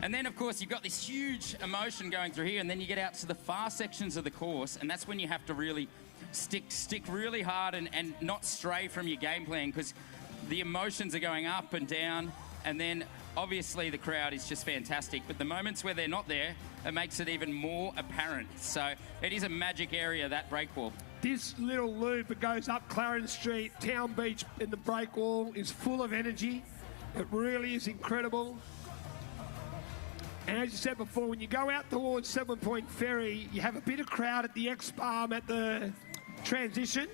And then, of course, you've got this huge emotion going through here, and then you get out to the far sections of the course, and that's when you have to really stick really hard and not stray from your game plan, because the emotions are going up and down, and then obviously the crowd is just fantastic. But the moments where they're not there, it makes it even more apparent. So it is a magic area, that breakwall. This little loop that goes up Clarence Street, Town Beach in the breakwall is full of energy. It really is incredible. And as you said before, when you go out towards 7 Point Ferry, you have a bit of crowd at the X-Palm at the transition,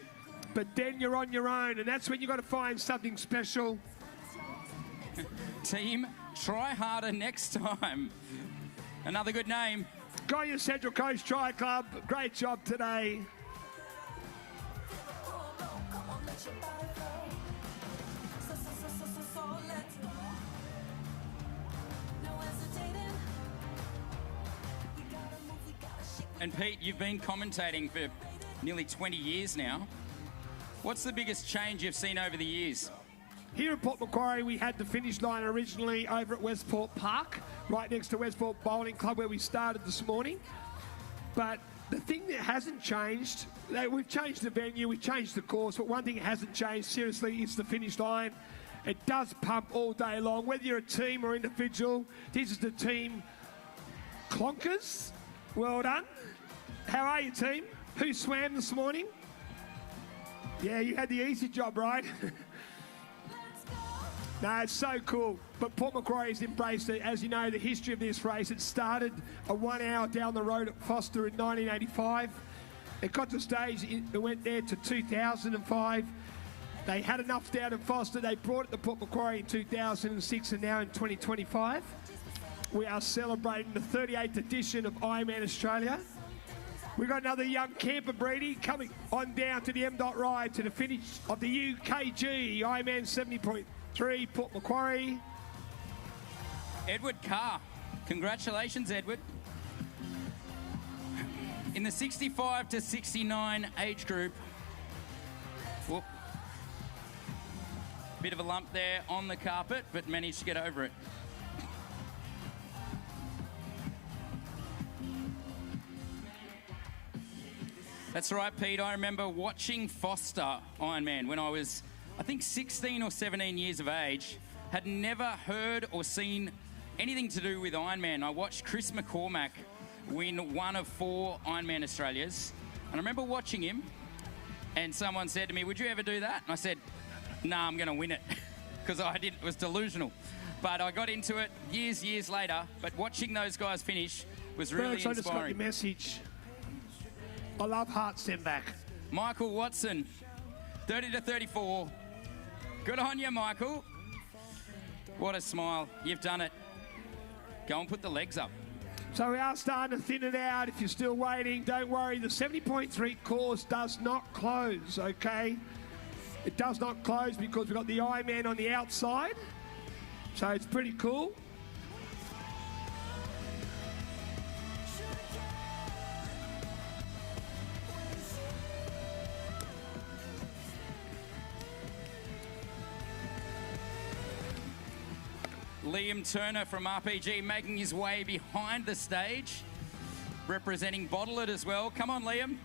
but then you're on your own, and that's when you've got to find something special. Team, try harder next time. Another good name. Goya Central Coast Tri Club, great job today. And Pete, you've been commentating for nearly 20 years now. What's the biggest change you've seen over the years? Here at Port Macquarie, we had the finish line originally over at Westport Park, right next to Westport Bowling Club, where we started this morning. But the thing that hasn't changed, we've changed the venue, we've changed the course, but one thing that hasn't changed, seriously, is the finish line. It does pump all day long, whether you're a team or individual. This is the team Clonkers. Well done. How are you, team? Who swam this morning? Yeah, you had the easy job, right? No, it's so cool. But Port Macquarie has embraced it. As you know, the history of this race, it started a 1 hour down the road at Foster in 1985. It got to stage, it went there to 2005. They had enough down in Foster. They brought it to Port Macquarie in 2006, and now in 2025. We are celebrating the 38th edition of Ironman Australia. We've got another young camper, Brady, coming on down to the M.Dot ride to the finish of the UKG IRONMAN 70.3 Port Macquarie. Edward Carr. Congratulations, Edward. In the 65 to 69 age group. Whoop. Bit of a lump there on the carpet, but managed to get over it. That's right, Pete. I remember watching Foster Ironman when I was, I think, 16 or 17 years of age. Had never heard or seen anything to do with Ironman. I watched Chris McCormack win one of 4 Ironman Australias. And I remember watching him, and someone said to me, "Would you ever do that?" And I said, "Nah, I'm going to win it," because it was delusional. But I got into it years later. But watching those guys finish was really Bergs, I just got inspiring. your message. I love Hart Send back. Michael Watson, 30 to 34. Good on you, Michael. What a smile. You've done it. Go and put the legs up. So we are starting to thin it out. If you're still waiting, don't worry. The 70.3 course does not close, okay? It does not close because we've got the Ironman on the outside. So it's pretty cool. Liam Turner from RPG making his way behind the stage, representing Bottle It as well. Come on, Liam.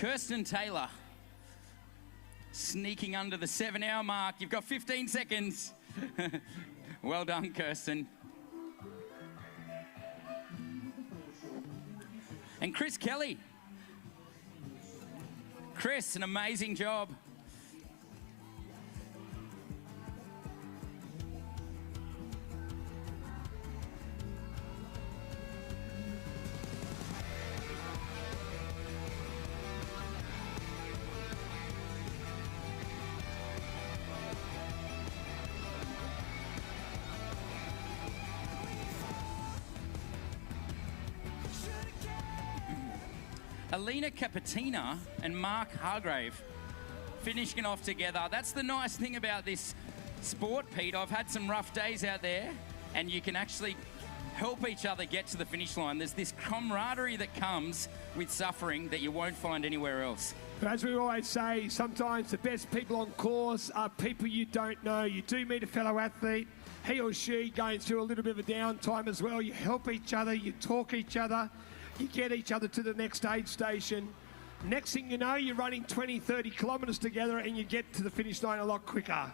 Kirsten Taylor, sneaking under the 7-hour mark. You've got 15 seconds. Well done, Kirsten. And Chris Kelly. Chris, an amazing job. Alina Capatina and Mark Hargrave finishing off together. That's the nice thing about this sport, Pete. I've had some rough days out there, and you can actually help each other get to the finish line. There's this camaraderie that comes with suffering that you won't find anywhere else. But as we always say, sometimes the best people on course are people you don't know. You do meet a fellow athlete, he or she going through a little bit of a downtime as well. You help each other, you talk each other, you get each other to the next aid station. Next thing you know, you're running 20, 30 kilometres together and you get to the finish line a lot quicker.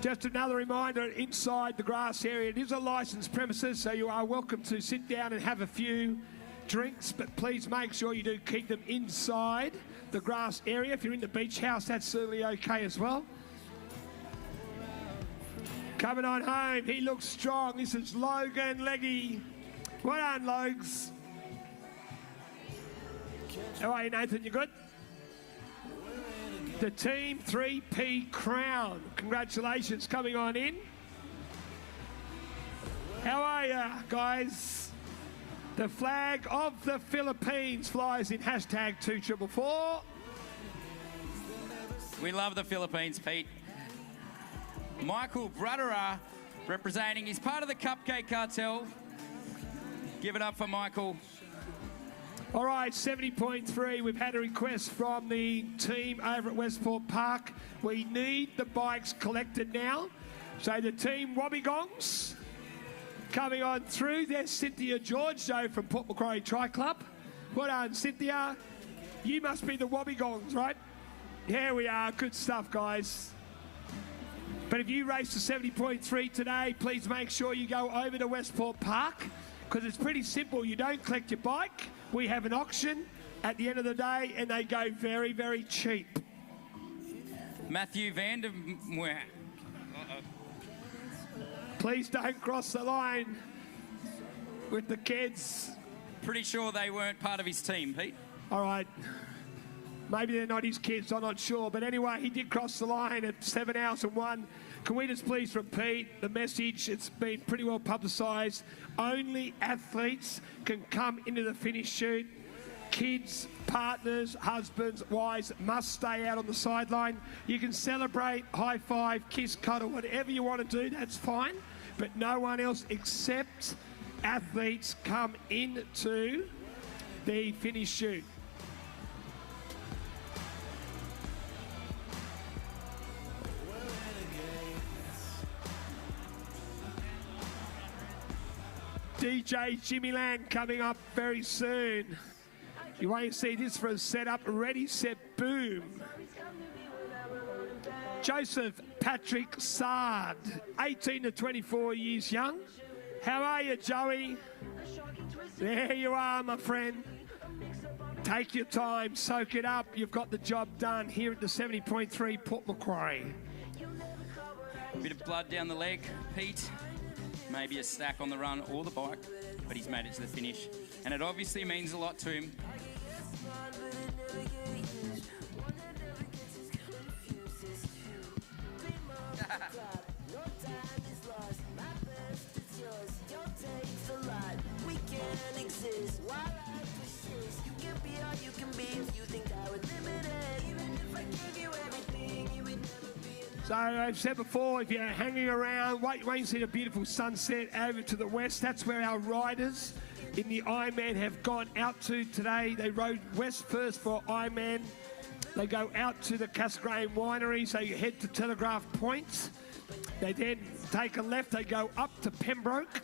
Just another reminder, inside the grass area, it is a licensed premises, so you are welcome to sit down and have a few drinks, but please make sure you do keep them inside the grass area. If you're in the beach house, that's certainly okay as well. Coming on home, he looks strong. This is Logan Leggy. Well done, Logs. How are you, Nathan? You good? The Team 3P crown. Congratulations coming on in. How are you, guys? The flag of the Philippines flies in hashtag 2444. We love the Philippines, Pete. Michael Brudera representing, he's part of the Cupcake Cartel. Give it up for Michael. All right, 70.3. We've had a request from the team over at Westport Park. We need the bikes collected now. So the team Wobbegongs coming on through. There's Cynthia George, though, from Port Macquarie Tri Club. Well done, Cynthia. You must be the Wobbegongs, right? Here we are. Good stuff, guys. But if you race the 70.3 today, please make sure you go over to Westport Park, because it's pretty simple. You don't collect your bike. We have an auction at the end of the day, and they go very, very cheap. Matthew Vander... Please don't cross the line with the kids. Pretty sure they weren't part of his team, Pete. All right. Maybe they're not his kids, I'm not sure. But anyway, he did cross the line at 7 hours and 1. Can we just please repeat the message? It's been pretty well publicised. Only athletes can come into the finish chute. Kids, partners, husbands, wives must stay out on the sideline. You can celebrate, high five, kiss, cuddle, whatever you want to do, that's fine. But no one else except athletes come into the finish chute. DJ Jimmy Land coming up very soon. You won't see this for a setup. Ready, set, boom. Joseph Patrick Sard, 18 to 24 years young. How are you, Joey? There you are, my friend. Take your time, soak it up. You've got the job done here at the 70.3 Port Macquarie. Bit of blood down the leg, Pete. Maybe a stack on the run or the bike, but he's made it to the finish. And it obviously means a lot to him. So I've said before, if you're hanging around, wait and see the beautiful sunset over to the west. That's where our riders in the Ironman have gone out to today. They rode west first for Ironman. They go out to the Cassegrain Winery, so you head to Telegraph Point. They then take a left, they go up to Pembroke.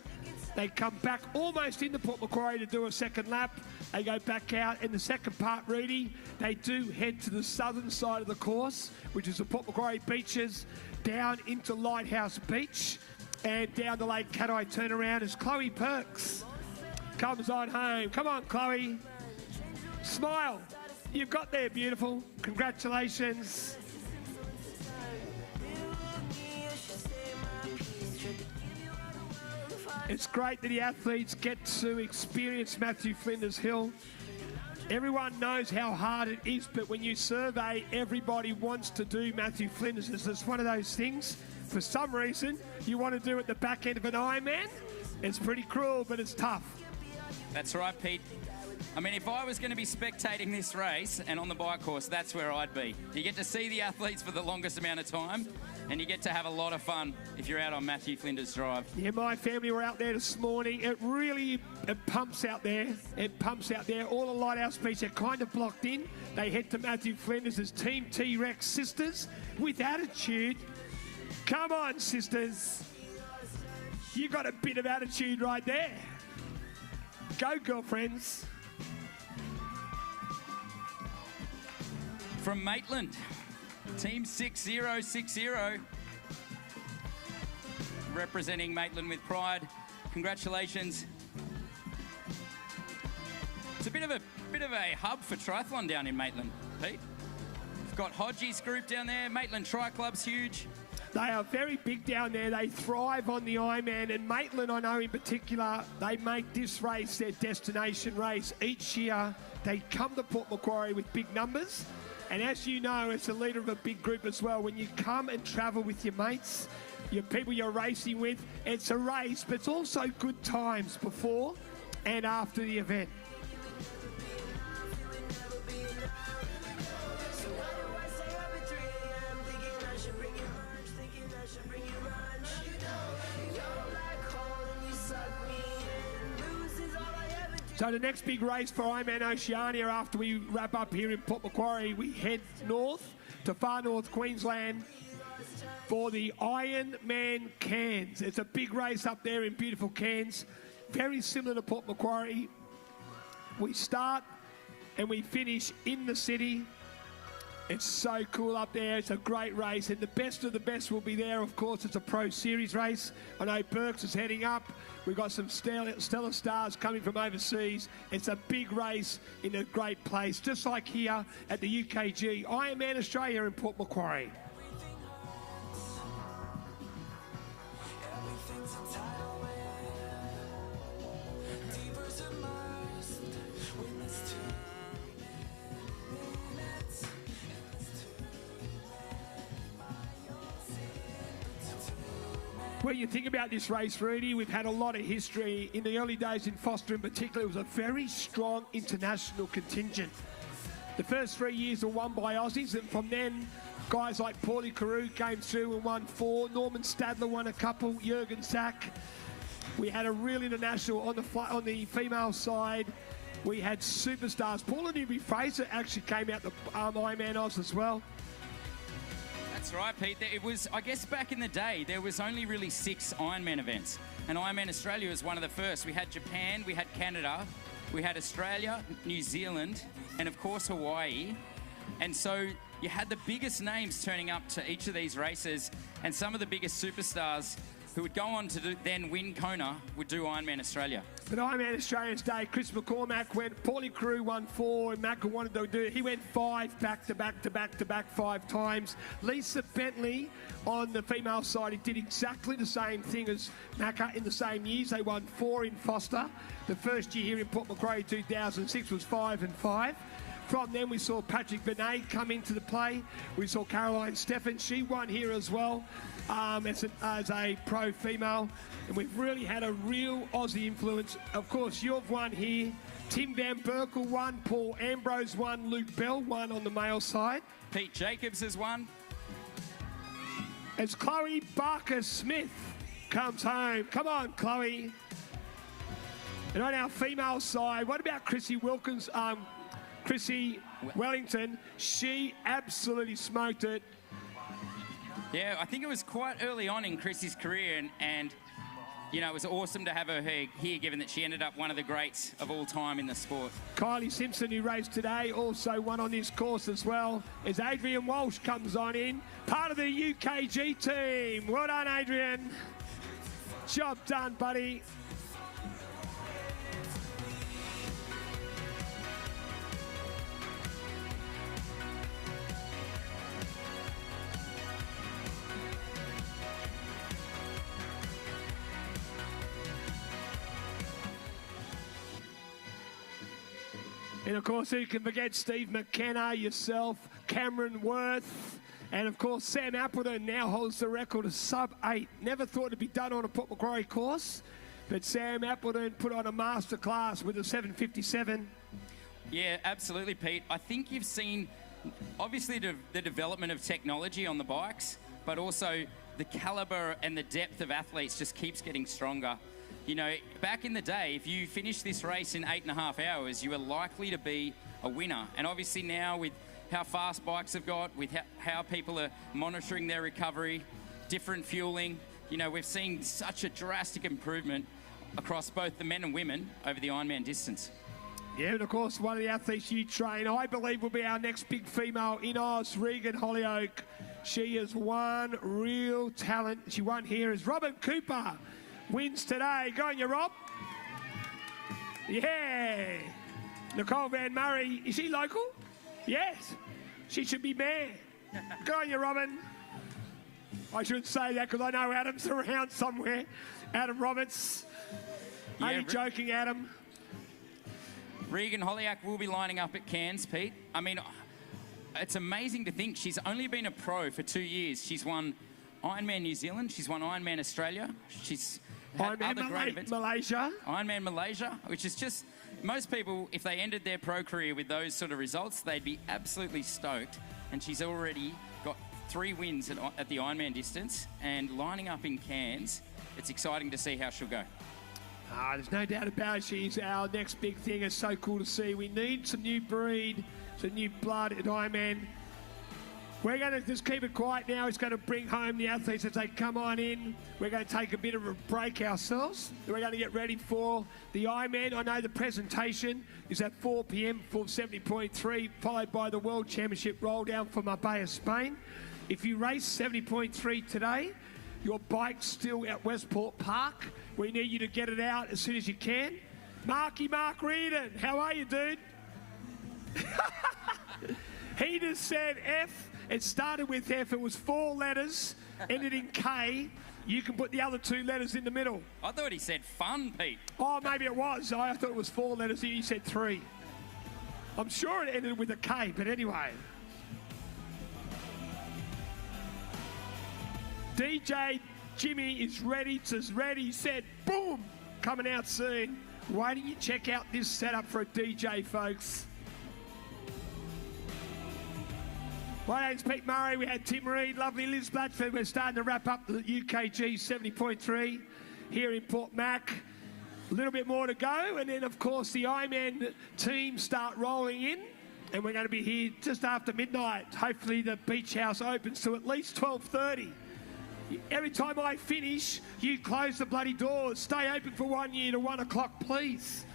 They come back almost into Port Macquarie to do a second lap. They go back out. In the second part, Reedy, they do head to the southern side of the course, which is the Port Macquarie beaches, down into Lighthouse Beach and down the Lake Cat-Eye turnaround as Chloe Perks comes on home. Come on, Chloe. Smile. You've got there, beautiful. Congratulations. It's great that the athletes get to experience Matthew Flinders Hill. Everyone knows how hard it is, but when you survey, everybody wants to do Matthew Flinders. It's one of those things, for some reason, you want to do at the back end of an Ironman. It's pretty cruel, but it's tough. That's right, Pete. I mean, if I was going to be spectating this race and on the bike course, that's where I'd be. You get to see the athletes for the longest amount of time, and you get to have a lot of fun if you're out on Matthew Flinders Drive. Yeah, my family were out there this morning. It pumps out there. It pumps out there. All the Lighthouse Beach are kind of blocked in. They head to Matthew Flinders as Team T-Rex sisters with attitude. Come on, sisters. You got a bit of attitude right there. Go, girlfriends. From Maitland, Team 6060, representing Maitland with pride. Congratulations. It's a bit of a hub for triathlon down in Maitland, Pete. We've got Hodgie's group down there. Maitland Tri Club's huge. They are very big down there. They thrive on the Ironman, and Maitland, I know in particular, they make this race their destination race. Each year, they come to Port Macquarie with big numbers, and as you know, as a leader of a big group as well, when you come and travel with your mates, your people you're racing with, it's a race, but it's also good times before and after the event. So the next big race for Ironman Oceania, after we wrap up here in Port Macquarie, we head north to far north Queensland for the Ironman Cairns. It's a big race up there in beautiful Cairns, very similar to Port Macquarie. We start and we finish in the city. It's so cool up there. It's a great race, and the best of the best will be there. Of course, it's a Pro Series race. I know Burks is heading up. We've got some stellar stars coming from overseas. It's a big race in a great place, just like here at the UKG Ironman Australia in Port Macquarie. When you think about this race, Rudy, we've had a lot of history. In the early days in Foster in particular, it was a very strong international contingent. The first 3 years were won by Aussies, and from then, guys like Paulie Carew came through and won 4. Norman Stadler won a couple, Jurgen Sack. We had a real international on the female side. We had superstars. Paula Newby-Fraser actually came out the Ironman Oz as well. That's right, Pete. It was, I guess, back in the day, there was only really 6 Ironman events. And Ironman Australia was one of the first. We had Japan, we had Canada, we had Australia, New Zealand, and of course Hawaii. And so you had the biggest names turning up to each of these races, and some of the biggest superstars who would go on to then win Kona would do Ironman Australia. But Ironman Australia's day, Chris McCormack went, Paulie Carew won 4, and Macca wanted to do it. He went 5 back 5 times. Lisa Bentley on the female side, he did exactly the same thing as Macca in the same years. They won 4 in Foster. The first year here in Port Macquarie 2006 was 5 and 5. From then we saw Patrick Benet come into the play. We saw Caroline Steffen, she won here as well. As a pro female, and we've really had a real Aussie influence. Of course, you've won here. Tim Van Berkel won, Paul Ambrose won, Luke Bell won on the male side. Pete Jacobs has won. As Chloe Barker-Smith comes home. Come on, Chloe. And on our female side, what about Chrissy Wilkins? Chrissy Wellington, she absolutely smoked it. Yeah, I think it was quite early on in Chrissy's career, and you know, it was awesome to have her here, given that she ended up one of the greats of all time in the sport. Kylie Simpson, who raced today, also won on this course as well, as Adrian Walsh comes on in, part of the UKG team. Well done, Adrian. Job done, buddy. And of course, who can forget Steve McKenna, yourself, Cameron Worth, and of course, Sam Appleton now holds the record of sub-8. Never thought it'd be done on a Port Macquarie course, but Sam Appleton put on a masterclass with a 7:57. Yeah, absolutely, Pete. I think you've seen, obviously, the development of technology on the bikes, but also the caliber and the depth of athletes just keeps getting stronger. You know, back in the day, if you finished this race in 8.5 hours, you were likely to be a winner. And obviously now, with how fast bikes have got, with how people are monitoring their recovery, different fueling, you know, we've seen such a drastic improvement across both the men and women over the Ironman distance. Yeah, and of course, one of the athletes you train, I believe, will be our next big female in Oz, Regan Hollyoak. She is one real talent. She won here as Robin Cooper wins today. Go on, you Rob. Yeah. Nicole Van Murray, is she local? Yes. She should be mayor. Go on, you Robin. I shouldn't say that because I know Adam's around somewhere. Adam Roberts. Yeah, Only joking, Adam. Regan Holliak will be lining up at Cairns, Pete. I mean, it's amazing to think she's only been a pro for 2 years. She's won Ironman New Zealand. She's won Ironman Australia. She's had other great events. Malaysia. Ironman Malaysia, which is just... Most people, if they ended their pro career with those sort of results, they'd be absolutely stoked. And she's already got 3 wins at the Ironman distance. And lining up in Cairns, it's exciting to see how she'll go. There's no doubt about it. She's our next big thing. It's so cool to see. We need some new breed, some new blood at Ironman. We're going to just keep it quiet now. It's going to bring home the athletes as they come on in. We're going to take a bit of a break ourselves. We're going to get ready for the Ironman. I know the presentation is at 4 p.m. for 70.3, followed by the World Championship roll down for Marbella, Spain. If you race 70.3 today, your bike's still at Westport Park. We need you to get it out as soon as you can. Mark Reardon, how are you, dude? He just said F. It started with F. It was 4 letters, ended in K. You can put the other 2 letters in the middle. I thought he said fun, Pete. Oh, maybe it was. I thought it was 4 letters. He said 3. I'm sure it ended with a K, but anyway. DJ Jimmy is ready. He said, boom, coming out soon. Why don't you check out this setup for a DJ, folks? My name's Pete Murray. We had Tim Reed, lovely Liz Blatchford. We're starting to wrap up the UKG 70.3 here in Port Mac. A little bit more to go, and then, of course, the Ironman team start rolling in, and we're going to be here just after midnight. Hopefully the beach house opens to at least 12:30. Every time I finish, you close the bloody doors. Stay open for 1 year to 1 o'clock, please.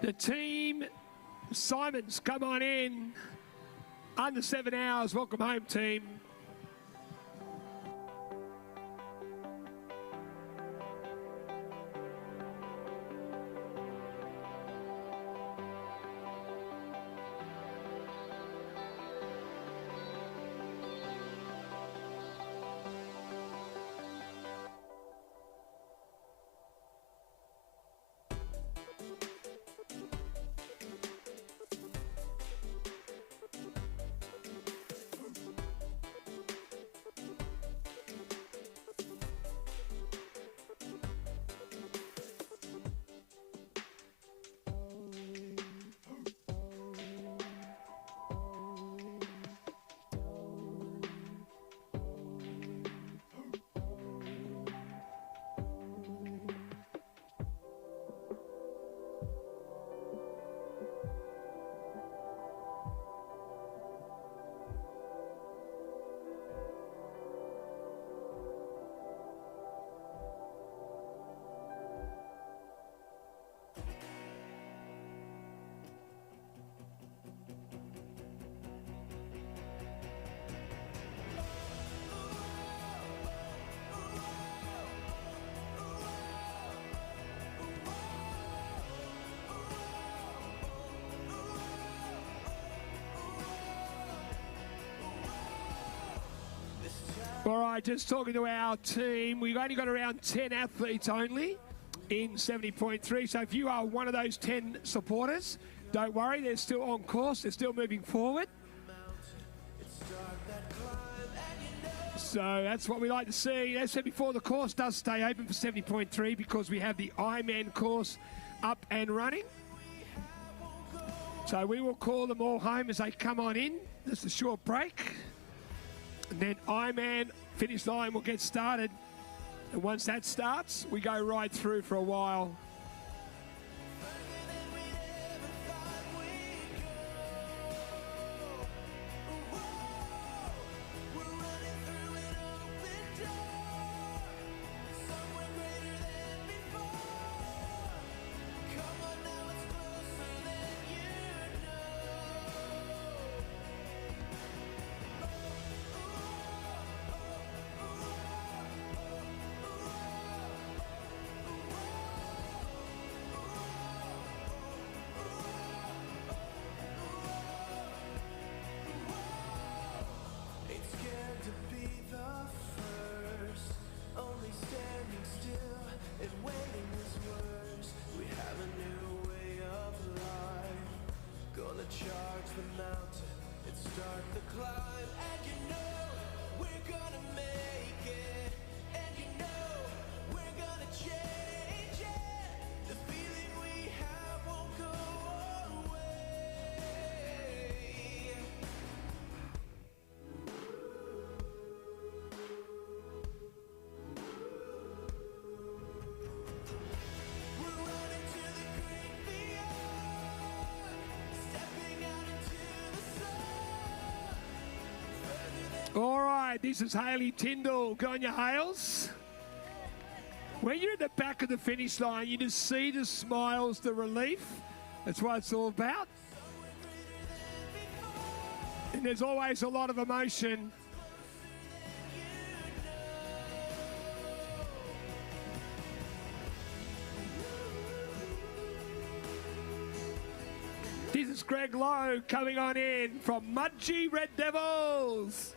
The team, Simons, come on in. Under 7 hours. Welcome home, team. All right, just talking to our team. We've only got around 10 athletes only in 70.3. So if you are one of those 10 supporters, don't worry, they're still on course. They're still moving forward. So that's what we like to see. As I said before, the course does stay open for 70.3 because we have the Ironman course up and running. So we will call them all home as they come on in. Just a short break. And then Ironman finish line will get started. And once that starts, we go right through for a while. All right, this is Hayley Tyndall. Go on, your Hales. When you're at the back of the finish line, you just see the smiles, the relief. That's what it's all about. And there's always a lot of emotion. This is Greg Lowe coming on in from Mudgee Red Devils.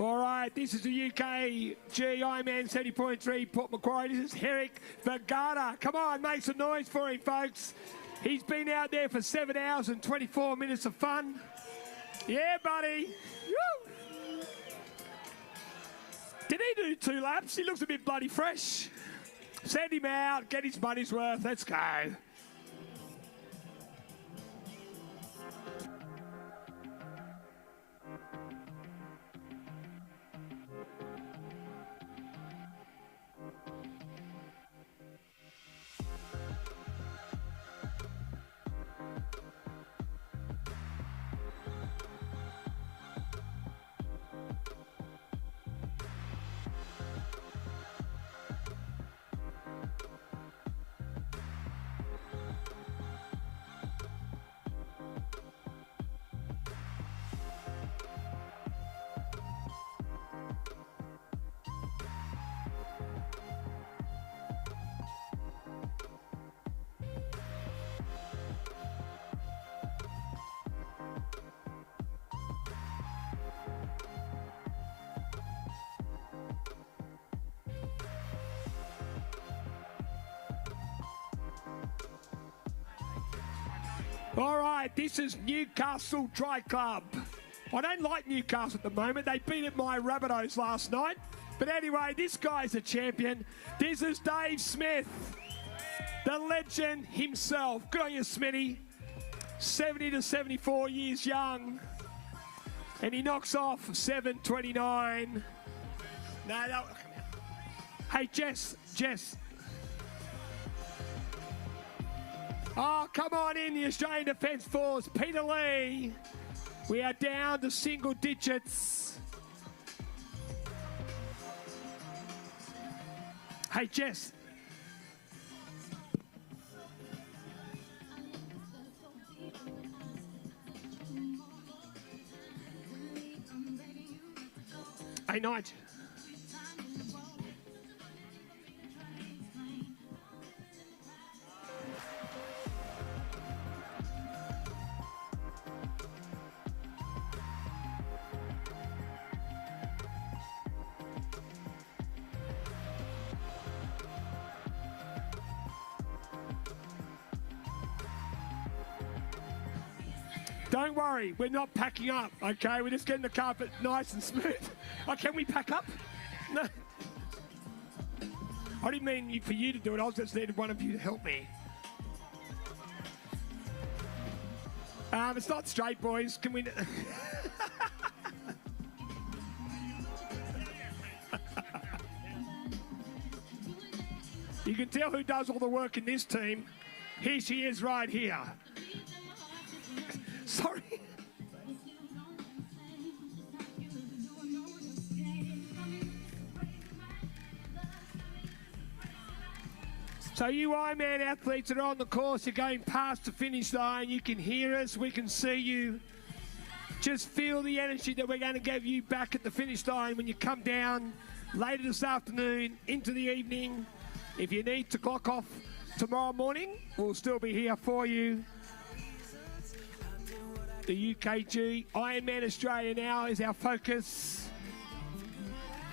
All right, this is the UKG IRONMAN 70.3 Port Macquarie. This is Henrik Go. Come on, make some noise for him, folks. He's been out there for 7 hours and 24 minutes of fun. Yeah, buddy. Woo! Did he do 2 laps? He looks a bit bloody fresh. Send him out, get his money's worth. Let's go. All right, this is Newcastle Tri Club. I don't like Newcastle at the moment. They beat at my Rabbitohs last night. But anyway, this guy's a champion. This is Dave Smith, the legend himself. Good on you, Smitty. 70 to 74 years young. And he knocks off 7:29. No. Hey, Jess. Oh, come on in, the Australian Defence Force. Peter Lee. We are down to single digits. Hey, Jess. Hey, Nigel. Don't worry, we're not packing up, okay? We're just getting the carpet nice and smooth. Oh, can we pack up? No. I didn't mean for you to do it, I just needed one of you to help me. It's not straight, boys. Can we... You can tell who does all the work in this team. Here she is right here. Sorry. So you Ironman athletes that are on the course, you're going past the finish line, you can hear us, we can see you. Just feel the energy that we're going to give you back at the finish line when you come down later this afternoon into the evening. If you need to clock off tomorrow morning, we'll still be here for you. The UKG Ironman Australia now is our focus.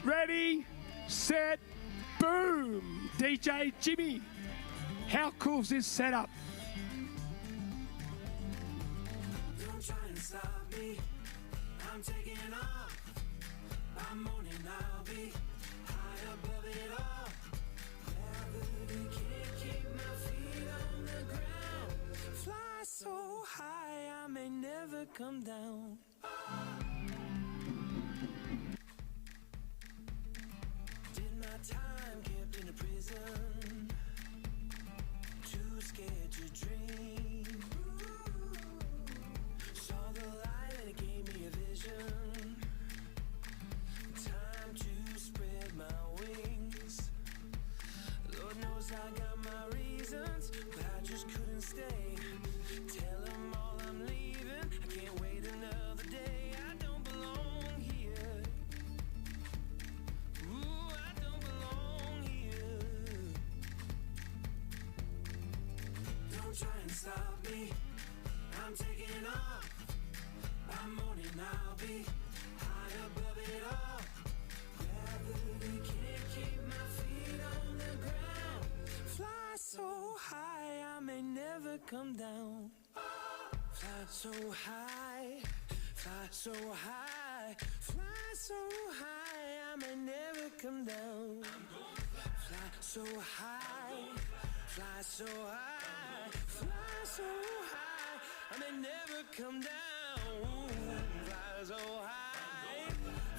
Ready, set, boom! DJ Jimmy, how cool is this setup? Don't try and stop me. I'm taking off. I'm on and I'll be high above it all. Gravity can't keep my feet on the ground. Fly so high I may never come down. Did my time, kept in a prison. Too scared to dream. Saw the light and it gave me a vision. Time to spread my wings. Lord knows I got my reasons, but I just couldn't stay. Tell them all I'm leaving. I can't wait another day. I don't belong here. Ooh, I don't belong here. Don't try and stop me. I'm taking off. I'm on and I'll be high above it all. so high, fly so high, fly so high, I may never come down. Fly so high, fly so high, fly so high, I may never come down. Fly so high,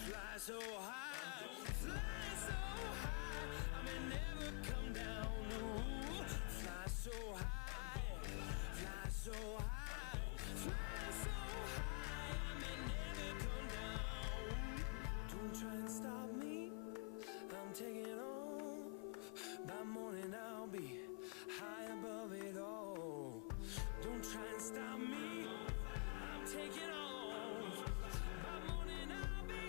fly so high, fly so high, I may never come down. Ooh, fly so high, fly so high, fly so high, I may never come down. Don't try and stop me, I'm taking off. By morning I'll be high above it all. Don't try and stop me, I'm taking off. By morning I'll be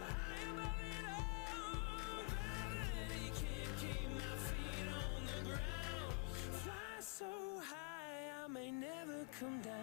high above it all. Gravity can't keep my feet on the ground. Fly so high, I may never come down.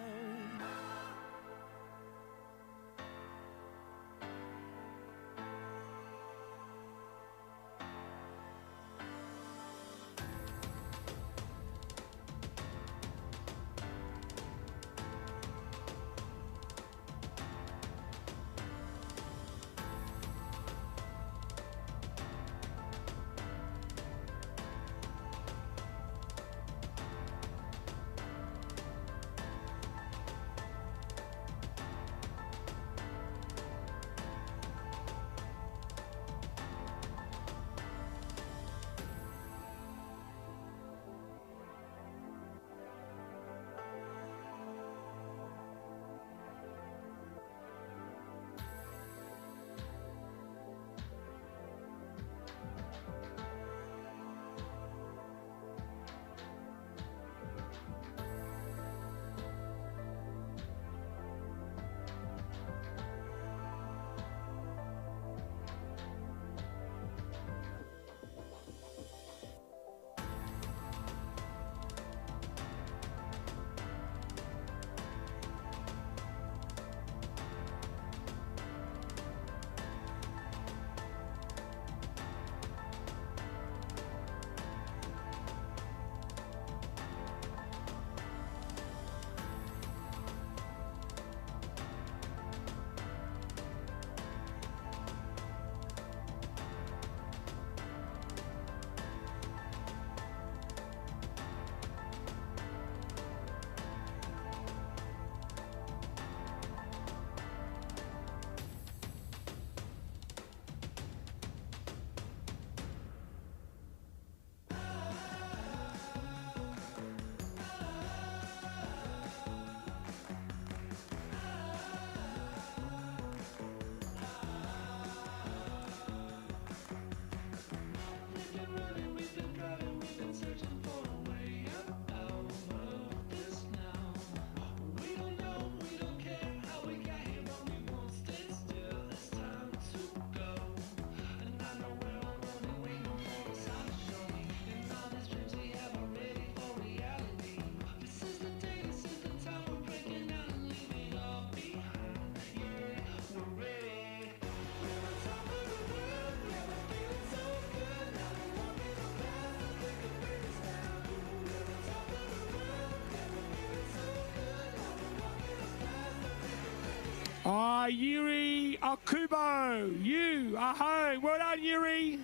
Yuri Okubo, you are home. Well done, Yuri.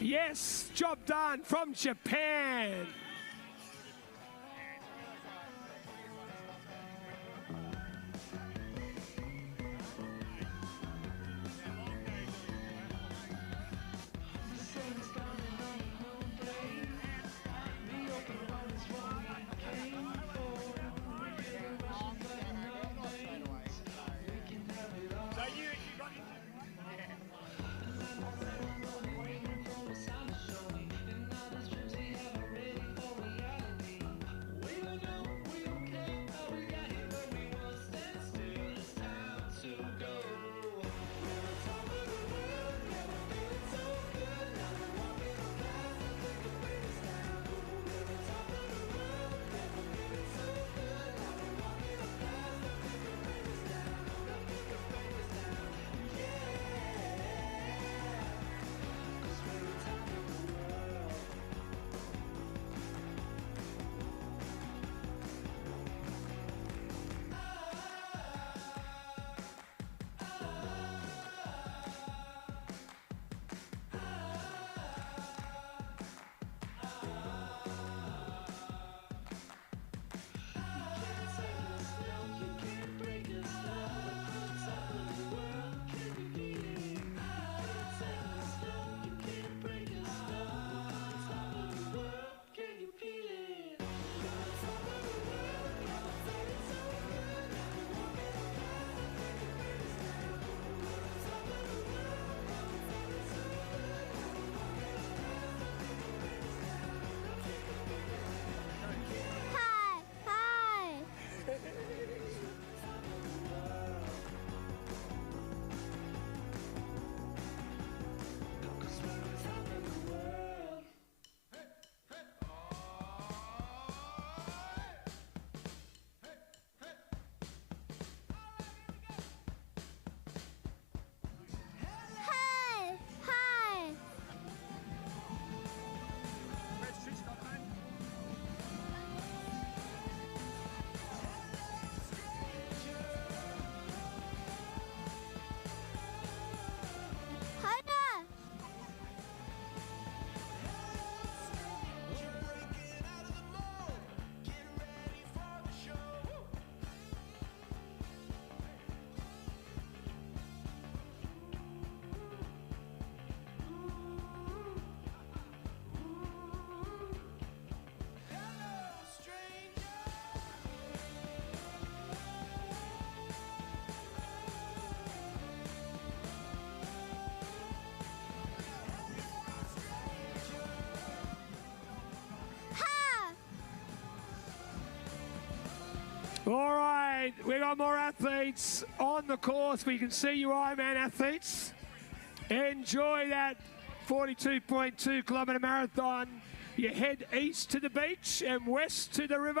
Yes, job done from Japan. All right, we got more athletes on the course. We can see you Ironman athletes. Enjoy that 42.2 kilometre marathon. You head east to the beach and west to the river.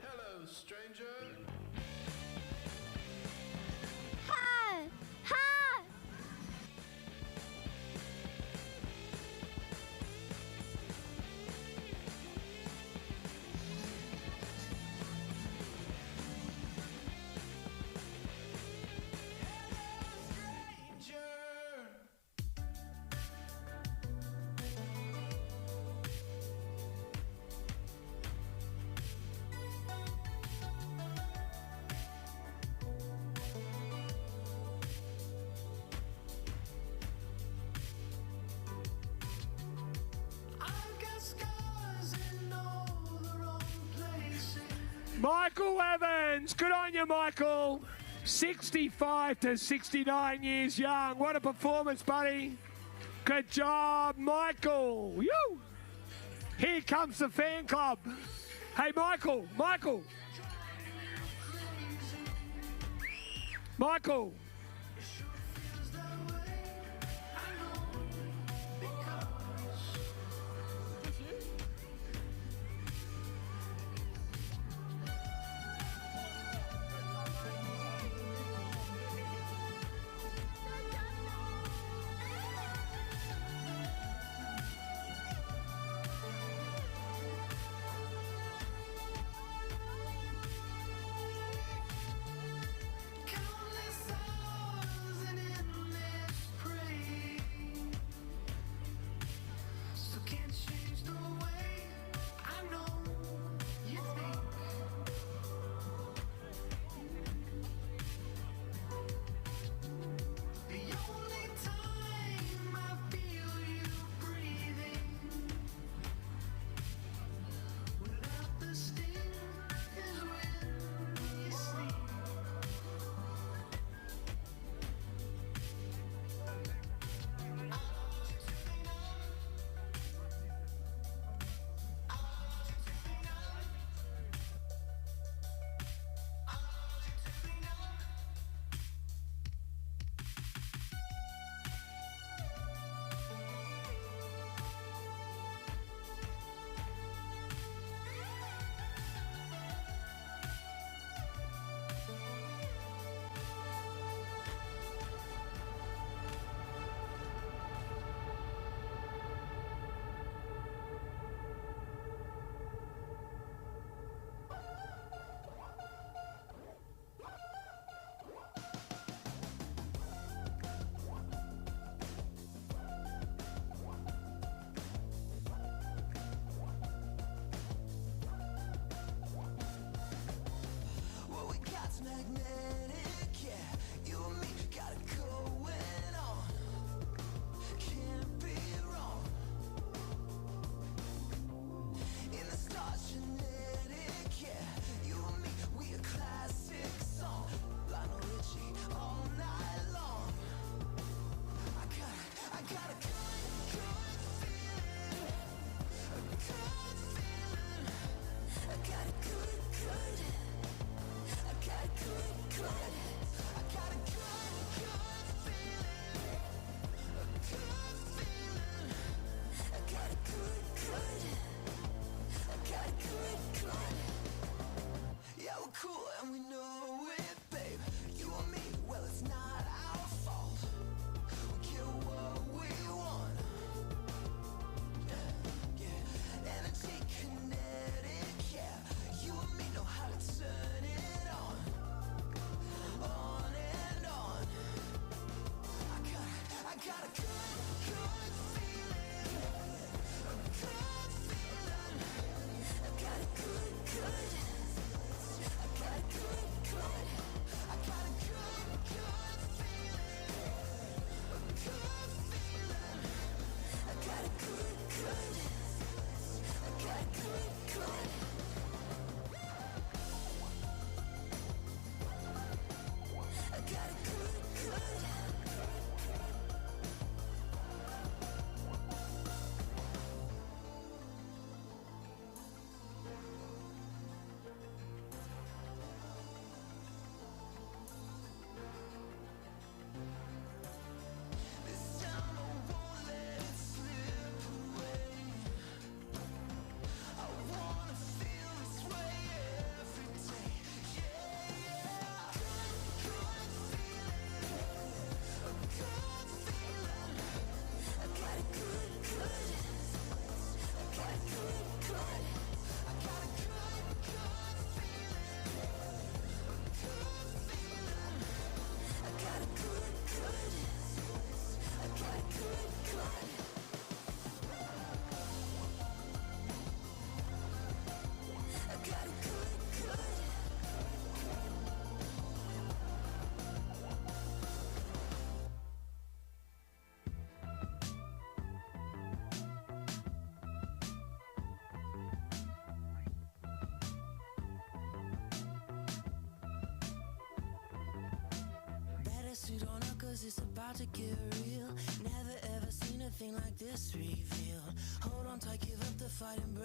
Hello, stranger. Hi! Hi! I've got scars in all the wrong places. Michael Evans, good on you, Michael. 65 to 69 years young. What a performance, buddy. Good job, Michael. Woo! Here comes the fan club. Hey, Michael, Michael. Michael. Countless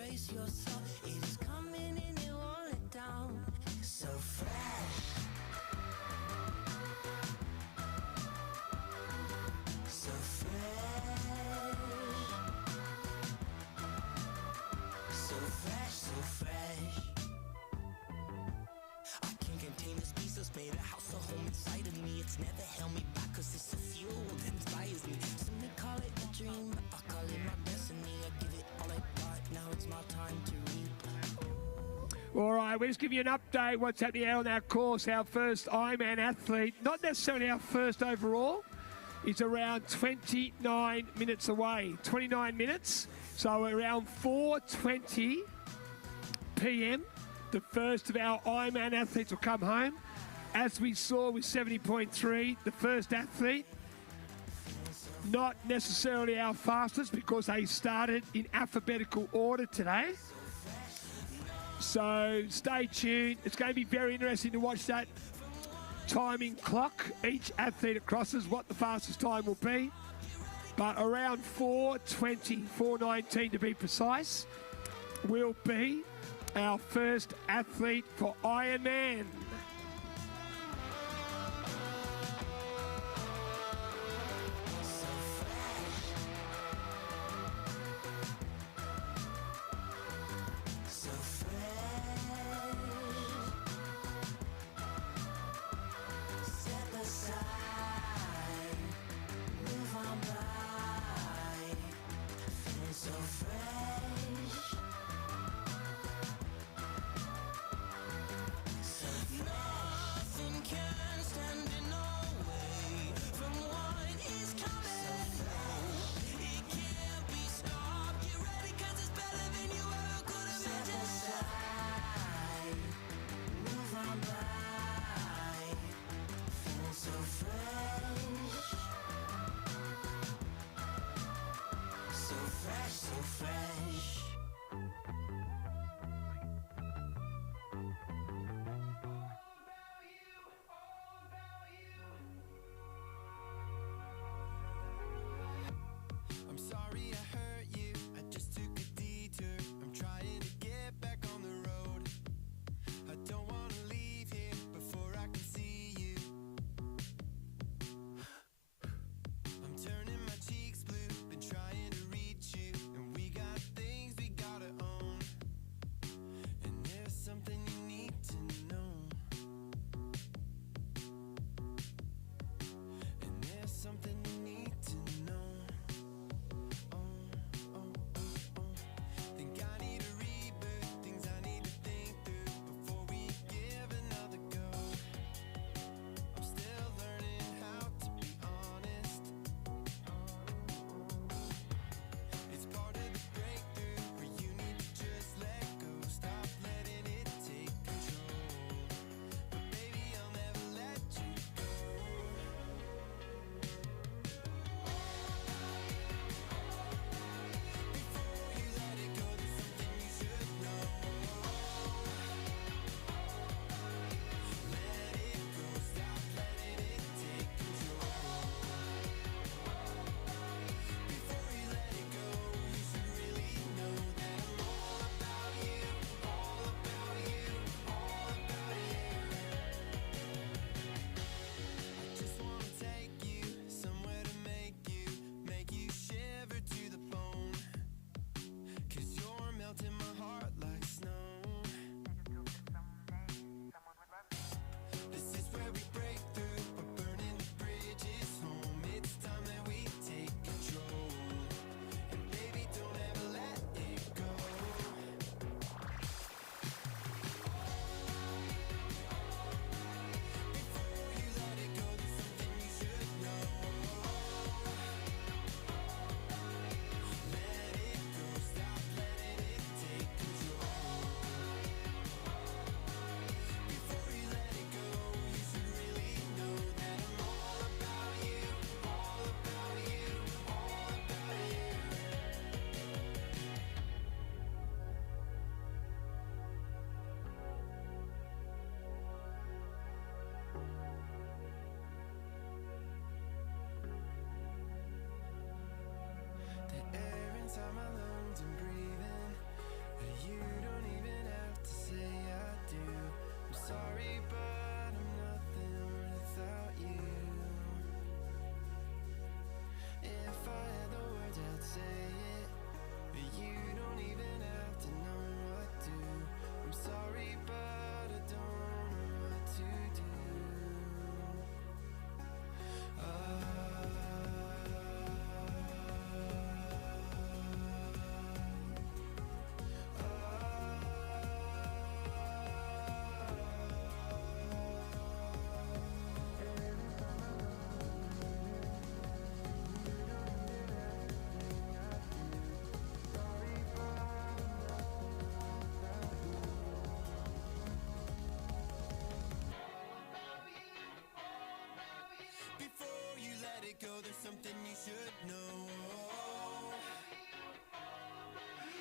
embrace your soul. It is coming and it won't let down. So fresh. So fresh. So fresh, so fresh. I can't contain this beast that's made a house, a home inside of me. It's never held me back, cause it's the fuel that inspires me. Some may call it a dream, but I call it my destiny. I give it all I got, now it's my time to reap. All right, we'll just give you an update what's happening out on our course. Our first Ironman athlete, not necessarily our first overall, is around 29 minutes away. 29 minutes, so around 4:20 p.m. the first of our Ironman athletes will come home. As we saw with 70.3, the first athlete, not necessarily our fastest because they started in alphabetical order today. So stay tuned. It's going to be very interesting to watch that timing clock. Each athlete that crosses, what the fastest time will be. But around 4:20, 4:19 to be precise, will be our first athlete for Ironman. So fresh. Step aside, move on by. Feeling so fresh. So fresh. it go, there's something you should know.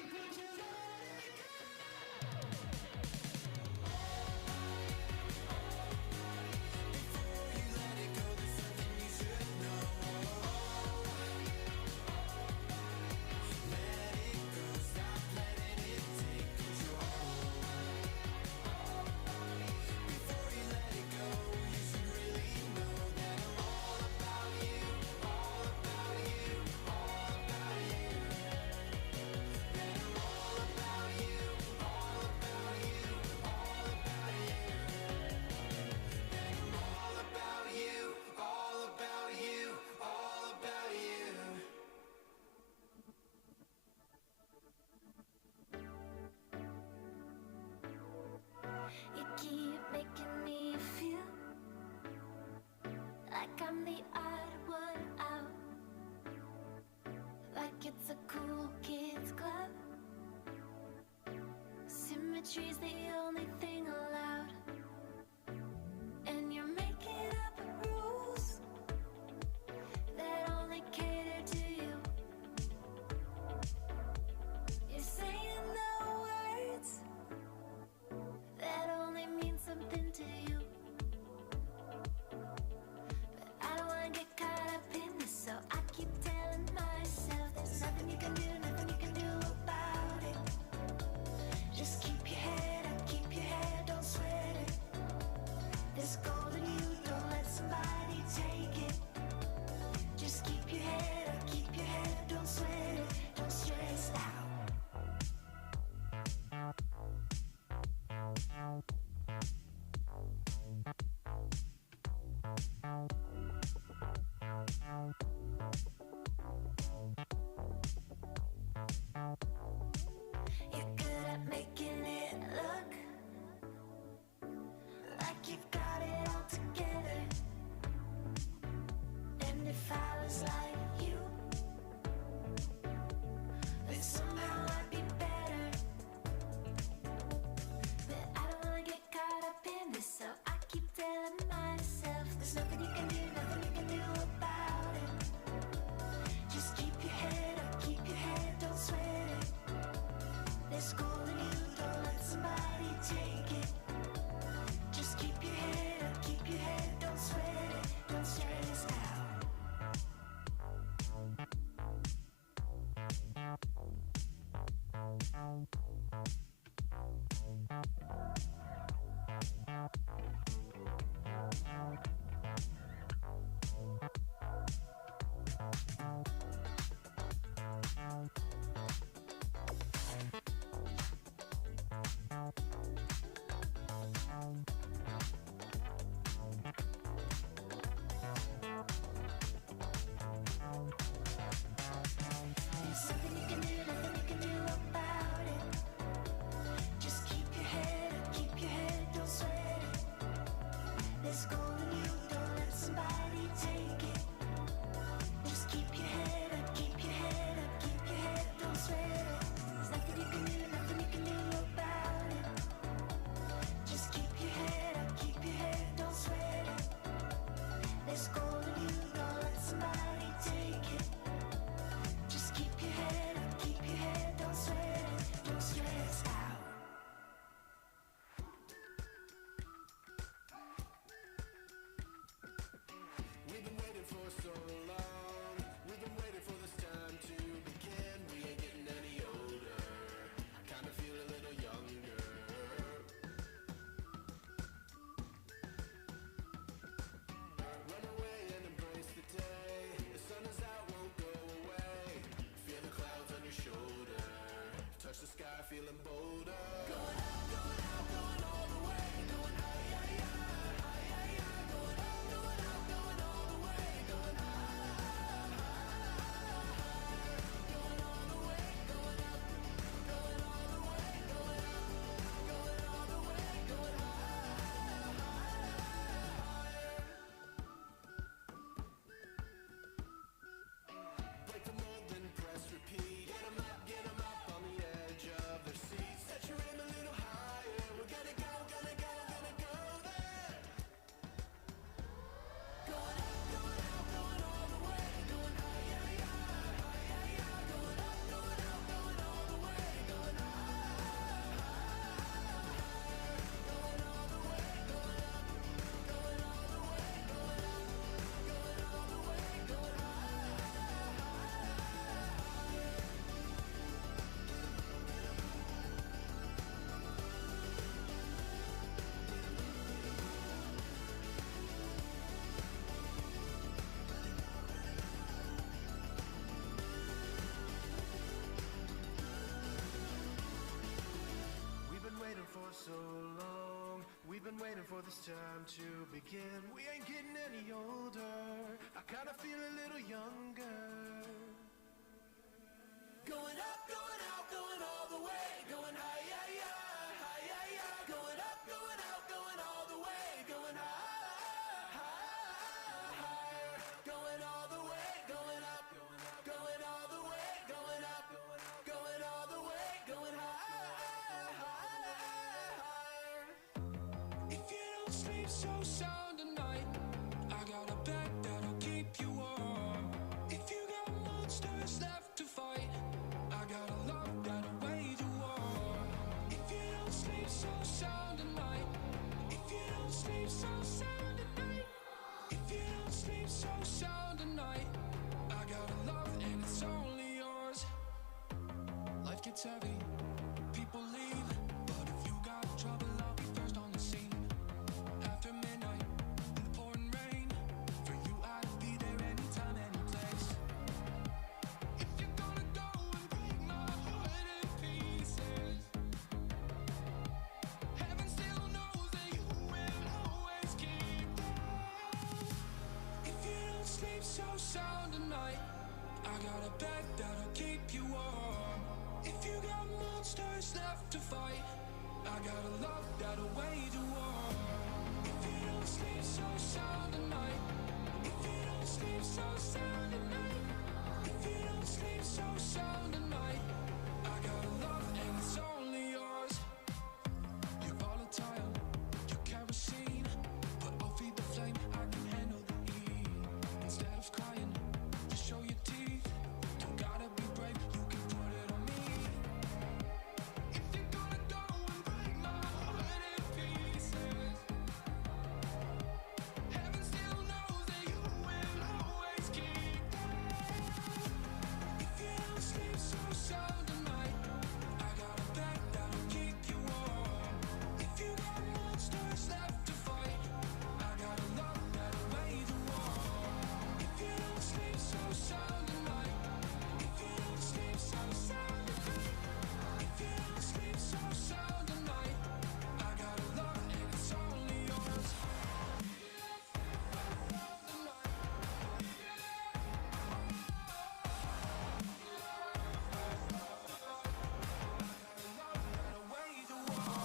Would you let it go? Before you let it go, there's something you should know. Let it go, stop letting it take control. Before you let it go, you should really know that I'm all about you, all about you, all about you. That I'm all about you, all about you, all about you. That I'm all about you, all about you, all about you. You keep making me feel like I'm the odd one out, like it's a cool kids club. Symmetry's the only thing allowed, and you're making up rules that only cater to you. You're saying the words that only mean something to you. But I don't wanna get caught up in this, so I keep telling myself there's nothing you can do, nothing you can do about it. Just keep your head up, keep your head, don't sweat it. There's gold in you, don't let somebody take it. Just keep your head up, keep your head, don't sweat it, don't stress out. You're good at making it look like you've got it all together. And if I was like you, then somehow I'd be better. But I don't wanna get caught up in this, so I keep telling myself there's nothing you can do, nothing you can do about it. Just keep your head up, keep your head, don't sweat it. There's gold in you, don't let somebody take it. Just keep your head up, keep your head, don't sweat it, don't stress out. There's something you can do, nothing you can do about it. Just keep your head up, keep your head, don't sweat it. There's gold in you, don't let somebody take it. Just keep your head up, keep your head up, keep your head, don't sweat it. There's nothing you can do, nothing you can do about it. Just keep your head up, keep your head, don't sweat it. There's gold in you, don't let somebody take it. Just keep your head up, keep your head, don't sweat it, don't stress out. We've been waiting for so long. We've been waiting for this time to begin. We ain't getting any older. I kinda feel a little younger. Run away and embrace the day. The sun is out, won't go away. Feel the clouds on your shoulder. Touch the sky, feeling bolder. Going out, going out, going all the way. Going high, high, high, high, high, high. Going out, going out, going all the way. Going high, high, high. Going all the way, going up. Going all the way, going up. Going all the way, going high, higher. Break the mold, then press repeat. Get 'em up on the edge of their seats. waiting for this time to begin. We ain't getting any older. I kinda feel a little younger. Going up, going out, going all the way. Going higher, higher. Going up, going out, going all the way. Going higher. Going all the way, going up, going all the way, going up, going all the way, going higher. If you don't sleep so sound tonight, I got a bed that'll keep you warm. If you got monsters left to fight, I got a love that'll wage a war. If you don't sleep so sound tonight, if you don't sleep so sound tonight, if you don't sleep so sound tonight, I got a love and it's only yours. Life gets heavy, people leave, but if you got trouble, I'll be first on the scene. After midnight, in the pouring rain, for you I'd be there anytime, any place. If you're gonna go and break my heart in pieces, heaven still knows that you will always keep that. If you don't sleep so sound tonight, I got a bed that'll keep you warm. If you got monsters left to fight, I got a love that'll wage a war. If you don't sleep so sound tonight, if you don't sleep so sound tonight, if you don't sleep so sound tonight, I got a love and it's only yours. You're volatile, you're kerosene, but I'll feed the flame, I can handle the heat. Instead of crying, just show your teeth. Don't gotta be brave, you can put it on me. If you're gonna go and break my heart in pieces, heaven still knows that you will always keep that. If you don't sleep so sound tonight, I got a bed that'll keep you warm. If you got monsters left to fight, I got a love that'll wage a war. If you don't sleep so sound tonight, if you don't sleep so sound tonight, if you don't sleep so sound tonight, I got a love and it's only yours. That'll wage a war.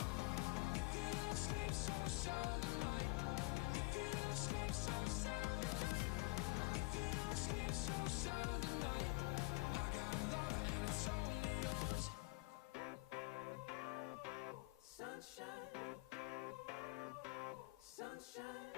If you don't sleep so sound tonight, if you don't sleep so sound tonight, if you don't sleep so sound tonight, I got love and it's only yours. Sunshine, sunshine.